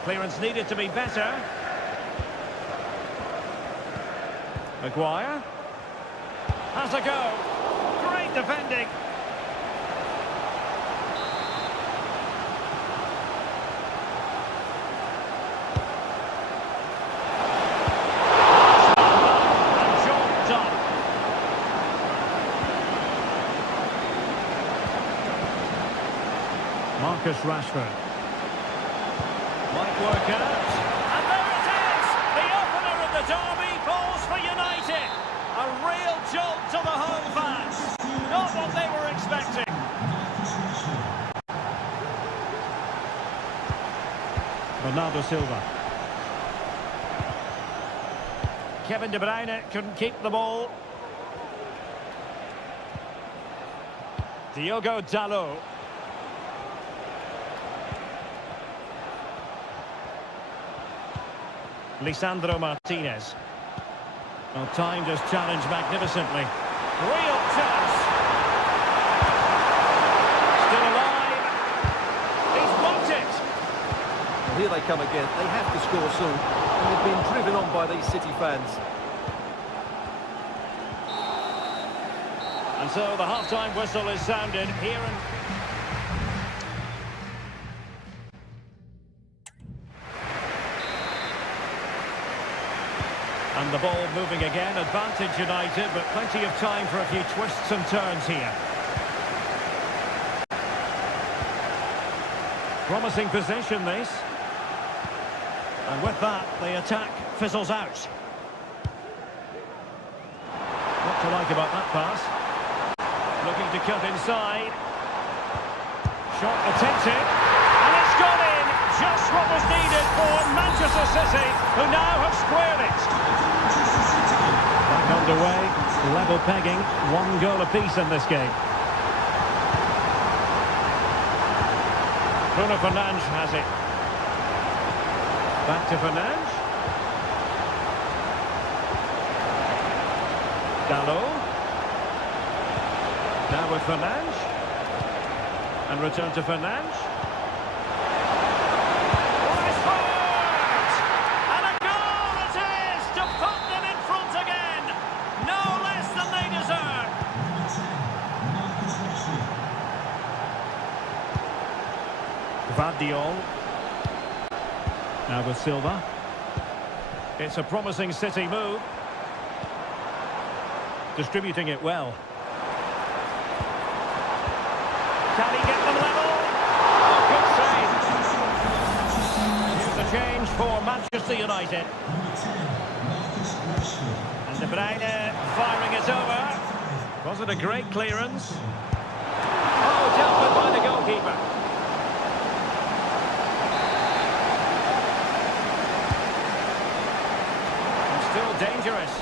Clearance needed to be better. Maguire has a go. Great defending. And job done. Marcus Rashford might work out. And there it is! The opener of the derby falls for United. A real jolt to the home fans. Not what they were expecting. Bernardo Silva. Kevin De Bruyne couldn't keep the ball. Diogo Dalot. Lisandro Martinez. Well, timed his challenge magnificently. Real chance. Still alive. He's blocked it. Well, here they come again. They have to score soon. And they've been driven on by these City fans. And so the half-time whistle is sounded here. And the ball moving again, advantage United, but plenty of time for a few twists and turns here. Promising position, this. And with that, the attack fizzles out. What to like about that pass? Looking to cut inside. Shot attempted. And it's gone in! Just what was needed for Manchester City, who now have squared it. Back underway, level pegging, 1 goal apiece in this game. Bruno Fernandes has it. Back to Fernandes. Gallo. Now with Fernandes. And return to Fernandes. Oh, it's scored! And a goal it is to put them in front again. No less than they deserve. Vardiol. Now with Silva. It's a promising City move. Distributing it well. Can he get them level? Oh, good save. Here's the change for Manchester United. And De Bruyne firing it over. Was it a great clearance? Oh, dealt with by the goalkeeper. And still dangerous.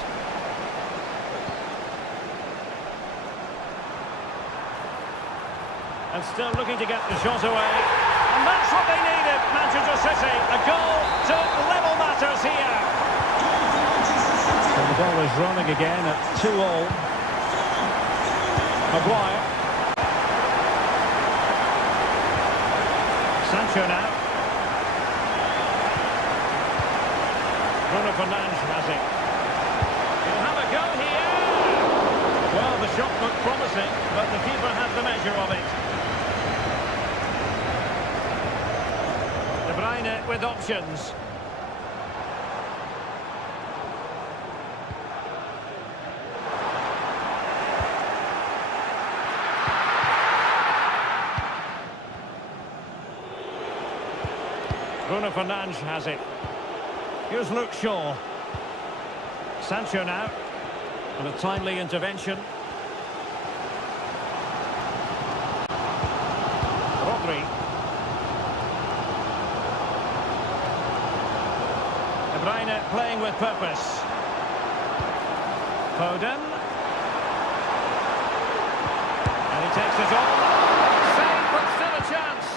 And still looking to get the shot away. And that's what they needed, Manchester City. A goal to level matters here. So the ball is rolling again at 2-2. Maguire. Sancho now. Bruno Fernandes has it. He'll have a go here. Well, the shot looked promising, but the keeper had the measure of it. De Bruyne with options. Bruno Fernandes has it. Here's Luke Shaw. Sancho now. And a timely intervention. Rodri. De Bruyne playing with purpose. Foden. And he takes it on. Save, but still a chance.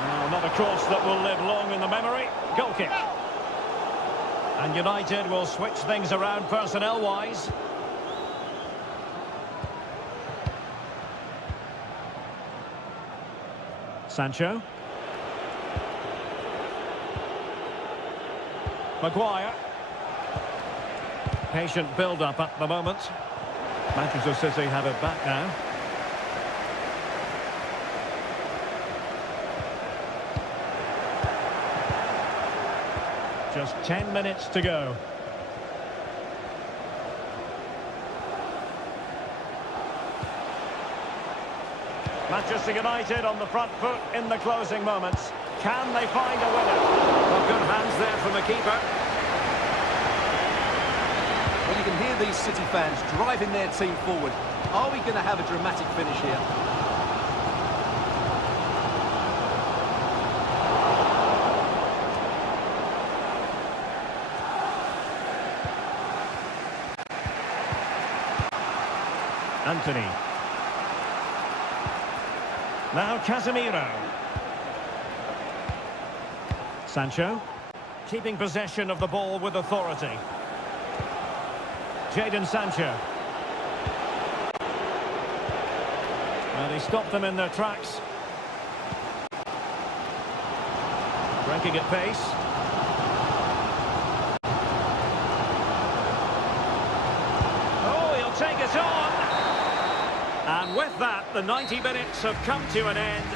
No, not a cross that will live long in the memory. Goal kick. And United will switch things around personnel-wise. Sancho. Maguire. Patient build-up at the moment. Manchester City have it back now. Just 10 minutes to go. Manchester United on the front foot in the closing moments. Can they find a winner? Well, good hands there from the keeper. Well, you can hear these City fans driving their team forward. Are we going to have a dramatic finish here? Anthony. Now Casemiro. Sancho. Keeping possession of the ball with authority. Jadon Sancho. Well, he stopped them in their tracks. Breaking at pace. Oh, he'll take it on. And with that, the 90 minutes have come to an end.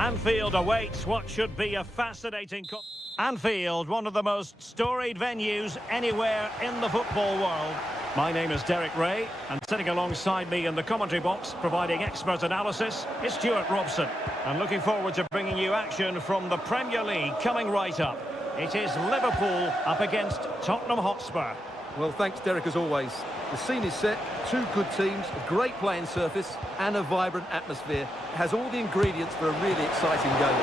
Anfield awaits what should be a fascinating... Anfield, one of the most storied venues anywhere in the football world. My name is Derek Ray, and sitting alongside me in the commentary box, providing expert analysis, is Stuart Robson. And looking forward to bringing you action from the Premier League coming right up. It is Liverpool up against Tottenham Hotspur. Well, thanks, Derek, as always. The scene is set, two good teams, a great playing surface, and a vibrant atmosphere. It has all the ingredients for a really exciting game.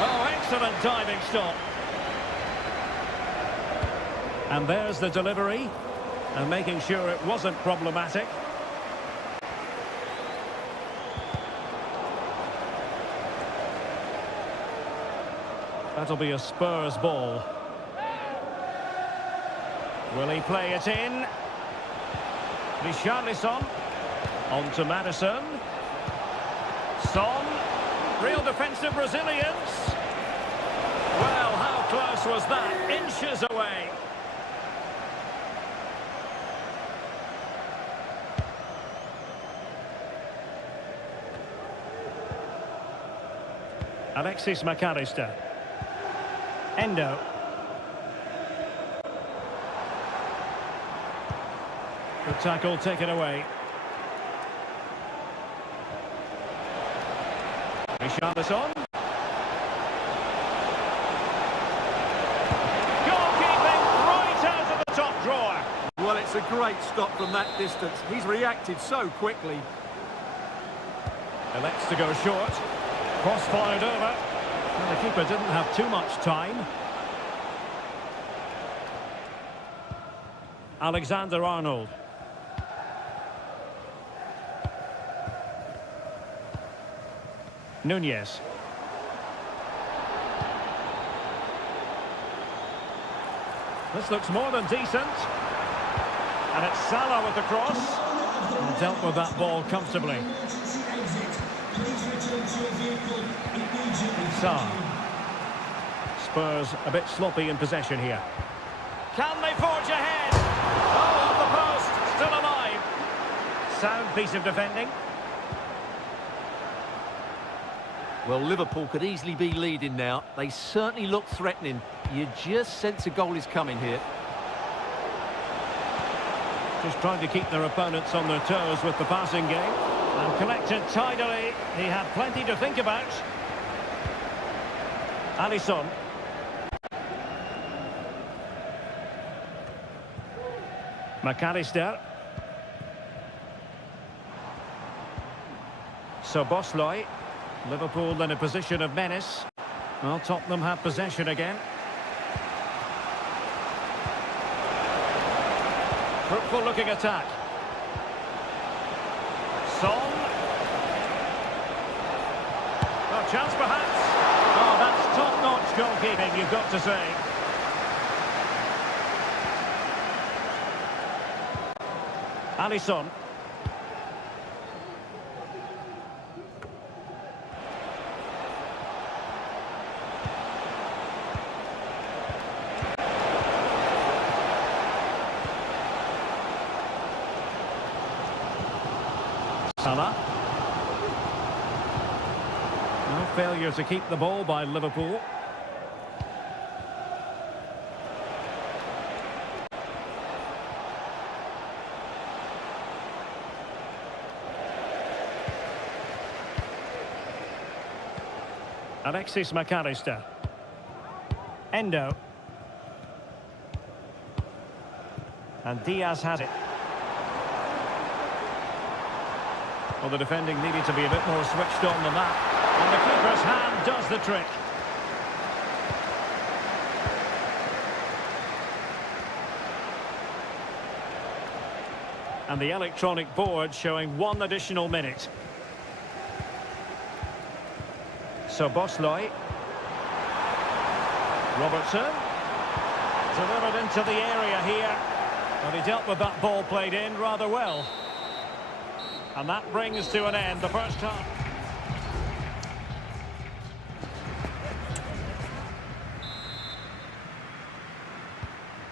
Oh, excellent diving stop. And there's the delivery, and making sure it wasn't problematic. That'll be a Spurs ball. Will he play it in? Richarlison. On to Madison. Son. Real defensive resilience. Well, how close was that? Inches away. Alexis McAllister. Endo. Good tackle taken away. Richarlison. Goalkeeping right out of the top drawer. Well, it's a great stop from that distance. He's reacted so quickly. Elects to go short. Cross fired over. And the keeper didn't have too much time. Alexander-Arnold. Nunez. This looks more than decent. And it's Salah with the cross. And dealt with that ball comfortably. Salah. Spurs a bit sloppy in possession here. Can they forge ahead? Oh, off the post. Still alive. Sound piece of defending. Well, Liverpool could easily be leading now. They certainly look threatening. You just sense a goal is coming here. Just trying to keep their opponents on their toes with the passing game. And collected tidily. He had plenty to think about. Alisson. McAllister. Szoboszlai. Liverpool in a position of menace. Well, Tottenham have possession again. Fruitful looking attack. Son. Oh, chance perhaps. Oh, that's top-notch goalkeeping, you've got to say. Alisson. Salah. No failure to keep the ball by Liverpool. Alexis McAllister. Endo. And Diaz has it. Well, the defending needed to be a bit more switched on than that. And the keeper's hand does the trick. And the electronic board showing 1 additional minute. Szoboszlai. Robertson. Delivered into the area here. But he dealt with that ball played in rather well. And that brings to an end the first half.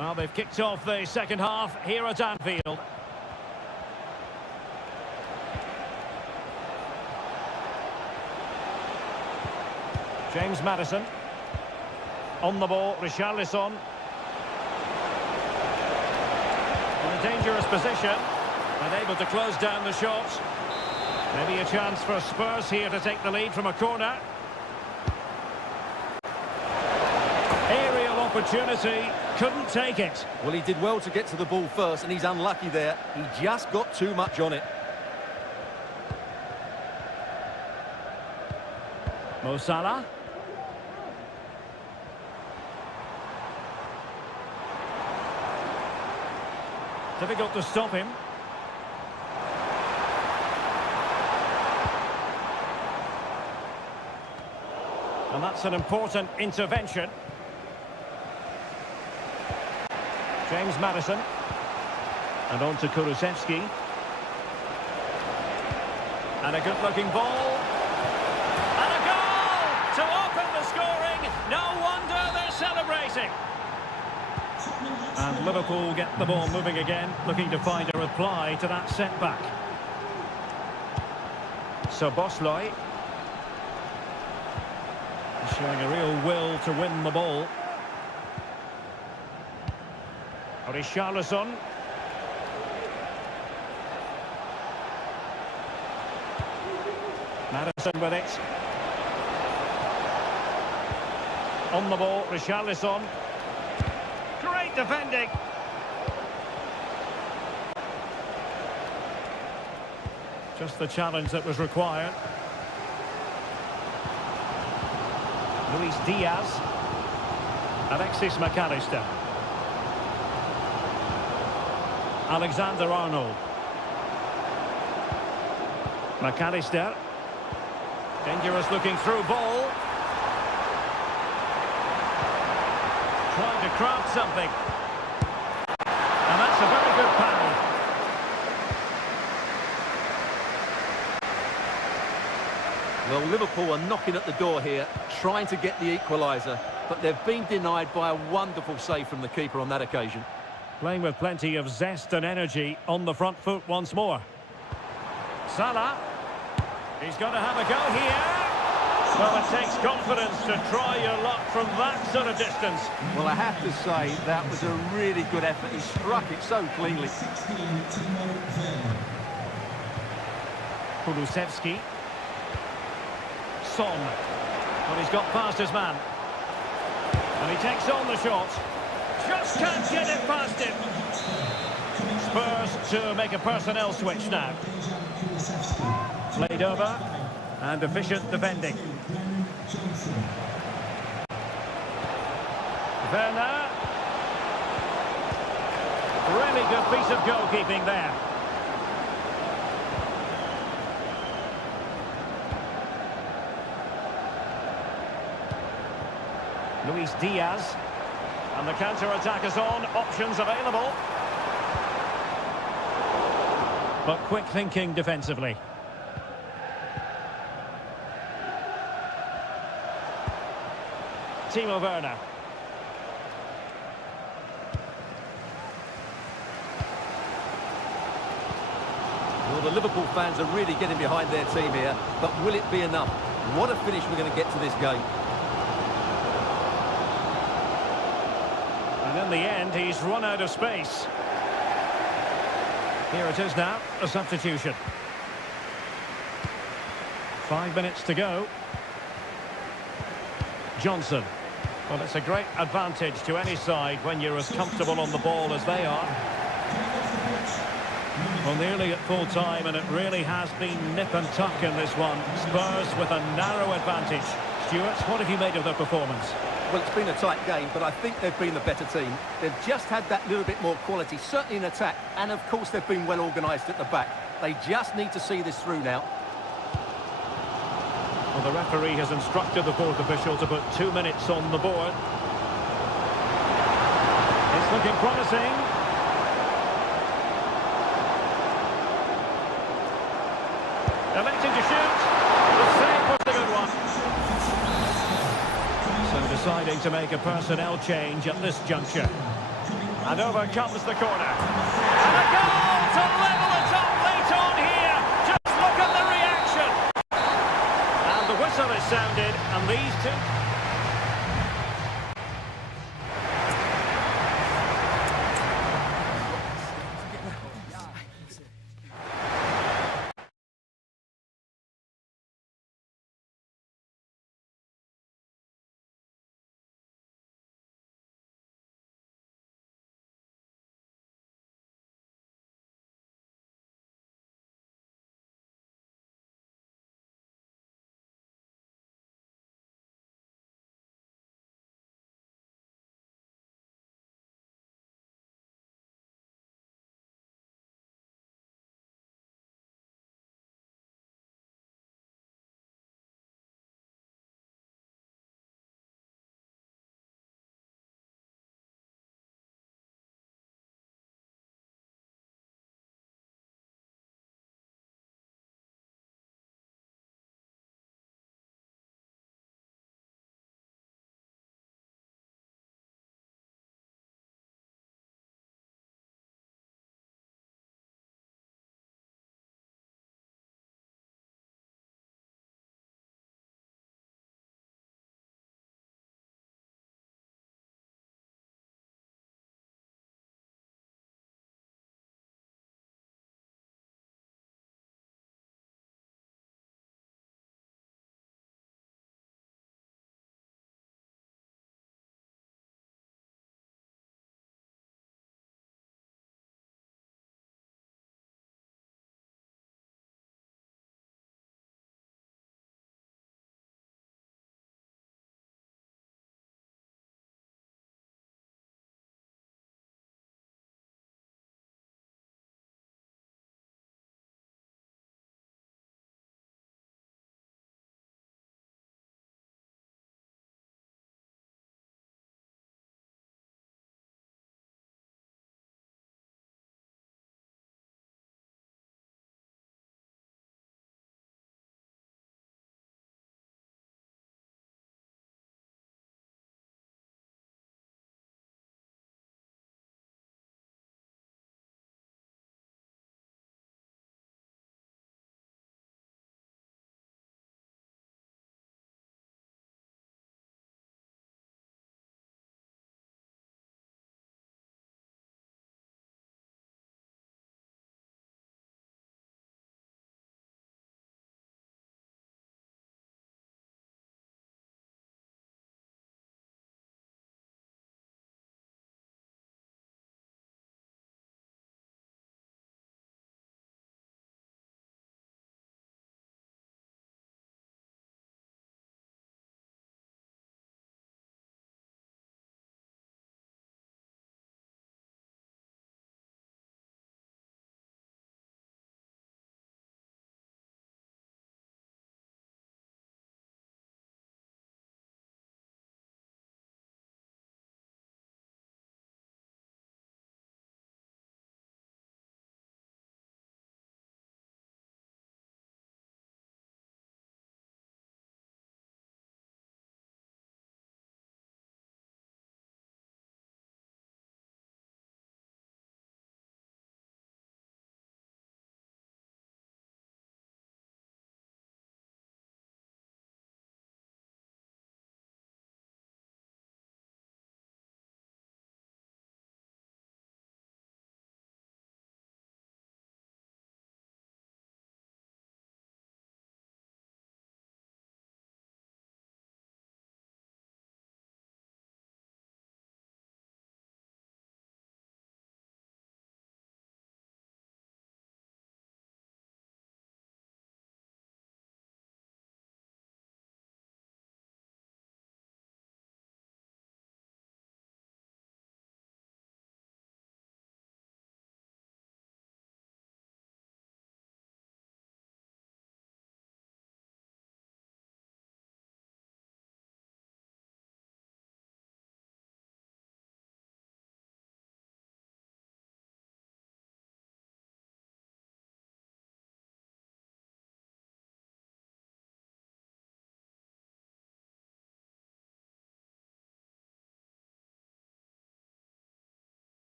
Well, they've kicked off the second half here at Anfield. James Maddison. On the ball, Richarlison. In a dangerous position. And able to close down the shot. Maybe a chance for Spurs here to take the lead from a corner. Aerial opportunity. Couldn't take it. Well, he did well to get to the ball first, and he's unlucky there. He just got too much on it. Mo Salah. Difficult to stop him. And that's an important intervention. James Maddison. And on to Kulusevski. And a good-looking ball. And a goal to open the scoring. No wonder they're celebrating. And Liverpool get the ball moving again, looking to find a reply to that setback. So Bosley. Showing a real will to win the ball. Richarlison. Maddison with it. On the ball, Richarlison. Great defending. Just the challenge that was required. Luis Diaz. Alexis McAllister. Alexander-Arnold. McAllister. Dangerous looking through ball. Trying to craft something. And that's a very good paddle. Well, Liverpool are knocking at the door here, trying to get the equaliser, but they've been denied by a wonderful save from the keeper on that occasion. Playing with plenty of zest and energy on the front foot once more. Salah. He's going to have a go here. Well, it takes confidence to try your luck from that sort of distance. Well, I have to say, that was a really good effort. He struck it so cleanly. Kulusevski. Son. Well, he's got past his man. And he takes on the shot. Just can't get it past him. Spurs to make a personnel switch now. Played over. And efficient defending. Werner. Really good piece of goalkeeping there. Luis Diaz. And the counter-attack is on. Options available. But quick thinking defensively. Timo Werner. Well, the Liverpool fans are really getting behind their team here, but will it be enough? What a finish we're going to get to this game. And in the end, he's run out of space. Here it is now, a substitution. 5 minutes to go. Johnson. Well, it's a great advantage to any side when you're as comfortable on the ball as they are. Well, nearly at full time, and it really has been nip and tuck in this one. Spurs with a narrow advantage. Stuart, what have you made of the performance? Well, it's been a tight game, but I think they've been the better team. They've just had that little bit more quality, certainly in attack, and of course they've been well organised at the back. They just need to see this through now. Well, the referee has instructed the fourth official to put 2 minutes on the board. It's looking promising. Electing to shoot. The save was a good one. So deciding to make a personnel change at this juncture. And over comes the corner. And a goal to level it up late on here. Just look at the reaction. And the whistle is sounded, and these two...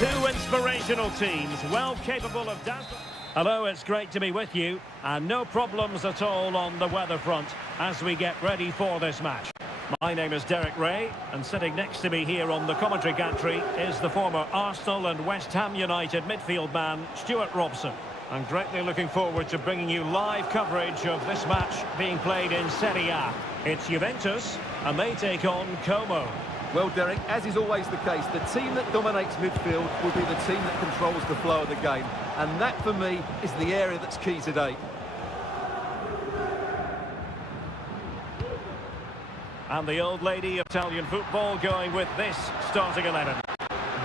Two inspirational teams, well capable of dazzling. Hello, it's great to be with you, and no problems at all on the weather front as we get ready for this match. My name is Derek Ray, and sitting next to me here on the commentary gantry is the former Arsenal and West Ham United midfield man, Stuart Robson. I'm greatly looking forward to bringing you live coverage of this match being played in Seria. It's Juventus, and they take on Como. Well, Derek, as is always the case, the team that dominates midfield will be the team that controls the flow of the game. And that, for me, is the area that's key today. And the old lady of Italian football going with this starting 11.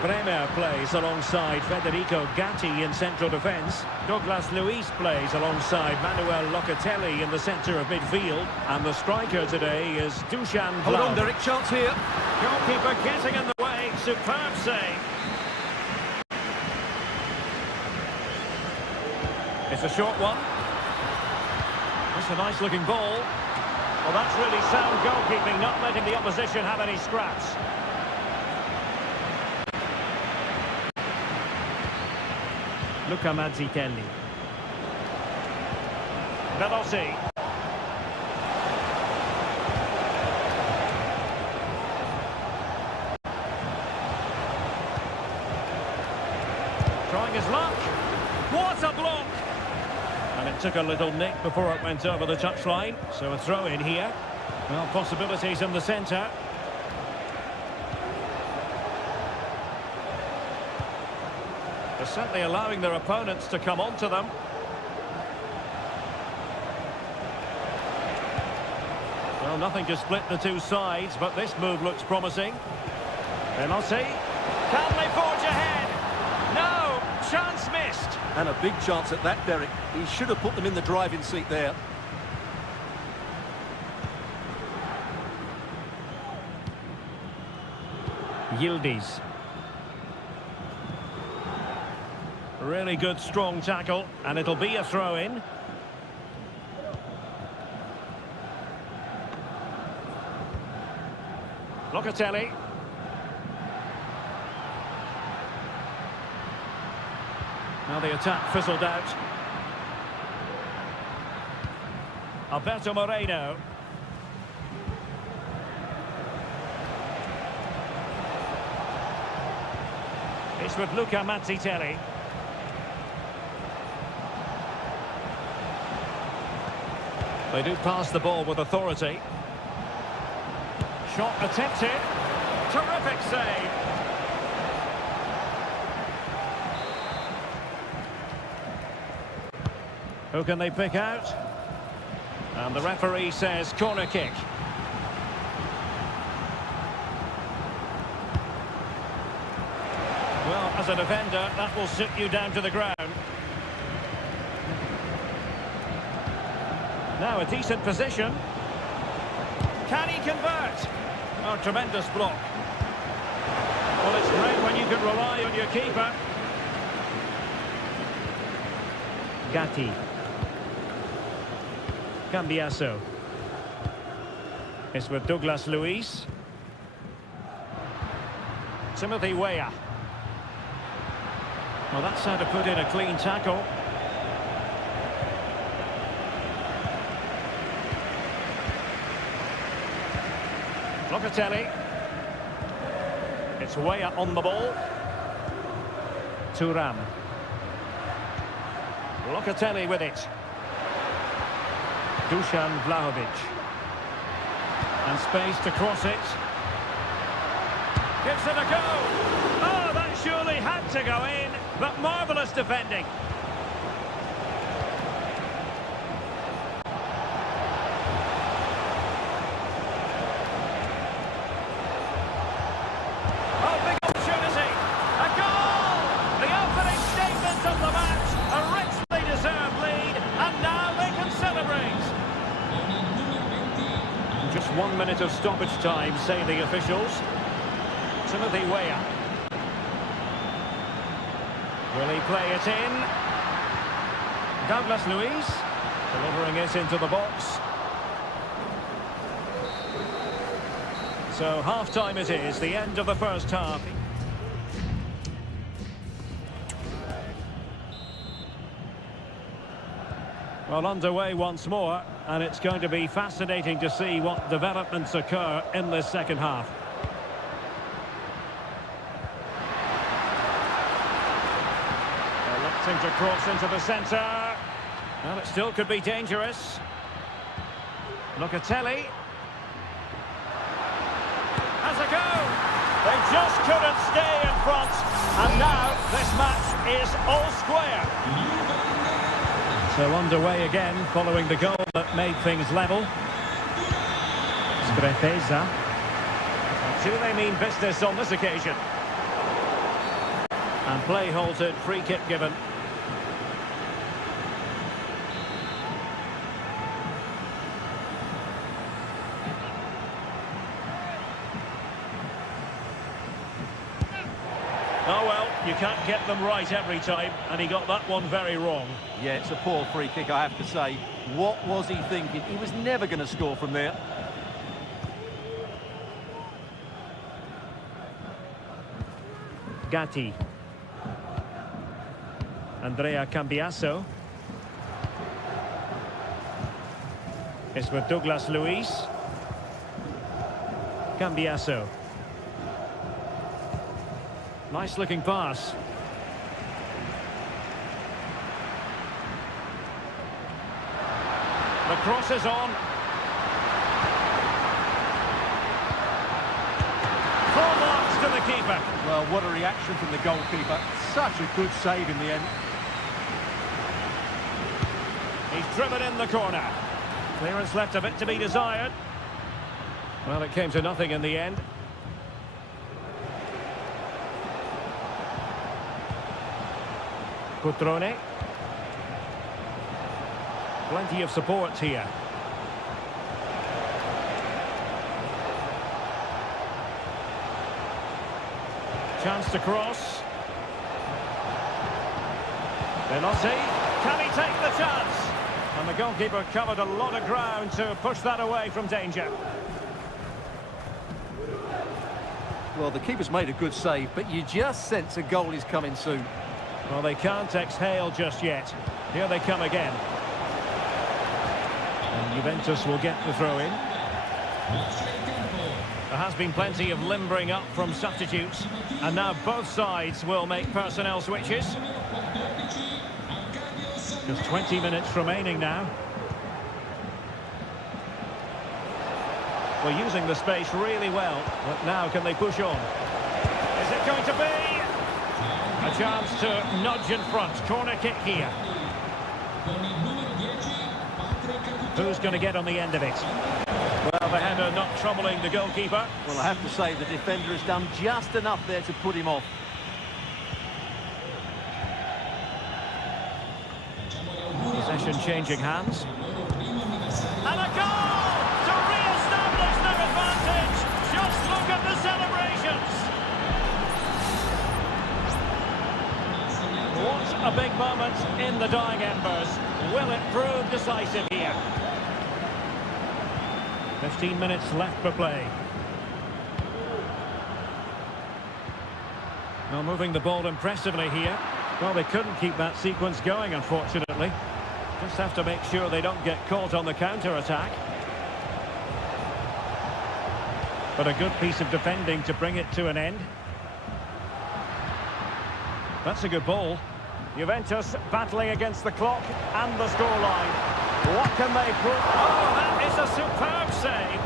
Bremer plays alongside Federico Gatti in central defence. Douglas Luiz plays alongside Manuel Locatelli in the centre of midfield. And the striker today is Dusan Vlahovic. Hold on, Derek, chance here. Goalkeeper getting in the way. Superb save. It's a short one. That's a nice looking ball. Well, that's really sound goalkeeping, not letting the opposition have any scraps. Luca Mazzitelli. Veloci. Trying his luck. What a block! And it took a little nick before it went over the touchline. So a throw in here. Well, possibilities in the centre. They're certainly allowing their opponents to come onto them. Well, nothing to split the two sides, but this move looks promising. Veloci. Can they forge ahead? No! Chance missed! And a big chance at that, Derek. He should have put them in the driving seat there. Yildiz. Really good, strong tackle, and it'll be a throw-in. Locatelli. Now the attack fizzled out. Alberto Moreno. It's with Luca Mazzitelli. They do pass the ball with authority. Shot attempted. Terrific save. Who can they pick out? And the referee says corner kick. Well, as a defender, that will sit you down to the ground. Now a decent position. Can he convert? Oh, tremendous block. Well, it's great when you can rely on your keeper. Gatti. Cambiaso. It's with Douglas Luiz. Timothy Weah. Well, that's how to put in a clean tackle. Locatelli. It's Weah on the ball. Thuram. Locatelli with it. Dusan Vlahovic. And space to cross it. Gives it a go. Oh, that surely had to go in, but marvellous defending. Oh, big opportunity. A goal! The opening statement of the match. A richly deserved lead, and now they can celebrate. Just 1 minute of stoppage time, say the officials. Timothy Weah. Will he play it in? Douglas Luiz delivering it into the box. So half-time it is, the end of the first half. Well, underway once more, and it's going to be fascinating to see what developments occur in this second half. Electing to cross into the centre. Well, it still could be dangerous. Locatelli. Has a go. They just couldn't stay in front. And now this match is all square. So underway again following the goal that made things level. Sprefeza. Do they mean business on this occasion? And play halted, free kick given. Oh well, you can't get them right every time, and he got that one very wrong. Yeah, it's a poor free kick, I have to say. What was he thinking? He was never going to score from there. Gatti. Andrea Cambiasso. It's with Douglas Luiz. Cambiasso. Nice looking pass. The cross is on. Full marks to the keeper. Well, what a reaction from the goalkeeper. Such a good save in the end. He's driven in the corner. Clearance left a bit to be desired. Well, it came to nothing in the end. Cutrone. Plenty of support here. Chance to cross. Velotti. Can he take the chance? And the goalkeeper covered a lot of ground to push that away from danger. Well, the keeper's made a good save, but you just sense a goal is coming soon. Well, they can't exhale just yet. Here they come again. And Juventus will get the throw-in. There has been plenty of limbering up from substitutes. And now both sides will make personnel switches. Just 20 minutes remaining now. We're using the space really well. But now can they push on? Is it going to be? A chance to nudge in front. Corner kick here. Who's going to get on the end of it? Well, the header not troubling the goalkeeper. Well, I have to say the defender has done just enough there to put him off. Possession changing hands. And a goal to re-establish their advantage. Just look at the celebrations. What a big moment in the dying embers. Will it prove decisive here? 15 minutes left for play. Well, moving the ball impressively here. Well, they couldn't keep that sequence going, unfortunately. Just have to make sure they don't get caught on the counter-attack. But a good piece of defending to bring it to an end. That's a good ball. Juventus battling against the clock and the scoreline. What can they prove? Oh, that is a superb save.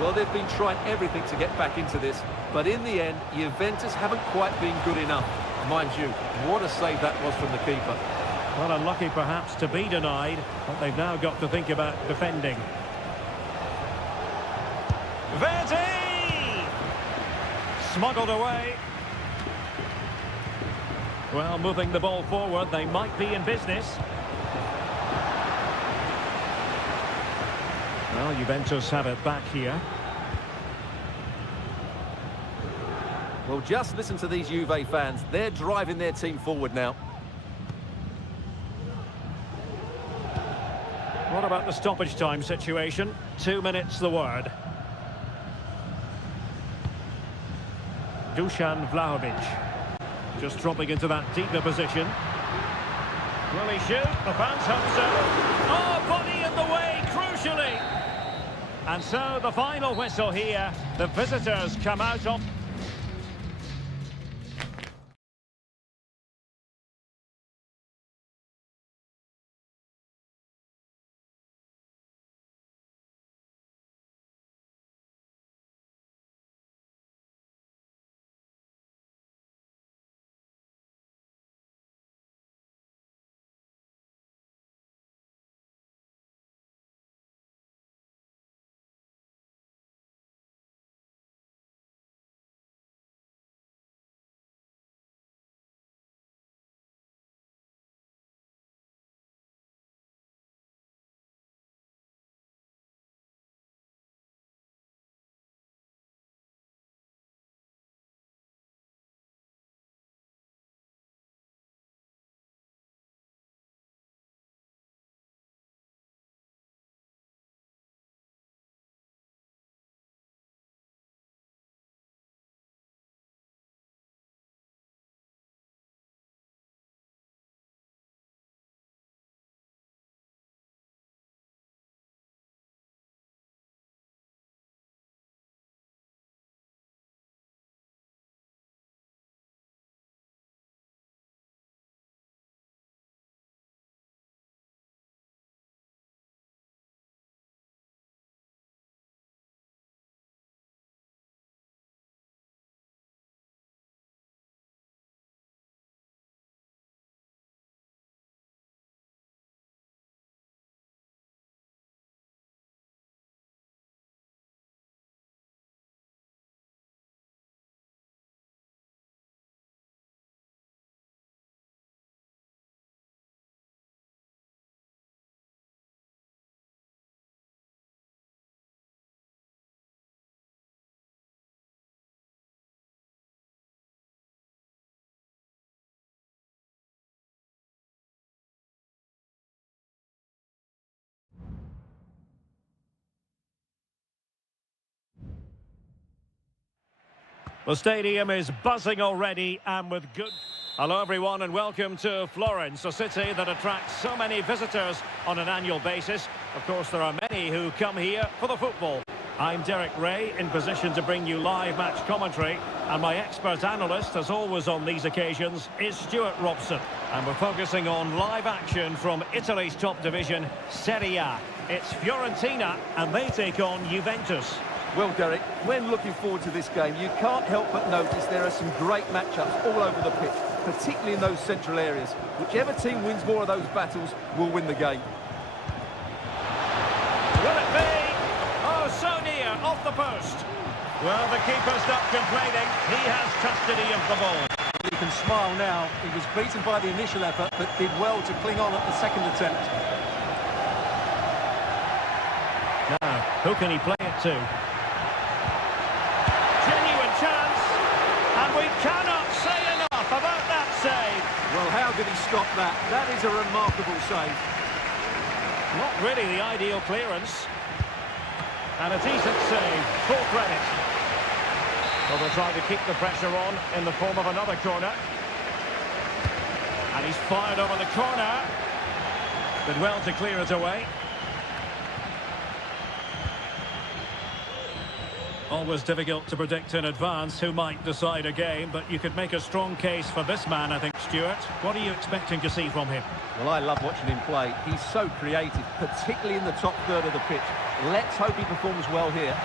Well, they've been trying everything to get back into this, but in the end, Juventus haven't quite been good enough. Mind you, what a save that was from the keeper. Well, unlucky perhaps to be denied, but they've now got to think about defending. Verdi! Smuggled away. Well, moving the ball forward, they might be in business. Well, Juventus have it back here. Well, just listen to these Juve fans. They're driving their team forward now. What about the stoppage time situation? 2 minutes the word. Dusan Vlahovic. Just dropping into that deeper position. Will he shoot? The fans hope so. Oh, body in the way, crucially. And so the final whistle here. The visitors come out on... The stadium is buzzing already and with good... Hello everyone and welcome to Florence, a city that attracts so many visitors on an annual basis. Of course, there are many who come here for the football. I'm Derek Ray, in position to bring you live match commentary, and my expert analyst, as always on these occasions, is Stuart Robson. And we're focusing on live action from Italy's top division, Seria. It's Fiorentina, and they take on Juventus. Well, Derek, when looking forward to this game, you can't help but notice there are some great matchups all over the pitch, particularly in those central areas. Whichever team wins more of those battles will win the game. Will it be? Oh, so near, off the post. Well, the keeper's not complaining. He has custody of the ball. He can smile now. He was beaten by the initial effort, but did well to cling on at the second attempt. Now, who can he play it to? Genuine chance, and we cannot say enough about that save. Well, how did he stop that? That is a remarkable save. Not really the ideal clearance. And a decent save, full credit. Well, they'll try to keep the pressure on in the form of another corner. And he's fired over the corner. Did well to clear it away. Always difficult to predict in advance who might decide a game, but you could make a strong case for this man, I think, Stuart. What are you expecting to see from him? Well, I love watching him play. He's so creative, particularly in the top third of the pitch. Let's hope he performs well here.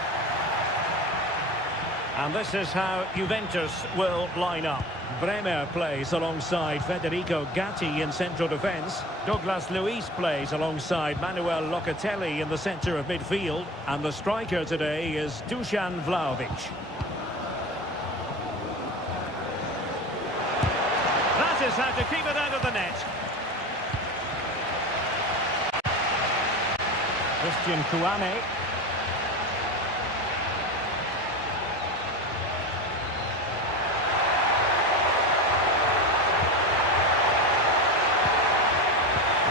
And this is how Juventus will line up. Bremer plays alongside Federico Gatti in central defence. Douglas Luiz plays alongside Manuel Locatelli in the centre of midfield. And the striker today is Dusan Vlahovic. That is how to keep it out of the net. Christian Kouame.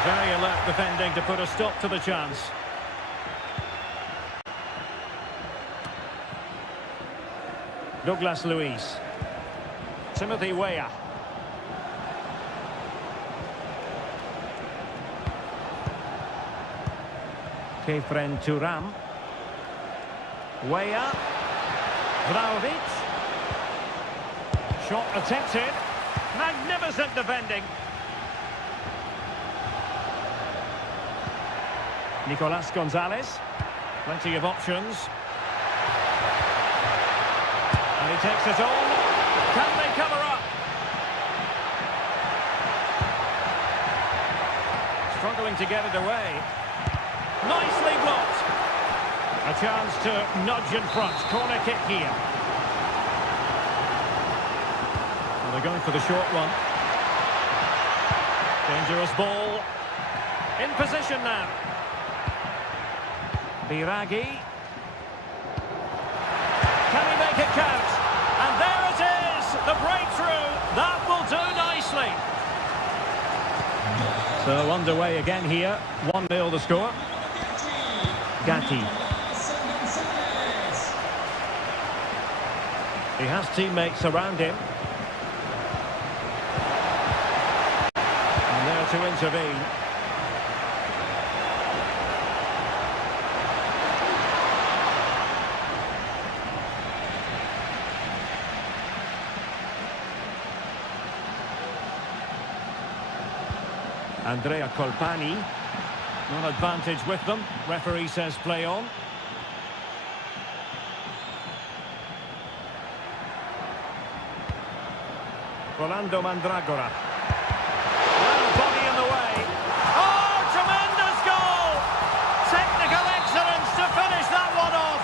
Very alert defending to put a stop to the chance. Douglas Luiz. Timothy Weah. Kefren Turam. Way up. Vlahovic. Shot attempted. Magnificent defending. Nicolas Gonzalez. Plenty of options. And he takes it on. Can they cover up? Struggling to get it away. Nicely blocked. A chance to nudge in front. Corner kick here. Well, they're going for the short one. Dangerous ball. In position now. Biragi. Can he make it count? And there it is! The breakthrough! That will do nicely. So underway again here. 1-0 the score. Gatti. He has teammates around him. And there to intervene. Andrea Colpani. No advantage with them. Referee says play on. Rolando Mandragora. Well, body in the way. Oh, tremendous goal! Technical excellence to finish that one off.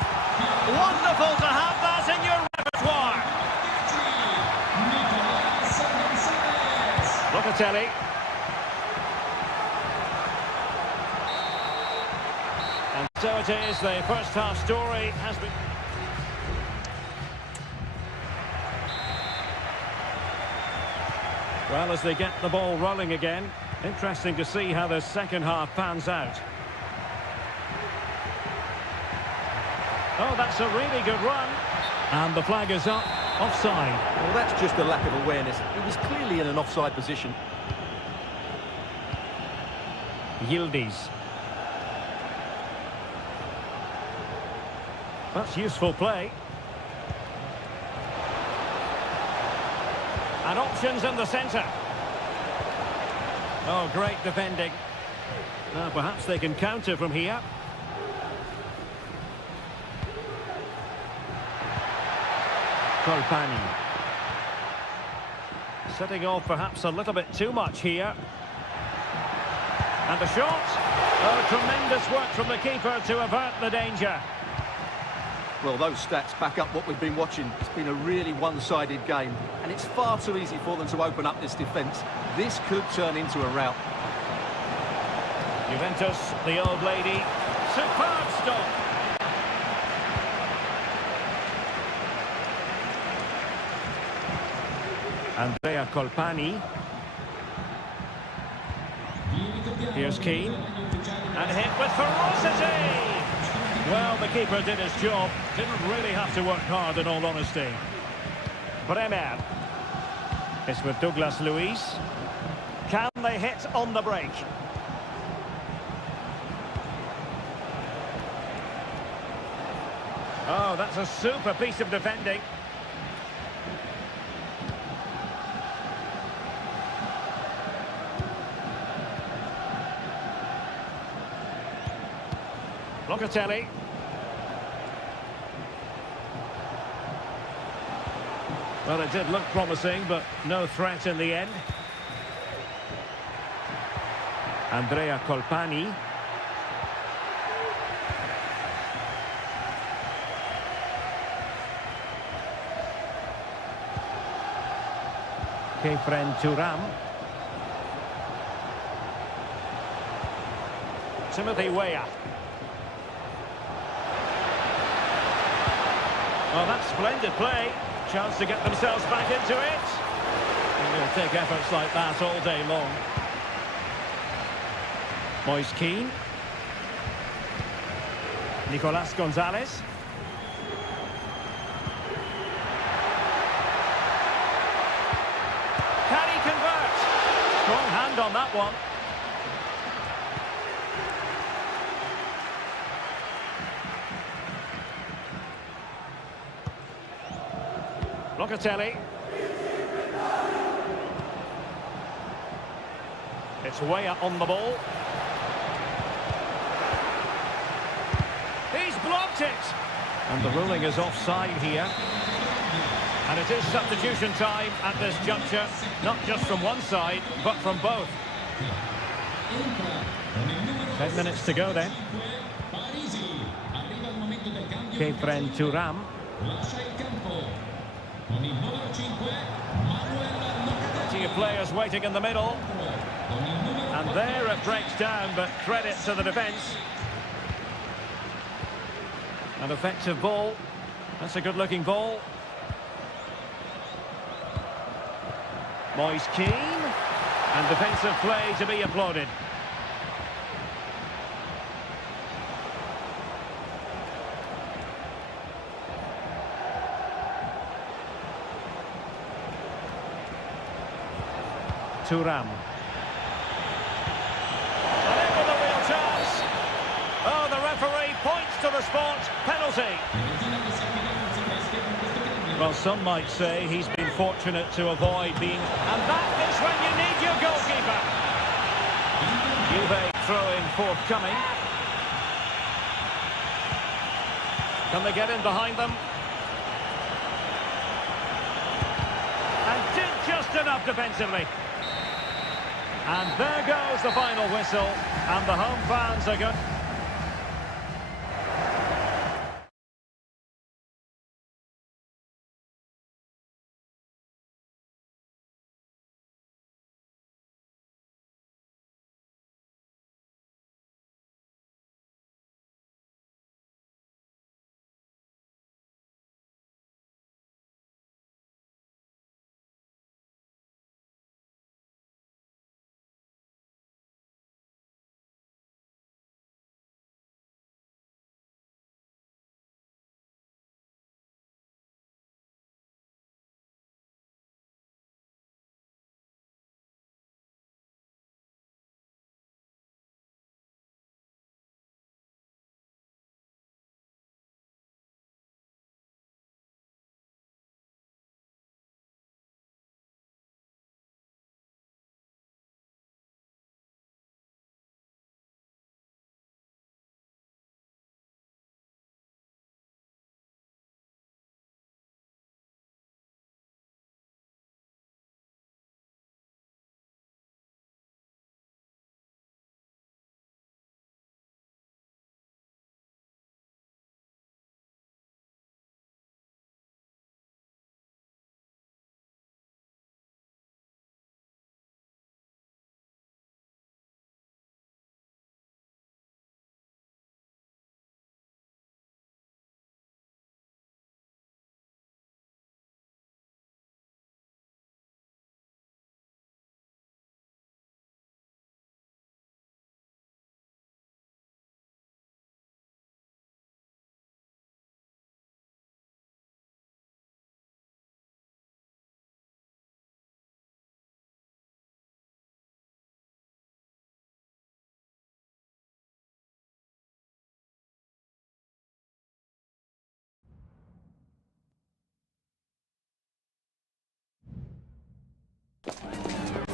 Wonderful to have that in your repertoire. Locatelli. And so it is, the first half story has been... Well, as they get the ball rolling again, interesting to see how the second half pans out. Oh, that's a really good run. And the flag is up, offside. Well, that's just a lack of awareness. It was clearly in an offside position. Yildiz. That's useful play. And options in the centre. Oh, great defending. Now, perhaps they can counter from here. Colpani. Setting off perhaps a little bit too much here. And the shot. Oh, tremendous work from the keeper to avert the danger. Well, those stats back up what we've been watching. It's been a really one-sided game, and it's far too easy for them to open up this defence. This could turn into a rout. Juventus, the old lady. Superb stop. Andrea Colpani. Here's Keane. And hit with ferocity! Well, the keeper did his job. Didn't really have to work hard, in all honesty. Bremer. It's with Douglas Luiz. Can they hit on the break? Oh, that's a super piece of defending. Locatelli. Well, it did look promising, but no threat in the end. Andrea Colpani. Kefren Turam. Timothy Weah. Well, that's splendid play. Chance to get themselves back into it. And they'll take efforts like that all day long. Moise Keane. Nicolas Gonzalez. Can he convert? Strong hand on that one. Locatelli. It's Weah on the ball. He's blocked it. And the ruling is offside here. And it is substitution time at this juncture. Not just from one side, but from both. 10 minutes to go then. Kefren Thuram. Plenty of players waiting in the middle. And there it breaks down, but credit to the defence. An effective ball. That's a good-looking ball. Moise Keane. And defensive play to be applauded. Thuram. And in with a real chance. Oh, the referee points to the spot. Penalty. Well, some might say he's been fortunate to avoid being... And that is when you need your goalkeeper. Juve throwing forthcoming. Can they get in behind them? And did just enough defensively. And there goes the final whistle. And the home fans are good.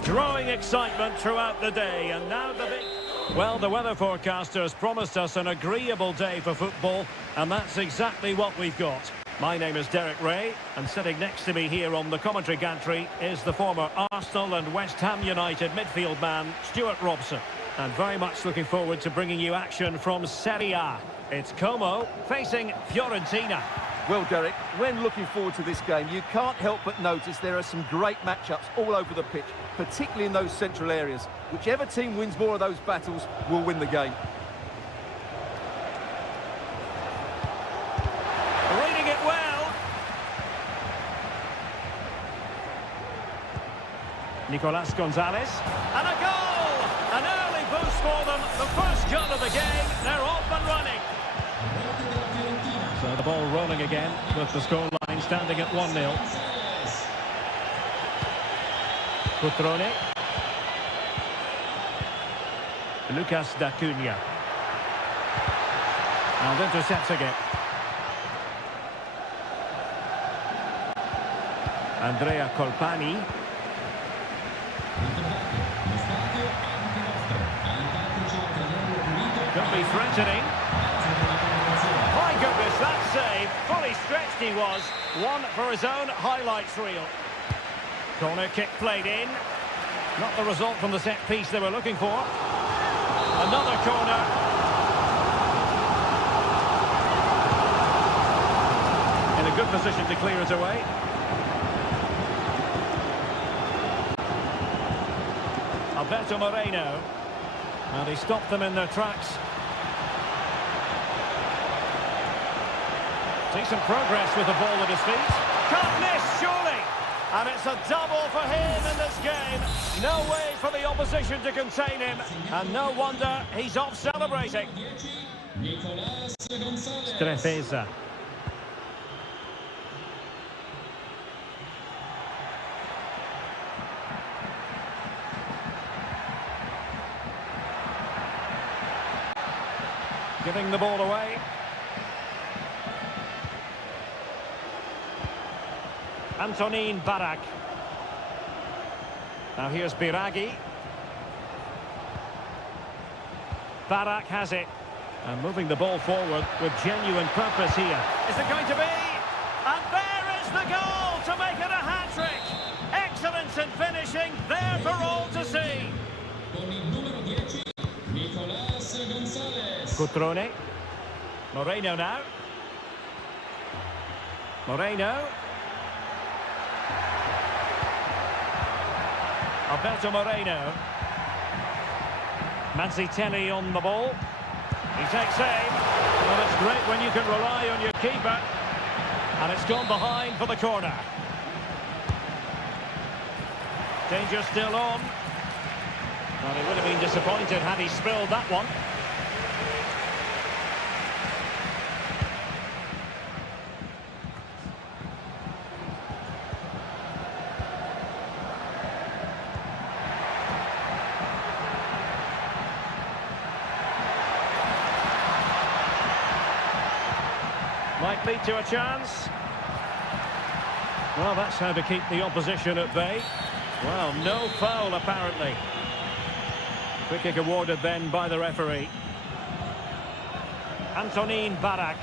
Growing excitement throughout the day, and now the big... Well, the weather forecasters promised us an agreeable day for football, and that's exactly what we've got. My name is Derek Ray, and sitting next to me here on the commentary gantry is the former Arsenal and West Ham United midfield man, Stuart Robson. And very much looking forward to bringing you action from Seria. It's Como facing Fiorentina. Well, Derek, when looking forward to this game, you can't help but notice there are some great matchups all over the pitch, particularly in those central areas. Whichever team wins more of those battles will win the game. Reading it well. Nicolas Gonzalez. And a goal! An early boost for them. The first goal of the game. They're off and running. So the ball rolling again with the scoreline standing at 1-0. Cutrone. Lucas D'Acunha. And intercepts again. Andrea Colpani. Could be threatening. My goodness, that save. Fully stretched he was. One for his own highlights reel. Corner kick played in. Not the result from the set piece they were looking for. Another corner. In a good position to clear it away. Alberto Moreno. And he stopped them in their tracks. Decent progress with the ball at his feet. Can't miss, surely! And it's a double for him in this game. No way for the opposition to contain him. And no wonder he's off celebrating. Strefeza. Giving the ball away. Antonin Barak. Now here's Biragi. Barak has it. And moving the ball forward with genuine purpose here. Is it going to be? And there is the goal to make it a hat-trick. Excellence in finishing, there for all to see. Cutrone. Moreno now. Moreno. Alberto Moreno. Mazzitelli on the ball. He takes aim. Well, it's great when you can rely on your keeper. And it's gone behind for the corner. Danger still on. Well, he would have been disappointed had he spilled that one. Might lead to a chance. Well, that's how to keep the opposition at bay. Well, no foul apparently. Free kick awarded then by the referee. Antonin Barak.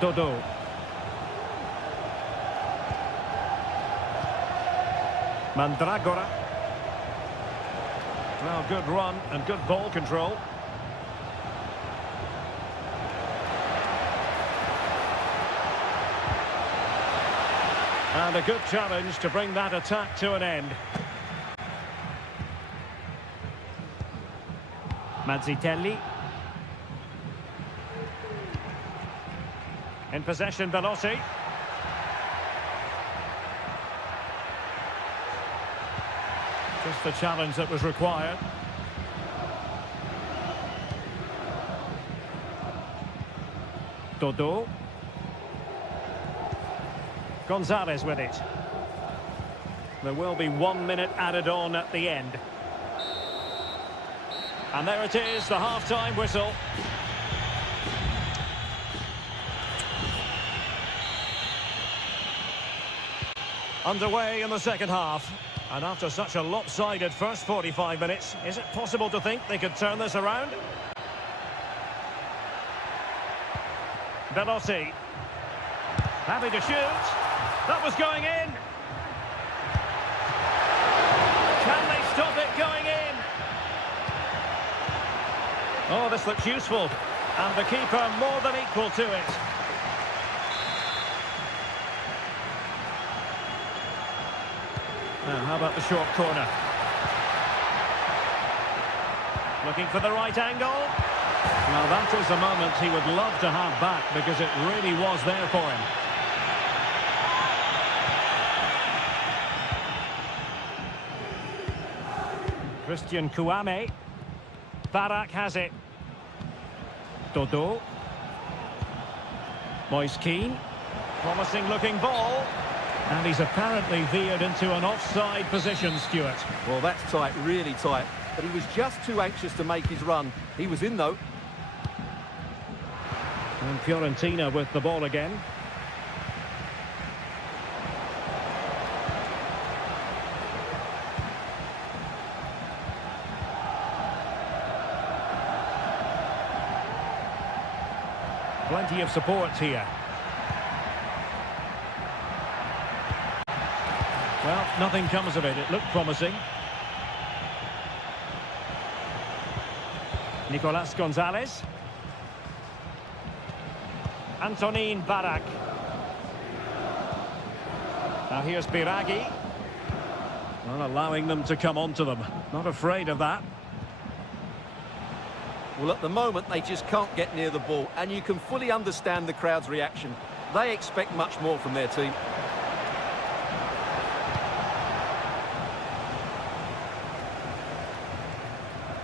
Dodo. Mandragora. Well, good run and good ball control. And a good challenge to bring that attack to an end. Mazzitelli. In possession, Belotti. Just the challenge that was required. Dodo. Gonzalez with it. There will be 1 minute added on at the end. And there it is, the half-time whistle. Underway in the second half. And after such a lopsided first 45 minutes, is it possible to think they could turn this around? Belotti. Happy to shoot. That was going in. Can they stop it going in? Oh, this looks useful. And the keeper more than equal to it. Now, how about the short corner? Looking for the right angle. Well, that is a moment he would love to have back because it really was there for him. Christian Kouame. Barak has it. Dodo. Moise Keane. Promising looking ball. And he's apparently veered into an offside position, Stuart. Well, that's tight, really tight. But he was just too anxious to make his run. He was in, though. And Fiorentina with the ball again. Plenty of support here. Well, nothing comes of it. It looked promising. Nicolas Gonzalez. Antonin Barak. Now here's Biragi. Not allowing them to come onto them. Not afraid of that. Well, at the moment, they just can't get near the ball, and you can fully understand the crowd's reaction. They expect much more from their team.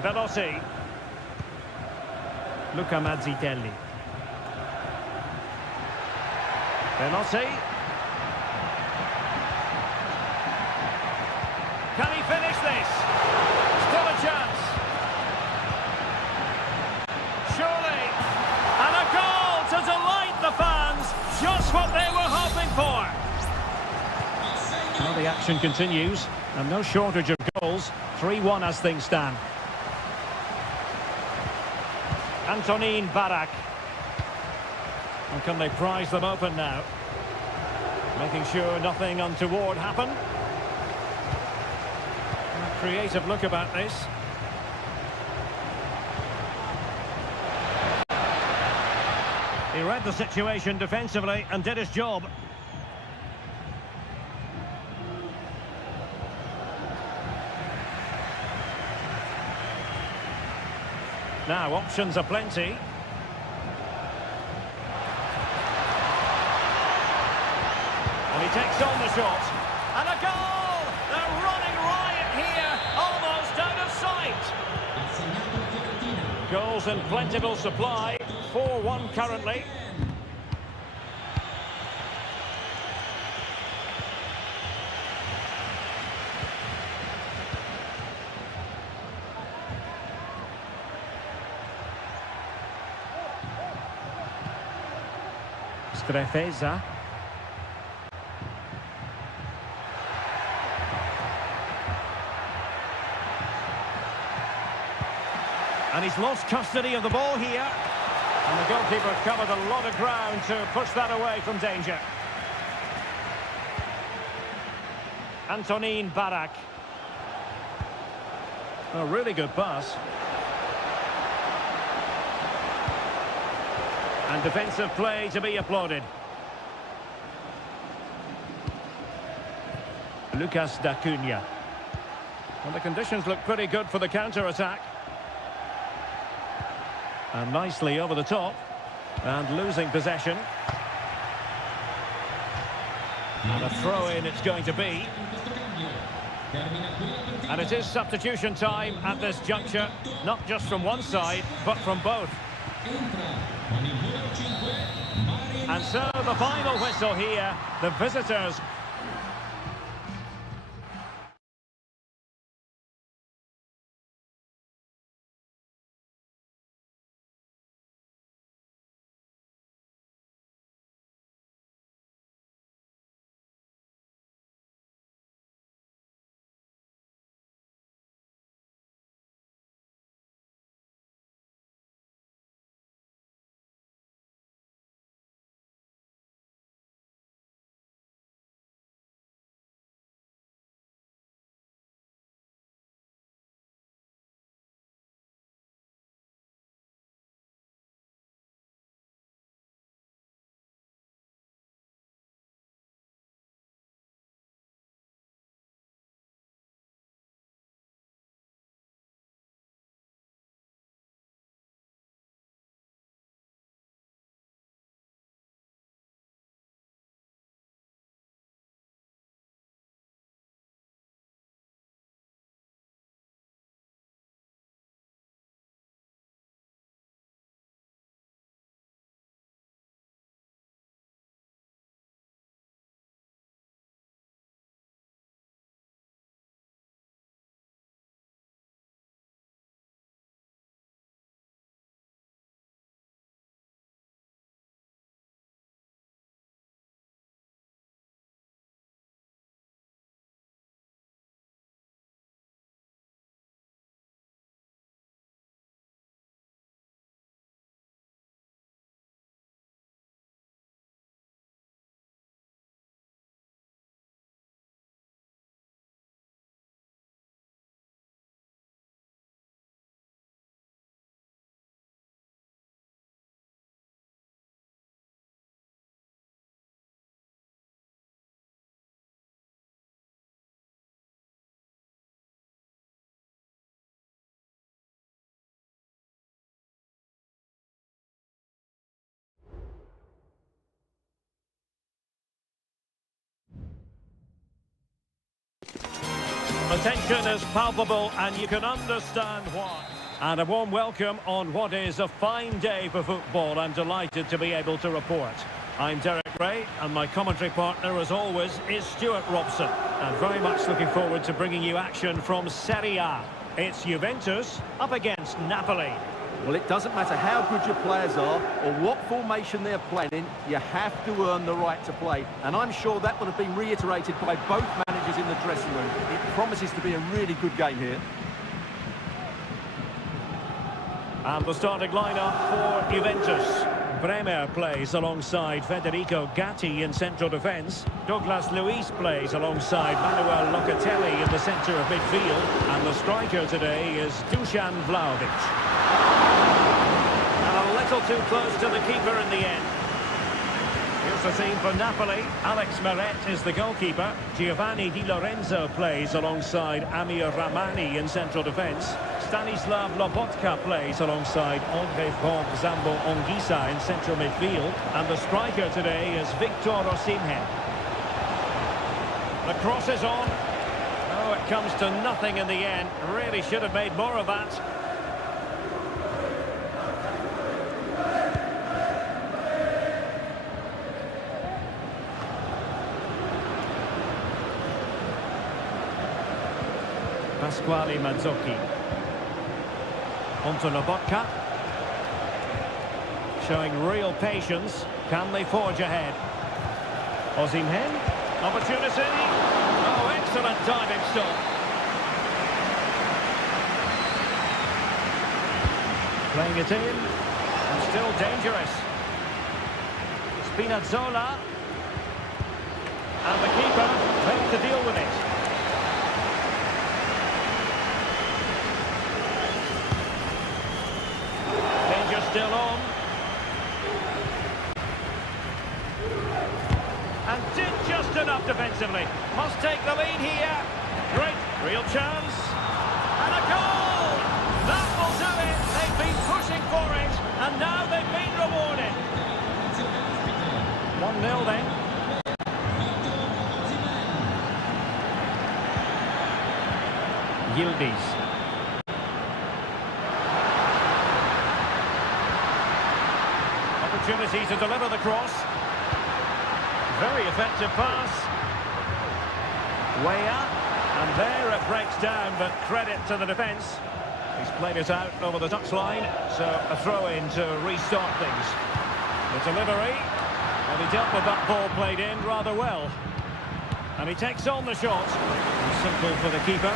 Veloci. Luca Mazzitelli. Veloci. Can he finish this? Still a chance. Surely. And a goal to delight the fans. Just what they were hoping for. Well, the action continues. And no shortage of goals. 3-1 as things stand. Antonin Barak. And can they prise them open now? Making sure nothing untoward happened. A creative look about this. He read the situation defensively and did his job. Now, options are plenty. And he takes on the shot. And a goal! They're running riot here, almost out of sight. Goals in plentiful supply. 4-1 currently. Strefeza. And he's lost custody of the ball here. And the goalkeeper covered a lot of ground to push that away from danger. Antonin Barak. A really good pass. And defensive play to be applauded. Lucas D'Acunha. Well, the conditions look pretty good for the counter-attack. And nicely over the top. And losing possession. And a throw-in it's going to be. And it is substitution time at this juncture. Not just from one side, but from both. And so the final whistle here. The visitors The tension is palpable and you can understand why. And a warm welcome on what is a fine day for football. I'm delighted to be able to report. I'm Derek Ray, and my commentary partner, as always, is Stuart Robson. And very much looking forward to bringing you action from Seria. It's Juventus up against Napoli. Well, it doesn't matter how good your players are or what formation they're playing in, you have to earn the right to play. And I'm sure that will have been reiterated by both managers in the dressing room. It promises to be a really good game here. And the starting lineup for Juventus. Bremer plays alongside Federico Gatti in central defence. Douglas Luiz plays alongside Manuel Locatelli in the centre of midfield. And the striker today is Dusan Vlahovic. And a little too close to the keeper in the end. Here's the team for Napoli. Alex Meret is the goalkeeper. Giovanni Di Lorenzo plays alongside Amir Ramani in central defence. Stanislav Lobotka plays alongside André Franck Zambo Anguissa in central midfield. And the striker today is Victor Osimhen. The cross is on. Oh, it comes to nothing in the end. Really should have made more of that. Pasquale Mazzocchi. Onto Lobotka. Showing real patience. Can they forge ahead? Osimhen. Opportunity. Oh, excellent diving stop. Playing it in. And still dangerous. Spinazzola. And the keeper made to deal with it. Still on. And did just enough defensively. Must take the lead here. Great, real chance. And a goal! That will do it. They've been pushing for it. And now they've been rewarded. 1-0 then. Yildiz. Opportunity to deliver the cross. Very effective pass. Way up. And there it breaks down, but credit to the defence. He's played it out over the touchline, so a throw-in to restart things. The delivery. And he dealt with that ball played in rather well. And he takes on the shot. And simple for the keeper.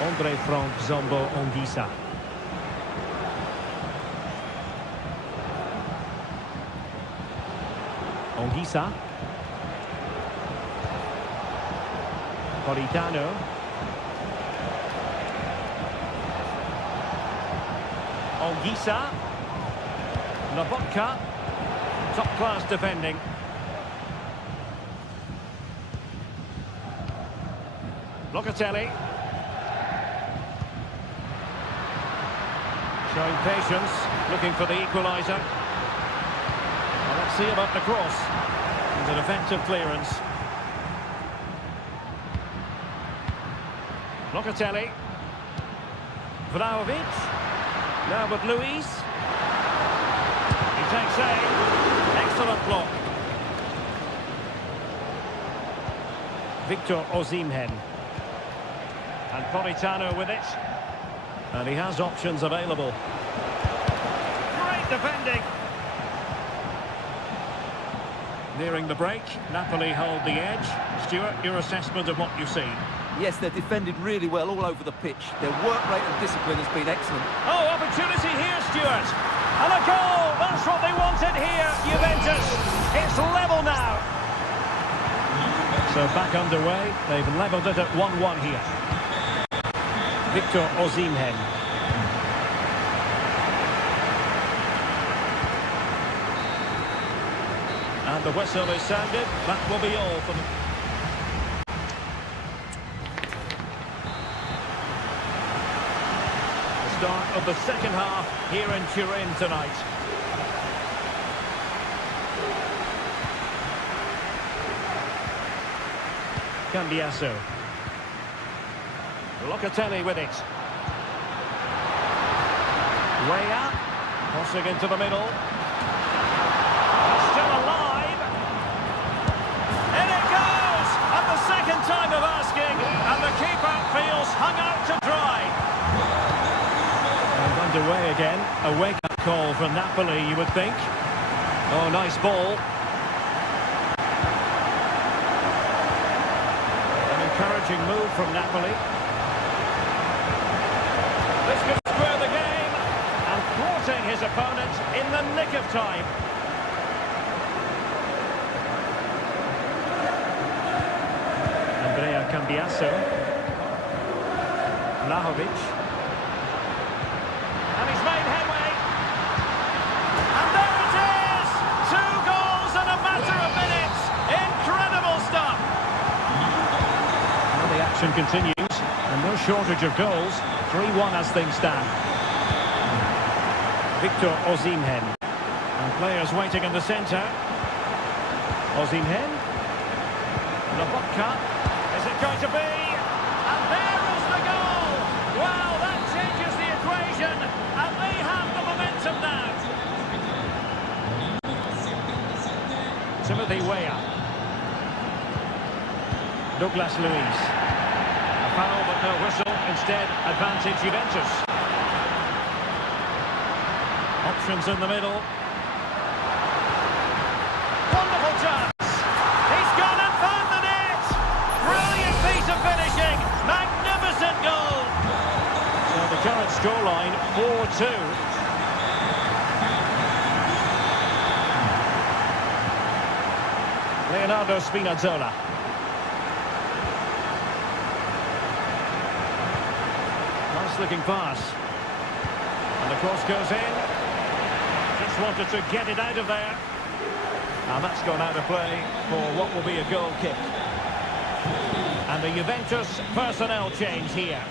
André Franck Zambo Anguissa. Anguissa. Politano. Anguissa. Lobotka. Top-class defending. Locatelli. Showing patience, looking for the equaliser. Well, let's see about the cross. And an effective clearance. Locatelli. Vlahovic. Now with Luiz. He takes aim. Excellent block. Victor Osimhen. And Politano with it. And he has options available. Great defending. Nearing the break, Napoli hold the edge. Stuart, your assessment of what you've seen? Yes, they've defended really well all over the pitch. Their work rate and discipline has been excellent. Oh, opportunity here, Stuart. And a goal! That's what they wanted here, Juventus. It's level now. So back underway. They've levelled it at 1-1 here. Victor Osimhen. And the whistle is sounded. That will be all for them. The start of the second half here in Turin tonight. Cambiasso. Locatelli with it. Way up. Crossing into the middle. It's still alive. In it goes! And the second time of asking. And the keeper feels hung out to dry. And underway again. A wake-up call from Napoli, you would think. Oh, nice ball. An encouraging move from Napoli. This could square the game. And thwarting his opponent in the nick of time. Andrea Cambiasso. Vlahovic. And he's made headway. And there it is! 2 goals in a matter of minutes. Incredible stuff. Well, the action continues. And no shortage of goals. 3-1 as things stand. Victor Osimhen. And players waiting in the centre. Osimhen. Lobotka. Is it going to be? And there is the goal! Wow, that changes the equation. And they have the momentum now. Timothy Weah. Douglas Luiz. A foul but no whistle. Instead, advantage Juventus. Options in the middle. Wonderful chance. He's gone and found the net. Brilliant piece of finishing. Magnificent goal. So the current scoreline, 4-2. Leonardo Spinazzola. Nice looking pass. And the cross goes in. Just wanted to get it out of there. And that's gone out of play for what will be a goal kick. And the Juventus personnel change here.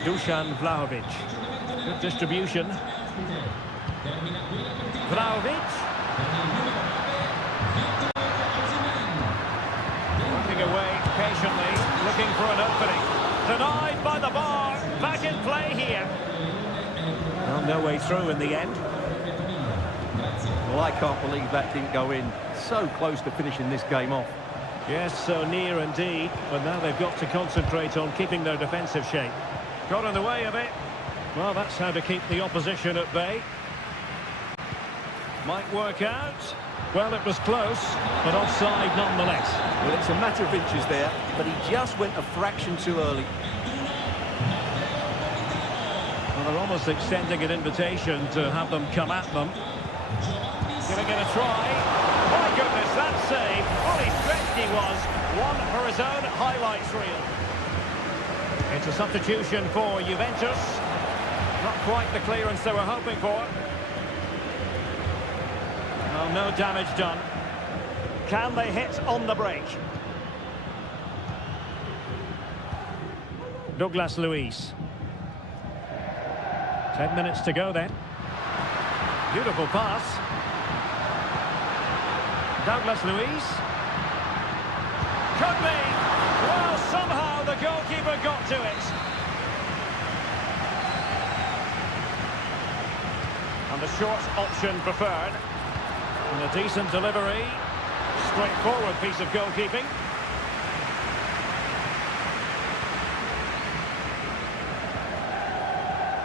Dusan Vlahovic. Good distribution. Vlahovic. Working away patiently, looking for an opening. Denied by the bar. Back in play here. Well, no way through in the end. Well, I can't believe that didn't go in. So close to finishing this game off. Yes, so near indeed. But now they've got to concentrate on keeping their defensive shape. Got in the way of it. Well, that's how to keep the opposition at bay. Might work out. Well, it was close, but offside nonetheless. Well, it's a matter of inches there, but he just went a fraction too early. Well, they're almost extending an invitation to have them come at them. Giving it a try. My goodness, that save. Fully stretched he was. One for his own highlights reel. It's a substitution for Juventus. Not quite the clearance they were hoping for. Well, no damage done. Can they hit on the break? Douglas Luiz. 10 minutes to go then. Beautiful pass. Douglas Luiz. Could be. Well, somehow the goalkeeper got to it. And the short option preferred. And a decent delivery. Straightforward piece of goalkeeping.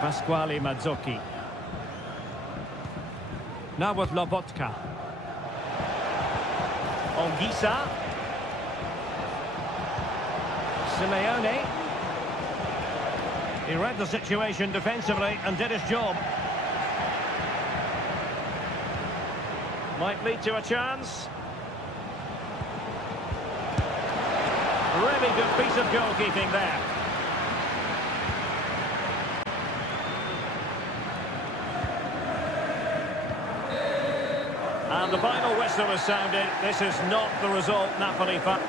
Pasquale Mazzocchi. Now with Lobotka. Ongisa. Simeone. He read the situation defensively and did his job. Might lead to a chance. Really good piece of goalkeeping there. And the final whistle has sounded. This is not the result Napoli found.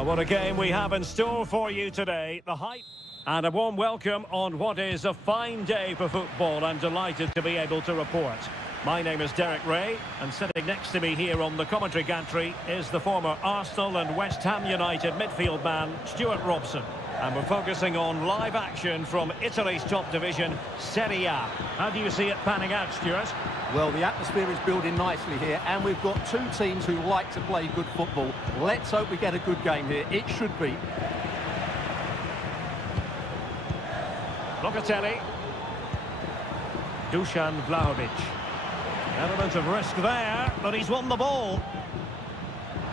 Well, what a game we have in store for you today. The hype and a warm welcome on what is a fine day for football. I'm delighted to be able to report. My name is Derek Ray, and sitting next to me here on the commentary gantry is the former Arsenal and West Ham United midfield man, Stuart Robson. And we're focusing on live action from Italy's top division, Seria. How do you see it panning out, Stuart? Well, the atmosphere is building nicely here, and we've got two teams who like to play good football. Let's hope we get a good game here. It should be. Locatelli. Dusan Vlahovic. Element of risk there, but he's won the ball.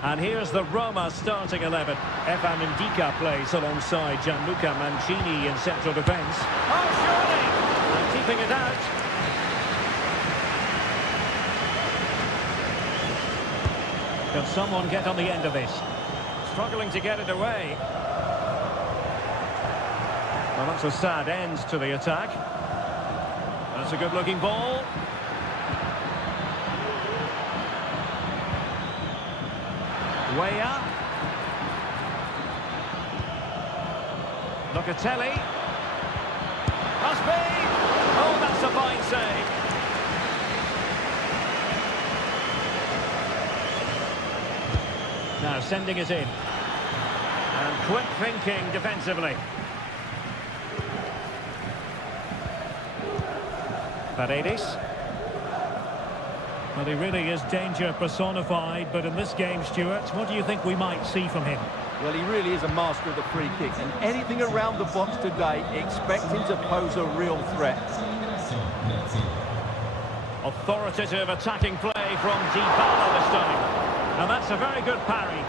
And here's the Roma starting 11. Evan Ndika plays alongside Gianluca Mancini in central defence. Oh, surely! And keeping it out. Can someone get on the end of this? Struggling to get it away. Well, that's a sad end to the attack. That's a good-looking ball. Way up. Locatelli. Must be. Oh, that's a fine save. Now sending it in. And quick thinking defensively. Paredes. Well, he really is danger personified, but in this game, Stuart, what do you think we might see from him? Well, he really is a master of the free kick, and anything around the box today, expect him to pose a real threat. Authoritative attacking play from Dybala this time. And that's a very good parry.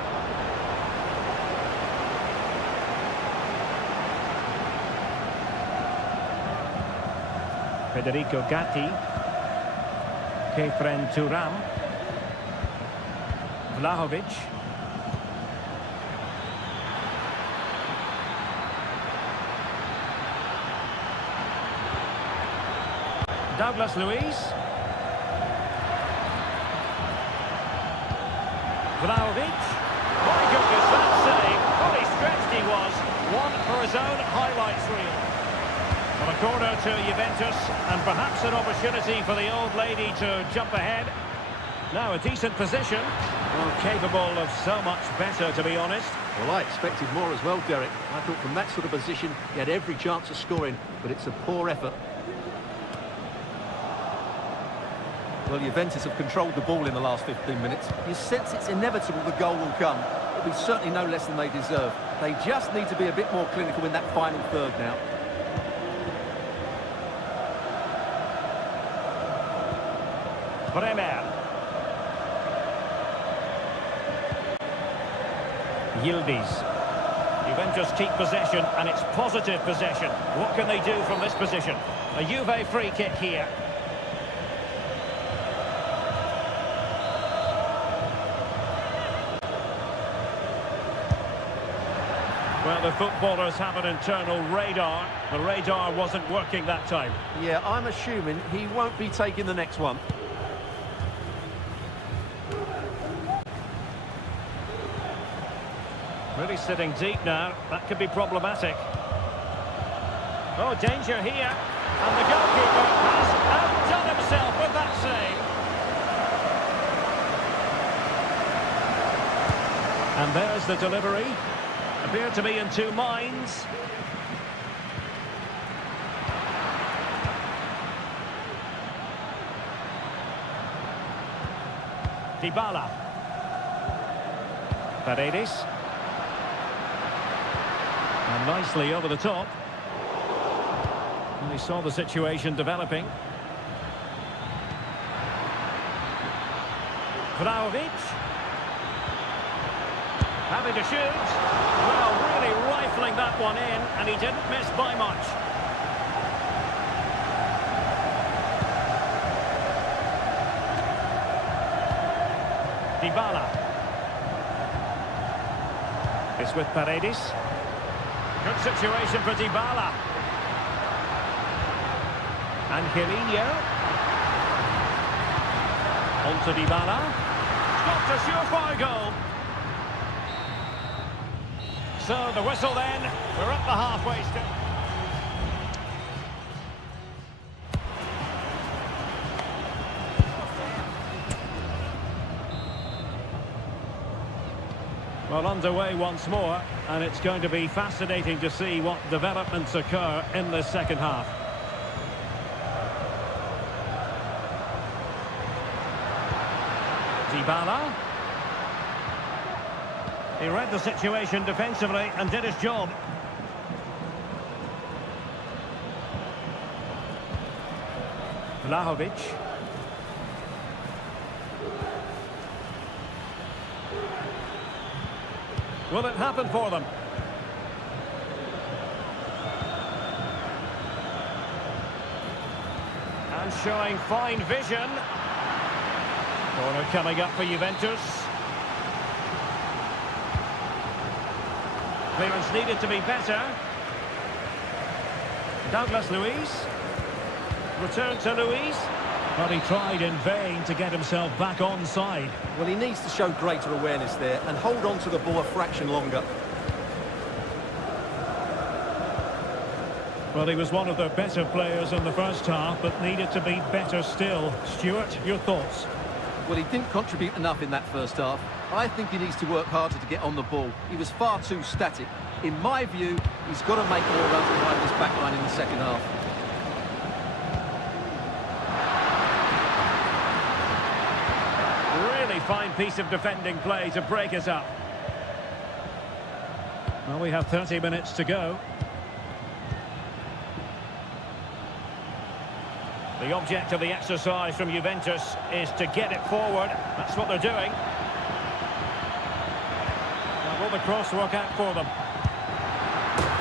Federico Gatti. Kefren Turam. Vlahovic. Douglas Luiz. Vlahovic. My goodness, that save. Fully stretched he was. One for his own highlights reel. Well, a corner to Juventus, and perhaps an opportunity for the old lady to jump ahead. Now a decent position. Well, capable of so much better, to be honest. Well, I expected more as well, Derek. I thought from that sort of position, he had every chance of scoring, but it's a poor effort. Well, Juventus have controlled the ball in the last 15 minutes. You sense it's inevitable the goal will come. It'll be certainly no less than they deserve. They just need to be a bit more clinical in that final third now. Bremer. Yildiz. Juventus keep possession, and it's positive possession. What can they do from this position? A Juve free kick here. Well, the footballers have an internal radar. The radar wasn't working that time. Yeah, I'm assuming he won't be taking the next one. Really sitting deep now. That could be problematic. Oh, danger here. And the goalkeeper has outdone himself with that save. And there's the delivery. Appear to be in two minds. Dybala. Paredes. And nicely over the top. And he saw the situation developing. Vlahovic. Having to shoot. Well, really rifling that one in, and he didn't miss by much. Dybala. It's with Paredes. Good situation for Dybala. Angelino. On to Dybala. Got a surefire goal. So the whistle then, we're at the halfway stage. Well, underway once more, and it's going to be fascinating to see what developments occur in the second half. Dybala. He read the situation defensively and did his job. Vlahovic. Will it happen for them? And showing fine vision. Corner coming up for Juventus. Clearance needed to be better. Douglas Luiz. Return to Luiz. But he tried in vain to get himself back onside. Well, he needs to show greater awareness there and hold on to the ball a fraction longer. Well, he was one of the better players in the first half, but needed to be better still. Stuart, your thoughts? Well, he didn't contribute enough in that first half. I think he needs to work harder to get on the ball. He was far too static. In my view, he's got to make more runs behind this back line in the second half. Really fine piece of defending play to break us up. Well, we have 30 minutes to go. The object of the exercise from Juventus is to get it forward. That's what they're doing. Now, will the cross work out for them?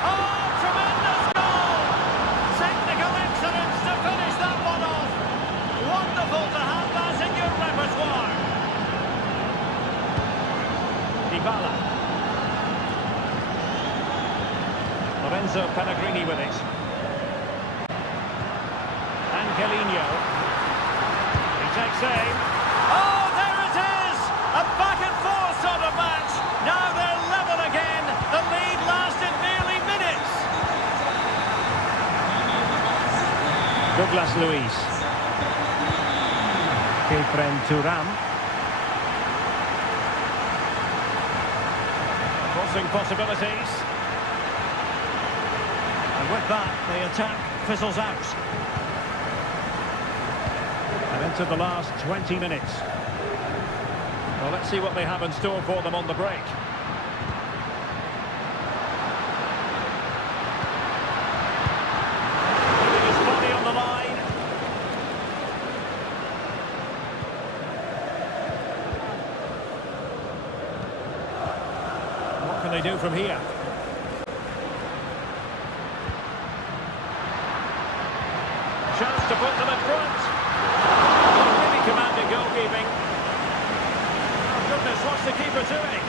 Oh, tremendous goal! Technical excellence to finish that one off. Wonderful to have that in your repertoire. Dybala. Lorenzo Pellegrini with it. Angelino. He takes aim. Oh, there it is! A back and forth sort of match. Now they're level again. The lead lasted nearly minutes. Douglas Luiz. Kefren Turam. Crossing possibilities. And with that, the attack fizzles out. And into the last 20 minutes. Well, let's see what they have in store for them on the break. Putting his body on the line. What can they do from here? Chance to put them in front. Really commanding goalkeeping. Oh goodness, what's the keeper doing?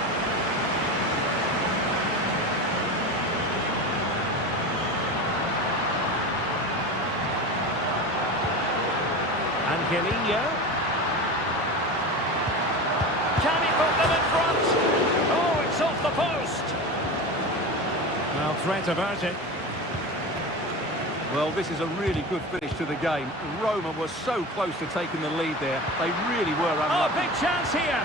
Angelino. Can he put them in front? Oh, it's off the post. Well, threat averted. Well, this is a really good finish to the game. Roma was so close to taking the lead there. They really were Oh, unlucky. big chance here.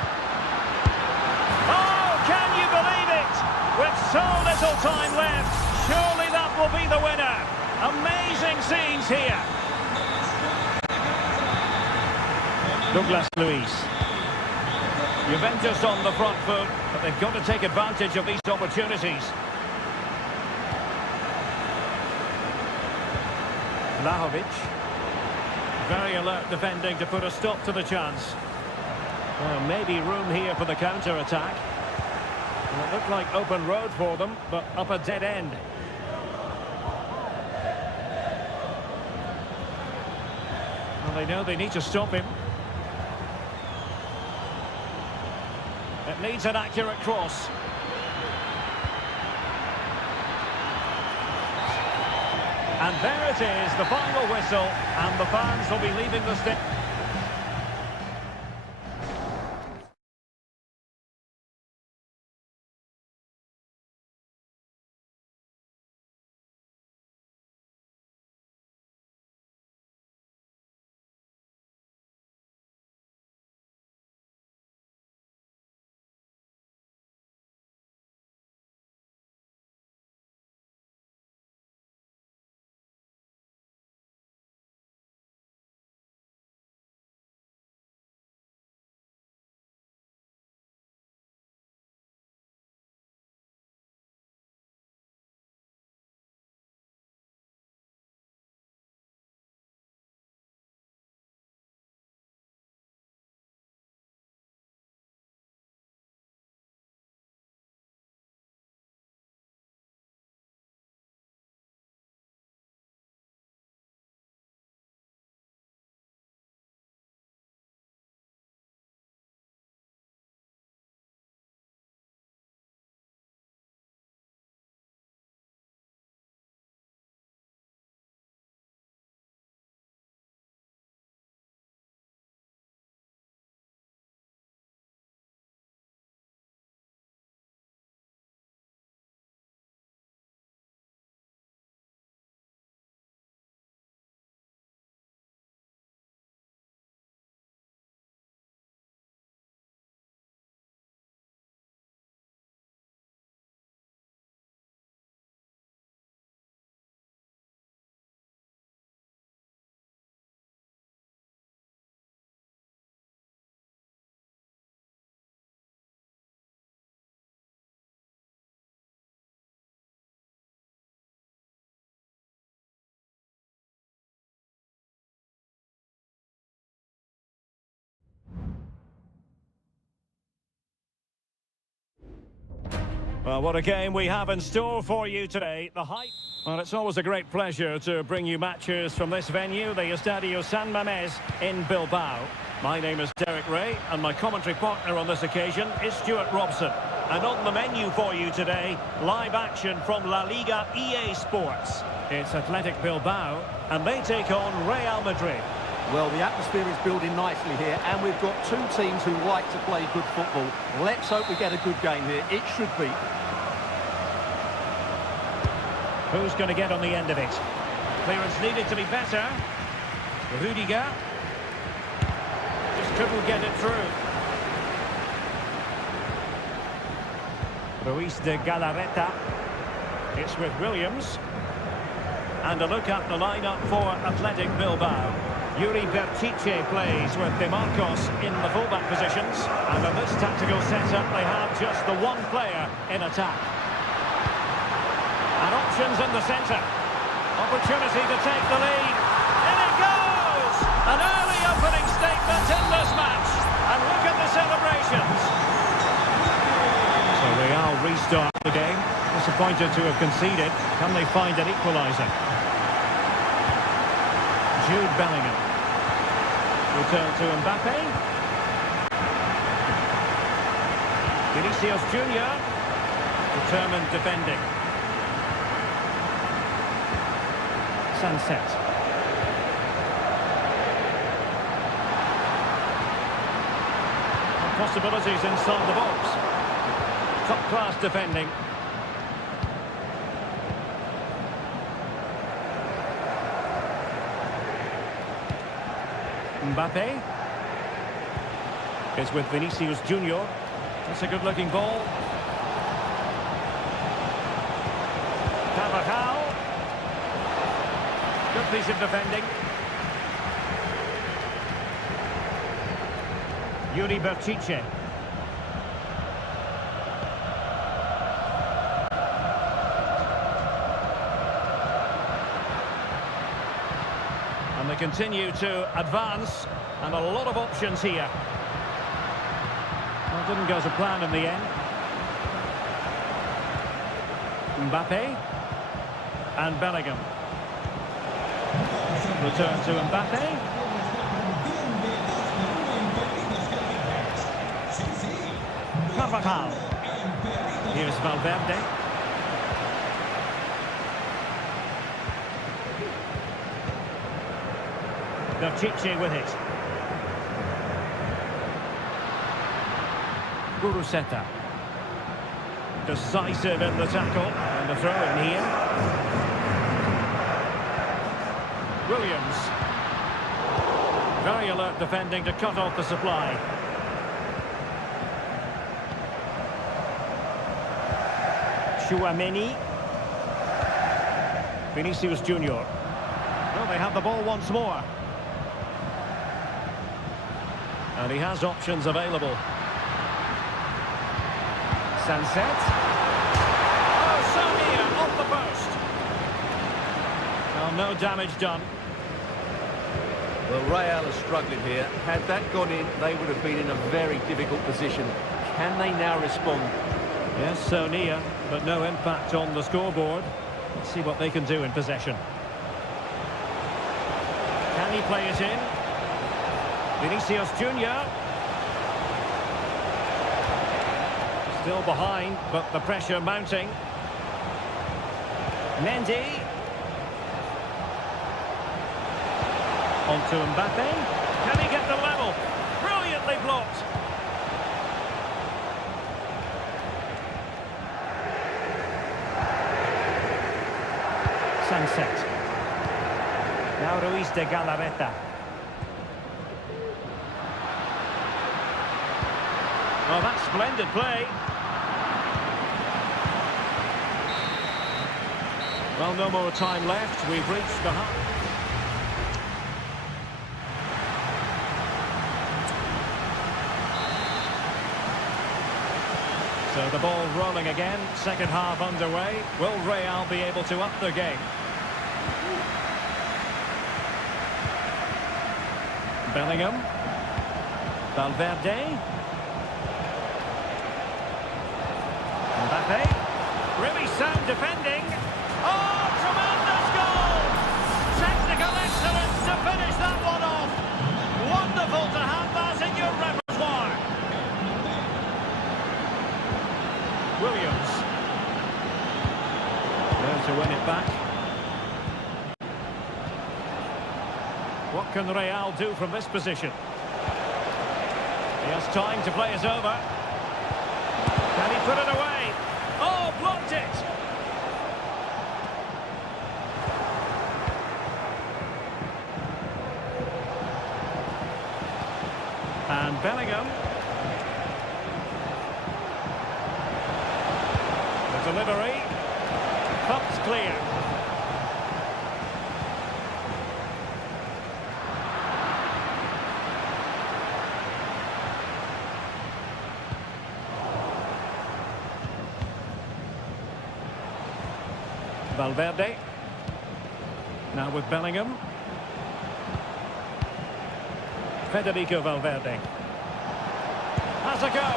Oh, can you believe it? With so little time left, surely that will be the winner. Amazing scenes here. Douglas Luiz. Juventus on the front foot, but they've got to take advantage of these opportunities. Vlahovic. Very alert defending to put a stop to the chance. Well, maybe room here for the counter-attack. Well, it looked like open road for them, but up a dead end. Well, they know they need to stop him. It needs an accurate cross. And there it is, the final whistle, and the fans will be leaving the stadium. Well, what a game we have in store for you today. The hype. Well, it's always a great pleasure to bring you matches from this venue, the Estadio San Mamés in Bilbao. My name is Derek Ray, and my commentary partner on this occasion is Stuart Robson. And on the menu for you today, live action from La Liga EA Sports. It's Athletic Bilbao, and they take on Real Madrid. Well, the atmosphere is building nicely here, and we've got two teams who like to play good football. Let's hope we get a good game here. It should be. Who's going to get on the end of it? Clearance needed to be better. Rudiger. Just couldn't get it through. Ruiz de Galarreta. It's with Williams. And a look at the lineup for Athletic Bilbao. Yuri Berchiche plays with De Marcos in the fullback positions. And in this tactical setup, they have just the one player in attack. And options in the centre. Opportunity to take the lead. In it goes! An early opening statement in this match. And look at the celebrations. So Real restart the game. Disappointed to have conceded. Can they find an equaliser? Jude Bellingham. Return to Mbappe. Vinicius Junior. Determined defending. Sunset. Possibilities inside the box. Top-class defending. Mbappe is with Vinicius Junior. That's a good-looking ball. Carvajal. Good piece of defending. Yuri Berchiche. And they continue to advance, and a lot of options here. Well, it didn't go to plan in the end. Mbappe and Bellingham. Return to Mbappe. Carvajal. Here's Valverde. Berchiche with it. Guruseta. Decisive in the tackle. And the throw in here. Williams. Very alert defending to cut off the supply. Chouameni. Vinicius Junior. Well, they have the ball once more. And he has options available. Sunset. Oh, so near, off the post. Well, no damage done. Well, Real are struggling here. Had that gone in, they would have been in a very difficult position. Can they now respond? Yes, so near, but no impact on the scoreboard. Let's see what they can do in possession. Can he play it in? Vinicius Junior. Still behind, but the pressure mounting. Mendy. On to Mbappe. Can he get the level? Brilliantly blocked. Sunset. Now Ruiz de Galarreta. Well, that's splendid play. Well, no more time left. We've reached the half. So the ball rolling again. Second half underway. Will Real be able to up their game? Bellingham. Valverde. Mbappe. Really sound defending. Oh, tremendous goal! Technical excellence to finish that one off. Wonderful to have that in your repertoire. Williams. There to win it back. What can Real do from this position? He has time to play it over. Can he put it away? Oh, blocked it! And Bellingham. The delivery. Pumped clear. Valverde. Now with Bellingham. Federico Valverde. Has a go.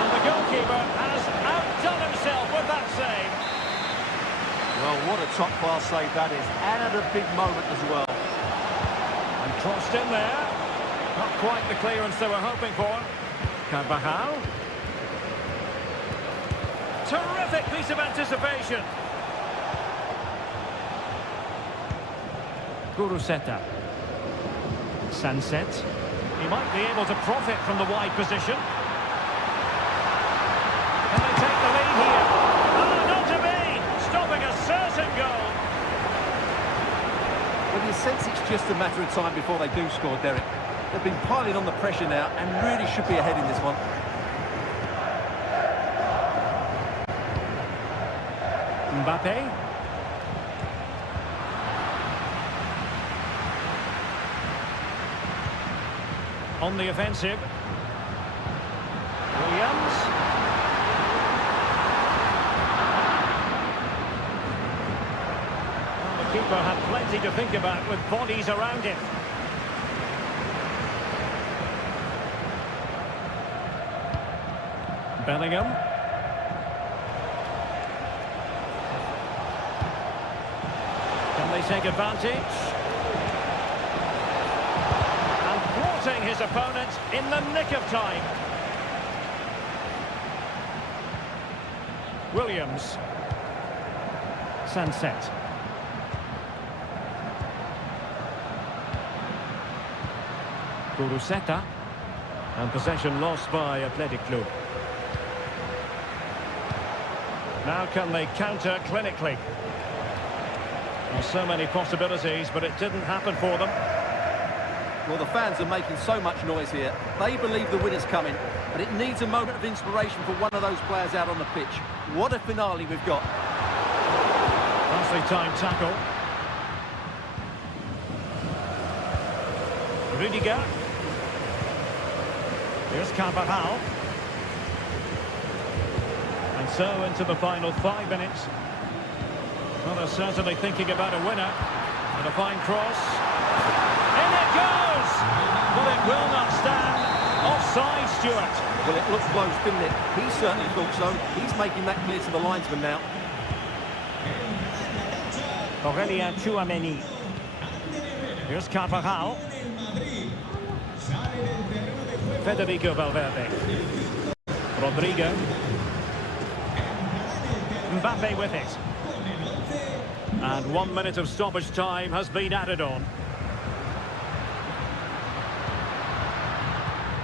And the goalkeeper has outdone himself with that save. Well, what a top-class save that is. And at a big moment as well. And crossed in there. Not quite the clearance they were hoping for. Carvajal. Terrific piece of anticipation. Guruseta. Sunset. He might be able to profit from the wide position. Can they take the lead here? Oh, not to be! Stopping a certain goal. Well, you sense it's just a matter of time before they do score, Derek. They've been piling on the pressure now and really should be ahead in this one. Mbappe. On the offensive. Williams. Well, the keeper had plenty to think about with bodies around him. Bellingham. Can they take advantage? His opponent in the nick of time. Williams. Sunset. Guruseta. And possession lost by Athletic Club. Now can they counter clinically? There's so many possibilities, but it didn't happen for them. Well, the fans are making so much noise here. They believe the winner's coming, but it needs a moment of inspiration for one of those players out on the pitch. What a finale we've got. Nicely timed tackle. Rudiger. Here's Carvajal. And so into the final 5 minutes. Well, they're certainly thinking about a winner. And a fine cross. In it goes! But it will not stand. Offside, Stuart. Well, it looked close, didn't it? He certainly thought so. He's making that clear to the linesman now. Aurelien Tchouameni. Here's Carvajal. Federico Valverde. Rodrigo. Mbappe with it. And 1 minute of stoppage time has been added on.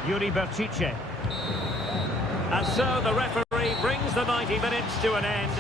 Yuri Berchiche. And so the referee brings the 90 minutes to an end.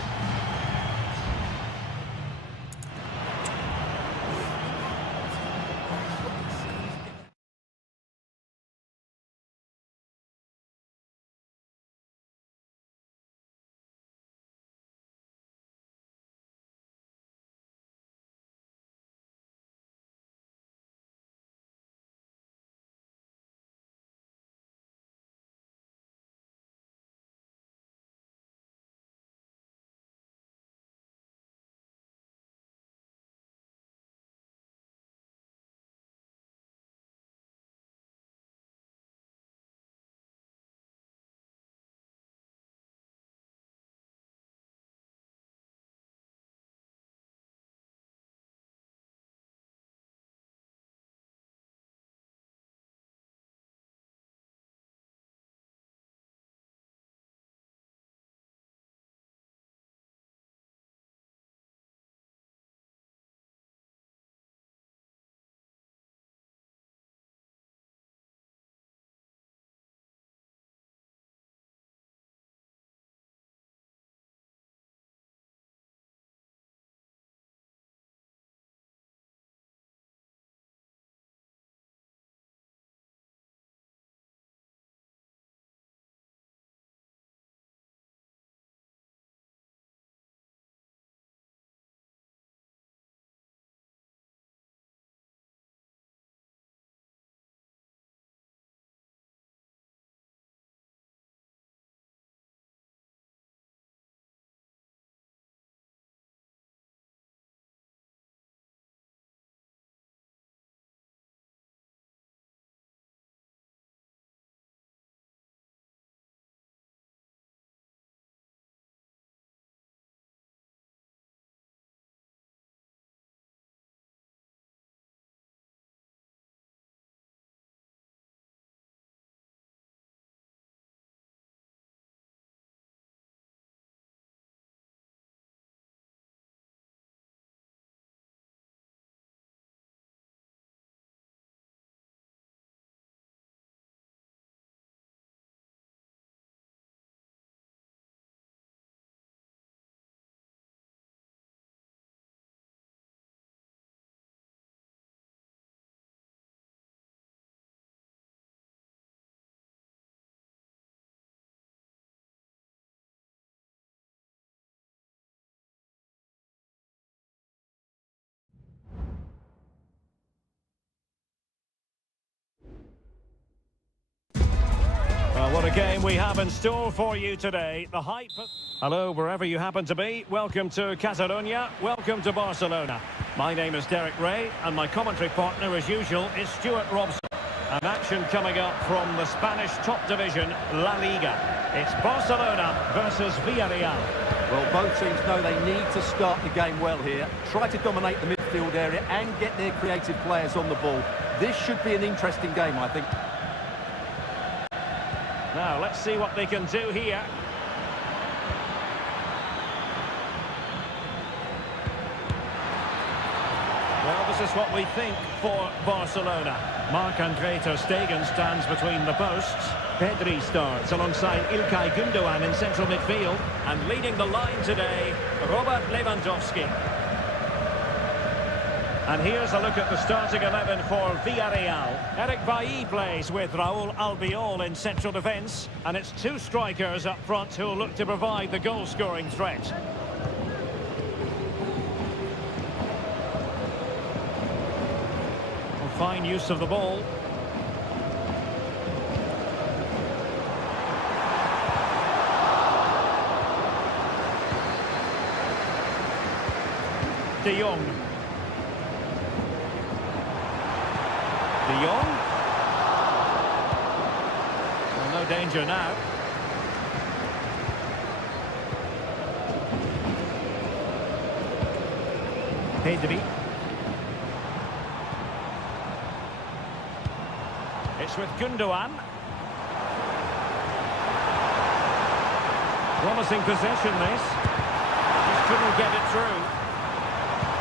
Well, what a game we have in store for you today. The hype... Hello, wherever you happen to be. Welcome to Catalonia. Welcome to Barcelona. My name is Derek Ray, and my commentary partner, as usual, is Stuart Robson. An action coming up from the Spanish top division, La Liga. It's Barcelona versus Villarreal. Well, both teams know they need to start the game well here. Try to dominate the midfield area and get their creative players on the ball. This should be an interesting game, I think. Now, let's see what they can do here. Well, this is what we think for Barcelona. Marc-Andre ter Stegen stands between the posts. Pedri starts alongside İlkay Gündoğan in central midfield. And leading the line today, Robert Lewandowski. And here's a look at the starting 11 for Villarreal. Eric Bailly plays with Raúl Albiol in central defence. And it's two strikers up front who'll look to provide the goal-scoring threat. Fine use of the ball. De Jong. De Jong. Well, no danger now. Pedri. It's with Gündoğan. Promising possession, this. Just couldn't get it through.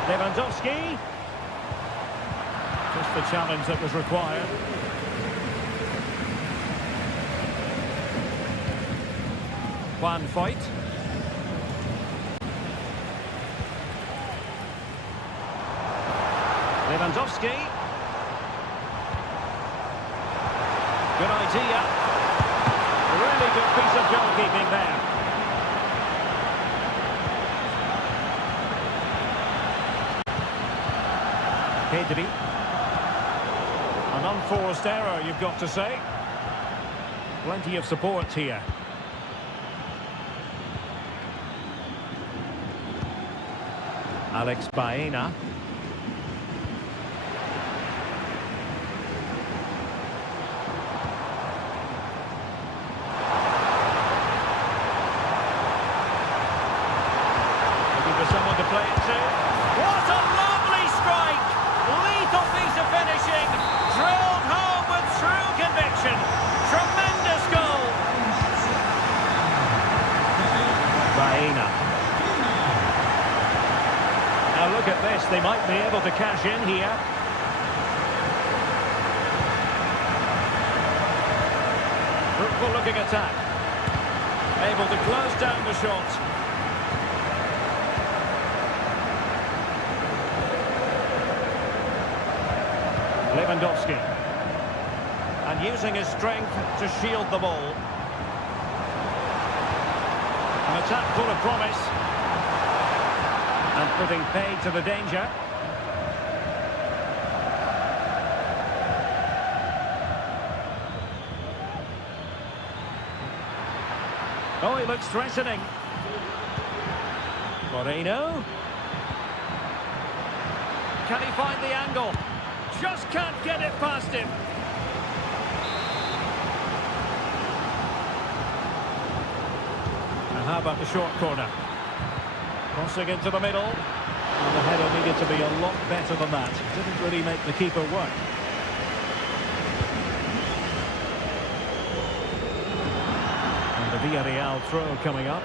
Lewandowski. Just the challenge that was required. Juan Foyt. Lewandowski. Good idea. A really good piece of goalkeeping there. Pedri. An unforced error, you've got to say. Plenty of support here. Alex Baena. Someone to play it to. What a lovely strike! Lethal piece of finishing. Drilled home with true conviction. Tremendous goal. Baena. Now look at this. They might be able to cash in here. Fruitful looking attack. Able to close down the shot. Lewandowski. And using his strength to shield the ball. An attack full of promise. And putting paid to the danger. Oh, he looks threatening. Moreno. Can he find the angle? Just can't get it past him. And how about the short corner? Crossing into the middle. And the header needed to be a lot better than that. Didn't really make the keeper work. And the Villarreal throw coming up.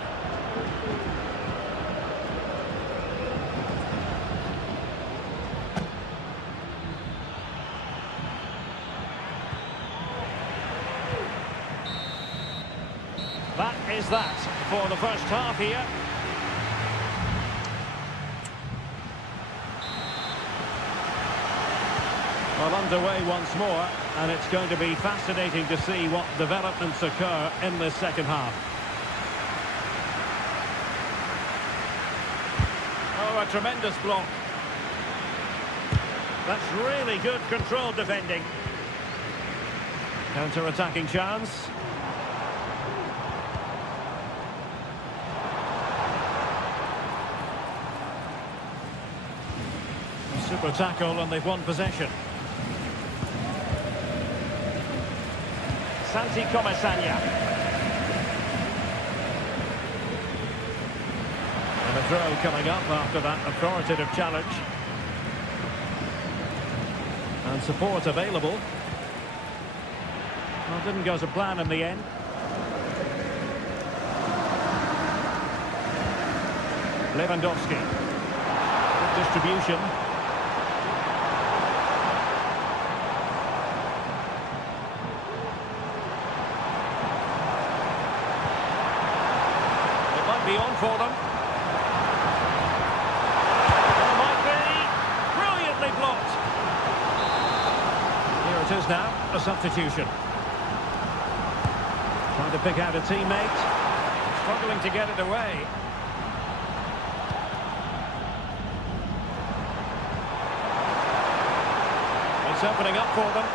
That is that for the first half here. Well, underway once more, and it's going to be fascinating to see what developments occur in this second half. Oh, a tremendous block. That's really good controlled defending. Counter-attacking chance. Super tackle and they've won possession. Santi Comesaña. And a throw coming up after that authoritative challenge. And support available. Well, didn't go to plan in the end. Lewandowski. Good distribution. It might be on for them. It might be. Brilliantly blocked. Here it is now, a substitution. Trying to pick out a teammate. Struggling to get it away. It's opening up for them.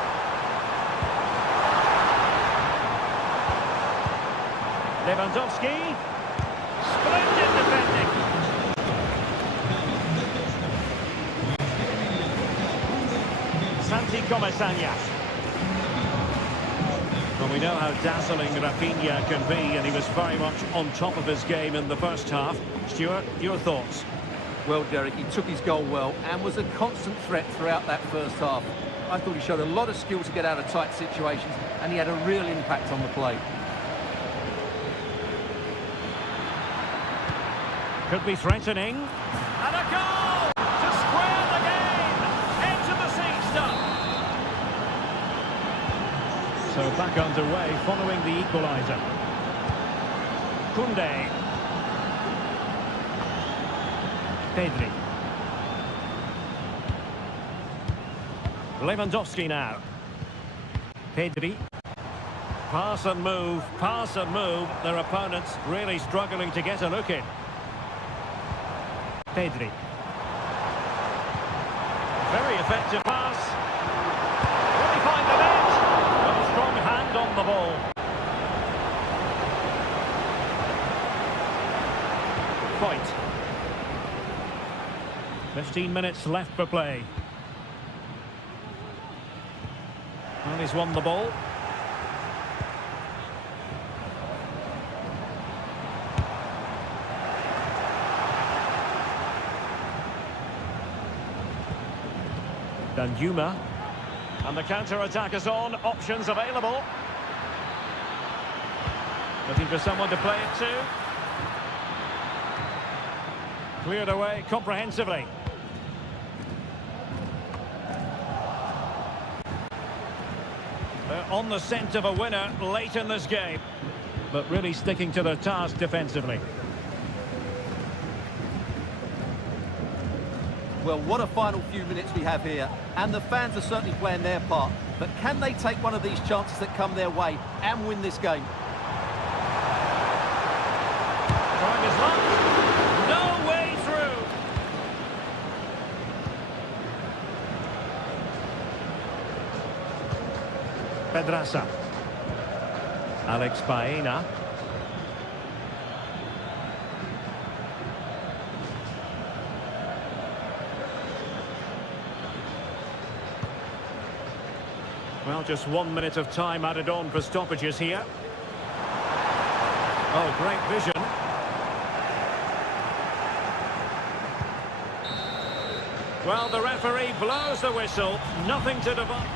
Lewandowski. Splendid defending. Santi Comesaña. Well, we know how dazzling Rafinha can be, and he was very much on top of his game in the first half. Stuart, your thoughts? Well, Derek, he took his goal well and was a constant threat throughout that first half. I thought he showed a lot of skill to get out of tight situations, and he had a real impact on the play. Could be threatening. And a goal to square the game. Edge of the seat stuff. So back underway following the equaliser. Koundé. Pedri. Lewandowski now. Pedri. Pass and move, pass and move. Their opponents really struggling to get a look in. Pedri. Very effective pass. Will he find the net? Got a strong hand on the ball. Point. 15 minutes left for play. And he's won the ball. Danjuma. And the counter-attack is on. Options available. Looking for someone to play it to. Cleared away comprehensively. They're on the scent of a winner late in this game, but really sticking to their task defensively. Well, what a final few minutes we have here, and the fans are certainly playing their part. But can they take one of these chances that come their way and win this game? Trying his luck. No way through. Pedraza. Alex Baena. Well, just 1 minute of time added on for stoppages here. Oh, great vision. Well, the referee blows the whistle. Nothing to divide.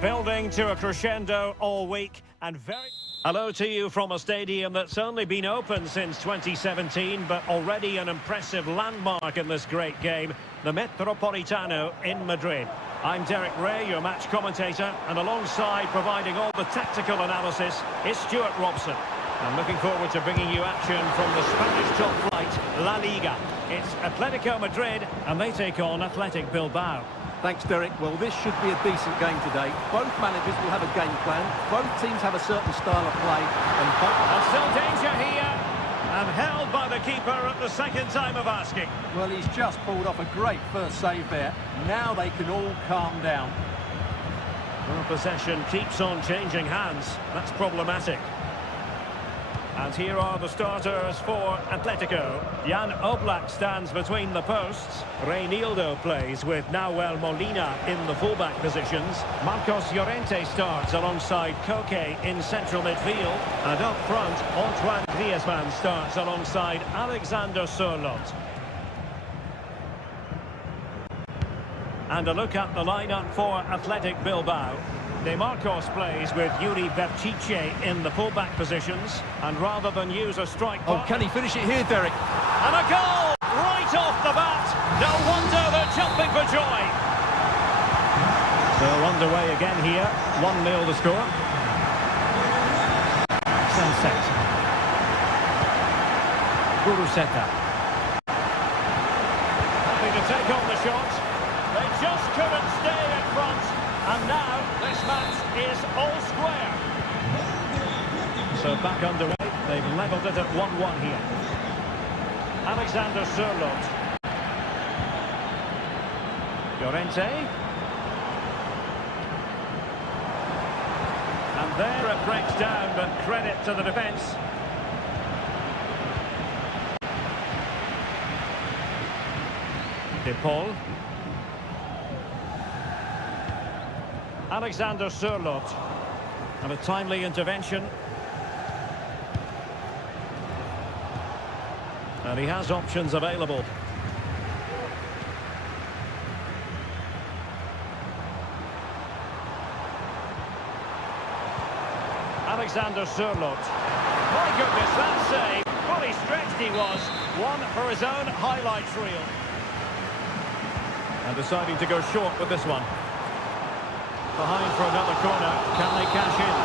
Building to a crescendo all week and very... Hello to you from a stadium that's only been open since 2017, but already an impressive landmark in this great game, the Metropolitano in Madrid. I'm Derek Ray, your match commentator, and alongside providing all the tactical analysis is Stuart Robson. I'm looking forward to bringing you action from the Spanish top flight, La Liga. It's Atletico Madrid, and they take on Athletic Bilbao. Thanks, Derek. Well, this should be a decent game today. Both managers will have a game plan. Both teams have a certain style of play. And still danger here. And held by the keeper at the second time of asking. Well, he's just pulled off a great first save there. Now they can all calm down. Well, possession keeps on changing hands. That's problematic. And here are the starters for Atletico. Jan Oblak stands between the posts. Reinildo plays with Nahuel Molina in the fullback positions. Marcos Llorente starts alongside Koke in central midfield. And up front, Antoine Griezmann starts alongside Alexander Sørloth. And a look at the lineup for Athletic Bilbao. De Marcos plays with Yuri Berchiche in the fullback positions, and rather than use a strike... Oh, can he finish it here, Derek? And a goal! Right off the bat! No wonder they're jumping for joy! So underway again here, 1-0 the score. Sunset. Guruseta. Happy to take on the shot. They just couldn't stay in front. And now, this match is all square. So back underway, they've levelled it at 1-1 here. Alexander Sørloth. Llorente. And there it breaks down, but credit to the defence. De Paul. Alexander Sørloth, and a timely intervention. And he has options available. Alexander Sørloth. My goodness, that save. Fully stretched he was. One for his own highlights reel. And deciding to go short with this one. Behind for another corner. Can they cash in?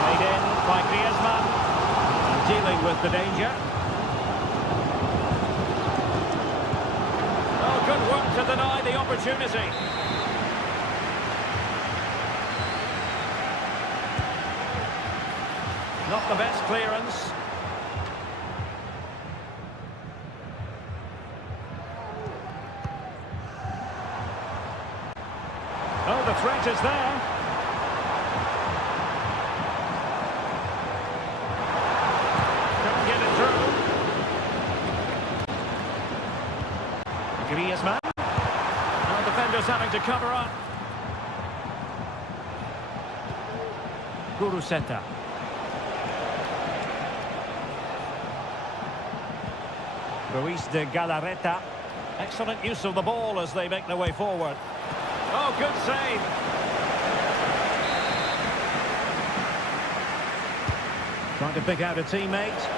Played in by Griezmann. And dealing with the danger. Oh, good work to deny the opportunity. Not the best clearance. Oh, the threat is there. Couldn't get it through. Griezmann. And the defenders having to cover up. Guruseta. Ruiz de Galarreta. Excellent use of the ball as they make their way forward. Oh, good save. Trying to pick out a teammate.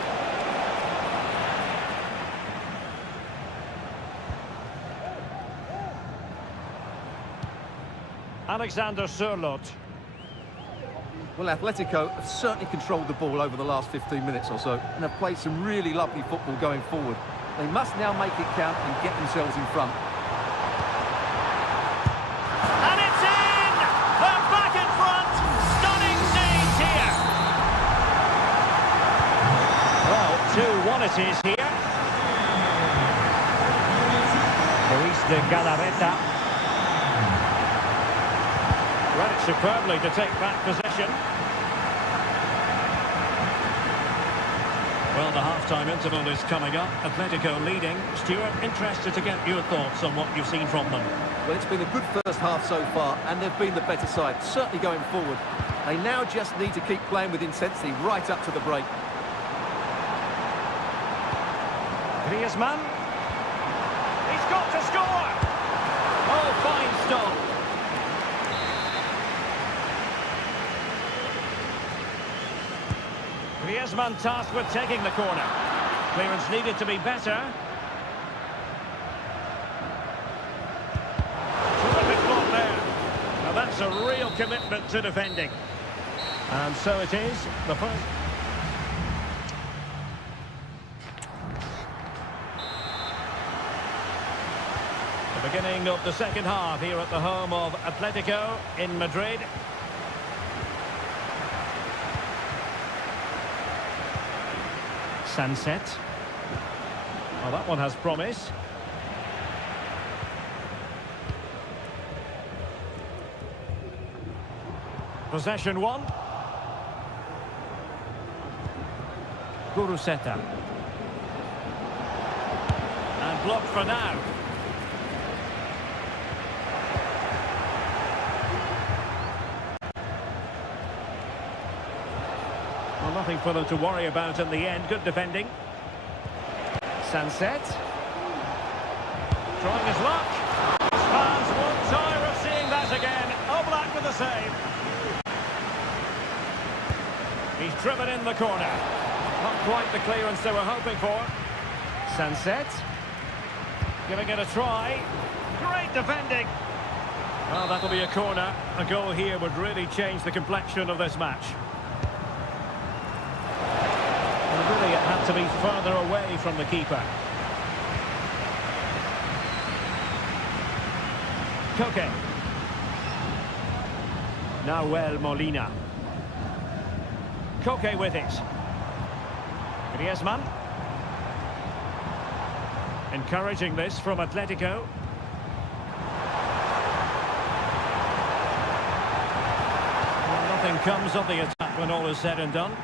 Alexander Sørloth. Well, Atletico have certainly controlled the ball over the last 15 minutes or so and have played some really lovely football going forward. They must now make it count and get themselves in front. And it's in! They're back in front! Stunning scenes here! Well, 2-1 it is here. Ruiz de Galarreta. Read it superbly to take back possession. Well, the half-time interval is coming up. Atletico leading. Stuart, interested to get your thoughts on what you've seen from them. Well, it's been a good first half so far, and they've been the better side, certainly going forward. They now just need to keep playing with intensity right up to the break. Griezmann. He's got to score! Oh, fine stop. Griezmann tasked with taking the corner. Clearance needed to be better. Terrific block there. Now that's a real commitment to defending. And so it is. The first... The beginning of the second half here at the home of Atletico in Madrid. Sunset. Oh, that one has promise. Possession one. Guruseta. And blocked for now. Well, nothing for them to worry about in the end. Good defending. Sunset. Trying his luck. His fans won't tire of seeing that again. Oblak with the save. He's driven in the corner. Not quite the clearance they were hoping for. Sunset. Giving it a try. Great defending. Well, that'll be a corner. A goal here would really change the complexion of this match. Really, it had to be further away from the keeper. Koke. Nahuel Molina. Koke with it. Griezmann. Encouraging this from Atletico. Well, nothing comes of the attack when all is said and done.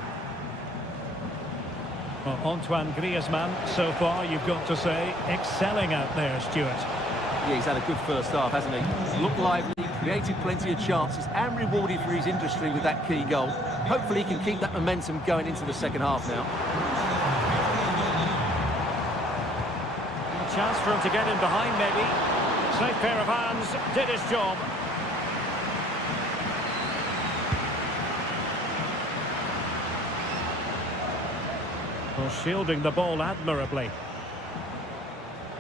Well, Antoine Griezmann, so far, you've got to say, excelling out there, Stuart. Yeah, he's had a good first half, hasn't he? Looked lively, created plenty of chances, and rewarded for his industry with that key goal. Hopefully he can keep that momentum going into the second half now. A chance for him to get in behind, maybe. Safe pair of hands, did his job. Well, shielding the ball admirably.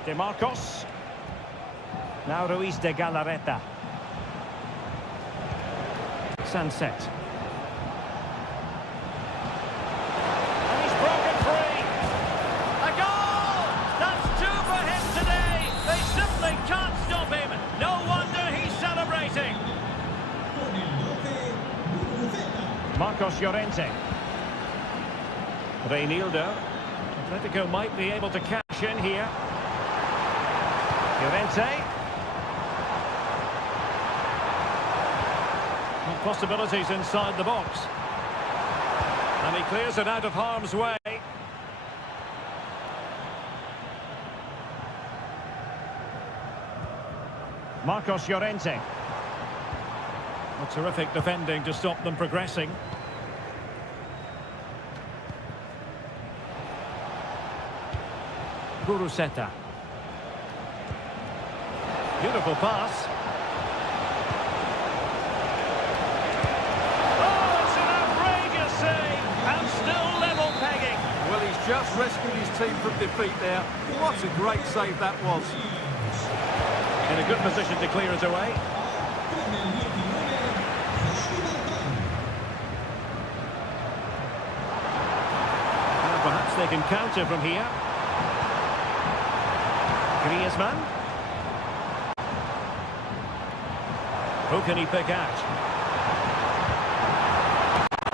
De Marcos. Now Ruiz de Galarreta. Sunset. And he's broken free. A goal! That's two for him today. They simply can't stop him. No wonder he's celebrating. Marcos Llorente. Reinildo. Atletico might be able to cash in here. Llorente. Possibilities inside the box. And he clears it out of harm's way. Marcos Llorente. A terrific defending to stop them progressing. Guruseta. Beautiful pass. Oh, it's an outrageous save, and still level pegging. Well, he's just rescued his team from defeat there. What a great save that was. In a good position to clear it away. And perhaps they can counter from here. Griezmann. Who can he pick out?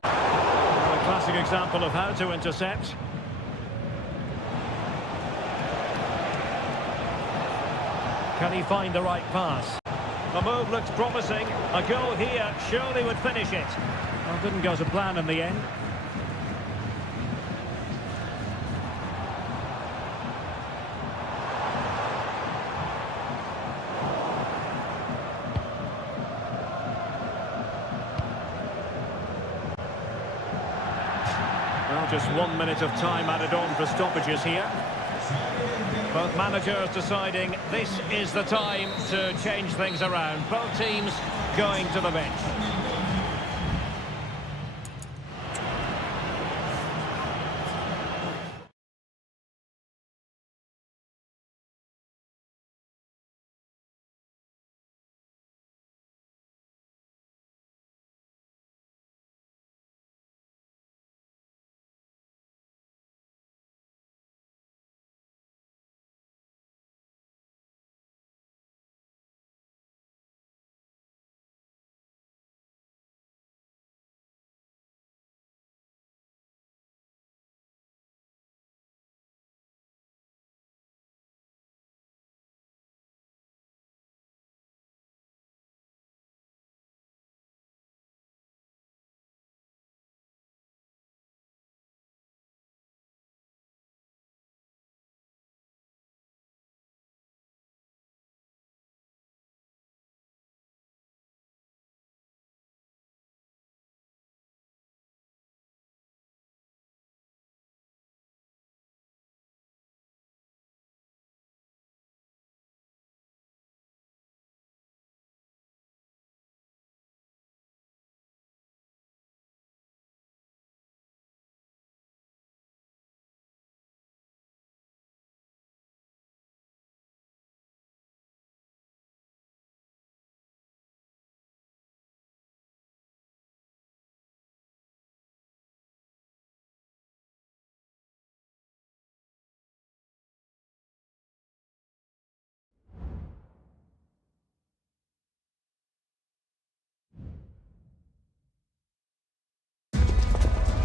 Well, a classic example of how to intercept. Can he find the right pass? The move looks promising. A goal here surely would finish it. Well, didn't go to plan in the end. Well, just 1 minute of time added on for stoppages here. Both managers deciding this is the time to change things around. Both teams going to the bench.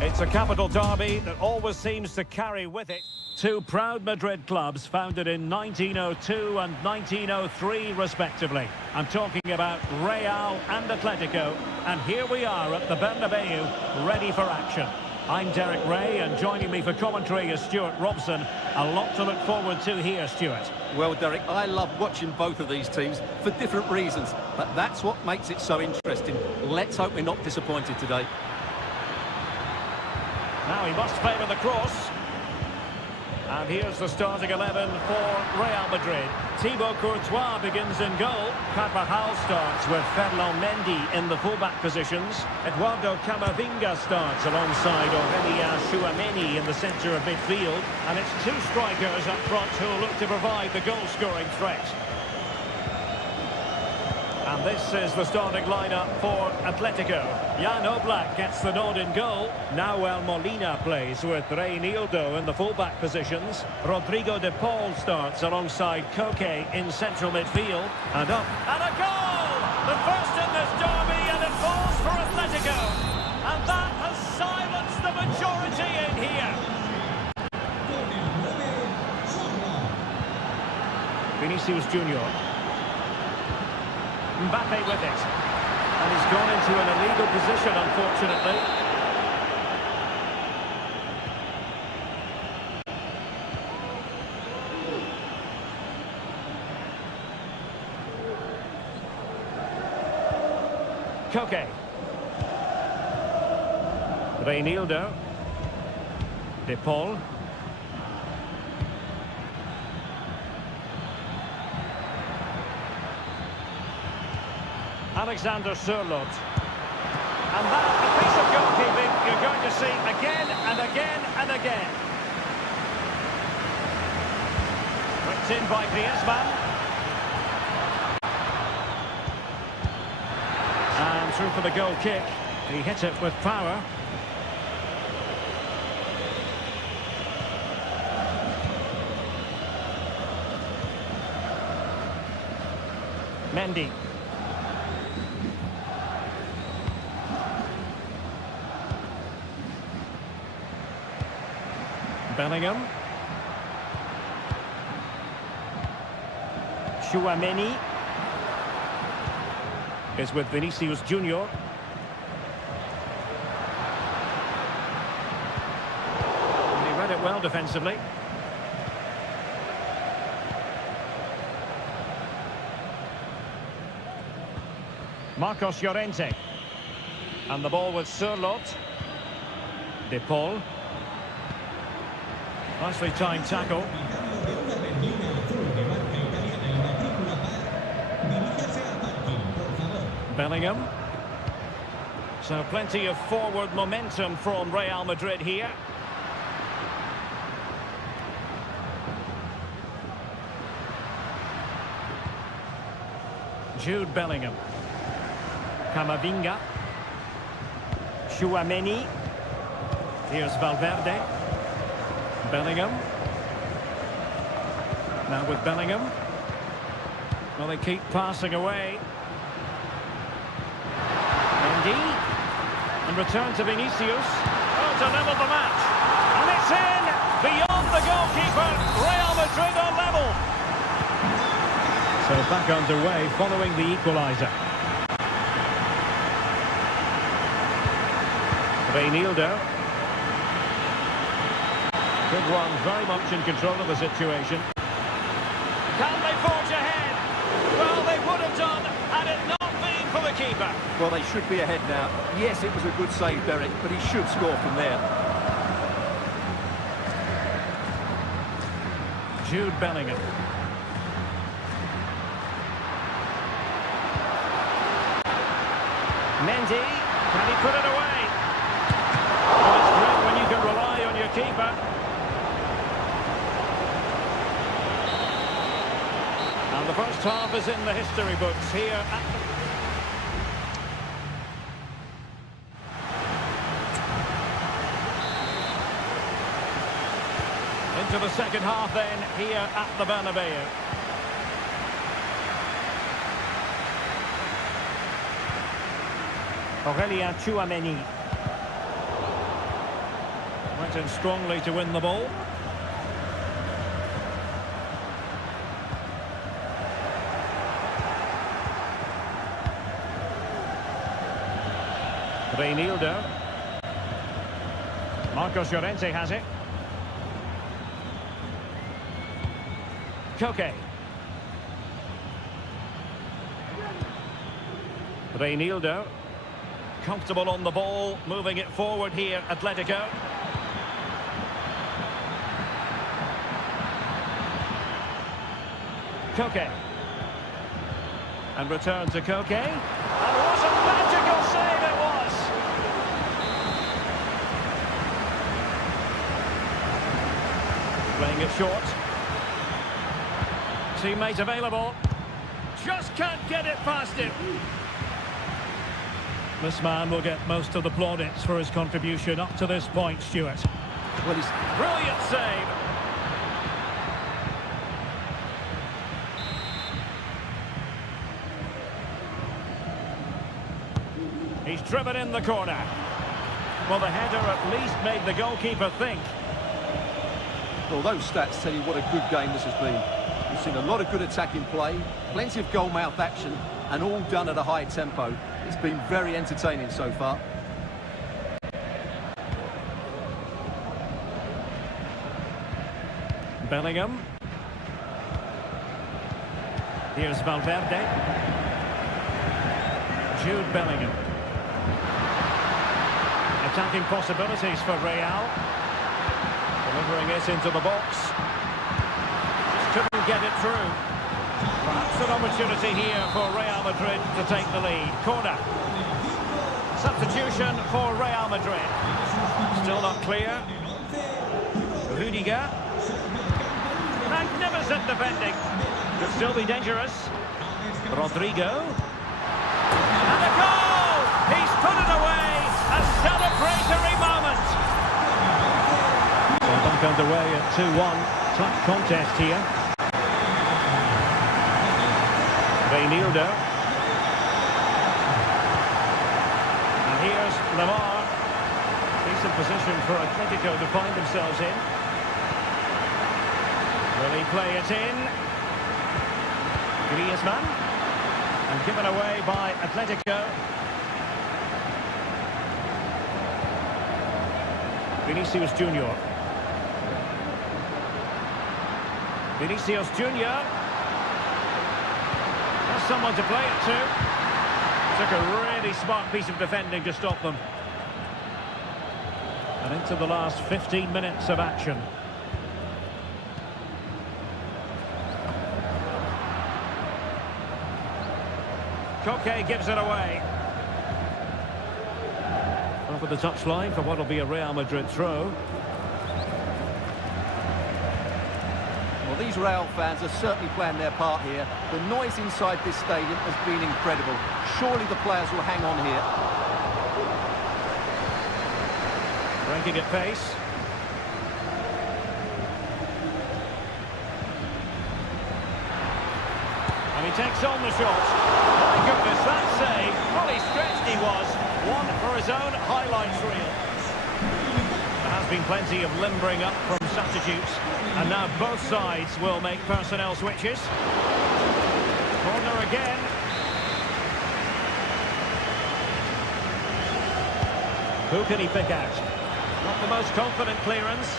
It's a capital derby that always seems to carry with it two proud Madrid clubs founded in 1902 and 1903 respectively. I'm talking about Real and Atletico, and here we are at the Bernabeu, ready for action. I'm Derek Ray, and joining me for commentary is Stuart Robson. A lot to look forward to here, Stuart. Well, Derek, I love watching both of these teams for different reasons, but that's what makes it so interesting. Let's hope we're not disappointed today. Now he must favour the cross. And here's the starting 11 for Real Madrid. Thibaut Courtois begins in goal. Carvajal starts with Ferland Mendy in the fullback positions. Eduardo Camavinga starts alongside Aurelien Tchouameni in the centre of midfield. And it's two strikers up front who will look to provide the goal-scoring threat. And this is the starting lineup for Atletico. Jan Oblak gets the nod in goal. Nahuel Molina plays with Reinildo in the fullback positions. Rodrigo de Paul starts alongside Koke in central midfield. And up. And a goal! The first in this derby, and it falls for Atletico. And that has silenced the majority in here. Vinicius Junior. Mbappe with it. And he's gone into an illegal position, unfortunately. Koke. Reinildo. De Paul. Alexander Sørloth. And that, a piece of goalkeeping you're going to see again and again and again. Whipped in by Griezmann. And through for the goal kick. He hit it with power. Mendy. Bellingham. Tchouameni is with Vinicius Junior. And he read it well defensively. Marcos Llorente. And the ball with Sørloth. De Paul. Nicely timed tackle. Bellingham. So plenty of forward momentum from Real Madrid here. Jude Bellingham. Camavinga. Tchouameni. Here's Valverde. Bellingham. Now with Bellingham. Well, they keep passing away. Mendy. And return to Vinicius. Oh, to level the match. And it's in! Beyond the goalkeeper. Real Madrid are level. So back underway following the equaliser. Reinildo. Good one, very much in control of the situation. Can they forge ahead? Well, they would have done had it not been for the keeper. Well, they should be ahead now. Yes, it was a good save, Derek, but he should score from there. Jude Bellingham. Mendy, can he put it away? Well, it's great when you can rely on your keeper. And the first half is in the history books here at into the second half then here at the Bernabeu. Aurelien Tchouameni. Went in strongly to win the ball. Reinildo. Marcos Llorente has it. Koke. Reinildo. Comfortable on the ball, moving it forward here, Atletico. Koke. And return to Koke. And what a magical save it was! Playing it short. Teammate available. Just can't get it past him. This man will get most of the plaudits for his contribution up to this point, Stuart. Well, he's Brilliant save. He's driven in the corner. Well, the header at least made the goalkeeper think. Well, those stats tell you what a good game this has been. We've seen a lot of good attacking play, plenty of goal-mouth action, and all done at a high tempo. It's been very entertaining so far. Bellingham. Here's Valverde. Jude Bellingham. Attacking possibilities for Real. Delivering it into the box. Just couldn't get it through. Perhaps an opportunity here for Real Madrid to take the lead. Corner. Substitution for Real Madrid. Still not clear. Rudiger. Magnificent defending. Could still be dangerous. Rodrigo. And a goal! He's put it away. A celebratory moment. Well, back underway at 2-1. Tough contest here. Reinildo. And here's Lamar. Decent position for Atletico to find themselves in. Will he play it in? Griezmann. And given away by Atletico. Vinicius Junior. Vinicius Junior. Has someone to play it to. Took a really smart piece of defending to stop them. And into the last 15 minutes of action. Koke gives it away. Over the touchline for what will be a Real Madrid throw. Well, these Real fans are certainly playing their part here. The noise inside this stadium has been incredible. Surely the players will hang on here. Breaking at pace. And he takes on the shot. My goodness, that save. Fully stretched he was. One for his own highlights reel. There has been plenty of limbering up from substitutes. And now both sides will make personnel switches. Corner again. Who can he pick out? Not the most confident clearance.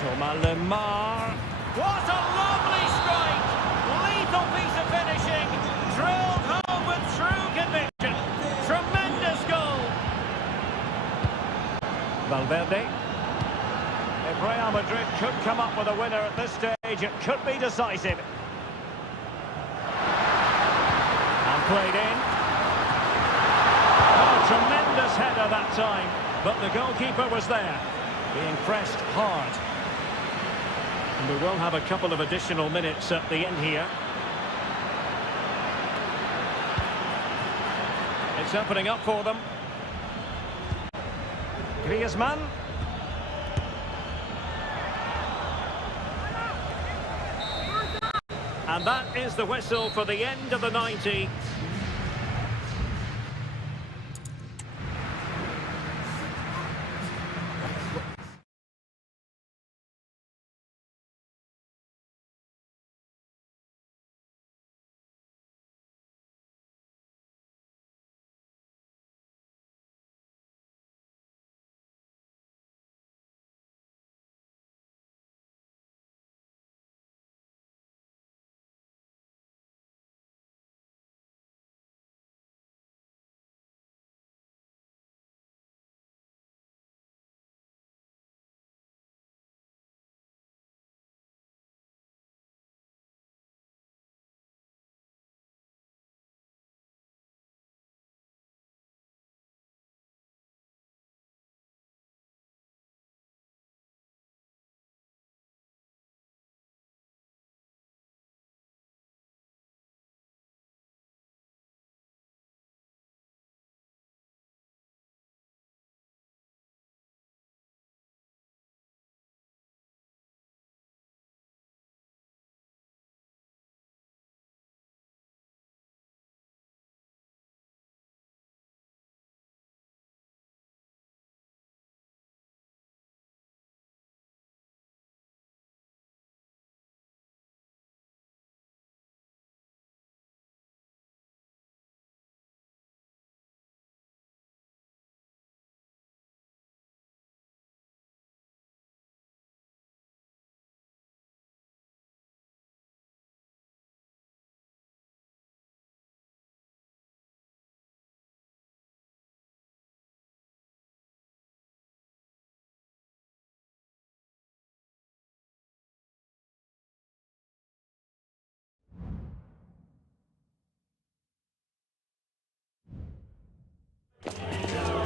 Thomas Lemar. What a lovely strike! Lethal piece of finishing. Drilled home with true conviction. Tremendous goal. Valverde. If Real Madrid could come up with a winner at this stage, it could be decisive. And played in. Oh, tremendous header that time, but the goalkeeper was there, being pressed hard. And we will have a couple of additional minutes at the end here. It's opening up for them. Griezmann. And that is the whistle for the end of the 90.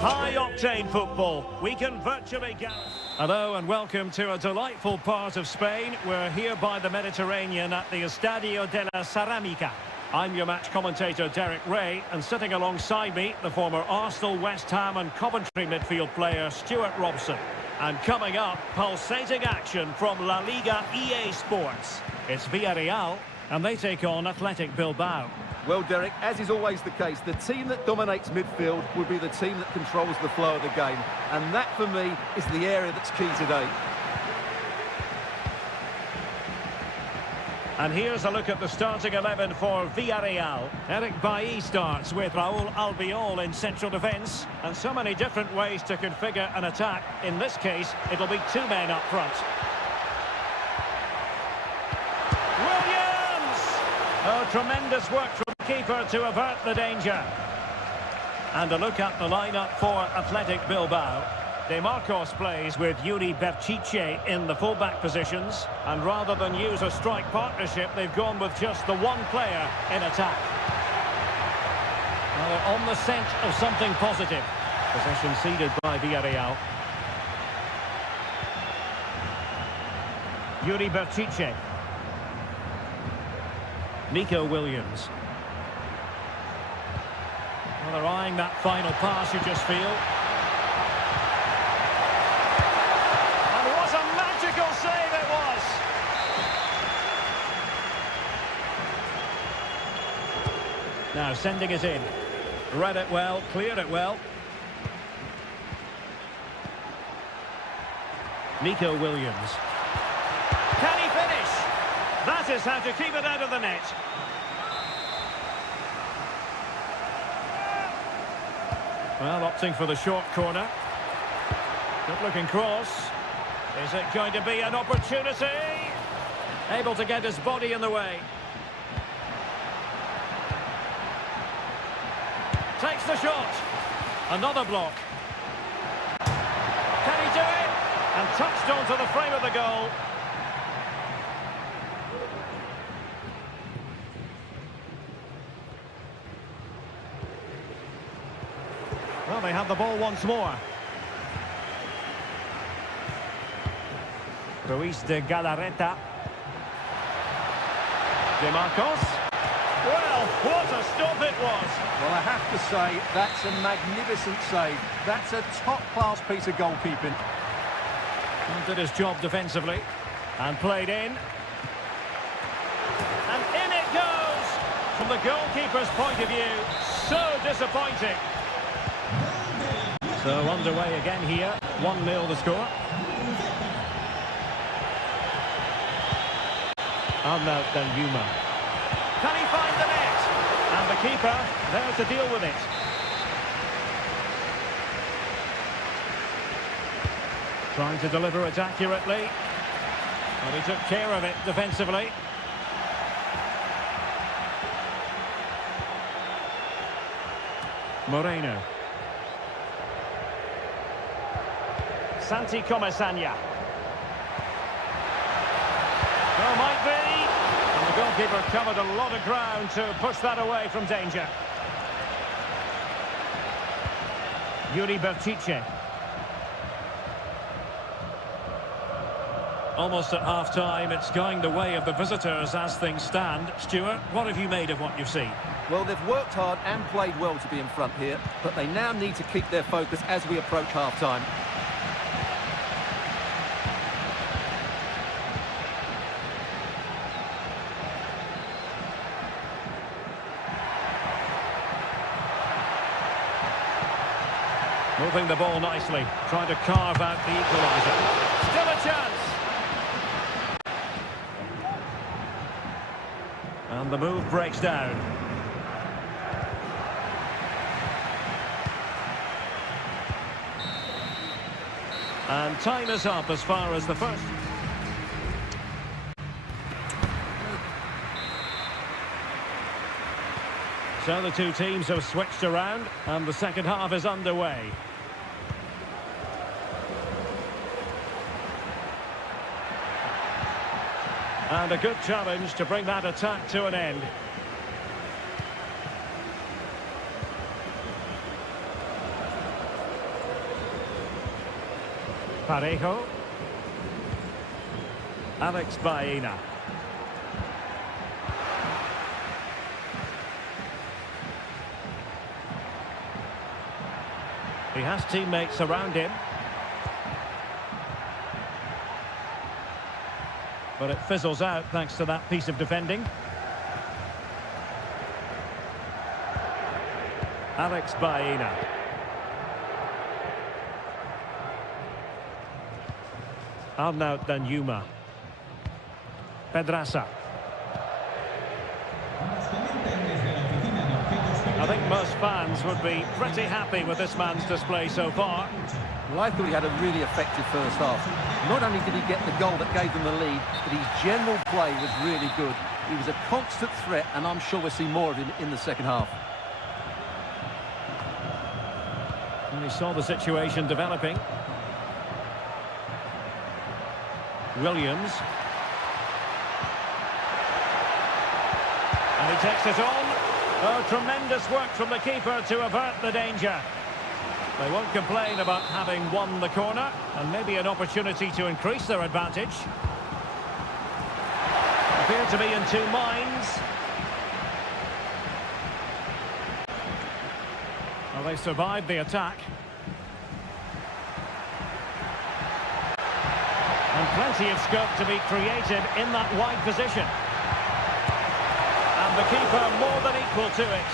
High-octane football. We can virtually Hello and welcome to a delightful part of Spain. We're here by the Mediterranean at the Estadio de la Ceramica. I'm your match commentator, Derek Ray, and sitting alongside me, the former Arsenal, West Ham and Coventry midfield player, Stuart Robson. And coming up, pulsating action from La Liga EA Sports. It's Villarreal, and they take on Athletic Bilbao. Well, Derek, as is always the case, the team that dominates midfield will be the team that controls the flow of the game. And that, for me, is the area that's key today. And here's a look at the starting 11 for Villarreal. Eric Bailly starts with Raúl Albiol in central defence. And so many different ways to configure an attack. In this case, it'll be two men up front. Williams! Oh, tremendous work from the keeper to avert the danger. And a look at the lineup for Athletic Bilbao. De Marcos plays with Yuri Berchiche in the fullback positions, and rather than use a strike partnership, they've gone with just the one player in attack. Well, they're on the scent of something positive. Possession ceded by Villarreal. Yuri Berchiche. Nico Williams. Well, they're eyeing that final pass, you just feel. Save it was. Now sending it in. Read it well, cleared it well. Nico Williams. Can he finish? That is how to keep it out of the net. Well, opting for the short corner. Good looking cross. Is it going to be an opportunity? Able to get his body in the way. Takes the shot. Another block. Can he do it? And touched onto the frame of the goal. Well, they have the ball once more. Ruiz de Galarreta. De Marcos. Well, what a stop it was. Well, I have to say, that's a magnificent save. That's a top-class piece of goalkeeping. Did his job defensively. And played in. And in it goes! From the goalkeeper's point of view, so disappointing. So underway again here. 1-0 the score. Arnaud Danjuma. Can he find the net? And the keeper there to deal with it. Trying to deliver it accurately. But he took care of it defensively. Moreno. Santi Comesaña. Well, might be. And the goalkeeper covered a lot of ground to push that away from danger. Yuri Berchiche. Almost at half-time, it's going the way of the visitors as things stand. Stuart, what have you made of what you've seen? Well, they've worked hard and played well to be in front here, but they now need to keep their focus as we approach half-time. Moving the ball nicely, trying to carve out the equaliser. Still a chance! And the move breaks down. And time is up as far as the first. So the two teams have switched around and the second half is underway. And a good challenge to bring that attack to an end. Parejo. Alex Baena. He has teammates around him. But it fizzles out thanks to that piece of defending. Alex Baena. Arnaut Danjuma. Pedraza. I think most fans would be pretty happy with this man's display so far. Well, I thought he had a really effective first half. Not only did he get the goal that gave them the lead, but his general play was really good. He was a constant threat, and I'm sure we'll see more of him in the second half. And he saw the situation developing. Williams. And he takes it on. Oh, tremendous work from the keeper to avert the danger. They won't complain about having won the corner, and maybe an opportunity to increase their advantage. Appear to be in two minds. Well, they survived the attack. And plenty of scope to be created in that wide position. And the keeper more than equal to it.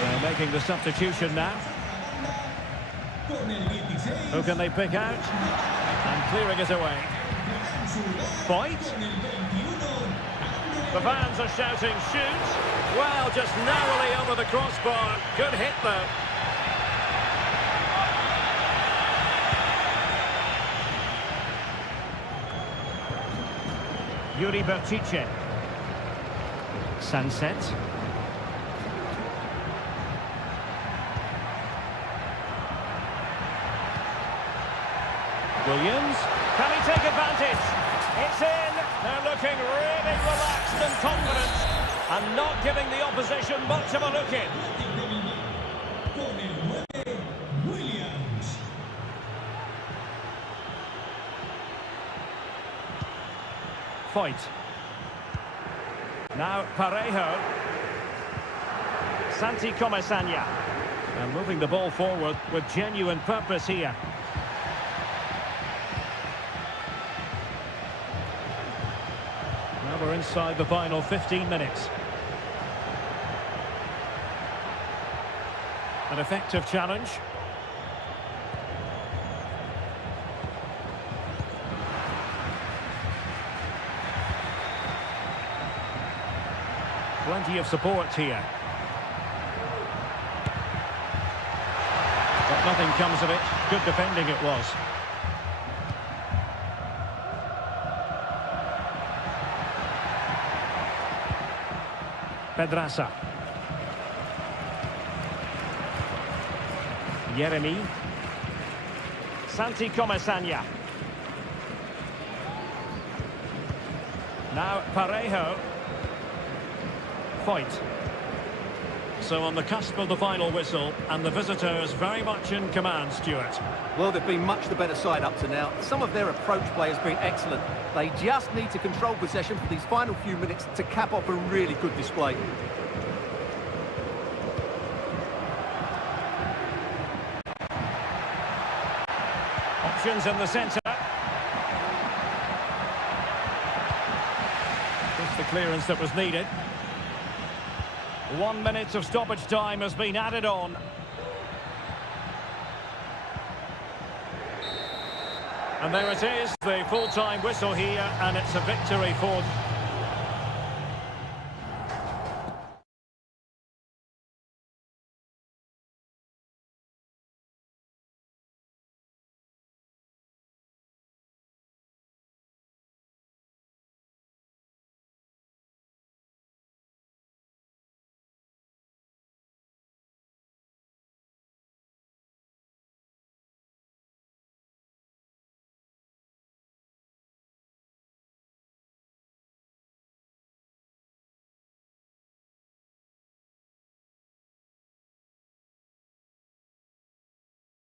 So making the substitution now. Who can they pick out? And clearing it away. Fight. The fans are shouting, shoot. Well, just narrowly over the crossbar. Good hit, though. Yuri Bertice. Sunset. Williams. Can he take advantage? It's in. They're looking really relaxed and confident and not giving the opposition much of a look in. Fight. Now Parejo. Santi Comesaña. And moving the ball forward with genuine purpose here. Now we're inside the final 15 minutes. An effective challenge. Plenty of support here. But nothing comes of it. Good defending it was. Pedraza. Yeremi. Santi Comesaña. Now Parejo. Fight. So on the cusp of the final whistle, and the visitors very much in command, Stuart. Well, they've been much the better side up to now. Some of their approach play has been excellent. They just need to control possession for these final few minutes to cap off a really good display. Options in the centre. Just the clearance that was needed. 1 minute of stoppage time has been added on. And there it is, the full-time whistle here, and it's a victory for